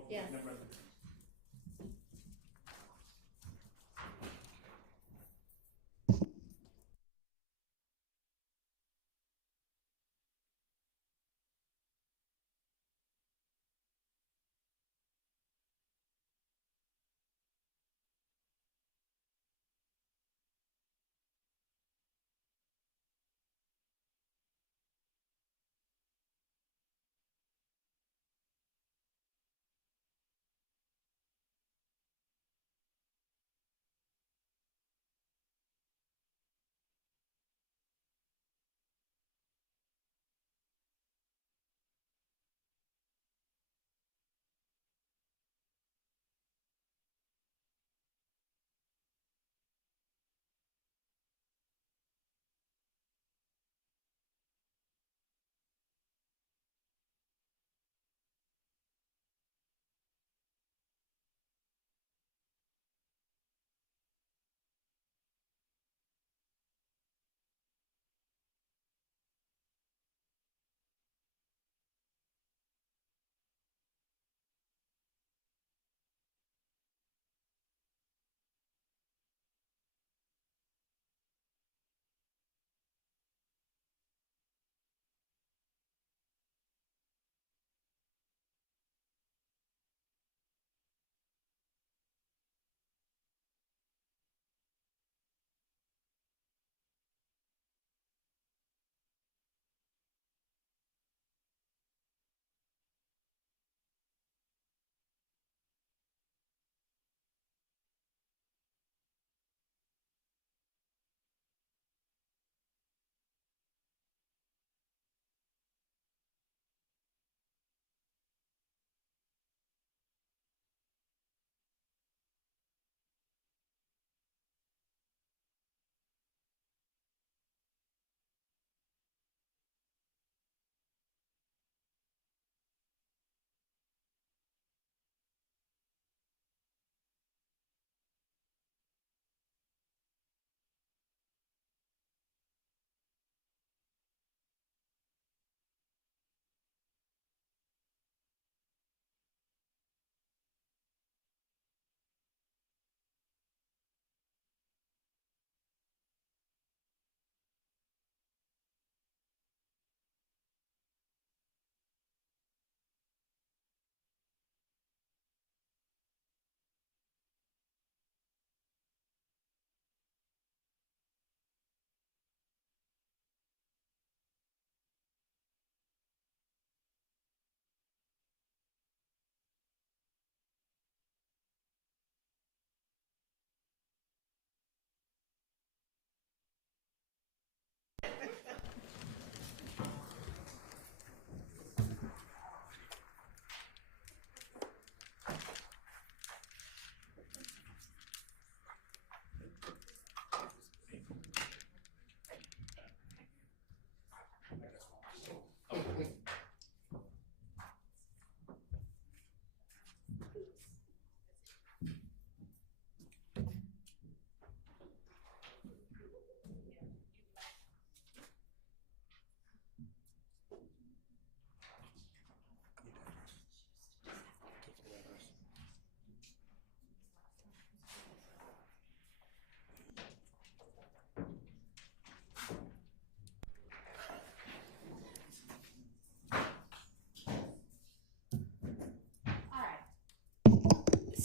Yes. Number of the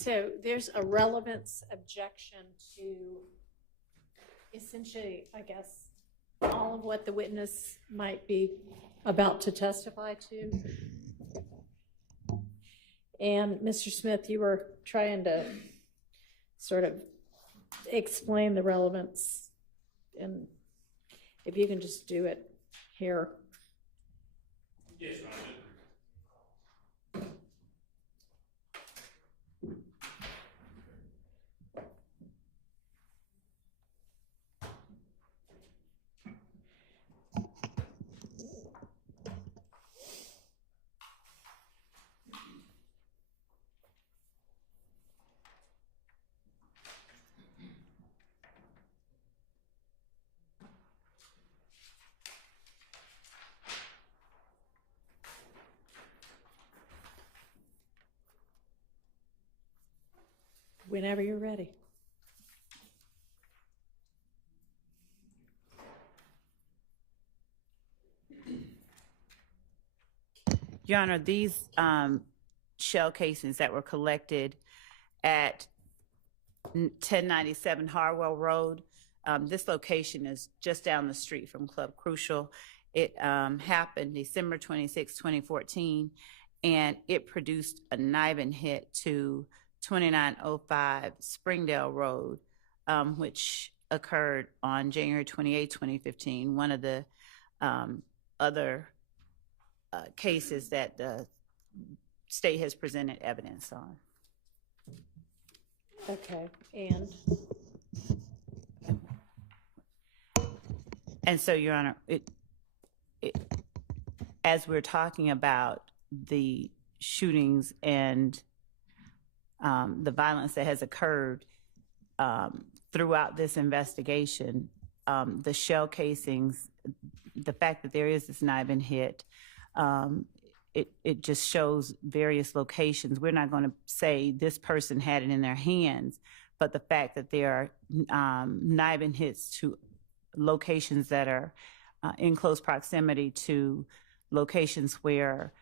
So there's a relevance objection to essentially, I guess, all of what the witness might be about to testify to. And Mr. Smith, you were trying to sort of explain the relevance, and if you can just do it here. Yes, Your Honor. Whenever you're ready. Your Honor, these shell casings that were collected at 1097 Harwell Road, this location is just down the street from Club Crucial. It happened December 26, 2014, and it produced a knifing hit to 2905 Springdale Road, which occurred on January 28, 2015. One of the other cases that the state has presented evidence on. Okay, and so, Your Honor, as we're talking about the shootings and the violence that has occurred throughout this investigation, the shell casings, the fact that there is this knifing hit, it just shows various locations. We're not going to say this person had it in their hands, but the fact that there are knifing hits to locations that are in close proximity to locations where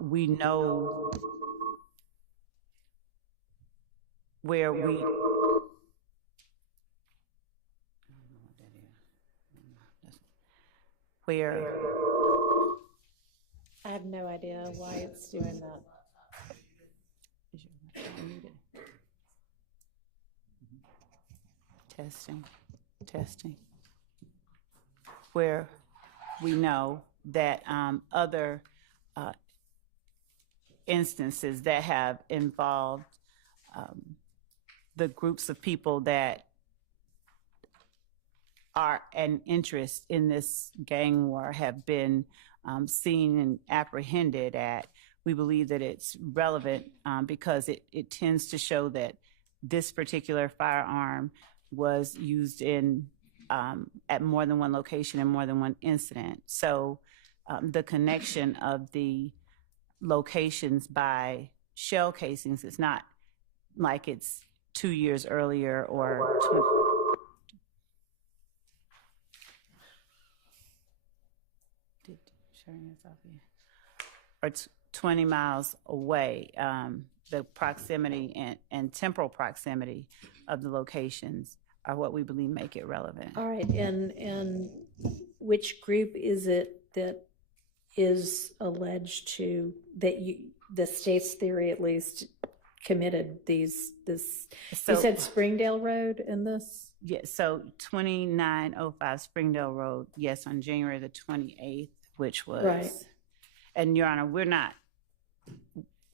we know where we I have no idea why it's doing that. Testing. Where we know that other instances that have involved the groups of people that are an interest in this gang war have been seen and apprehended at. We believe that it's relevant because it tends to show that this particular firearm was used in at more than one location and more than one incident. So the connection of the locations by shell casings is not like it's 2 years earlier or 20 miles away. The proximity and temporal proximity of the locations are what we believe make it relevant. All right, and which group is it that is alleged to, that the state's theory at least, committed you said Springdale Road in this? Yes, so 2905 Springdale Road, yes, on January the 28th, which was, right. And Your Honor,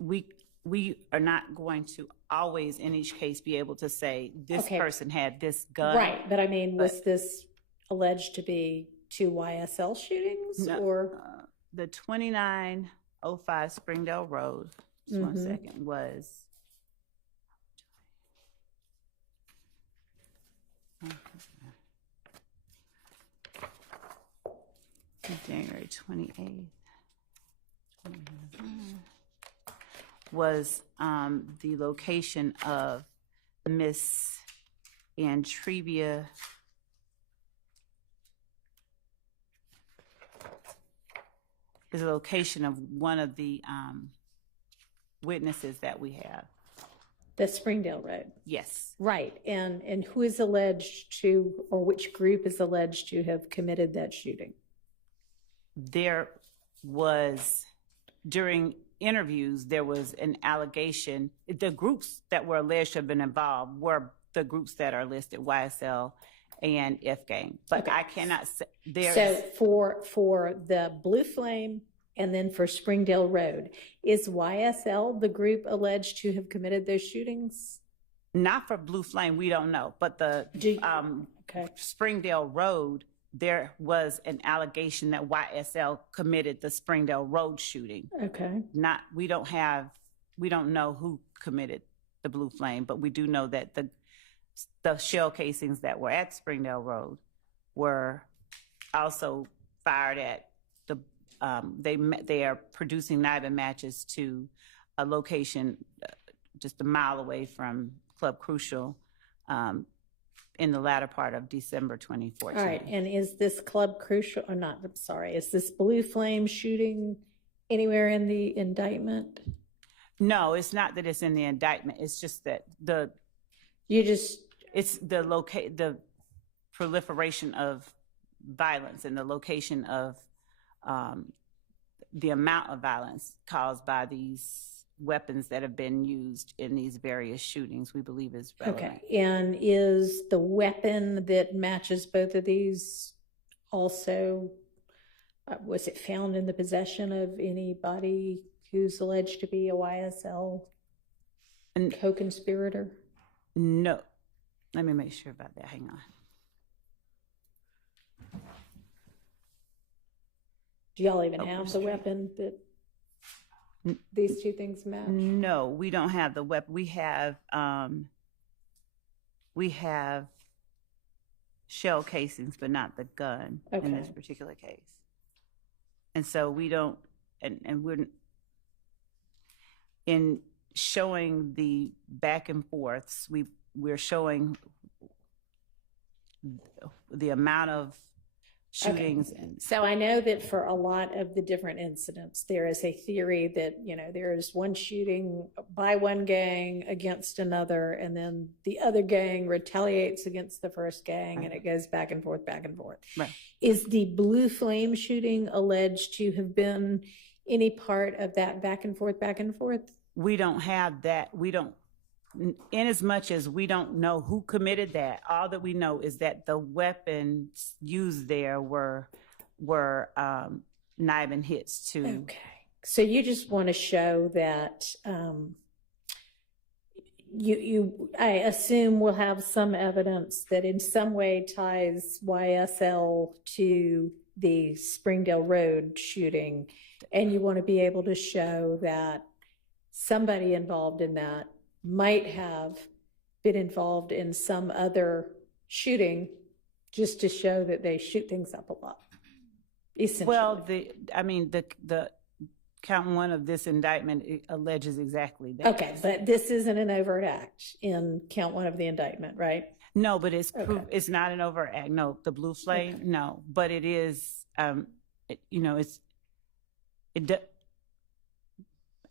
we are not going to always in each case be able to say this person had this gun. Right, but I mean, was this alleged to be 2 YSL shootings? No, or the 2905 Springdale Road, just 1 second, was January 28th. Was the location of Miss Antrevia is a location of one of the witnesses that we have. The Springdale Road. Yes. Right. And who is alleged to, or which group is alleged to have committed that shooting? There was, during interviews, there was an allegation. The groups that were alleged to have been involved were the groups that are listed, YSL and F Gang. But I cannot say there. So for the Blue Flame and then for Springdale Road, is YSL the group alleged to have committed those shootings? Not for Blue Flame, we don't know. But the Springdale Road, there was an allegation that YSL committed the Springdale Road shooting. Okay. We don't know who committed the Blue Flame, but we do know that the shell casings that were at Springdale Road were also fired at the. They are producing knife and matches to a location just a mile away from Club Crucial in the latter part of December 2014. All right. And is this Club Crucial, or not, I'm sorry, is this Blue Flame shooting anywhere in the indictment? No, it's not that it's in the indictment. It's just that it's the proliferation of violence and the location of the amount of violence caused by these weapons that have been used in these various shootings, we believe is relevant. Okay. And is the weapon that matches both of these also, was it found in the possession of anybody who's alleged to be a YSL co-conspirator? No. Let me make sure about that. Hang on. Do y'all even have the weapon that these two things match? No, we don't have the weapon. We have shell casings, but not the gun in this particular case. And so we don't, and we're in showing the back and forths. We're showing the amount of shootings. Okay. So I know that for a lot of the different incidents, there is a theory that, there is one shooting by one gang against another, and then the other gang retaliates against the first gang, and it goes back and forth, back and forth. Right. Is the Blue Flame shooting alleged to have been any part of that back and forth, back and forth? We don't have that. In as much as we don't know who committed that, all that we know is that the weapons used there were knife and hits too. Okay. So you just want to show that I assume we'll have some evidence that in some way ties YSL to the Springdale Road shooting, and you want to be able to show that somebody involved in that might have been involved in some other shooting, just to show that they shoot things up a lot. Essentially. Well, the count one of this indictment alleges exactly that. Okay, but this isn't an overt act in count one of the indictment, right? No, but it's not an overt act. No, the Blue Flame, no, but it is.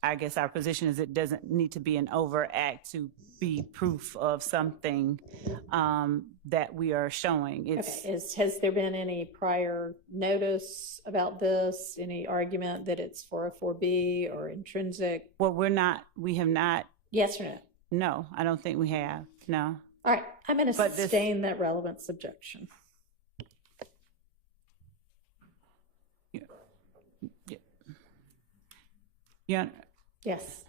I guess our position is it doesn't need to be an overt act to be proof of something that we are showing. Has there been any prior notice about this? Any argument that it's 404B or intrinsic? Well, we have not. Yes or no? No, I don't think we have. No. All right, I'm going to sustain that relevance objection. Yeah. Yes.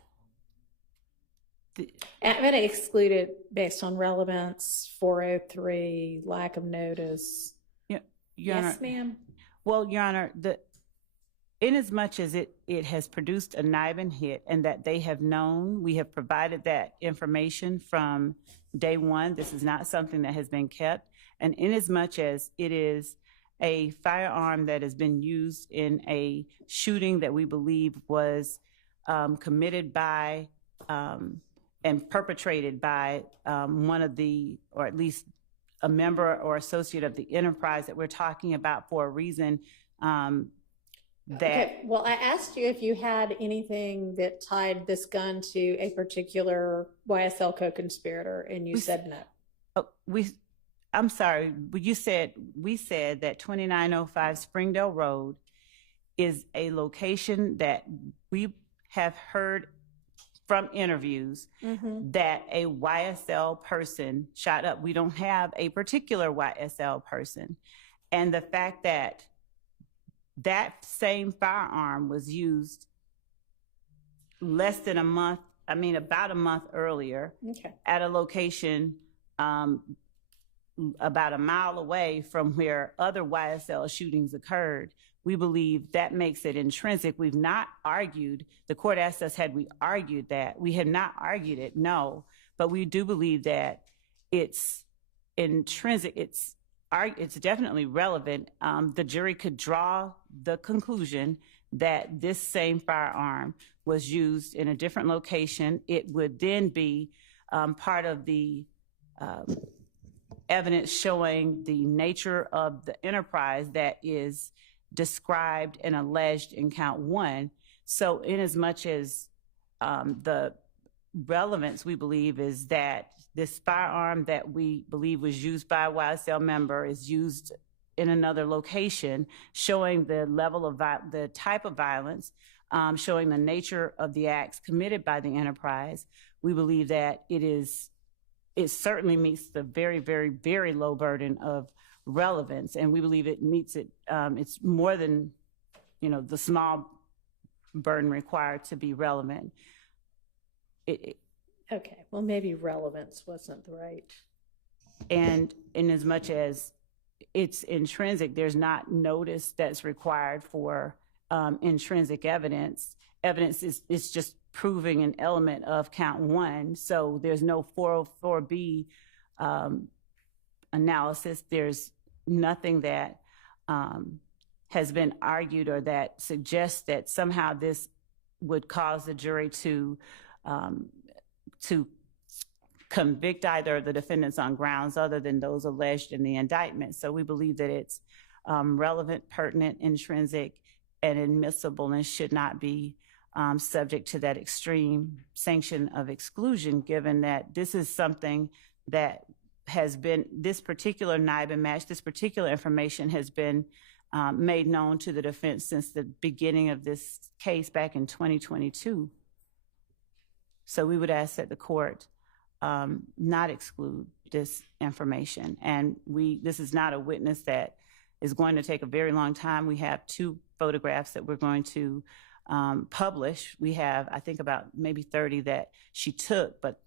I'm going to exclude it based on relevance, 403, lack of notice. Your yes, Honor, ma'am. Well, Your Honor, in as much as it has produced a knife and hit, and that they have known, we have provided that information from day one. This is not something that has been kept. And in as much as it is a firearm that has been used in a shooting that we believe was committed by and perpetrated by one of the, or at least a member or associate of the enterprise that we're talking about for a reason that Okay, well, I asked you if you had anything that tied this gun to a particular YSL co-conspirator, and you said no. I'm sorry, but we said that 2905 Springdale Road is a location that we have heard from interviews that a YSL person shot up. We don't have a particular YSL person. And the fact that that same firearm was used about a month earlier at a location about a mile away from where other YSL shootings occurred, we believe that makes it intrinsic. We've not argued, the court asked us, had we argued that? We have not argued it, no, but we do believe that it's intrinsic, it's definitely relevant. The jury could draw the conclusion that this same firearm was used in a different location. It would then be part of the evidence showing the nature of the enterprise that is described and alleged in count 1. So in as much as the relevance, we believe, is that this firearm that we believe was used by a YSL member is used in another location, showing the level of the type of violence, showing the nature of the acts committed by the enterprise. We believe that it certainly meets the very, very, very low burden of relevance, and we believe it meets it. It's more than, the small burden required to be relevant. Okay, well, maybe relevance wasn't the right. And in as much as it's intrinsic, there's not notice that's required for intrinsic evidence. Evidence is just proving an element of count 1. So there's no 404B analysis. There's nothing that has been argued or that suggests that somehow this would cause the jury to convict either of the defendants on grounds other than those alleged in the indictment. So we believe that it's relevant, pertinent, intrinsic, and admissible, and should not be subject to that extreme sanction of exclusion, given that this is something that has been, this particular NIBA match, this particular information has been made known to the defense since the beginning of this case back in 2022. So we would ask that the court not exclude this information. And this is not a witness that is going to take a very long time. We have 2 photographs that we're going to publish. We have, I think, about maybe 30 that she took, but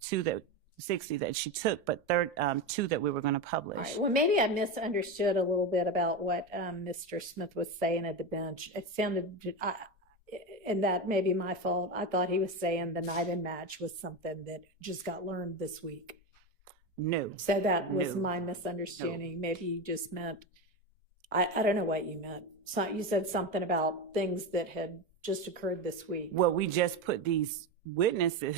60 that she took, but 2 that we were going to publish. All right. Well, maybe I misunderstood a little bit about what Mr. Smith was saying at the bench. It sounded, and that may be my fault, I thought he was saying the NIBA match was something that just got learned this week. No. So that was my misunderstanding. No. Maybe you just meant, I don't know what you meant. So you said something about things that had just occurred this week. Well, we just put these witnesses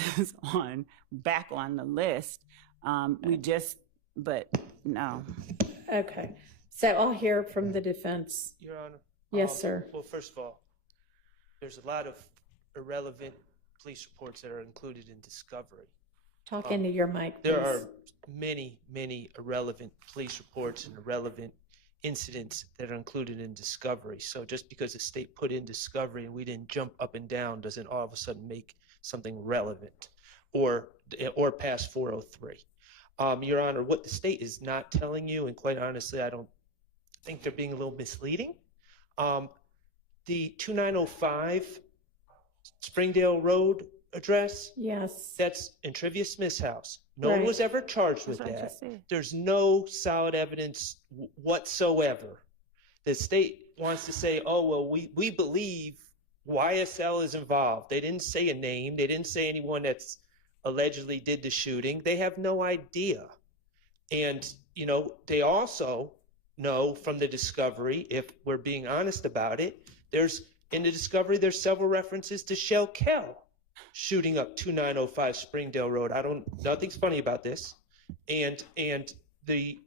back on the list. But no. Okay. So I'll hear from the defense. Your Honor. Yes, sir. Well, first of all, there's a lot of irrelevant police reports that are included in discovery. Talk into your mic, please. There are many, many irrelevant police reports and irrelevant incidents that are included in discovery. So just because the state put in discovery and we didn't jump up and down doesn't all of a sudden make something relevant or pass 403. Your Honor, what the state is not telling you, and quite honestly, I don't think they're being a little misleading. The 2905 Springdale Road address, yes, that's in Trivia Smith's house. No one was ever charged with that. There's no solid evidence whatsoever. The state wants to say, oh, well, we believe YSL is involved. They didn't say a name. They didn't say anyone that's allegedly did the shooting. They have no idea. And, they also know from the discovery, if we're being honest about it, in the discovery, there's several references to Shell Kell shooting up 2905 Springdale Road. Nothing's funny about this. And the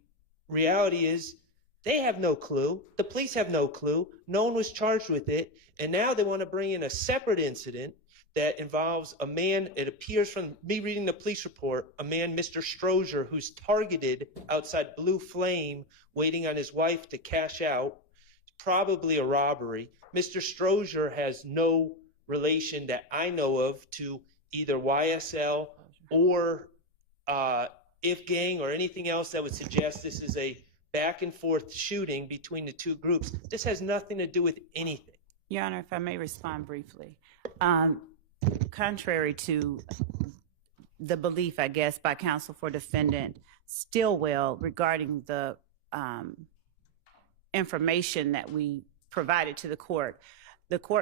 reality is They have no clue. The police have no clue. No one was charged with it. And now they want to bring in a separate incident that involves a man, it appears from me reading the police report, a man, Mr. Strozier, who's targeted outside Blue Flame, waiting on his wife to cash out. It's probably a robbery. Mr. Strozier has no relation that I know of to either YSL or If Gang or anything else that would suggest this is a back and forth shooting between the two groups. This has nothing to do with anything. Your Honor, if I may respond briefly. Contrary to the belief, I guess, by counsel for defendant Stillwell regarding the information that we provided to the court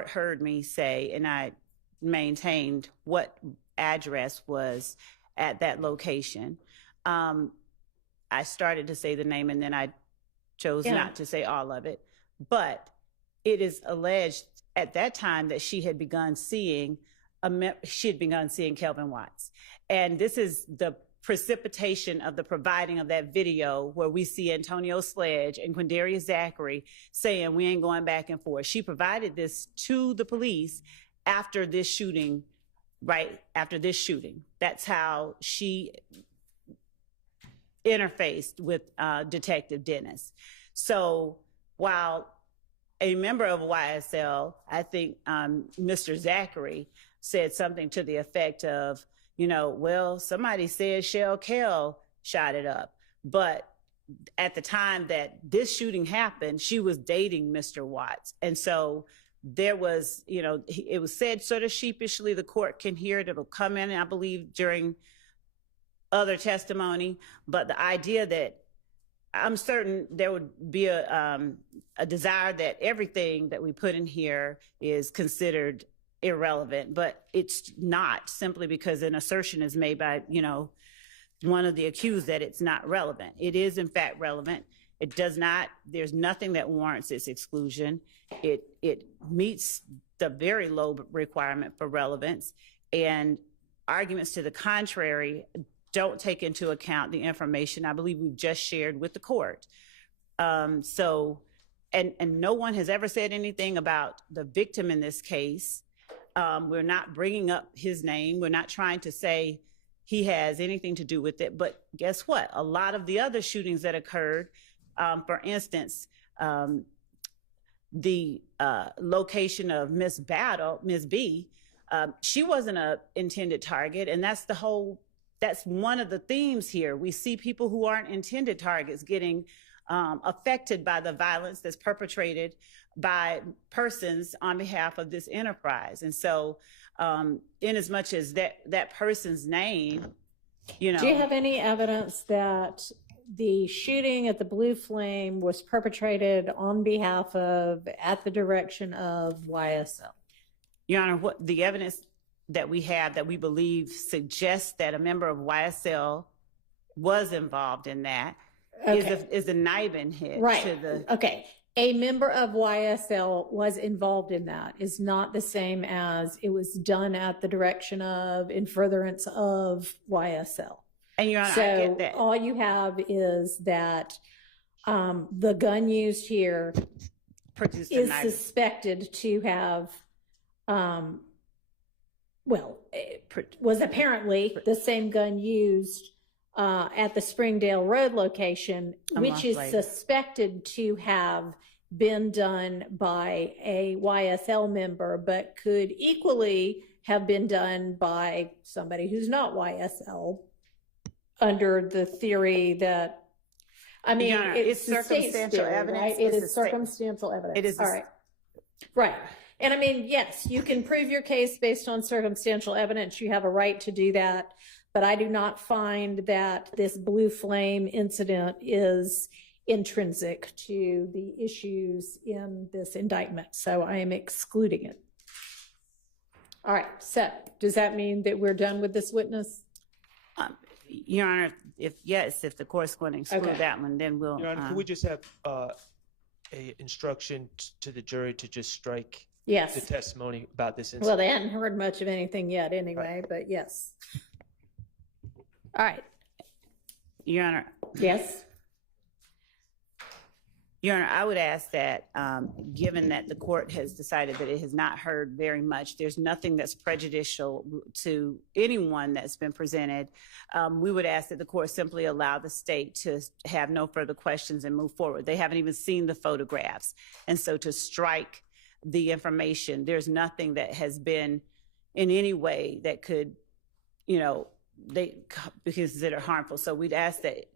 heard me say, and I maintained what address was at that location. I started to say the name and then I chose not to say all of it. But it is alleged at that time that she had begun seeing Kelvin Watts. And this is the precipitation of the providing of that video where we see Antonio Sledge and Quindaria Zachary saying we ain't going back and forth. She provided this to the police after this shooting, right after this shooting. That's how she interfaced with Detective Dennis. So while a member of YSL, I think Mr. Zachary said something to the effect of, well, somebody said Shell Kell shot it up. But at the time that this shooting happened, she was dating Mr. Watts. And so there was, it was said sort of sheepishly, the court can hear it, it'll come in, I believe, during other testimony. But the idea that I'm certain there would be a desire that everything that we put in here is considered irrelevant, but it's not, simply because an assertion is made by, one of the accused that it's not relevant. It is in fact relevant. It does not, there's nothing that warrants its exclusion. It meets the very low requirement for relevance, and arguments to the contrary don't take into account the information I believe we've just shared with the court. And no one has ever said anything about the victim in this case. We're not bringing up his name. We're not trying to say he has anything to do with it. But guess what? A lot of the other shootings that occurred, for instance, the location of Miss B, she wasn't an intended target. And that's one of the themes here. We see people who aren't intended targets getting affected by the violence that's perpetrated by persons on behalf of this enterprise. And so in as much as that person's name, Do you have any evidence that the shooting at the Blue Flame was perpetrated on behalf of, at the direction of YSL? Your Honor, what the evidence that we have that we believe suggests that a member of YSL was involved in that is a Nibin hit. Right. To the okay. A member of YSL was involved in that is not the same as it was done at the direction of, in furtherance of YSL. And Your Honor, so I get that. All you have is that the gun used here is suspected to have, was apparently the same gun used at the Springdale Road location, which is suspected to have been done by a YSL member, but could equally have been done by somebody who's not YSL, under the theory that, I mean, Your Honor, it's circumstantial evidence. Right? It is circumstantial evidence. It is all right. Right. And I mean, yes, you can prove your case based on circumstantial evidence. You have a right to do that. But I do not find that this Blue Flame incident is intrinsic to the issues in this indictment. So I am excluding it. All right. So does that mean that we're done with this witness? Your Honor, if the court's going to exclude that one, then we'll. Your Honor, can we just have a instruction to the jury to just strike the testimony about this incident? Well, they hadn't heard much of anything yet anyway, but yes. All right. Your Honor. Yes. Your Honor, I would ask that, given that the court has decided that it has not heard very much, there's nothing that's prejudicial to anyone that's been presented. We would ask that the court simply allow the state to have no further questions and move forward. They haven't even seen the photographs. And so to strike the information, there's nothing that has been in any way that could, they be considered harmful. So we'd ask that.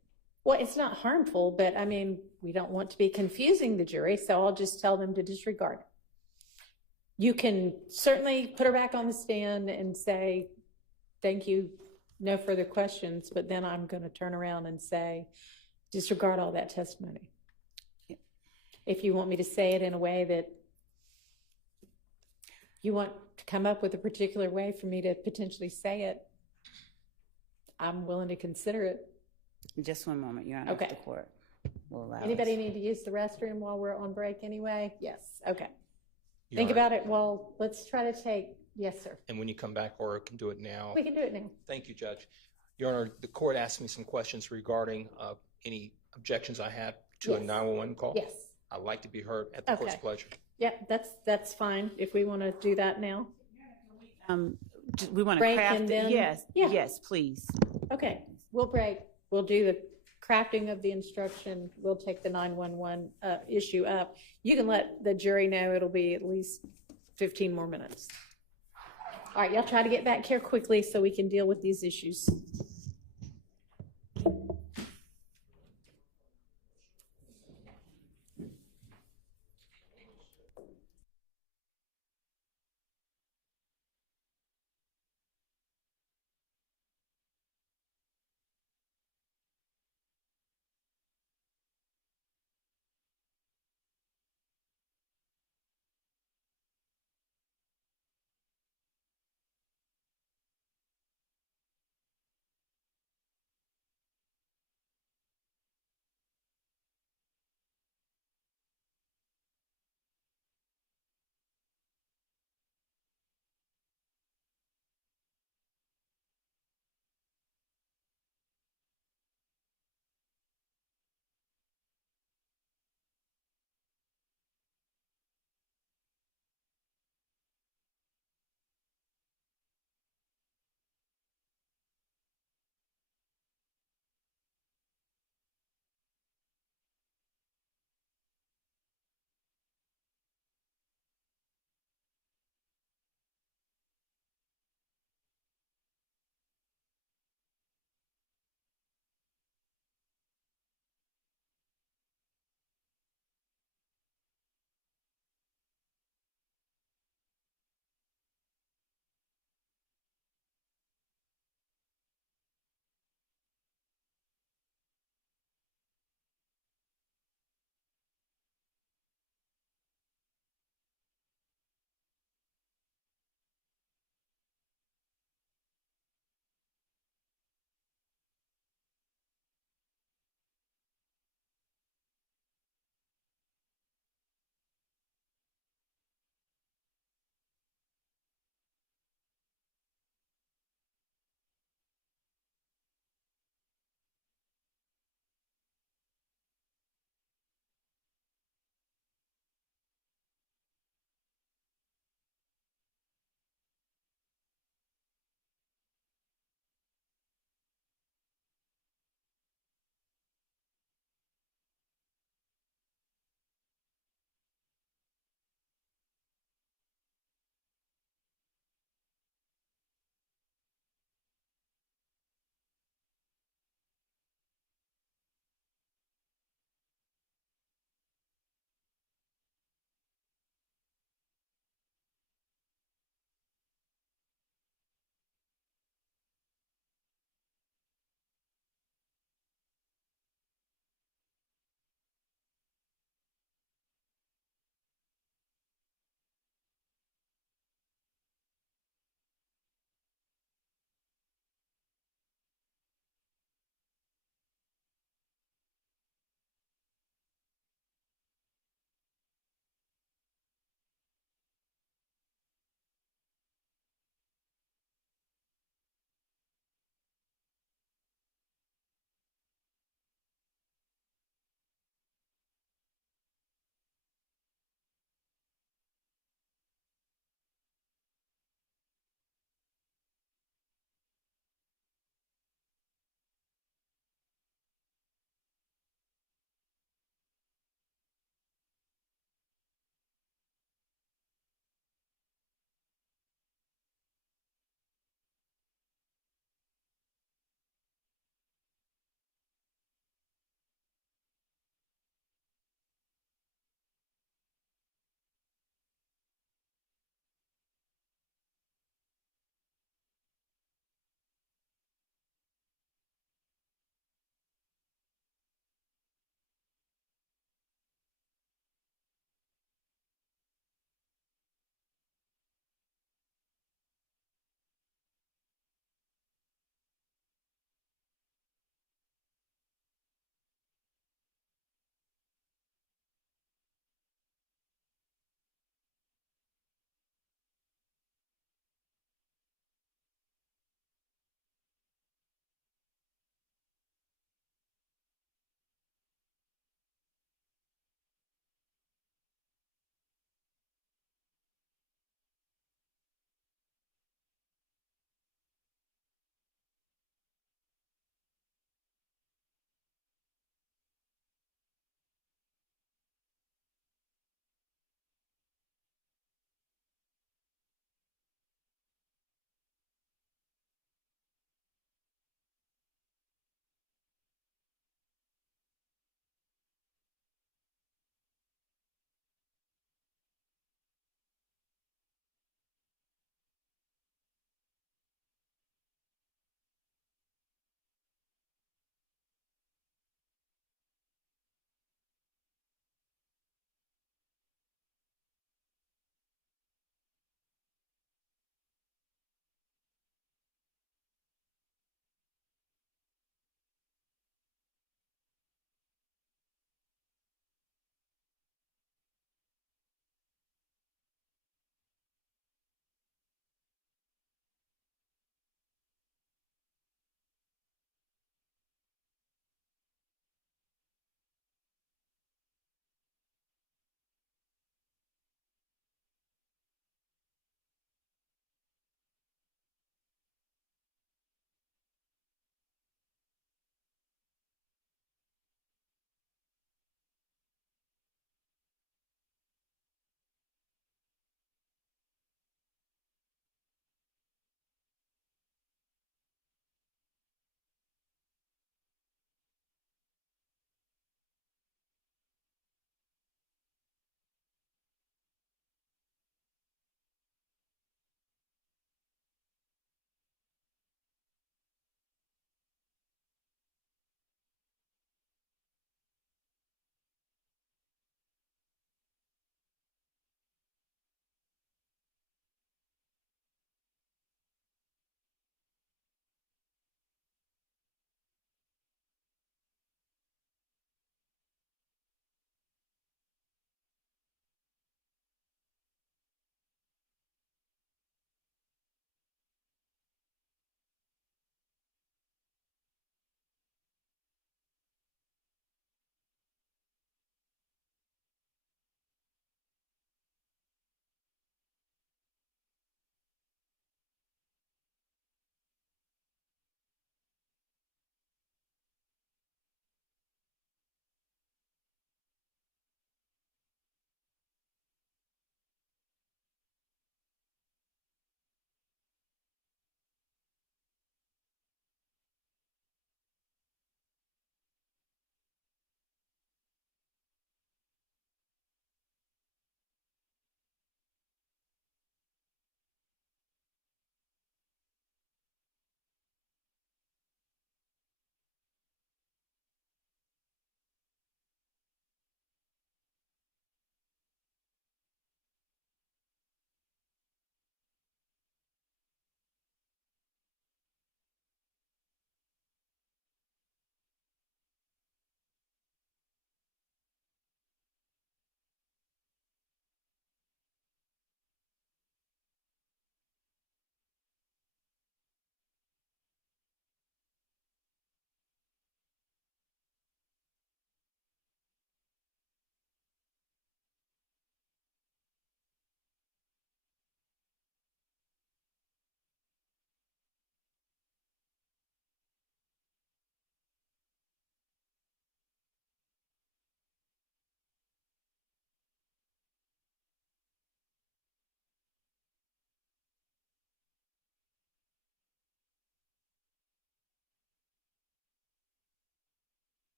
Well, it's not harmful, but I mean, we don't want to be confusing the jury, so I'll just tell them to disregard it. You can certainly put her back on the stand and say, thank you, no further questions, but then I'm going to turn around and say, disregard all that testimony. Yeah. If you want me to say it in a way that you want to come up with a particular way for me to potentially say it, I'm willing to consider it. Just one moment, Your Honor. Okay. If the court will allow Anybody us. need to use the restroom while we're on break anyway? Yes. Okay. Your Think Honor. about it. Well, let's try to take, yes, sir. And when you come back, or can do it now. We can do it now. Thank you, Judge. Your Honor, the court asked me some questions regarding any objections I had to a Yes. 911 call. Yes. I'd like to be heard at the court's Okay. pleasure. Yeah, that's fine if we want to do that now. We want to Break craft and it. then- Yes, Yeah. yes, please. Okay, we'll break. We'll do the crafting of the instruction. We'll take the 911 issue up. You can let the jury know it'll be at least 15 more minutes. All right, y'all try to get back here quickly so we can deal with these issues.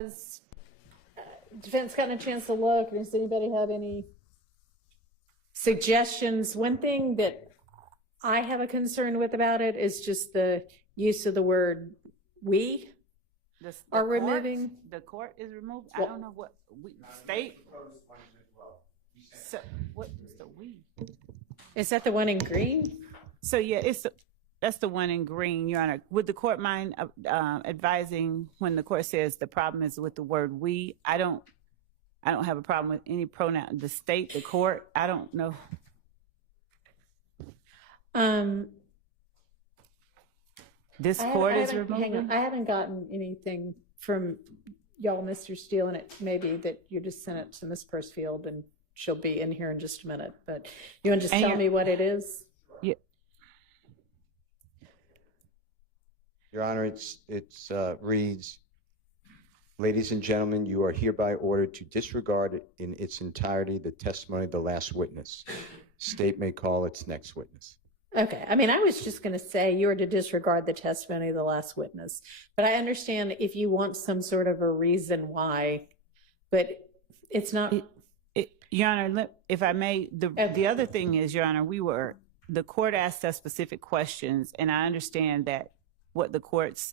Has defense gotten a chance to look? Does anybody have any suggestions? One thing that I have a concern with about it is just the use of the word "we" are removing. The court is removed. Well, I don't know what we state. So what is the "we"? Is that the one in green? So yeah, that's the one in green, Your Honor. Would the court mind advising when the court says the problem is with the word "we"? I don't have a problem with any pronoun. The state, the court. I don't know. This court is removing. Hang on, I haven't gotten anything from y'all, Mr. Steele, and it may be that you just sent it to Ms. Pursfield, and she'll be in here in just a minute. But you want to just tell me what it is? Yeah. Your Honor, it reads, ladies and gentlemen, you are hereby ordered to disregard in its entirety the testimony of the last witness. State may call its next witness. Okay. I mean, I was just going to say you are to disregard the testimony of the last witness, but I understand if you want some sort of a reason why, but it's not. Your Honor, if I may, the other thing is, Your Honor, the court asked us specific questions, and I understand that what the court's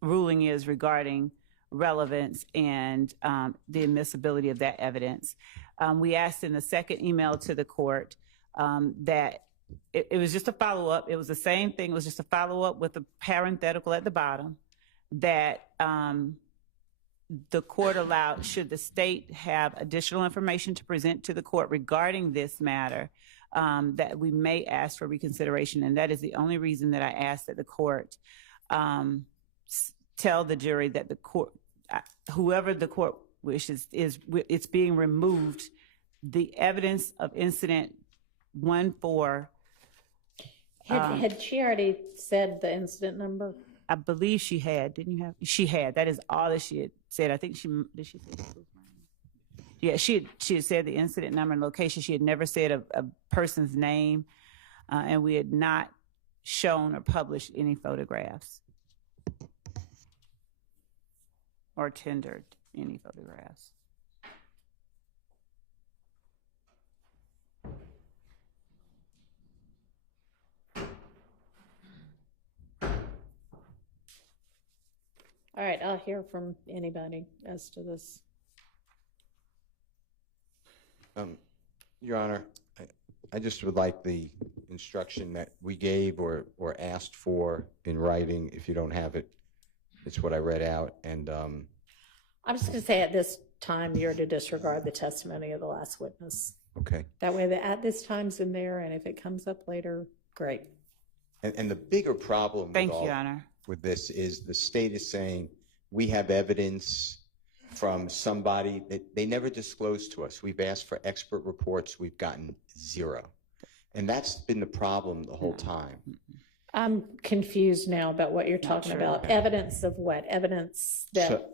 ruling is regarding relevance and the admissibility of that evidence. We asked in the second email to the court that it was just a follow-up. It was the same thing. It was just a follow-up with a parenthetical at the bottom that the court allowed, should the state have additional information to present to the court regarding this matter, that we may ask for reconsideration. And that is the only reason that I asked that the court tell the jury that the court, whoever the court wishes, it's being removed. The evidence of incident 1-4. Had she already said the incident number? I believe she had. Didn't you have? She had. That is all that she had said. I think did she say that? Yeah, she had said the incident number and location. She had never said a person's name, and we had not shown or published any photographs or tendered any photographs. All right, I'll hear from anybody as to this. Your Honor, I just would like the instruction that we gave or asked for in writing. If you don't have it, it's what I read out. And I'm just going to say at this time, you're to disregard the testimony of the last witness. Okay. That way, the at this time's in there, and if it comes up later, great. And the bigger problem with this is the state is saying we have evidence from somebody that they never disclosed to us. We've asked for expert reports. We've gotten zero. And that's been the problem the whole time. I'm confused now about what you're talking about. Evidence of what? Evidence that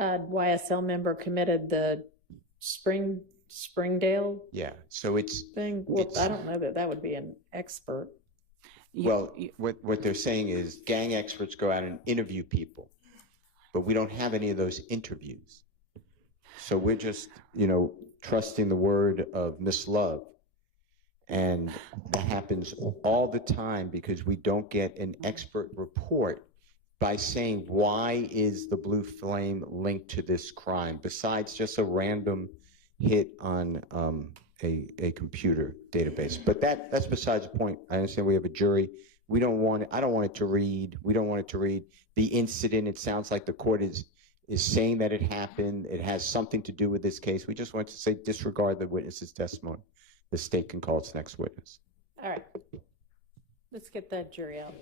a YSL member committed the Springdale Yeah. So it's thing? Well, I don't know that would be an expert. Well, what they're saying is gang experts go out and interview people, but we don't have any of those interviews. So we're just, trusting the word of Miss Love. And that happens all the time because we don't get an expert report by saying, why is the blue flame linked to this crime, besides just a random hit on a computer database. But that's besides the point. I understand we have a jury. I don't want it to read. We don't want it to read the incident. It sounds like the court is saying that it happened. It has something to do with this case. We just want to say disregard the witness's testimony. The state can call its next witness. All right. Let's get the jury out.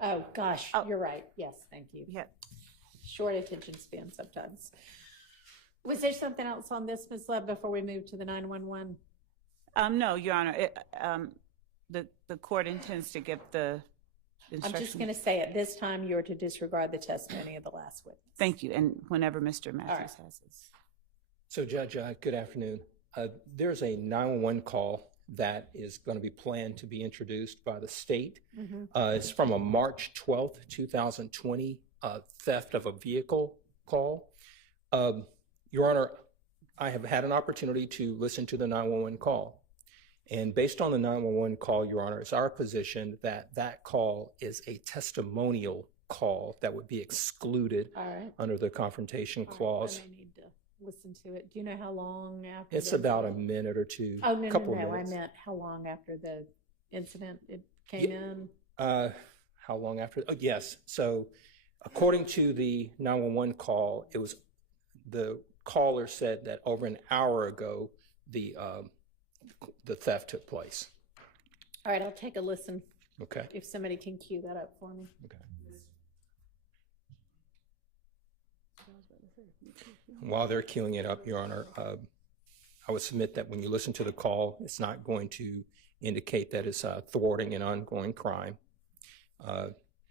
Oh, gosh, you're right. Yes, thank you. Yeah. Short attention span sometimes. Was there something else on this, Ms. Love, before we move to the 911? No, Your Honor. The court intends to give the instruction. I'm just going to say at this time you're to disregard the testimony of the last witness. Thank you. And whenever Mr. Matthews has his. So, Judge, good afternoon. There's a 911 call that is going to be planned to be introduced by the state. It's from a March 12th, 2020 theft of a vehicle call. Your Honor, I have had an opportunity to listen to the 911 call. And based on the 911 call, Your Honor, it's our position that that call is a testimonial call that would be excluded under the confrontation clause. I may need to listen to it. Do you know how long after? It's about a minute or two. Oh, no, couple no, no. I minutes. meant how long after the incident it came in? How long after? Oh, yes. So according to the 911 call, it was the caller said that over an hour ago, the theft took place. All right, I'll take a listen. Okay. If somebody can cue that up for me. Okay. While they're queuing it up, Your Honor, I would submit that when you listen to the call, it's not going to indicate that it's thwarting an ongoing crime.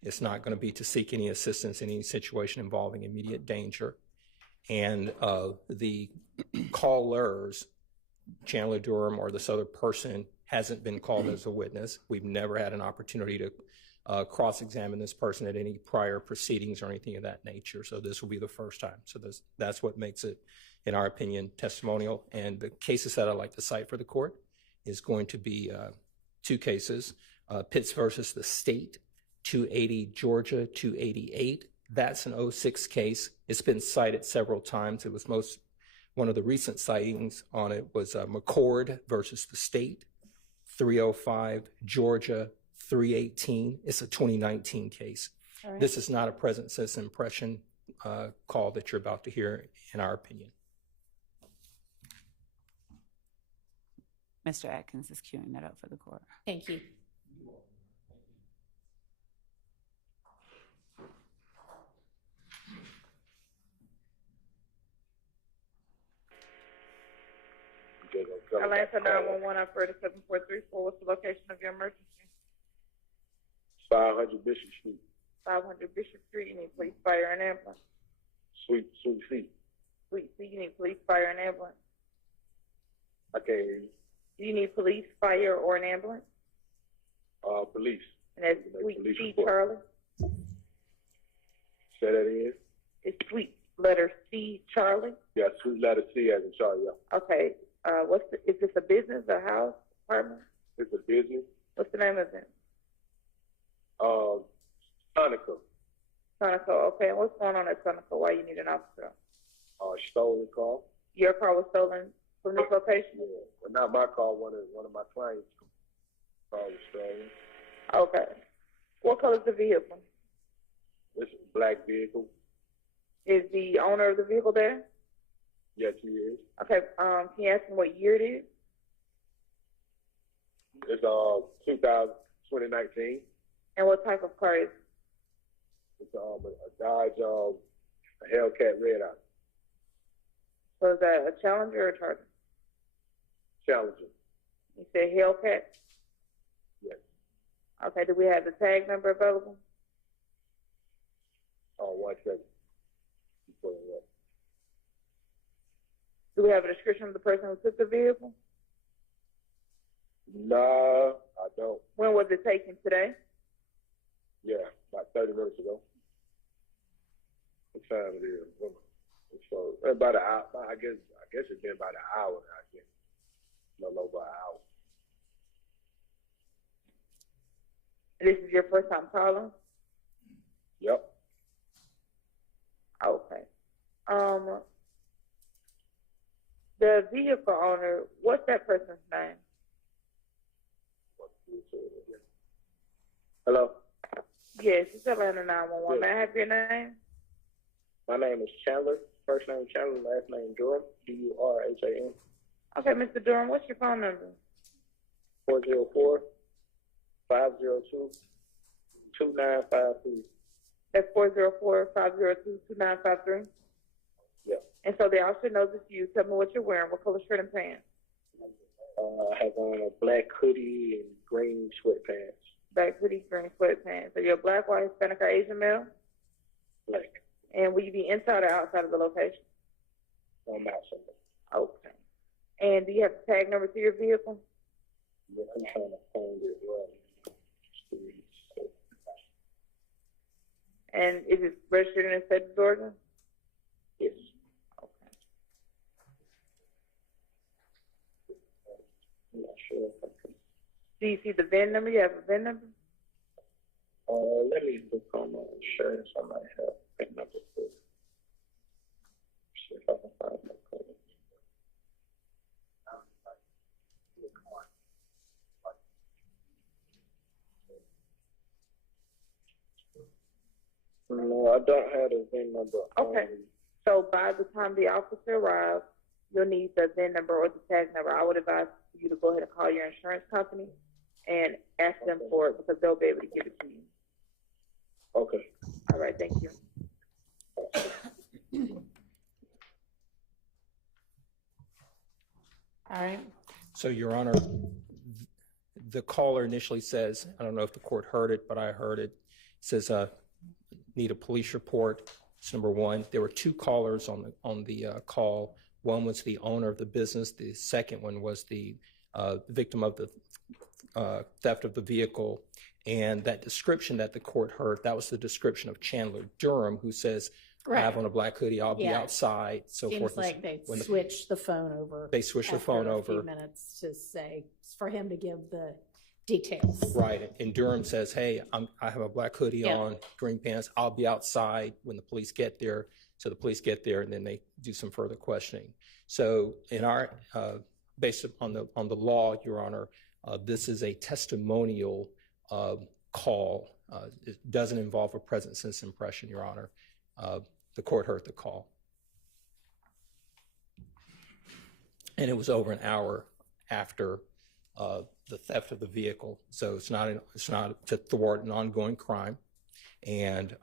It's not going to be to seek any assistance in any situation involving immediate danger. And the callers, Chandler Durham or this other person, hasn't been called as a witness. We've never had an opportunity to cross-examine this person at any prior proceedings or anything of that nature. So this will be the first time. So that's what makes it, in our opinion, testimonial. And the cases that I'd like to cite for the court is going to be two cases, Pitts versus the state, 280 Georgia, 288. That's an 06 case. It's been cited several times. It was one of the recent sightings on it was McCord versus the state, 305 Georgia, 318. It's a 2019 case. All right. This is not a present citizen impression call that you're about to hear, in our opinion. Mr. Atkins is queuing that up for the court. Thank you. Atlanta 911 operator 7434. What's the location of your emergency? 500 Bishop Street. 500 Bishop Street. You need police, fire, and ambulance. Sweet C. Sweet C. You need police, fire, and ambulance. I can't hear you. Do you need police, fire, or an ambulance? Police. And that's Sweet C, Charlie. Say that again. It's Sweet letter C, Charlie. Yeah, sweet letter C as in Charlie. Yeah. Okay. Is this a business, a house, apartment? It's a business. What's the name of it? Sonico. Sonico. Okay. And what's going on at Sonico? Why you need an officer? Stolen car. Your car was stolen from this location? Yeah. Well, not my car. One of my clients' car was stolen. Okay. What color is the vehicle? It's a black vehicle. Is the owner of the vehicle there? Yes, he is. Okay. Can you ask him what year it is? It's 2019. And what type of car is it? It's a Dodge a Hellcat Red Eye. So is that a Challenger or a Charger? Challenger. You said Hellcat? Yes. Okay. Do we have the tag number available? 1 second. Do we have a description of the person who took the vehicle? No, I don't. When was it taken? Today? Yeah, about 30 minutes ago. What time it is? So about an hour. I guess it's been about an hour. I guess no over an hour. This is your first time calling? Yep. Okay. The vehicle owner, what's that person's name? Hello? Yes, it's Atlanta 911. May I have your name? My name is Chandler. First name Chandler, last name Durham, Durhan. Okay, Mr. Durham, what's your phone number? 404-502-2953. That's 404-502-2953? Yeah. And so the officer knows it's you. Tell me what you're wearing. What color shirt and pants? I have on a black hoodie and green sweatpants. Black hoodie, green sweatpants. Are you a black, white, Hispanic, or Asian male? Black. And will you be inside or outside of the location? I'm outside. Okay. And do you have the tag number to your vehicle? Yeah, I'm trying to find it. And is it registered in the state of Georgia? Yes. I'm not sure. Do you see the VIN number? You have a VIN number? Let me look on my insurance. I might have a VIN number for it. See if I can find my code. No, I don't have a VIN number. Okay. So by the time the officer arrives, you'll need the VIN number or the tag number. I would advise you to go ahead and call your insurance company and ask them for it because they'll be able to give it to you. Okay. All right, thank you. All right. So, Your Honor, the caller initially says, I don't know if the court heard it, but I heard it, says, need a police report. It's number one. There were two callers on the call. One was the owner of the business. The second one was the victim of the theft of the vehicle. And that description that the court heard, that was the description of Chandler Durham, who says, I have on a black hoodie, I'll be outside, so Seems forth. like they switched the phone over. They switched the phone after a few over. minutes to say, for him to give the details. Right, and Durham says, hey, I have a black hoodie on, green pants, I'll be outside when the police get there. So the police get there and then they do some further questioning. So in our, based upon the law, Your Honor, this is a testimonial call. It doesn't involve a present sense impression, Your Honor. The court heard the call. And it was over an hour after the theft of the vehicle. So it's not to thwart an ongoing crime. And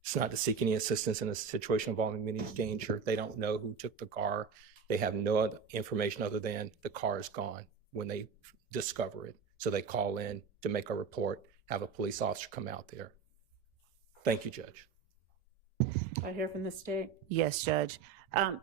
it's not to seek any assistance in a situation involving immediate danger. They don't know who took the car. They have no other information other than the car is gone when they discover it. So they call in to make a report, have a police officer come out there. Thank you, Judge. I hear from the state. Yes, Judge.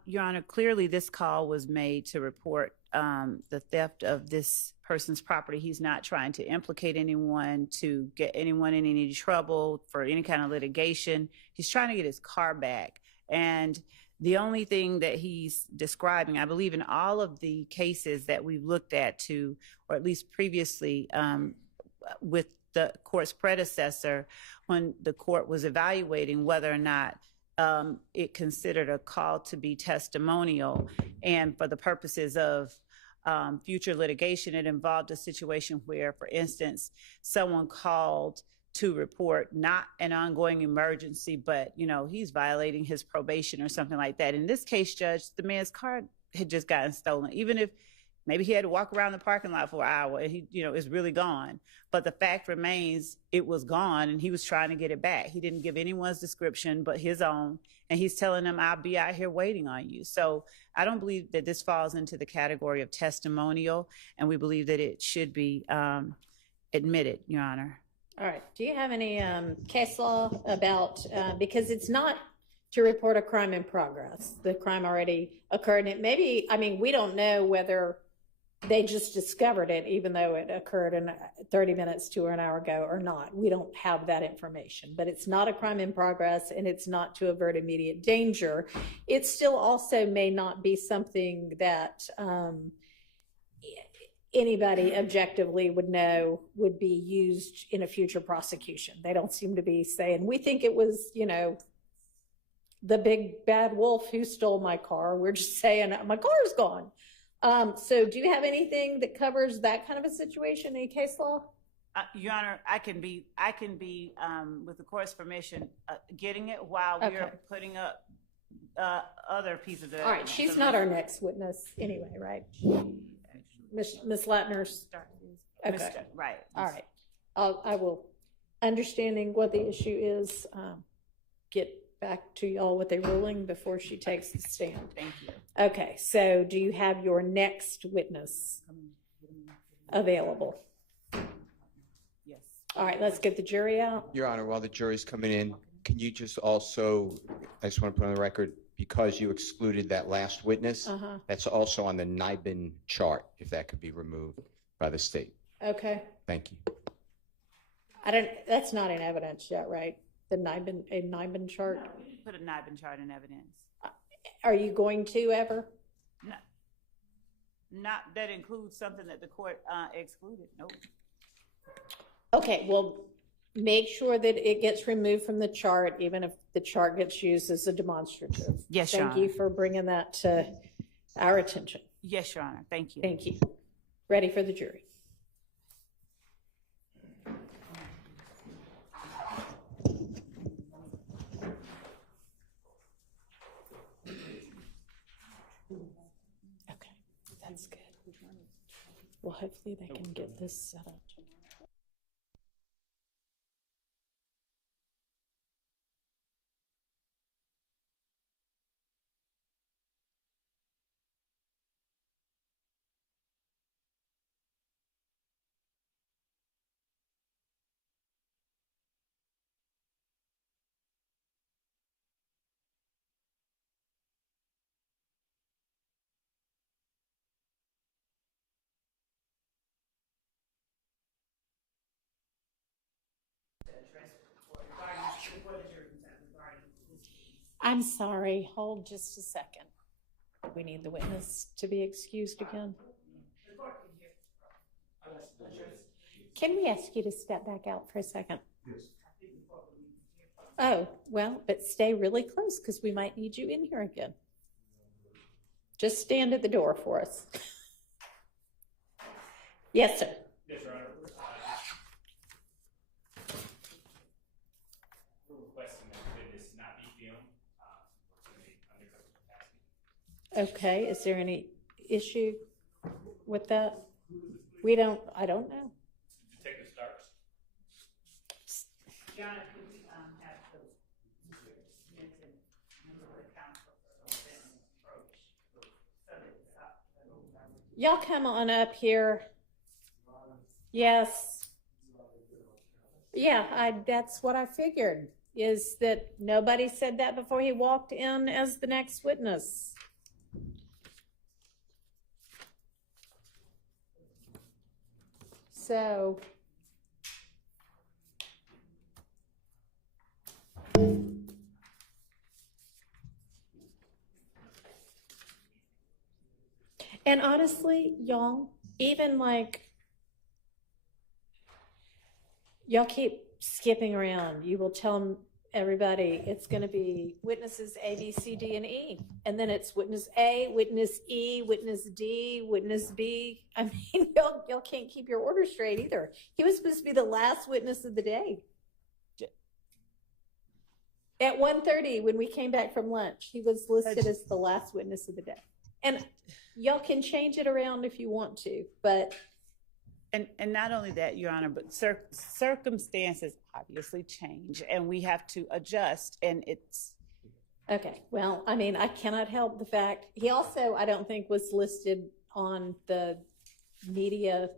Your Honor, clearly this call was made to report the theft of this person's property. He's not trying to implicate anyone, to get anyone in any trouble for any kind of litigation. He's trying to get his car back. And the only thing that he's describing, I believe in all of the cases that we've looked at to, or at least previously with the court's predecessor, when the court was evaluating whether or not it considered a call to be testimonial, and for the purposes of future litigation, it involved a situation where, for instance, someone called to report not an ongoing emergency, but, you know, he's violating his probation or something like that. In this case, Judge, the man's car had just gotten stolen. Even if maybe he had to walk around the parking lot for an hour and he, you know, is really gone. But the fact remains it was gone and he was trying to get it back. He didn't give anyone's description but his own. And he's telling them, I'll be out here waiting on you. So I don't believe that this falls into the category of testimonial, and we believe that it should be admitted, Your Honor. All right. Do you have any case law about, because it's not to report a crime in progress. The crime already occurred. And it maybe, I mean, we don't know whether they just discovered it, even though it occurred in 30 minutes to an hour ago or not. We don't have that information, but it's not a crime in progress and it's not to avert immediate danger. It still also may not be something that anybody objectively would know would be used in a future prosecution. They don't seem to be saying, we think it was, you know, the big bad wolf who stole my car. We're just saying my car is gone. So do you have anything that covers that kind of a situation, any case law? Your Honor, I can be with the court's permission, getting it while we're putting up other pieces of evidence. All right, she's not our next witness anyway, right? Miss Latner's. Okay. Right. All right. I will, understanding what the issue is, get back to y'all with a ruling before she takes the stand. Thank you. Okay, so do you have your next witness available? Yes. All right, let's get the jury out. Your Honor, while the jury's coming in, can you just also, I just want to put on the record, because you excluded that last witness, that's also on the NIBIN chart, if that could be removed by the state. Okay. Thank you. That's not in evidence yet, right? a NIBIN chart? No, we didn't put a NIBIN chart in evidence. Are you going to ever? No, not that includes something that the court excluded. Nope. Okay, well, make sure that it gets removed from the chart, even if the chart gets used as a demonstrative. Yes, Your Thank you Honor. for bringing that to our attention. Yes, Your Honor. Thank you. Thank you. Ready for the jury. Okay, that's good. Well, hopefully they can get this set up. I'm sorry, hold just a second. We need the witness to be excused again. Can we ask you to step back out for a second? Yes. Oh, well, but stay really close because we might need you in here again. Just stand at the door for us. Yes, sir. Yes, Your Honor. We're requesting that the witness not be filmed in the undercover capacity. Okay, is there any issue with that? I don't know. Detective Starks. John, Y'all come on up here. Yes. Yeah, that's what I figured, is that nobody said that before he walked in as the next witness. So, and honestly, y'all, even like, y'all keep skipping around. You will tell everybody it's going to be witnesses A, B, C, D, and E. And then it's witness A, witness E, witness D, witness B. I mean, y'all can't keep your order straight either. He was supposed to be the last witness of the day. At 1:30, when we came back from lunch, he was listed as the last witness of the day. And y'all can change it around if you want to, but and not only that, Your Honor, but circumstances obviously change, and we have to adjust. And it's okay. Well, I mean, I cannot help the fact he also, I don't think, was listed on the media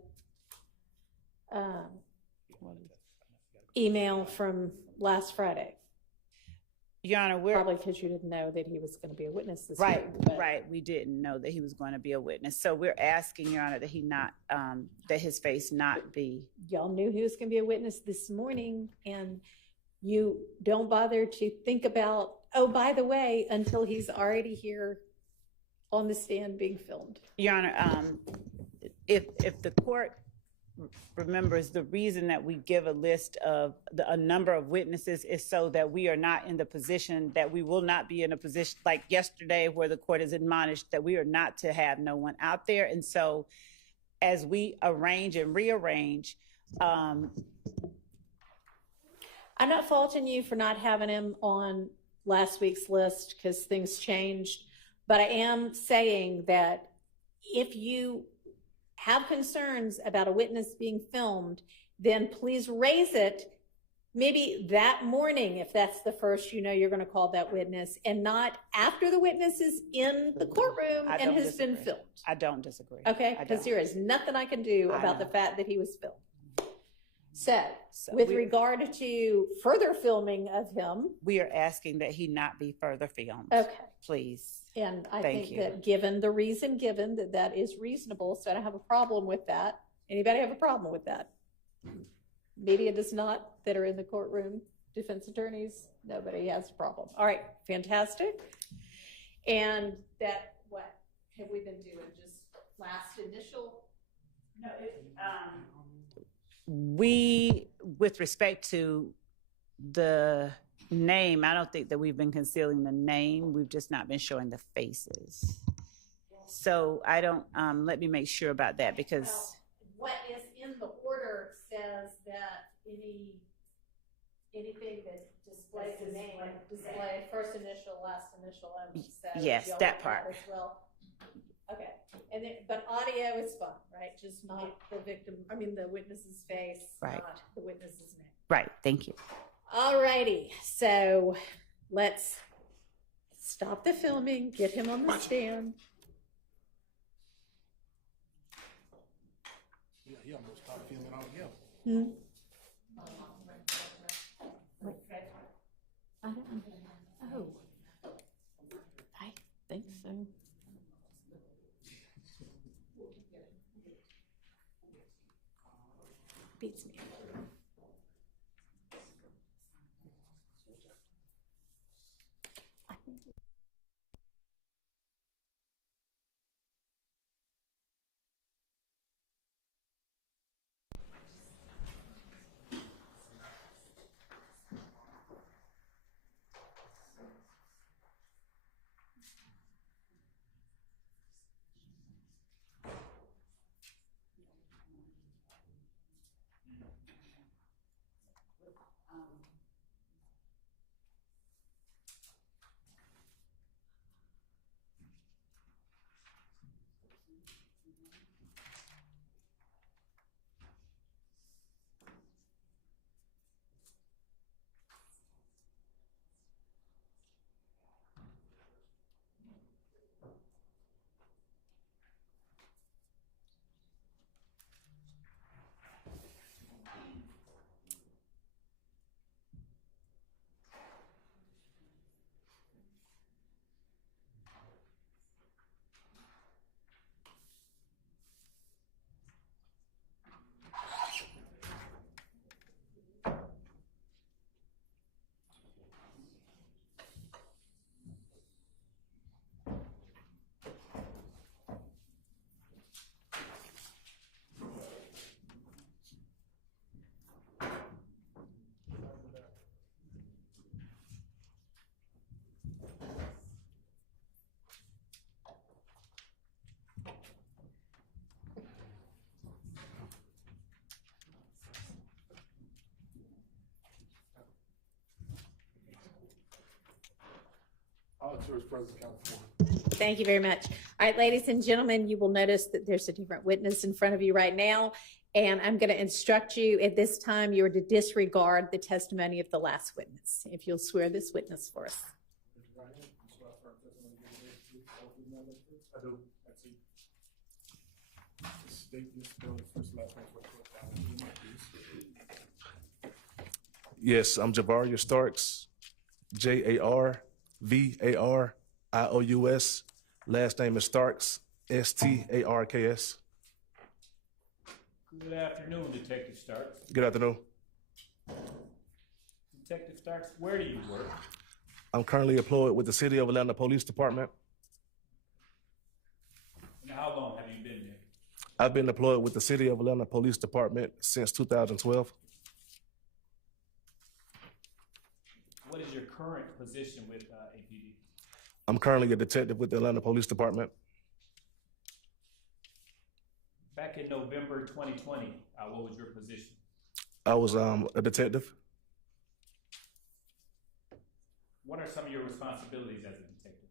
email from last Friday. Your Honor, we're probably because you didn't know that he was going to be a witness this right, week. Right. We didn't know that he was going to be a witness, so we're asking, Your Honor, that he not, that his face not be. Y'all knew he was going to be a witness this morning, and you don't bother to think about, oh, by the way, until he's already here on the stand being filmed. Your Honor, if the court remembers, the reason that we give a list of a number of witnesses is so that we are not in the position, that we will not be in a position like yesterday where the court has admonished that we are not to have no one out there. And so as we arrange and rearrange, I'm not faulting you for not having him on last week's list because things changed, but I am saying that if you have concerns about a witness being filmed, then please raise it maybe that morning if that's the first you know you're going to call that witness, and not after the witness is in the courtroom and has been filmed. I don't disagree. Okay, because there is nothing I can do about the fact that he was filmed. So with regard to further filming of him, we are asking that he not be further filmed. Okay. Please. And I Thank think you. that given the reason given, that is reasonable, so I don't have a problem with that. Anybody have a problem with that? Media does not, that are in the courtroom, defense attorneys? Nobody has a problem. All right, fantastic. And that, what have we been doing? Just last initial? No, we, with respect to the name, I don't think that we've been concealing the name. We've just not been showing the faces. So I don't, let me make sure about that because. Well, what is in the order says that anything that displays the name, display first initial, last initial, so yes, you'll that have part. as well. Okay, and then, but audio is fine, right? Just not the victim, I mean, the witness's face, Right. not the witness's name. Right, thank you. All righty, so let's stop the filming, get him on the stand. Yeah, he almost stopped filming altogether. Hmm? Oh, I think so. Beats me. All jurors present, count four. Thank you very much. All right, ladies and gentlemen, you will notice that there's a different witness in front of you right now. And I'm going to instruct you at this time, you're to disregard the testimony of the last witness. If you'll swear this witness for us. I do. That's it. State this first last name for the court. Yes, I'm Javaria Starks, Jarvarious. Last name is Starks, Starks. Good afternoon, Detective Starks. Good afternoon. Detective Starks, where do you work? I'm currently employed with the City of Atlanta Police Department. And how long have you been there? I've been employed with the City of Atlanta Police Department since 2012. What is your current position with APD? I'm currently a detective with the Atlanta Police Department. Back in November 2020, what was your position? I was a detective. What are some of your responsibilities as a detective?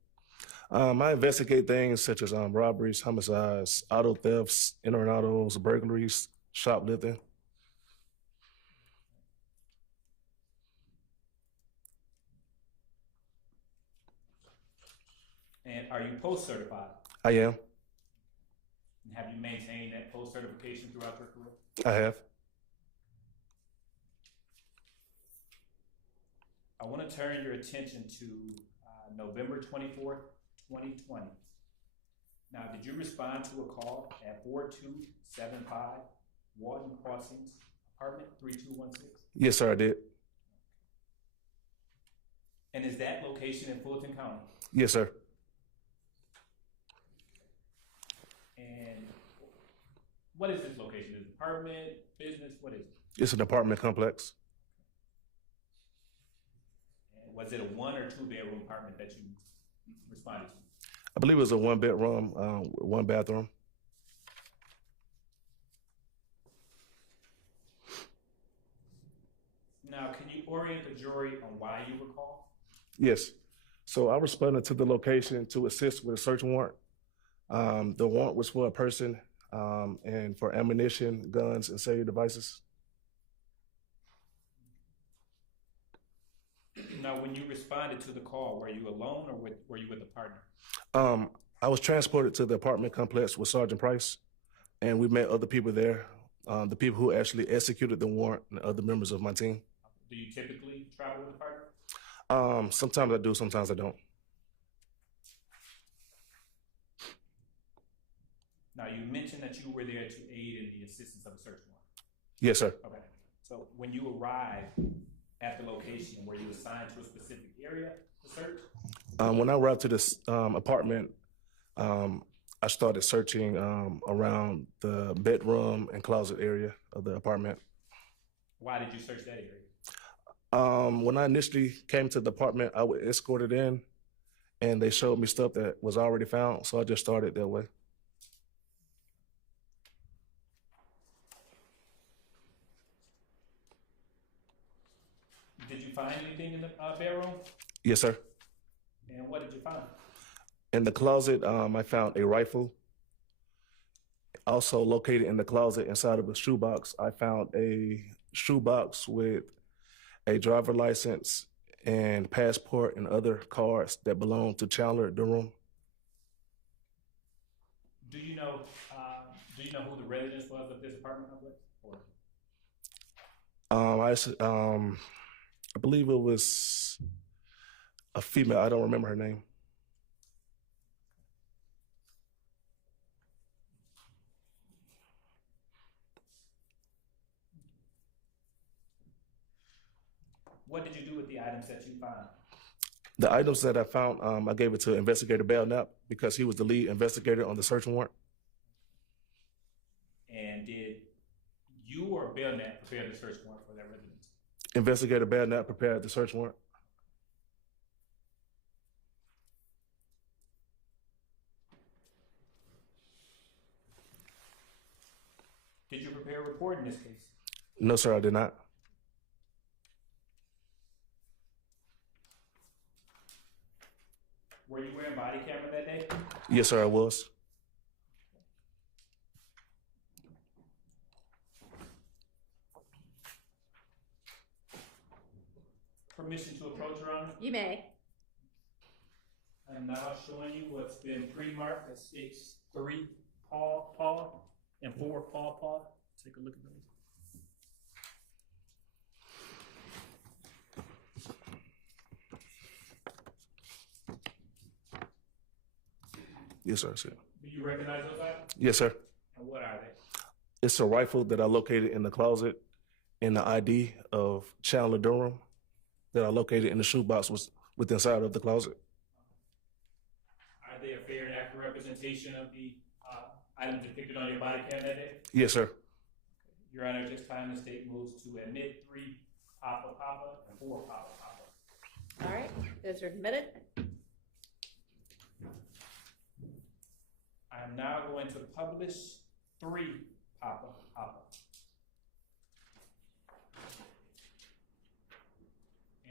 I investigate things such as robberies, homicides, auto thefts, entering autos, burglaries, shoplifting. And are you post-certified? I am. And have you maintained that post-certification throughout your career? I have. I want to turn your attention to November 24th, 2020. Now, did you respond to a call at 4275 Walton Crossings, apartment 3216? Yes, sir, I did. And is that location in Fulton County? Yes, sir. And what is this location? Is it apartment, business? What is it? It's an apartment complex. And was it a 1 or 2 bedroom apartment that you responded to? I believe it was a 1 bedroom, 1 bathroom. Now, can you orient the jury on why you were called? Yes. So I responded to the location to assist with a search warrant. The warrant was for a person and for ammunition, guns, and cellular devices. Now, when you responded to the call, were you alone or were you with a partner? I was transported to the apartment complex with Sergeant Price, and we met other people there, the people who actually executed the warrant and other members of my team. Do you typically travel with a partner? Sometimes I do, sometimes I don't. Now, you mentioned that you were there to aid in the assistance of a search warrant. Yes, sir. Okay. So when you arrived at the location, were you assigned to a specific area to search? When I arrived to this apartment, I started searching around the bedroom and closet area of the apartment. Why did you search that area? When I initially came to the apartment, I was escorted in, and they showed me stuff that was already found, so I just started that way. Did you find anything in the bedroom? Yes, sir. And what did you find? In the closet, I found a rifle. Also located in the closet inside of a shoebox, I found a shoebox with a driver license and passport and other cards that belonged to Chandler Durham. Do you know who the residence was of this apartment complex? I believe it was a female. I don't remember her name. What did you do with the items that you found? The items that I found, I gave it to Investigator Belknap because he was the lead investigator on the search warrant. And did you or Belknap prepare the search warrant for that residence? Investigator Belknap prepared the search warrant. Did you prepare a report in this case? No, sir, I did not. Were you wearing body camera that day? Yes, sir, I was. Permission to approach, Your Honor? You may. I'm now showing you what's been pre-marked as 6-3 Paul, and 4 Paul. Take a look at those. Yes, sir, sir. Do you recognize those items? Yes, sir. And what are they? It's a rifle that I located in the closet, and the ID of Chandler Durham that I located in the shoebox was within inside of the closet. Are they a fair and accurate representation of the items depicted on your body cam that day? Yes, sir. Your Honor, this time the state moves to admit 3 Papa and 4 Papa. All right, those are admitted. I'm now going to publish 3 Papa.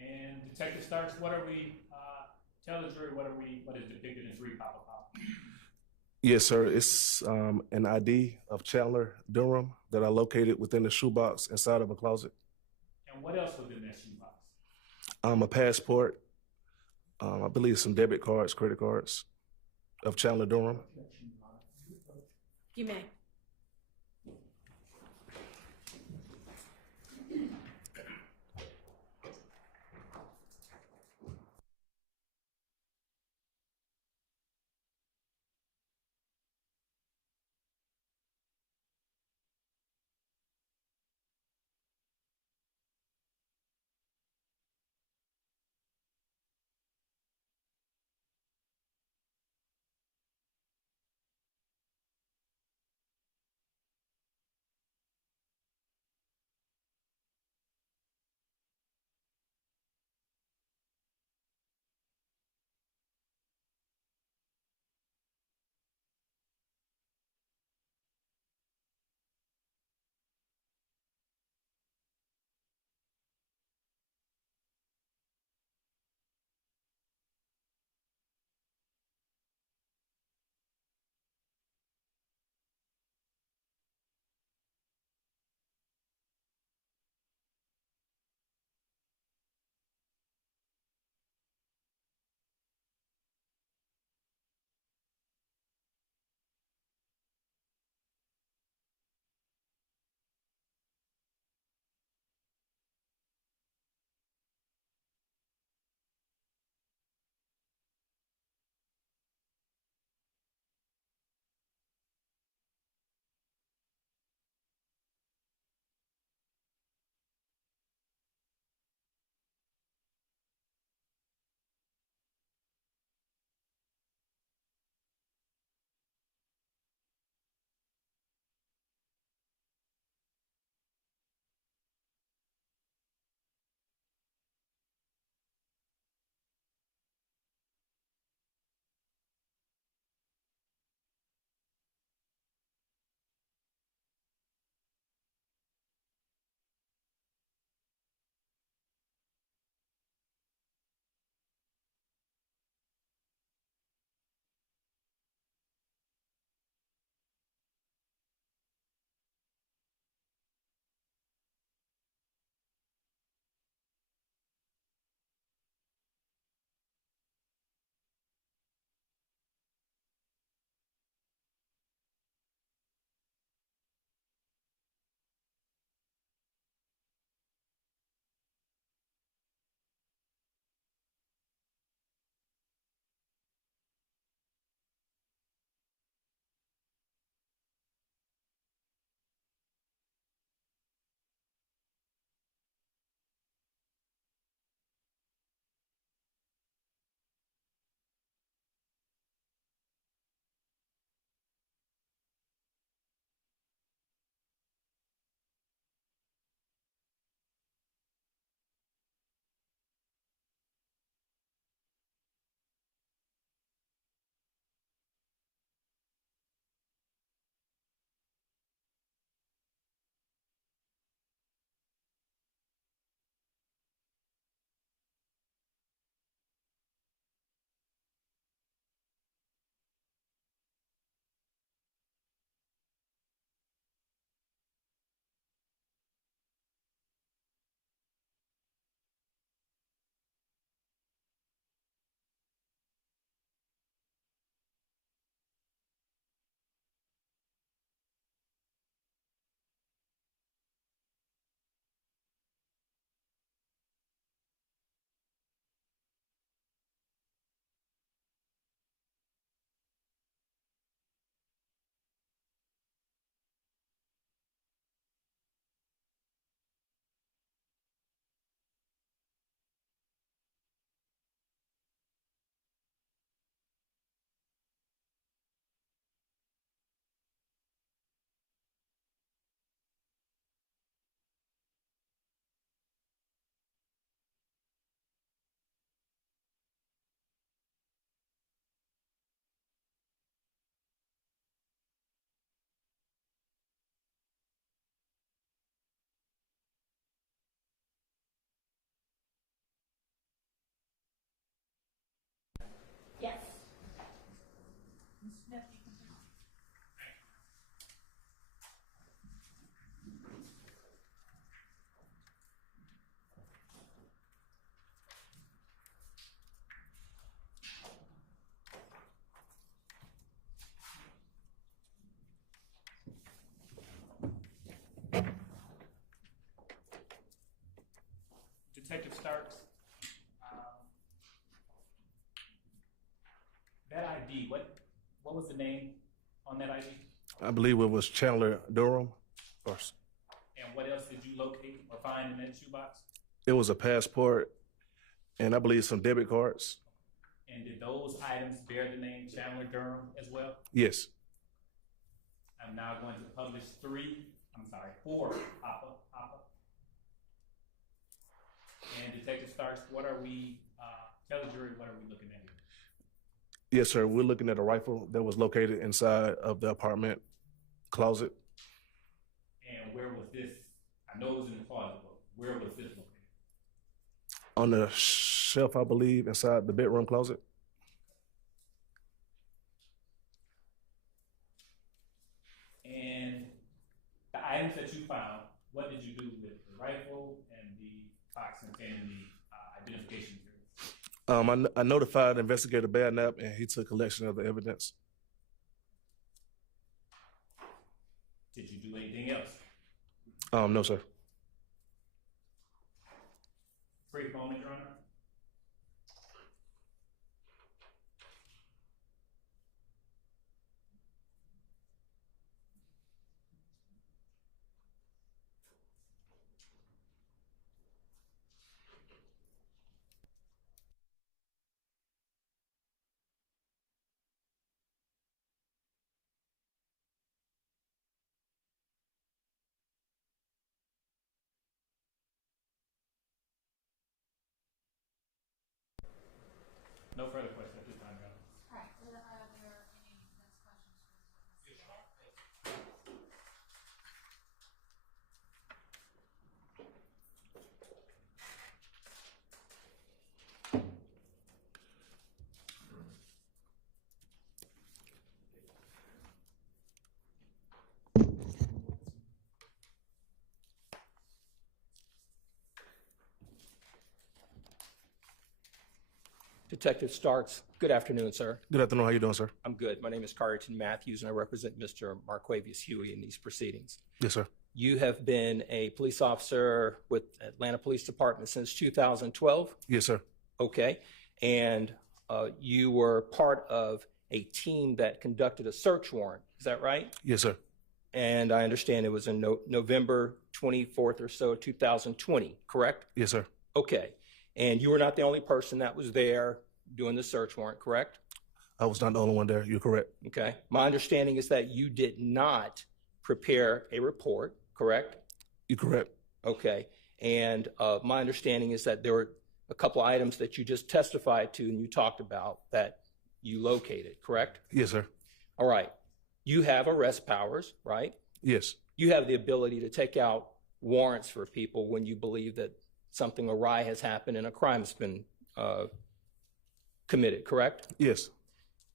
And Detective Starks, what are we, tell the jury what is depicted in 3 Papa. Yes, sir. It's an ID of Chandler Durham that I located within the shoebox inside of a closet. And what else was in that shoebox? A passport, I believe some debit cards, credit cards of Chandler Durham. You may. What was the name on that ID? I believe it was Chandler Durham. And what else did you locate or find in that shoebox? It was a passport and I believe some debit cards. And did those items bear the name Chandler Durham as well? Yes. I'm now going to publish four Papa. And Detective Starks, what are we, tell the jury, what are we looking at here? Yes, sir. We're looking at a rifle that was located inside of the apartment closet. And where was this? I know it was in the closet, but where was this located? On the shelf, I believe, inside the bedroom closet. And the items that you found, what did you do with the rifle and the box containing the identification materials? I notified Investigator Badnap and he took collection of the evidence. Did you do anything else? No, sir. Brief moment, Your Honor. No further questions at this time, Your Honor. All right. Are there any next questions for Ms. Bennett? Detective Starks, good afternoon, sir. Good afternoon. How you doing, sir? I'm good. My name is Carrington Matthews, and I represent Mr. Marquavius Huey in these proceedings. Yes, sir. You have been a police officer with Atlanta Police Department since 2012? Yes, sir. Okay. And you were part of a team that conducted a search warrant. Is that right? Yes, sir. And I understand it was in November 24th or so, 2020, correct? Yes, sir. Okay. And you were not the only person that was there doing the search warrant, correct? I was not the only one there. You're correct. Okay. My understanding is that you did not prepare a report, correct? You're correct. Okay. And my understanding is that there were a couple items that you just testified to and you talked about that you located, correct? Yes, sir. All right. You have arrest powers, right? Yes. You have the ability to take out warrants for people when you believe that something awry has happened and a crime has been committed, correct? Yes.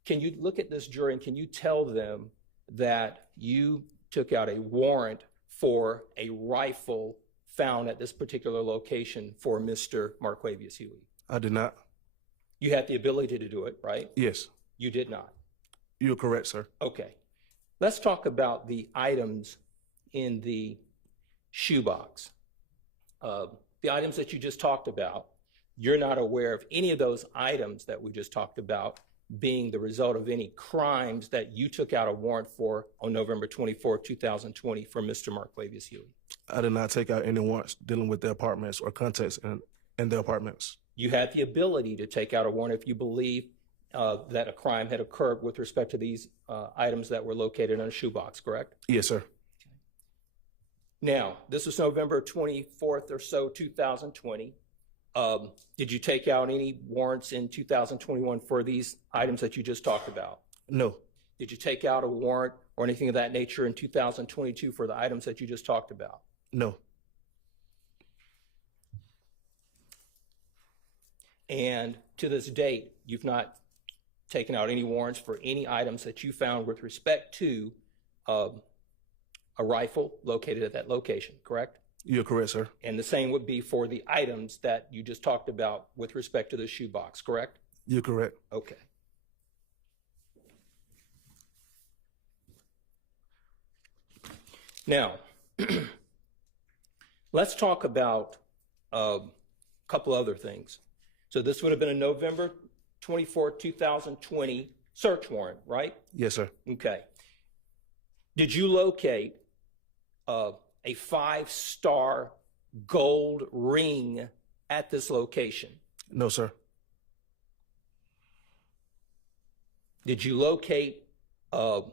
Can you look at this jury and can you tell them that you took out a warrant for a rifle found at this particular location for Mr. Marquavius Huey? I did not. You had the ability to do it, right? Yes. You did not. You're correct, sir. Okay. Let's talk about the items in the shoebox. The items that you just talked about, you're not aware of any of those items that we just talked about being the result of any crimes that you took out a warrant for on November 24, 2020 for Mr. Marquavius Huey. I did not take out any warrants dealing with the apartments or contacts in the apartments. You had the ability to take out a warrant if you believe that a crime had occurred with respect to these items that were located in a shoebox, correct? Yes, sir. Now, this was November 24th or so, 2020. Did you take out any warrants in 2021 for these items that you just talked about? No. Did you take out a warrant or anything of that nature in 2022 for the items that you just talked about? No. And to this date, you've not taken out any warrants for any items that you found with respect to a rifle located at that location, correct? You're correct, sir. And the same would be for the items that you just talked about with respect to the shoebox, correct? You're correct. Okay. Now, let's talk about a couple other things. So this would have been a November 24, 2020 search warrant, right? Yes, sir. Okay. Did you locate a 5-star gold ring at this location? No, sir. Did you locate a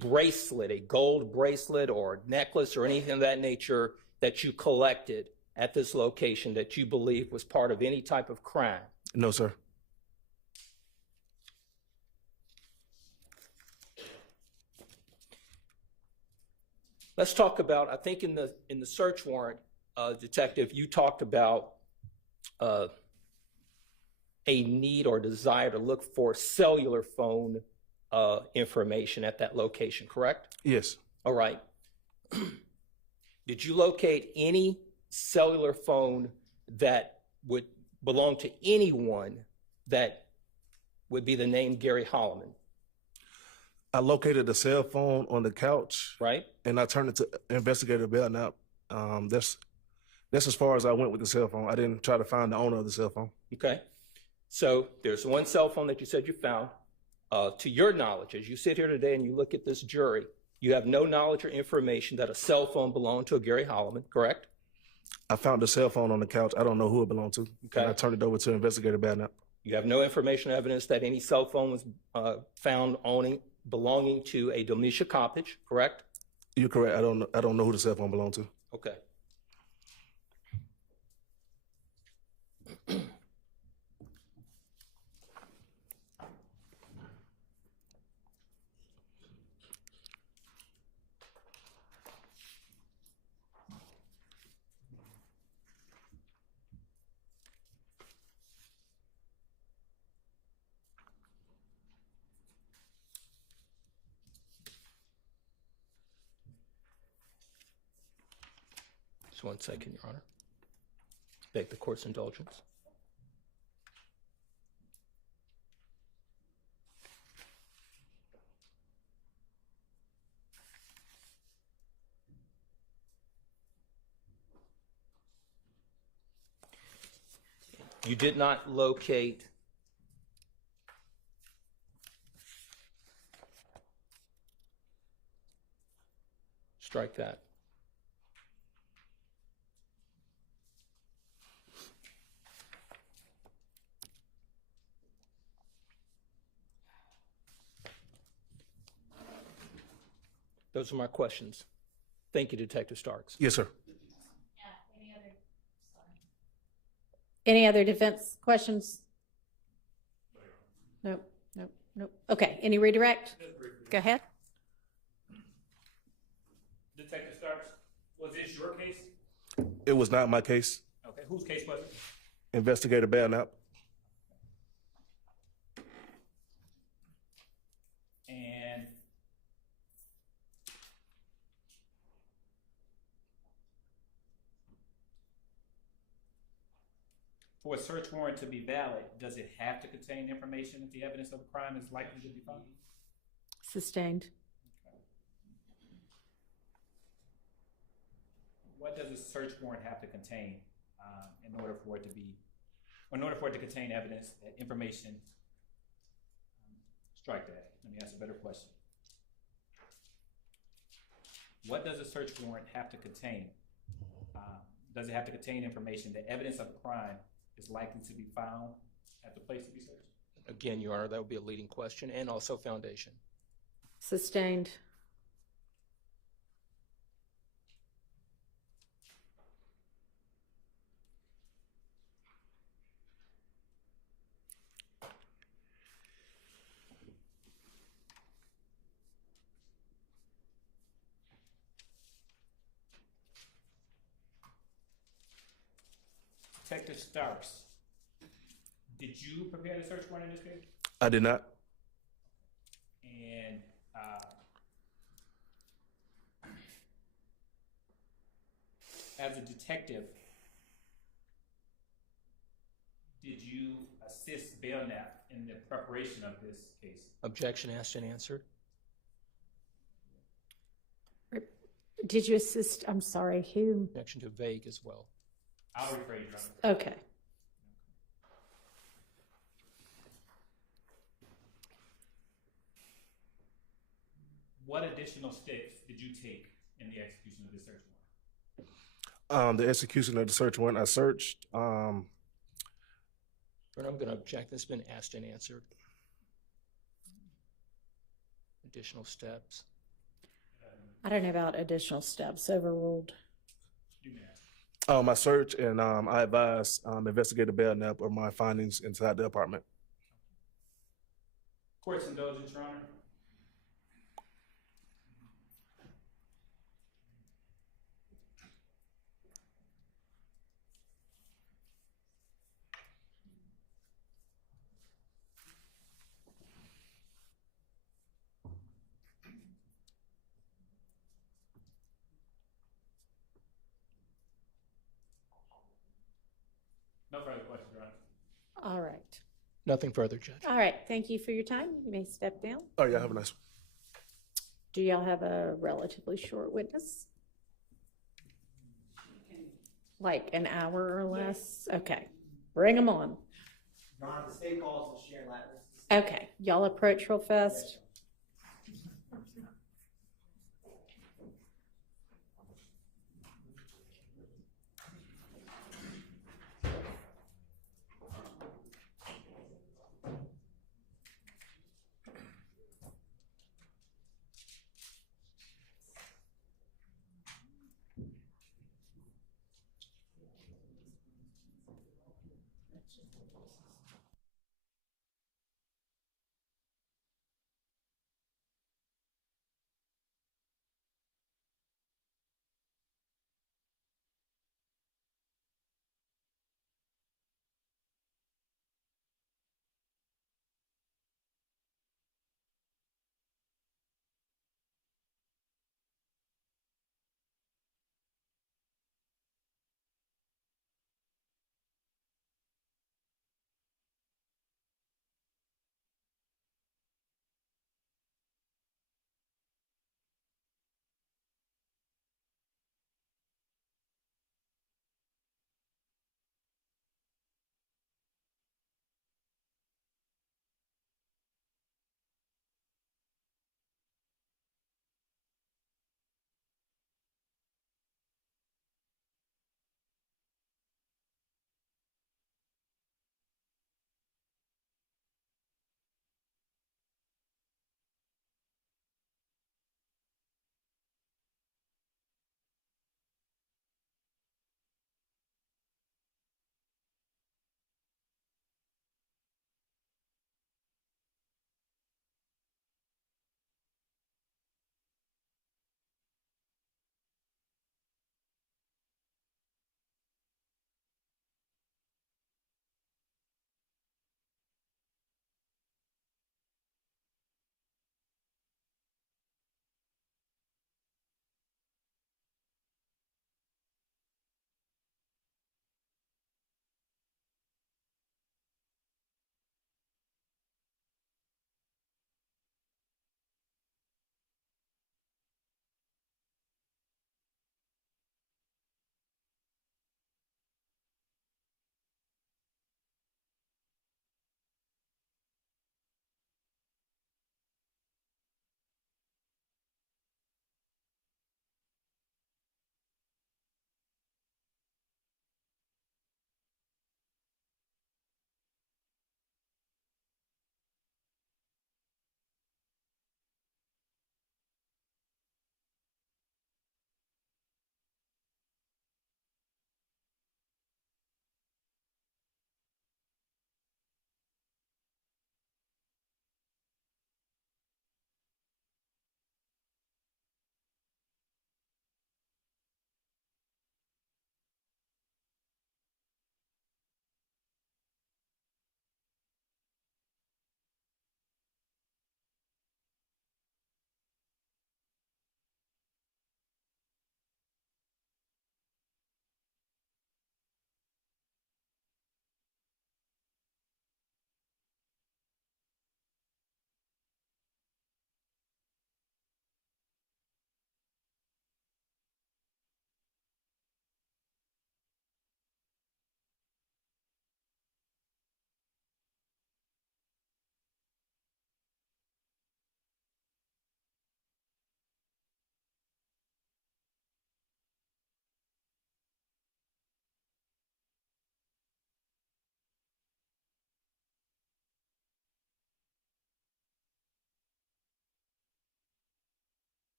bracelet, a gold bracelet or necklace or anything of that nature that you collected at this location that you believe was part of any type of crime? No, sir. Let's talk about, I think in the search warrant, Detective, you talked about a need or desire to look for cellular phone information at that location, correct? Yes. All right. Did you locate any cellular phone that would belong to anyone that would be the name Gary Holloman? I located the cell phone on the couch. Right. And I turned it to Investigator Belknap. That's as far as I went with the cell phone. I didn't try to find the owner of the cell phone. Okay. So there's one cell phone that you said you found. To your knowledge, as you sit here today and you look at this jury, you have no knowledge or information that a cell phone belonged to a Gary Holloman, correct? I found the cell phone on the couch. I don't know who it belonged to. Okay. And I turned it over to Investigator Belknap. You have no information or evidence that any cell phone was found belonging to a Domitia Coppage, correct? You're correct. I don't know who the cell phone belonged to. Okay. Just 1 second, Your Honor. Beg the court's indulgence. You did not locate strike that. Those are my questions. Thank you, Detective Starks. Yes, sir. Any other defense questions? Nope, nope, nope. Okay, any redirect? Go ahead. Detective Starks, was this your case? It was not my case. Okay, whose case was it? Investigator Belknap. And for a search warrant to be valid, does it have to contain information that the evidence of a crime is likely to be found? Sustained. What does a search warrant have to contain in order for it to contain evidence, information? Strike that. Let me ask a better question. What does a search warrant have to contain? Does it have to contain information that evidence of a crime is likely to be found at the place to be searched? Again, Your Honor, that would be a leading question and also foundation. Sustained. Detective Starks, did you prepare the search warrant in this case? I did not. And as a detective, did you assist Belknap in the preparation of this case? Objection asked and answered. Did you assist? I'm sorry, who? Objection to vague as well. I'll rephrase, Your Honor. Okay. what additional steps did you take in the execution of the search warrant? The execution of the search warrant, I searched. But I'm going to object. It's been asked and answered. Additional steps. I don't know about additional steps. Overruled. My search, and I advise Investigator Belknap of my findings inside the apartment. Court's indulgence, Your Honor. No further questions, Your Honor. All right. Nothing further, Judge. All right. Thank you for your time. You may step down. Oh, yeah, have a nice one. Do y'all have a relatively short witness? Like an hour or less? Okay. Bring them on. Your Honor, the state calls will share Latin. Okay. Y'all approach real fast.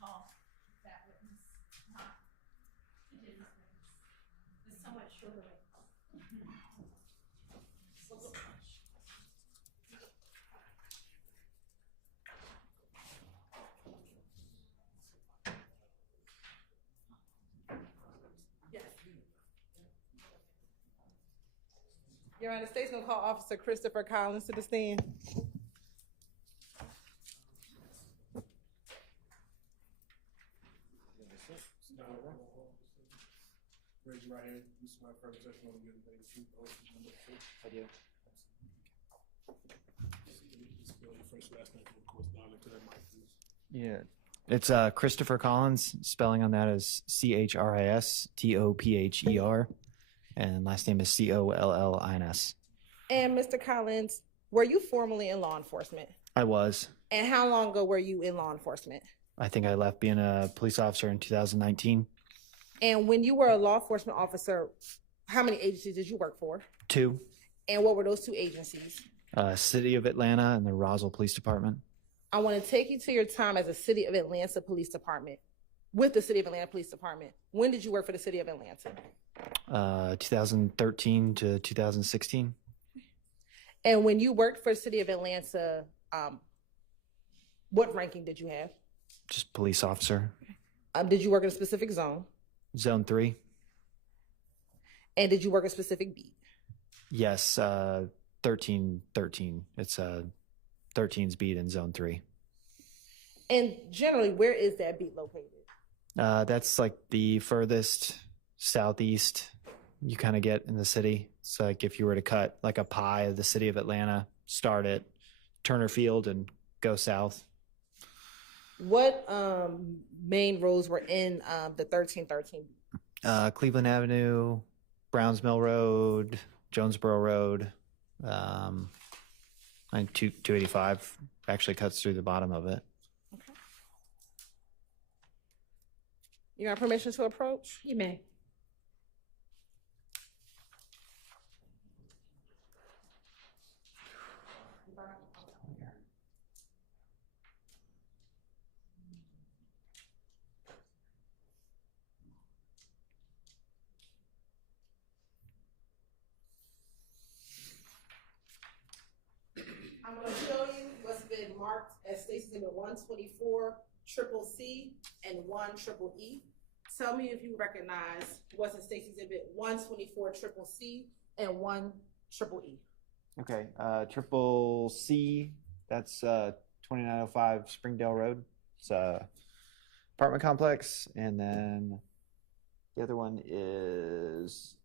call that witness, not to do this witness. It's so much shorter. Your Honor, the state's gonna call Officer Christopher Collins to the stand. Raise your right hand. You swear first testimony you're giving the truth, the whole truth, and nothing but the truth. I do. Spell your first last name for the course down into that mic, please. Yeah. It's Christopher Collins. Spelling on that is CHRISTOPHER. And last name is COLLINS. And Mr. Collins, were you formerly in law enforcement? I was. And how long ago were you in law enforcement? I think I left being a police officer in 2019. And when you were a law enforcement officer, how many agencies did you work for? 2. And what were those 2 agencies? City of Atlanta and the Roswell Police Department. I want to take you to your time as a City of Atlanta Police Department, with the City of Atlanta Police Department. When did you work for the City of Atlanta? 2013 to 2016. And when you worked for the City of Atlanta, what ranking did you have? Just police officer. Did you work in a specific zone? Zone 3. And did you work a specific beat? Yes, 1313. It's 13's beat in Zone 3. And generally, where is that beat located? That's like the furthest southeast you kind of get in the city. It's like if you were to cut like a pie of the city of Atlanta, start at Turner Field and go south. What main roads were in the 1313 beat? Cleveland Avenue, Browns Mill Road, Jonesboro Road, and 285 actually cuts through the bottom of it. Okay. You got permission to approach? You may. I'm going to show you what's been marked as Stacy's Exhibit 124 triple C and 1 triple E. Tell me if you recognize what's in Stacy's Exhibit 124 triple C and 1 triple E. Okay, triple C, that's 2905 Springdale Road. It's a apartment complex, and then the other one is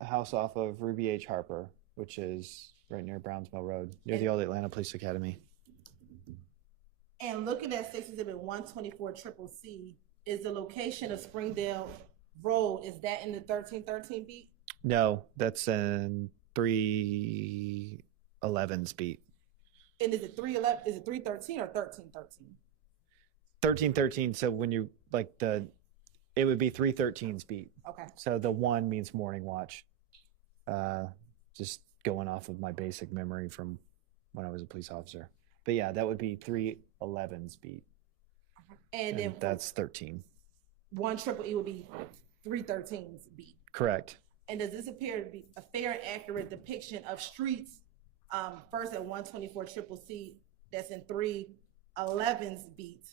a house off of Ruby H. Harper, which is right near Browns Mill Road, near the old Atlanta Police Academy. And looking at Stacy's Exhibit 124 triple C, is the location of Springdale Road, is that in the 1313 beat? No, that's in 311's beat. And is it 311? Is it 313 or 1313? 1313. So when you like it would be 313's beat. Okay. So the 1 means morning watch. Just going off of my basic memory from when I was a police officer. But yeah, that would be 311's beat. And then that's 13. 1 triple E would be 313's beat. Correct. And does this appear to be a fair and accurate depiction of streets? First at 124 triple C, that's in 311's beat.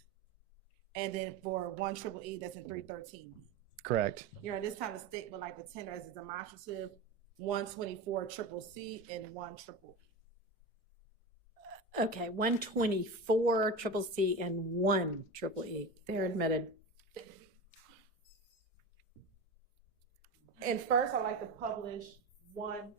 And then for 1 triple E, that's in 313 beat. Correct. You're at this time, the state would like to tender as a demonstrative 124 triple C and 1 triple. Okay, 124 triple C and 1 triple E. They're admitted. And first, I'd like to publish 1.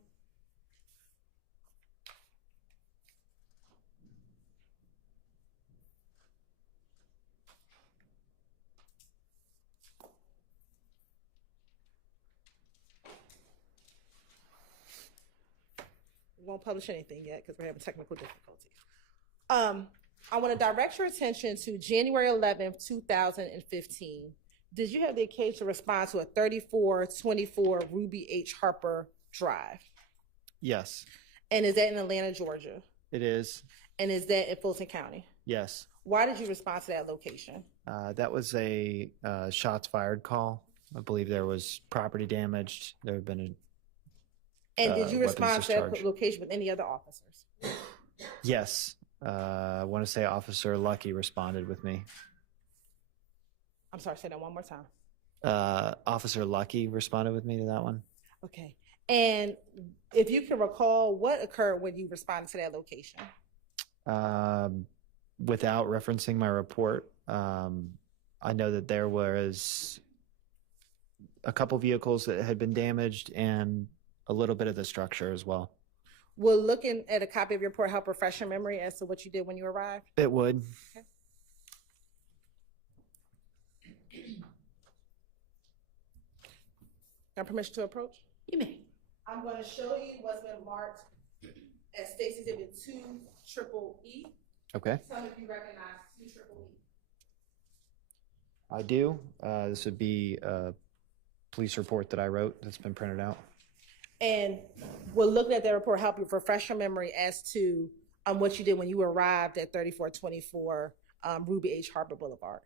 We won't publish anything yet because we're having technical difficulties. I want to direct your attention to January 11th, 2015. Did you have the occasion to respond to a 3424 Ruby H. Harper Drive? Yes, And is that in Atlanta, Georgia? it is. And is that in Fulton County? Yes. Why did you respond to that location? That was a shots fired call. I believe there was property damaged. There had been a And did you weapons respond to that discharge. location with any other officers? Yes. I want to say Officer Lucky responded with me. I'm sorry, say that one more time. Officer Lucky responded with me to that one. Okay. And if you can recall, what occurred when you responded to that location? Without referencing my report, I know that there was a couple vehicles that had been damaged and a little bit of the structure as well. Will looking at a copy of your report help refresh your memory as to what you did when you arrived? It would. Okay. Got permission to approach? You may. I'm going to show you what's been marked as State's Exhibit 2 Triple E. Okay. Tell me if you recognize 2 Triple E. I do. This would be a police report that I wrote that's been printed out. And will looking at that report help you refresh your memory as to what you did when you arrived at 3424 Ruby H. Harbor Boulevard?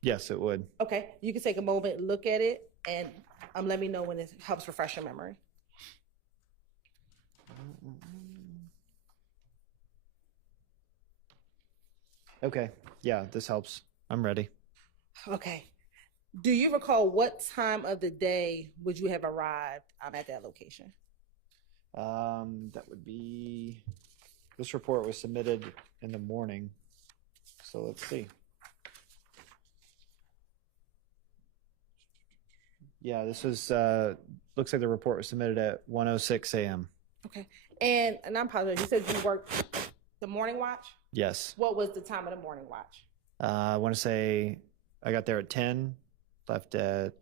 Yes, it would. Okay, you can take a moment, look at it, and let me know when it helps refresh your memory. Okay. Yeah, this helps. I'm ready. Okay. Do you recall what time of the day would you have arrived at that location? That would be, this report was submitted in the morning. So let's see. Yeah, this was, looks like the report was submitted at 1:06 a.m. Okay. And I apologize, you said you worked the morning watch? Yes. What was the time of the morning watch? I want to say I got there at 10, left at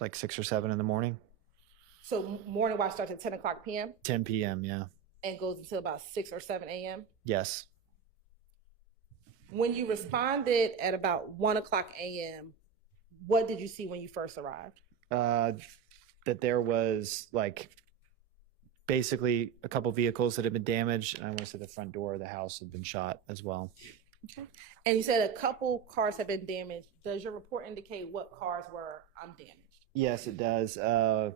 like 6 or 7 in the morning. So morning watch starts at 10 o'clock p.m. 10 p.m., yeah. and goes until about 6 or 7 a.m. Yes. When you responded at about 1 o'clock a.m., what did you see when you first arrived? That there was like basically a couple vehicles that had been damaged, and I want to say the front door of the house had been shot as well. Okay. And you said a couple cars have been damaged. Does your report indicate what cars were damaged? Yes, it does. An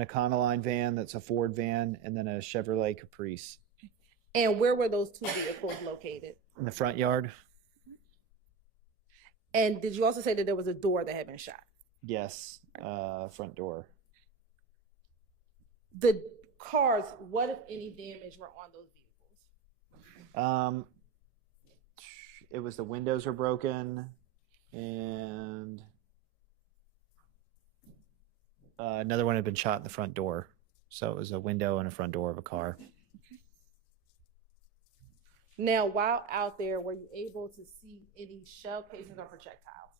Econoline van that's a Ford van, and then a Chevrolet Caprice. And where were those 2 vehicles located? In the front yard? And did you also say that there was a door that had been shot? Yes, front door. The cars, what if any damage were on those vehicles? It was the windows were broken, and another one had been shot in the front door. So it was a window and a front door of a car. Now, while out there, were you able to see any shell casings or projectiles?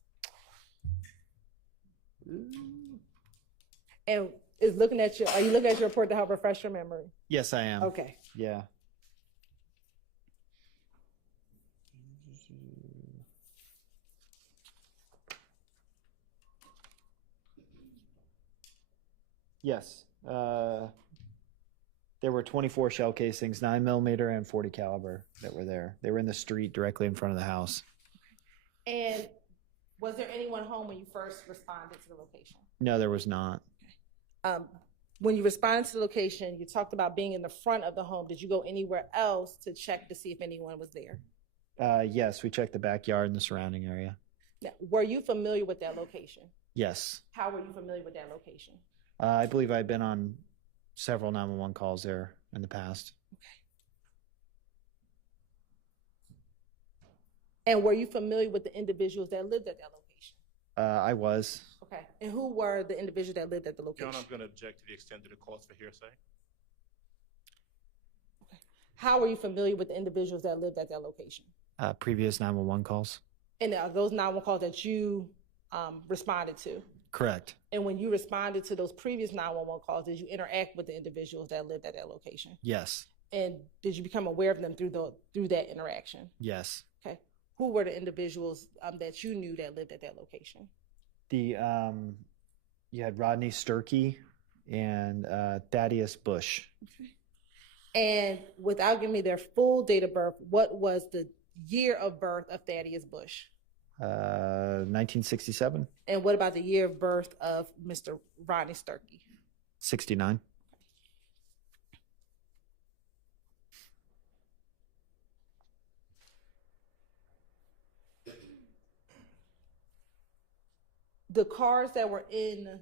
And are you looking at your report to help refresh your memory? Yes, I am. Okay. Yeah. Yes. There were 24 shell casings, 9mm and 40 caliber that were there. They were in the street directly in front of the house. And was there anyone home when you first responded to the location? No, there was not. When you responded to the location, you talked about being in the front of the home. Did you go anywhere else to check to see if anyone was there? Yes, we checked the backyard and the surrounding area. Now, were you familiar with that location? Yes. How were you familiar with that location? I believe I've been on several 911 calls there in the past. And were you familiar with the individuals that lived at that location? I was. Okay. And who were the individuals that lived at the location? Your Honor, I'm going to object to the extent that it calls for hearsay. Okay. How were you familiar with the individuals that lived at that location? Previous 911 calls. And are those 911 calls that you responded to? Correct. And when you responded to those previous 911 calls, did you interact with the individuals that lived at that location? Yes. And did you become aware of them through that interaction? Yes. Okay. Who were the individuals that you knew that lived at that location? You had Rodney Sturkey and Thaddeus Bush. Okay. And without giving me their full date of birth, what was the year of birth of Thaddeus Bush? 1967, And what about the year of birth of Mr. Rodney Sturkey? 69. The cars that were in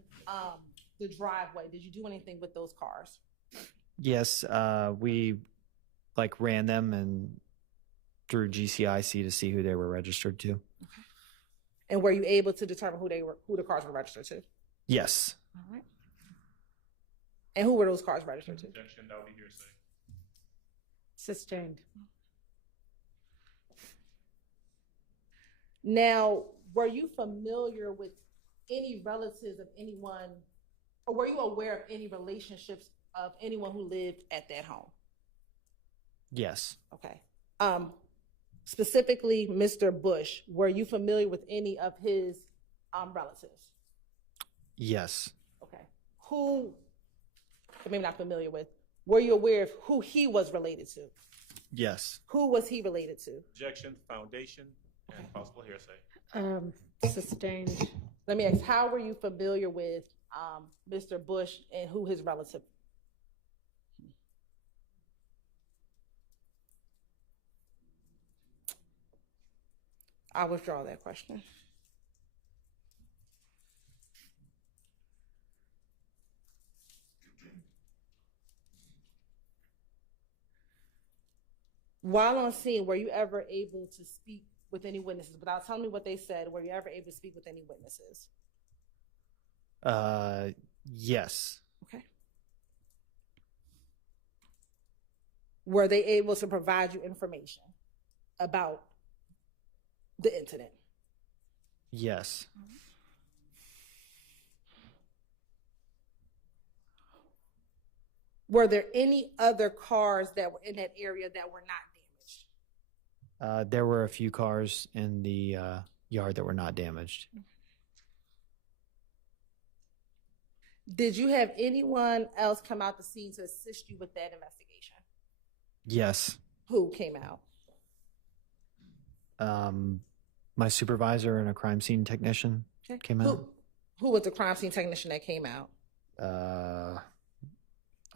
the driveway, did you do anything with those cars? Yes, we like ran them and through GCIC to see who they were registered to. And were you able to determine who the cars were registered to? Yes. All right. And who were those cars registered to? Objection, that would be hearsay. Sustained. Now, were you familiar with any relatives of anyone, or were you aware of any relationships of anyone who lived at that home? Yes. Okay. Specifically, Mr. Bush, were you familiar with any of his relatives? Yes. Okay. Who, maybe not familiar with, were you aware of who he was related to? Yes. Who was he related to? Objection, foundation, and possible hearsay. Sustained. Let me ask, how were you familiar with Mr. Bush and who his relative? I'll withdraw that question. While on scene, were you ever able to speak with any witnesses? Without telling me what they said, were you ever able to speak with any witnesses? Yes. Okay. Were they able to provide you information about the incident? Yes. Were there any other cars that were in that area that were not damaged? There were a few cars in the yard that were not damaged. Did you have anyone else come out the scene to assist you with that investigation? Yes. Who came out? My supervisor and a crime scene technician came out. Who was the crime scene technician that came out? I'm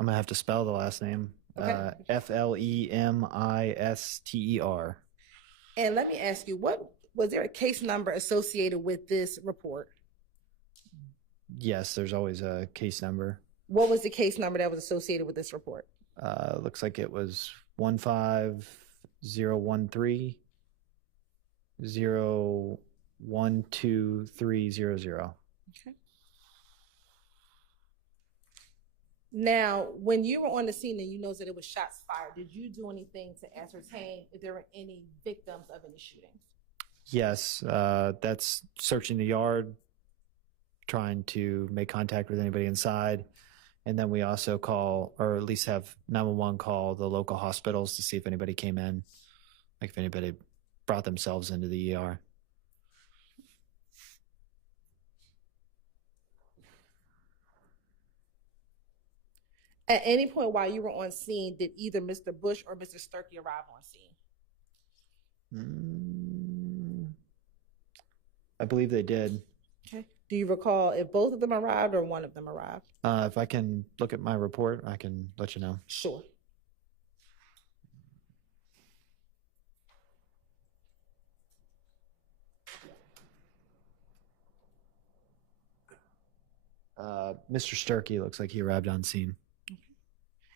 gonna have to spell the last name. Okay. FLEMISTER. And let me ask you, what was there a case number associated with this report? Yes, there's always a case number. What was the case number that was associated with this report? Looks like it was 15013 012300. Okay. Now, when you were on the scene and you know that it was shots fired, did you do anything to ascertain if there were any victims of any shootings? Yes, that's searching the yard, trying to make contact with anybody inside. And then we also call, or at least have 911 call the local hospitals to see if anybody came in, like if anybody brought themselves into the ER. At any point while you were on scene, did either Mr. Bush or Mr. Sturkey arrive on scene? I believe they did. Okay. Do you recall if both of them arrived or one of them arrived? If I can look at my report, I can let you know. Sure. Mr. Sturkey looks like he arrived on scene.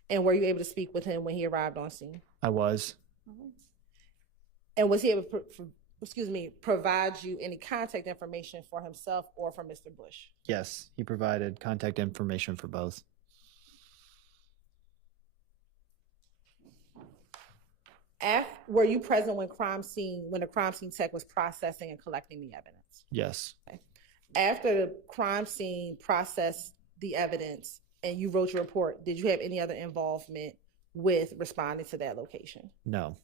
And were you able to speak with him when he arrived on scene? I was. And was he able to, provide you any contact information for himself or for Mr. Bush? Yes, he provided contact information for both. Were you present when the crime scene tech was processing and collecting the evidence? Yes. Okay. After the crime scene processed the evidence and you wrote your report, did you have any other involvement with responding to that location? No.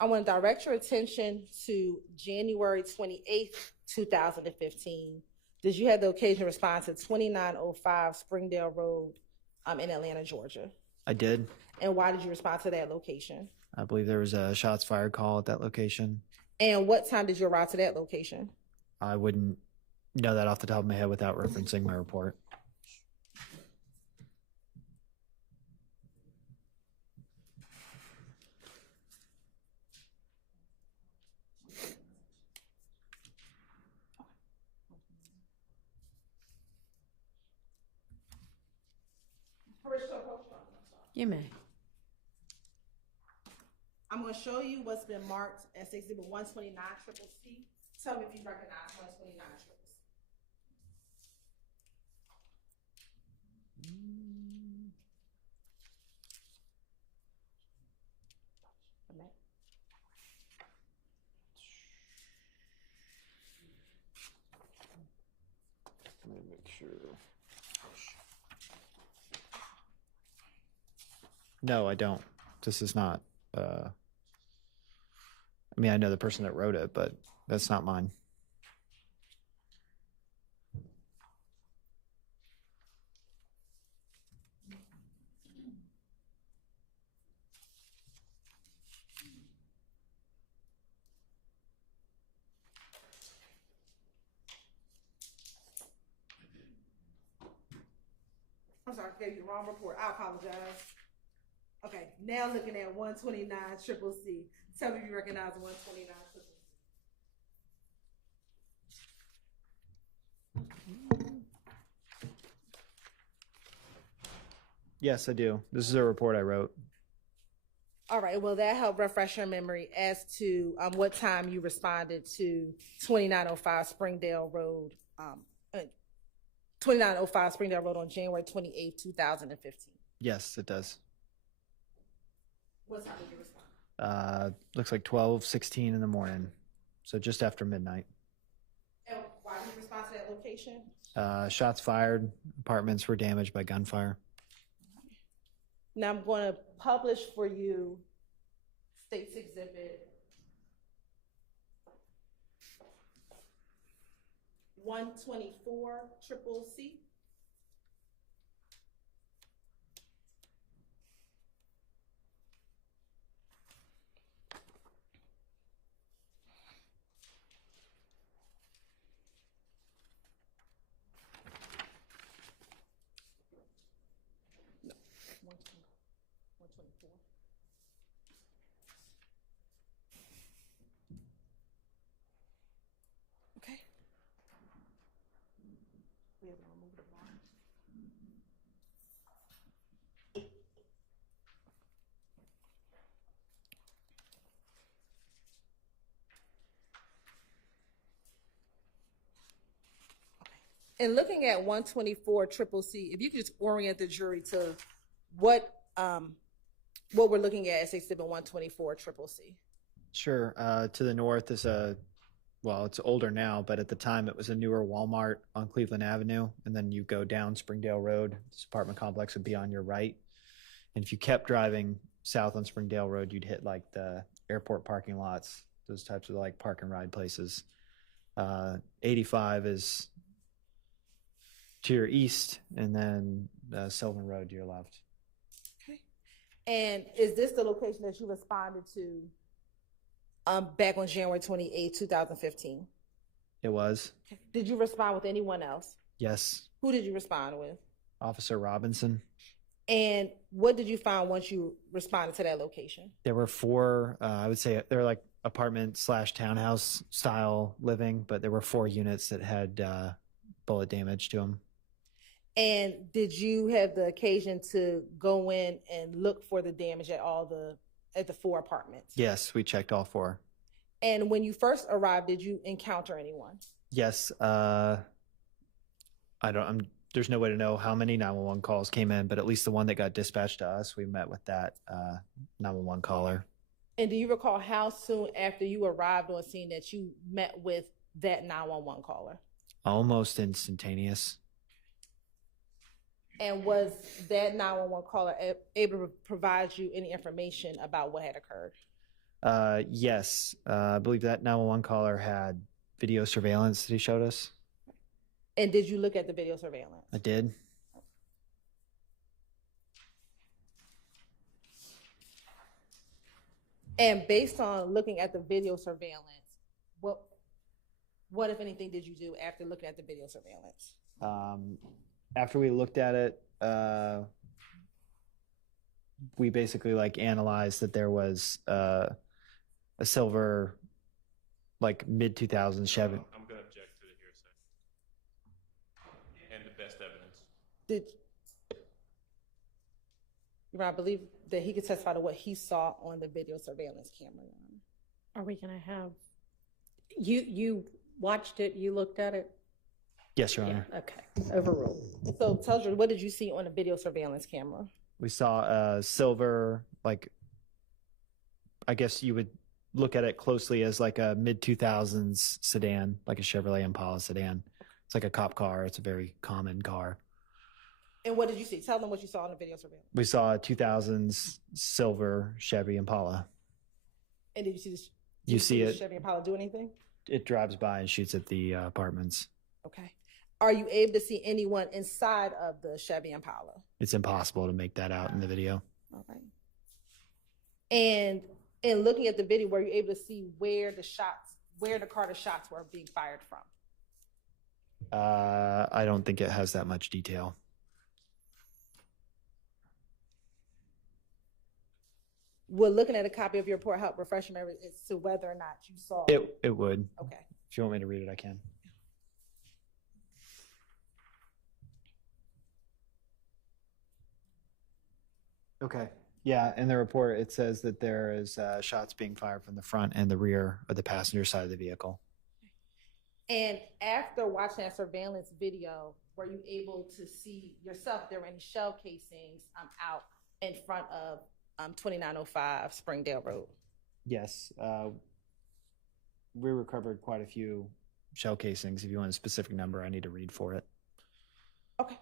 I want to direct your attention to January 28th, 2015. Did you have the occasion to respond to 2905 Springdale Road in Atlanta, Georgia? I did. And why did you respond to that location? I believe there was a shots fired call at that location. And what time did you arrive to that location? I wouldn't know that off the top of my head without referencing my report. You may. I'm going to show you what's been marked as Exhibit 129 Triple C. Tell me if you recognize 129 Triple C. Let me make sure. No, I don't. This is not. I mean, I know the person that wrote it, but that's not mine. I'm sorry, I gave you the wrong report. I apologize. Okay, now looking at 129 Triple C. Tell me if you recognize 129 Triple C. Yes, I do. This is a report I wrote. All right, well, that helped refresh your memory as to what time you responded to 2905 Springdale Road, 2905 Springdale Road on January 28, 2015. Yes, it does. What time did you respond? Looks like 12:16 in the morning, so just after midnight. And why did you respond to that location? Shots fired. Apartments were damaged by gunfire. Now I'm going to publish for you State's Exhibit 124 Triple C. No, 124. Okay. We have to remove the bar. And looking at 124 Triple C, if you could just orient the jury to what we're looking at as Exhibit 124 Triple C. Sure. To the north is well, it's older now, but at the time it was a newer Walmart on Cleveland Avenue. And then you go down Springdale Road. This apartment complex would be on your right. And if you kept driving south on Springdale Road, you'd hit like the airport parking lots, those types of like park and ride places. 85 is to your east, and then Sylvan Road to your left. Okay. And is this the location that you responded to back on January 28, 2015? It was. Okay. Did you respond with anyone else? Yes. Who did you respond with? Officer Robinson. And what did you find once you responded to that location? There were four, I would say they're like apartment/townhouse style living, but there were 4 units that had bullet damage to them. And did you have the occasion to go in and look for the damage at the 4 apartments? Yes, we checked all 4. And when you first arrived, did you encounter anyone? Yes. There's no way to know how many 911 calls came in, but at least the one that got dispatched to us, we met with that 911 caller. And do you recall how soon after you arrived on scene that you met with that 911 caller? Almost instantaneous. And was that 911 caller able to provide you any information about what had occurred? Yes. I believe that 911 caller had video surveillance that he showed us. And did you look at the video surveillance? I did. And based on looking at the video surveillance, what if anything did you do after looking at the video surveillance? After we looked at it, we basically like analyzed that there was a silver, like mid 2000s Chevy. I'm going to object to the hearsay and the best evidence. I believe that he could testify to what he saw on the video surveillance camera. Are we going to have, you watched it, you looked at it? Yes, Your Honor. Okay, overruled. So tell us, what did you see on the video surveillance camera? We saw a silver, like, I guess you would look at it closely as like a mid 2000s sedan, like a Chevrolet Impala sedan. It's like a cop car. It's a very common car. And what did you see? Tell them what you saw on the video surveillance. We saw a 2000s silver Chevy Impala. And did you see this? You see the it. Chevy Impala do anything? It drives by and shoots at the apartments. Okay. Are you able to see anyone inside of the Chevy Impala? It's impossible to make that out in the video. All right. And in looking at the video, were you able to see where the Carter shots were being fired from? I don't think it has that much detail. Will looking at a copy of your report help refresh your memory as to whether or not you saw It would. Okay. If you want me to read it, I can. Okay. Yeah, in the report, it says that there is shots being fired from the front and the rear of the passenger side of the vehicle. And after watching that surveillance video, were you able to see yourself if there were any shell casings out in front of 2905 Springdale Road? Yes. We recovered quite a few shell casings. If you want a specific number, I need to read for it. Okay.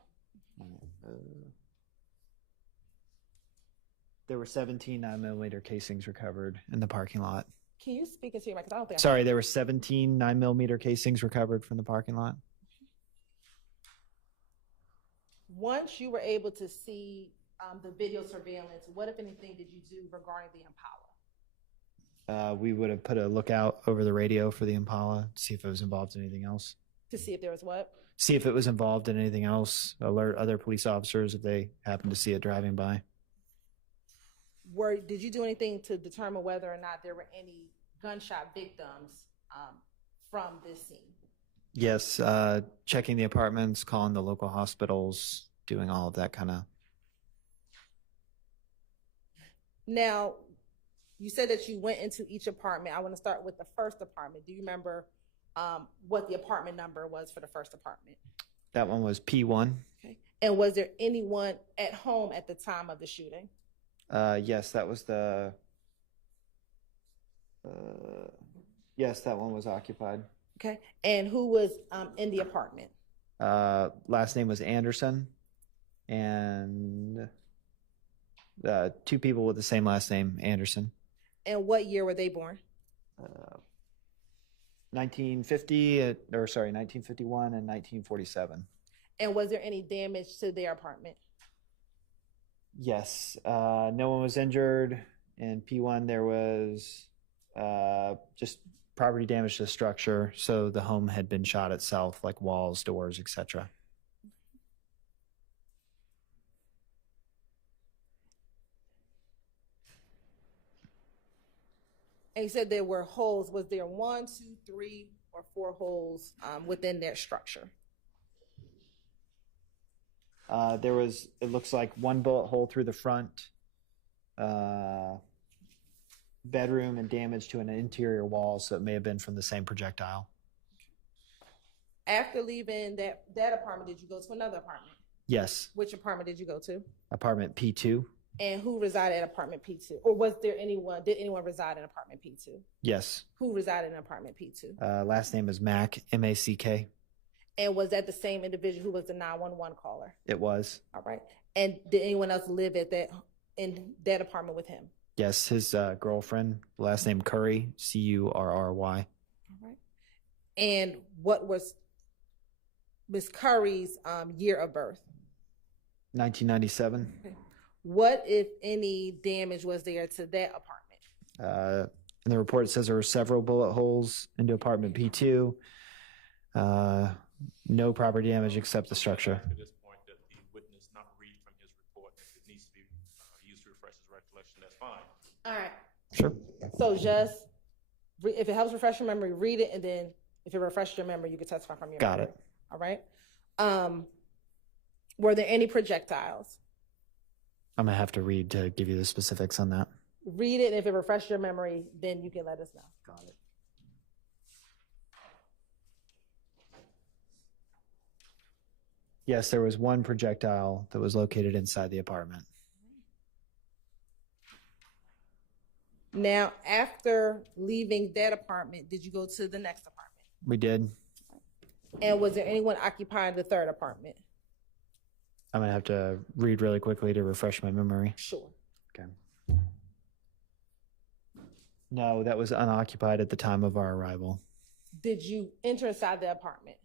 There were 17 9mm casings recovered in the parking lot. Can you speak into your mic? 'Cause I don't think Sorry, there were 17 9mm casings recovered from the parking lot. Once you were able to see the video surveillance, what, if anything, did you do regarding the Impala? We would have put a lookout over the radio for the Impala, see if it was involved in anything else. To see if there was what? See if it was involved in anything else. Alert other police officers if they happen to see it driving by. Did you do anything to determine whether or not there were any gunshot victims from this scene? Yes, checking the apartments, calling the local hospitals, doing all of that kind of. Now, you said that you went into each apartment. I want to start with the first apartment. Do you remember what the apartment number was for the first apartment? That one was P1. Okay. And was there anyone at home at the time of the shooting? Yes, that was the. Yes, that one was occupied. Okay. And who was in the apartment? Last name was Anderson, and two people with the same last name, Anderson. And what year were they born? 1951 and 1947. And was there any damage to their apartment? Yes, no one was injured. In P1, there was just property damage to the structure, so the home had been shot itself, like walls, doors, etc. And you said there were holes. Was there 1, 2, 3, or 4 holes within their structure? There was, it looks like, one bullet hole through the front bedroom and damage to an interior wall, so it may have been from the same projectile. After leaving that apartment, did you go to another apartment? Yes. Which apartment did you go to? Apartment P2. And who resided in apartment P2? Or did anyone reside in apartment P2? Yes. Who resided in apartment P2? Last name is Mack, M-A-C-K. And was that the same individual who was the 911 caller? It was. All right. And did anyone else live in that apartment with him? Yes, his girlfriend, last name Curry, C-U-R-R-Y. All right. And what was Miss Curry's year of birth? 1997. Okay. What, if any, damage was there to that apartment? In the report, it says there were several bullet holes into apartment P2. No property damage except the structure. At this point, that the witness not read from his report, if it needs to be used to refresh his recollection, that's fine. All right. Sure. So just, if it helps refresh your memory, read it, and then if it refreshes your memory, you can testify from your Got memory. it. All right. Were there any projectiles? I'm gonna have to read to give you the specifics on that. Read it, and if it refreshes your memory, then you can let us know. Got it. Yes, there was one projectile that was located inside the apartment. Now, after leaving that apartment, did you go to the next apartment? We did. And was there anyone occupying the third apartment? I'm gonna have to read really quickly to refresh my memory. Sure. Okay. No, that was unoccupied at the time of our arrival. Did you enter inside the apartment?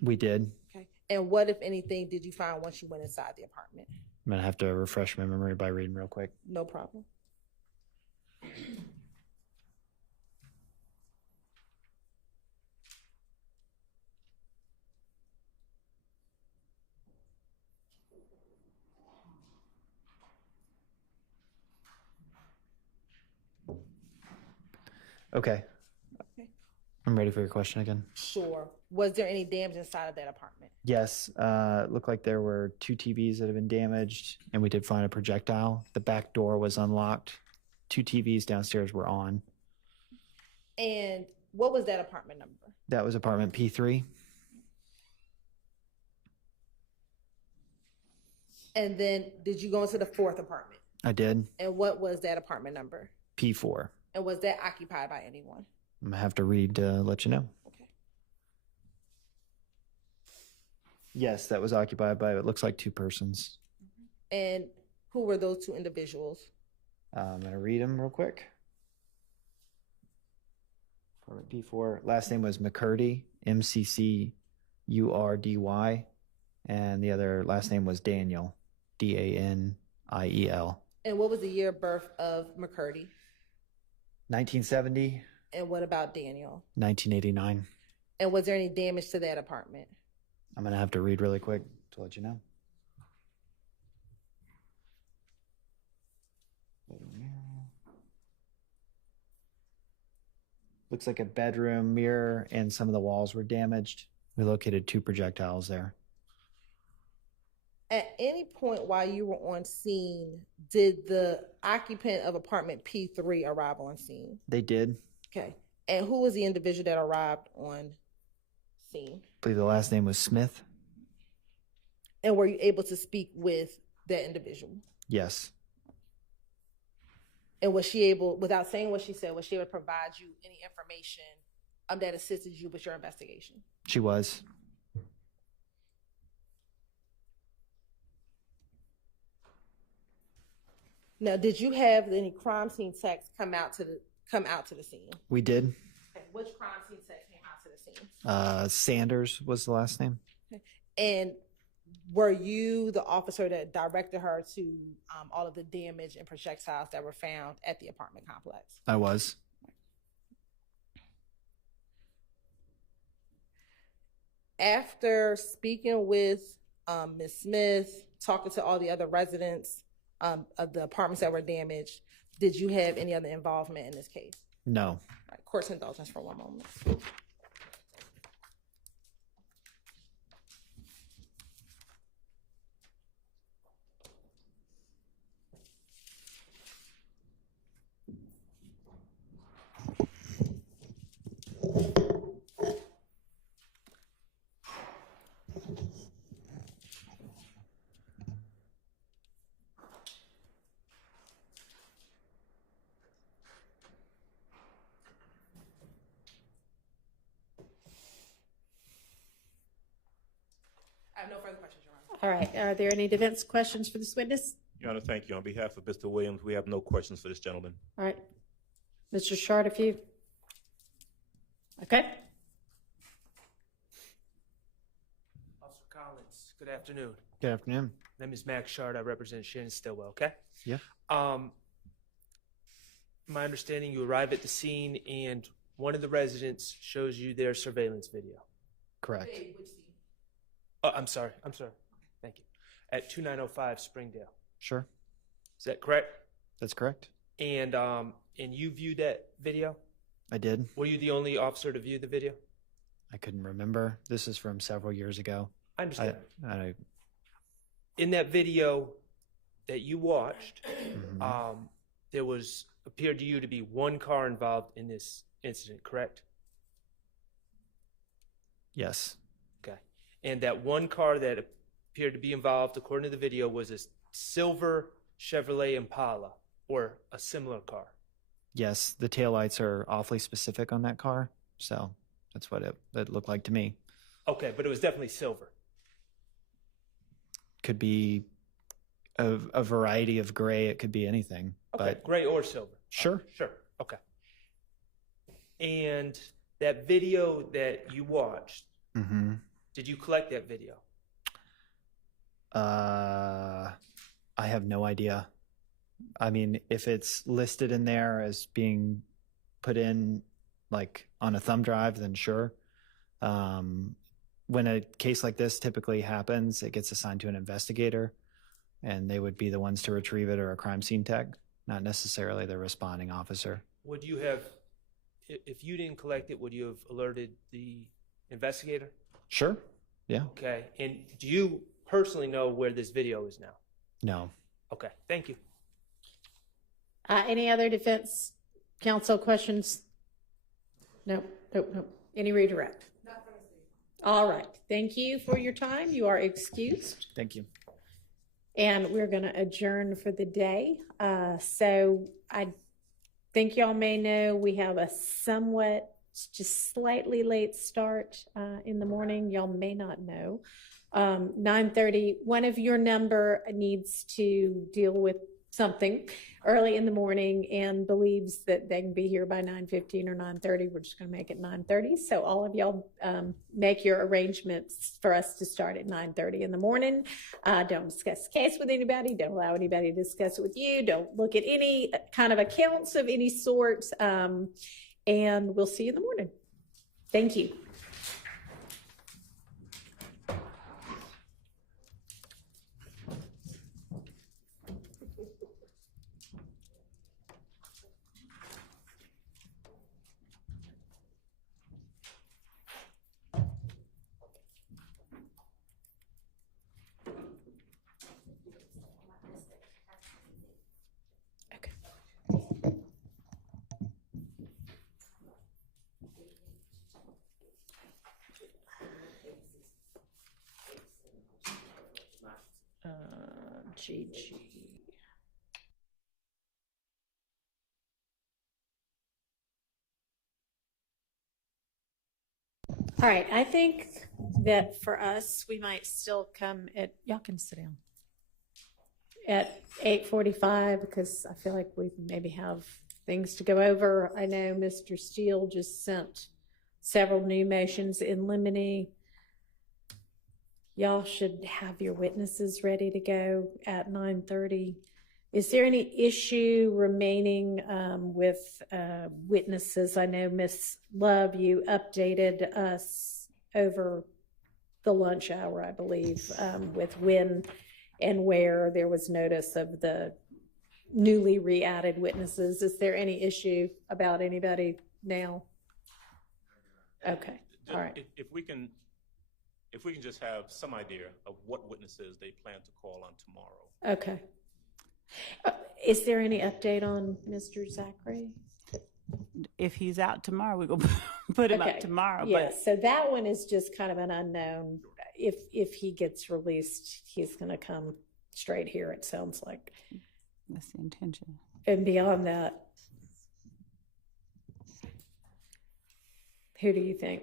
We did. Okay. And what, if anything, did you find once you went inside the apartment? I'm gonna have to refresh my memory by reading real quick. No problem. Okay. I'm ready for your question again. Sure. Was there any damage inside of that apartment? Yes, it looked like there were 2 TVs that had been damaged, and we did find a projectile. The back door was unlocked. 2 TVs downstairs were on. And what was that apartment number? That was apartment P3. And then did you go into the fourth apartment? I did. And what was that apartment number? P4. And was that occupied by anyone? I'm gonna have to read to let you know. Okay. Yes, that was occupied by, it looks like 2 persons. And who were those 2 individuals? I'm gonna read them real quick. Apartment P4. Last name was McCurdy, MCCURDY, and the other last name was Daniel, DANIEL. And what was the year of birth of McCurdy? 1970, And what about Daniel? 1989. And was there any damage to that apartment? I'm gonna have to read really quick to let you know. Looks like a bedroom mirror and some of the walls were damaged. We located 2 projectiles there. At any point while you were on scene, did the occupant of apartment P3 arrive on scene? They did. Okay. And who was the individual that arrived on scene? I believe the last name was Smith. And were you able to speak with that individual? Yes. And was she able, without saying what she said, was she able to provide you any information that assisted you with your investigation? She was. Now, did you have any crime scene techs come out to the scene? We did. Okay. Which crime scene tech came out to the scene? Sanders was the last name. Okay. And were you the officer that directed her to all of the damage and projectiles that were found at the apartment complex? I was. After speaking with Ms. Smith, talking to all the other residents of the apartments that were damaged, did you have any other involvement in this case? No. All right, court's indulgence for one moment. I have no further questions, Your Honor. All right. Are there any defense questions for this witness? Your Honor, thank you. On behalf of Mr. Williams, we have no questions for this gentleman. All right. Mr. Short, if you. Okay. Officer Collins, good afternoon. Good afternoon. My name is Max Shard. I represent Shannon Stillwell, okay? Yeah. my understanding, you arrive at the scene and one of the residents shows you their surveillance video. Correct. Oh, I'm sorry. Thank you. At 2905 Springdale. Sure. Is that correct? That's correct. And you viewed that video? I did. Were you the only officer to view the video? I couldn't remember. This is from several years ago. I understand. I In that video that you watched, there appeared to you to be one car involved in this incident, correct? Yes. Okay. And that one car that appeared to be involved, according to the video, was a silver Chevrolet Impala or a similar car. Yes, the taillights are awfully specific on that car, so that's what it looked like to me. Okay, but it was definitely silver. Could be a variety of gray. It could be anything. Okay, But gray or silver. sure. Sure. Okay. And that video that you watched, did you collect that video? I have no idea. I mean, if it's listed in there as being put in like on a thumb drive, then sure. When a case like this typically happens, it gets assigned to an investigator, and they would be the ones to retrieve it, or a crime scene tech, not necessarily the responding officer. Would you have, if you didn't collect it, would you have alerted the investigator? Sure. Yeah. Okay. And do you personally know where this video is now? No. Okay. Thank you. Any other defense counsel questions? Nope. Any redirect? All right. Thank you for your time. You are excused. Thank you. And we're going to adjourn for the day. So I think y'all may know we have a somewhat, just slightly late start in the morning. Y'all may not know. 9:30, one of your number needs to deal with something early in the morning and believes that they can be here by 9:15 or 9:30. We're just going to make it 9:30. So all of y'all make your arrangements for us to start at 9:30 in the morning. Don't discuss the case with anybody. Don't allow anybody to discuss it with you. Don't look at any kind of accounts of any sort. And we'll see you in the morning. Thank you. GG. All right, I think that for us, we might still come at, y'all can sit down, at 8:45 because I feel like we maybe have things to go over. I know Mr. Steele just sent several new motions in limine. Y'all should have your witnesses ready to go at 9:30. Is there any issue remaining with witnesses? I know, Ms. Love, you updated us over the lunch hour, I believe, with when and where there was notice of the newly re-added witnesses. Is there any issue about anybody now? Okay, all right. If we can just have some idea of what witnesses they plan to call on tomorrow. Okay. Is there any update on Mr. Zachary? If he's out tomorrow, we're going to put him up tomorrow. Yeah, so that one is just kind of an unknown. If he gets released, he's going to come straight here, it sounds like. That's the intention. And beyond that, who do you think?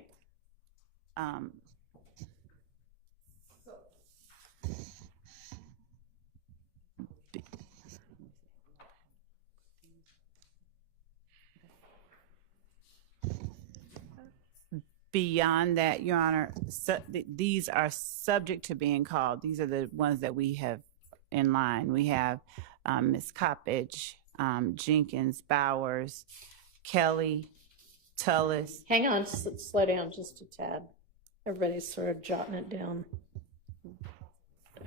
Beyond that, Your Honor, these are subject to being called. These are the ones that we have in line. We have Ms. Coppage, Jenkins, Bowers, Kelly, Tullis. Hang on, slow down just a tad. Everybody's sort of jotting it down.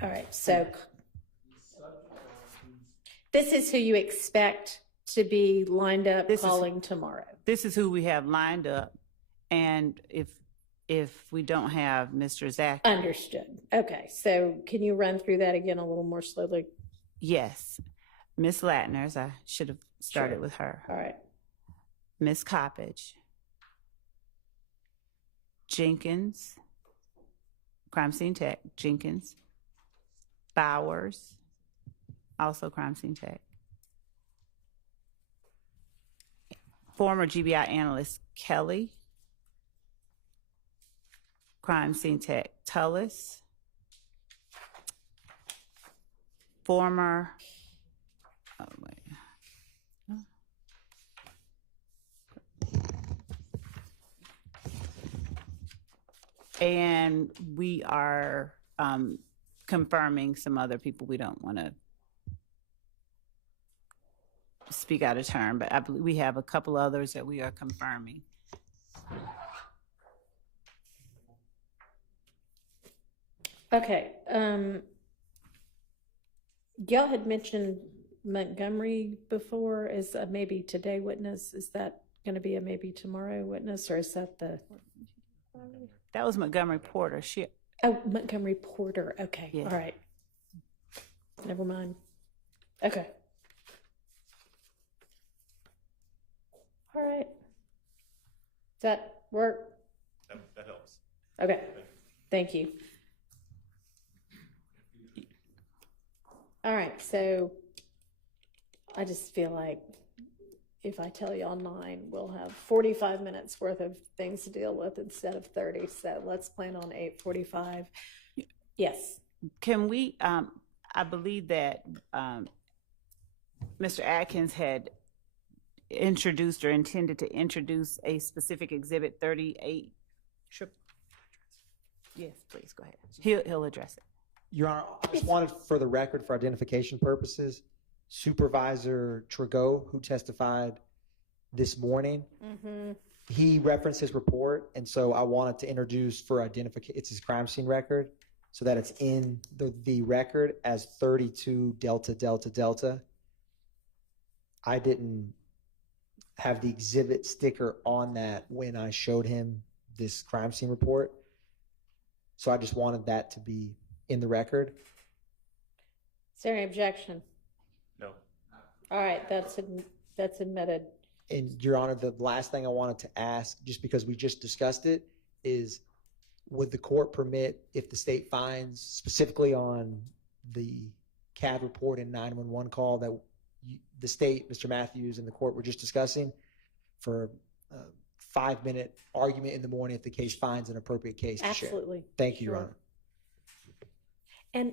All right, so this is who you expect to be lined up calling tomorrow. This is who we have lined up, and if we don't have Mr. Zach. Understood. Okay, so can you run through that again a little more slowly? Yes. Miss Latners, I should have started with her. All right. Miss Coppage. Jenkins, crime scene tech, Jenkins. Bowers, also crime scene tech. Former GBI analyst Kelly, crime scene tech Tullis. Former, and we are confirming some other people. We don't want to speak out of turn, but I believe we have a couple others that we are confirming. Okay. Y'all had mentioned Montgomery before as a maybe today witness. Is that going to be a maybe tomorrow witness, or is that the? That was Montgomery Porter. Oh, Montgomery Porter. Okay. Yeah. All right. Never mind. Okay. All right. Does that work? That helps. Okay. Thank you. All right. So I just feel like if I tell y'all 9, we'll have 45 minutes worth of things to deal with instead of 30. So let's plan on 8:45. Yes. Can we, I believe that Mr. Atkins had introduced or intended to introduce a specific exhibit 38. Yes, please go ahead. He'll address it. Your Honor, I just wanted for the record, for identification purposes, Supervisor Trigot, who testified this morning, he referenced his report, and so I wanted to introduce for identification, it's his crime scene record, so that it's in the record as 32 Delta Delta Delta. I didn't have the exhibit sticker on that when I showed him this crime scene report, so I just wanted that to be in the record. Is there any objection? No. All right, that's admitted. And Your Honor, the last thing I wanted to ask, just because we just discussed it, is would the court permit, if the state finds specifically on the CAD report and 911 call that the state, Mr. Matthews, and the court were just discussing, for a 5-minute argument in the morning if the case finds an appropriate case to share? Absolutely. Thank you, Sure. Your Honor. And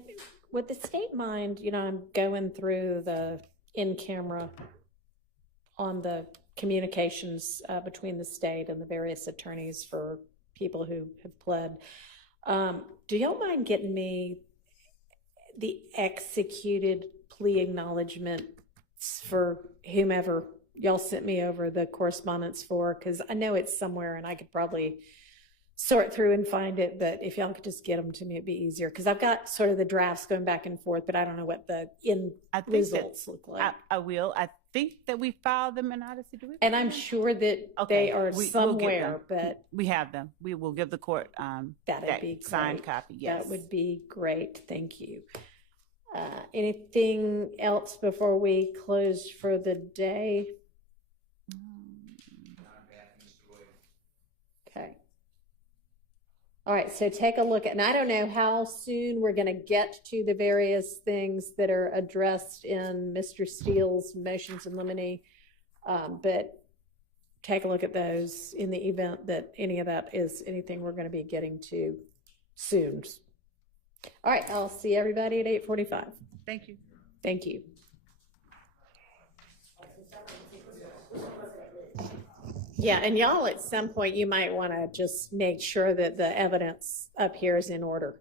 would the state mind, I'm going through the in-camera on the communications between the state and the various attorneys for people who have pled. Do y'all mind getting me the executed plea acknowledgments for whomever y'all sent me over the correspondence for? Because I know it's somewhere and I could probably sort through and find it, but if y'all could just get them to me, it'd be easier. Because I've got sort of the drafts going back and forth, but I don't know what the results look like. I will. I think that we filed them in Odyssey. Do we? And I'm sure that they are we'll get somewhere, them. but we have them. We will give the court that'd be signed great. copy. Yes, that would be great. Thank you. Anything else before we close for the day? Okay. All right, so take a look at, and I don't know how soon we're going to get to the various things that are addressed in Mr. Steele's motions in limine, but take a look at those in the event that any of that is anything we're going to be getting to soon. All right, I'll see everybody at 8:45. Thank you. Thank you. Yeah, and y'all at some point, you might want to just make sure that the evidence up here is in order.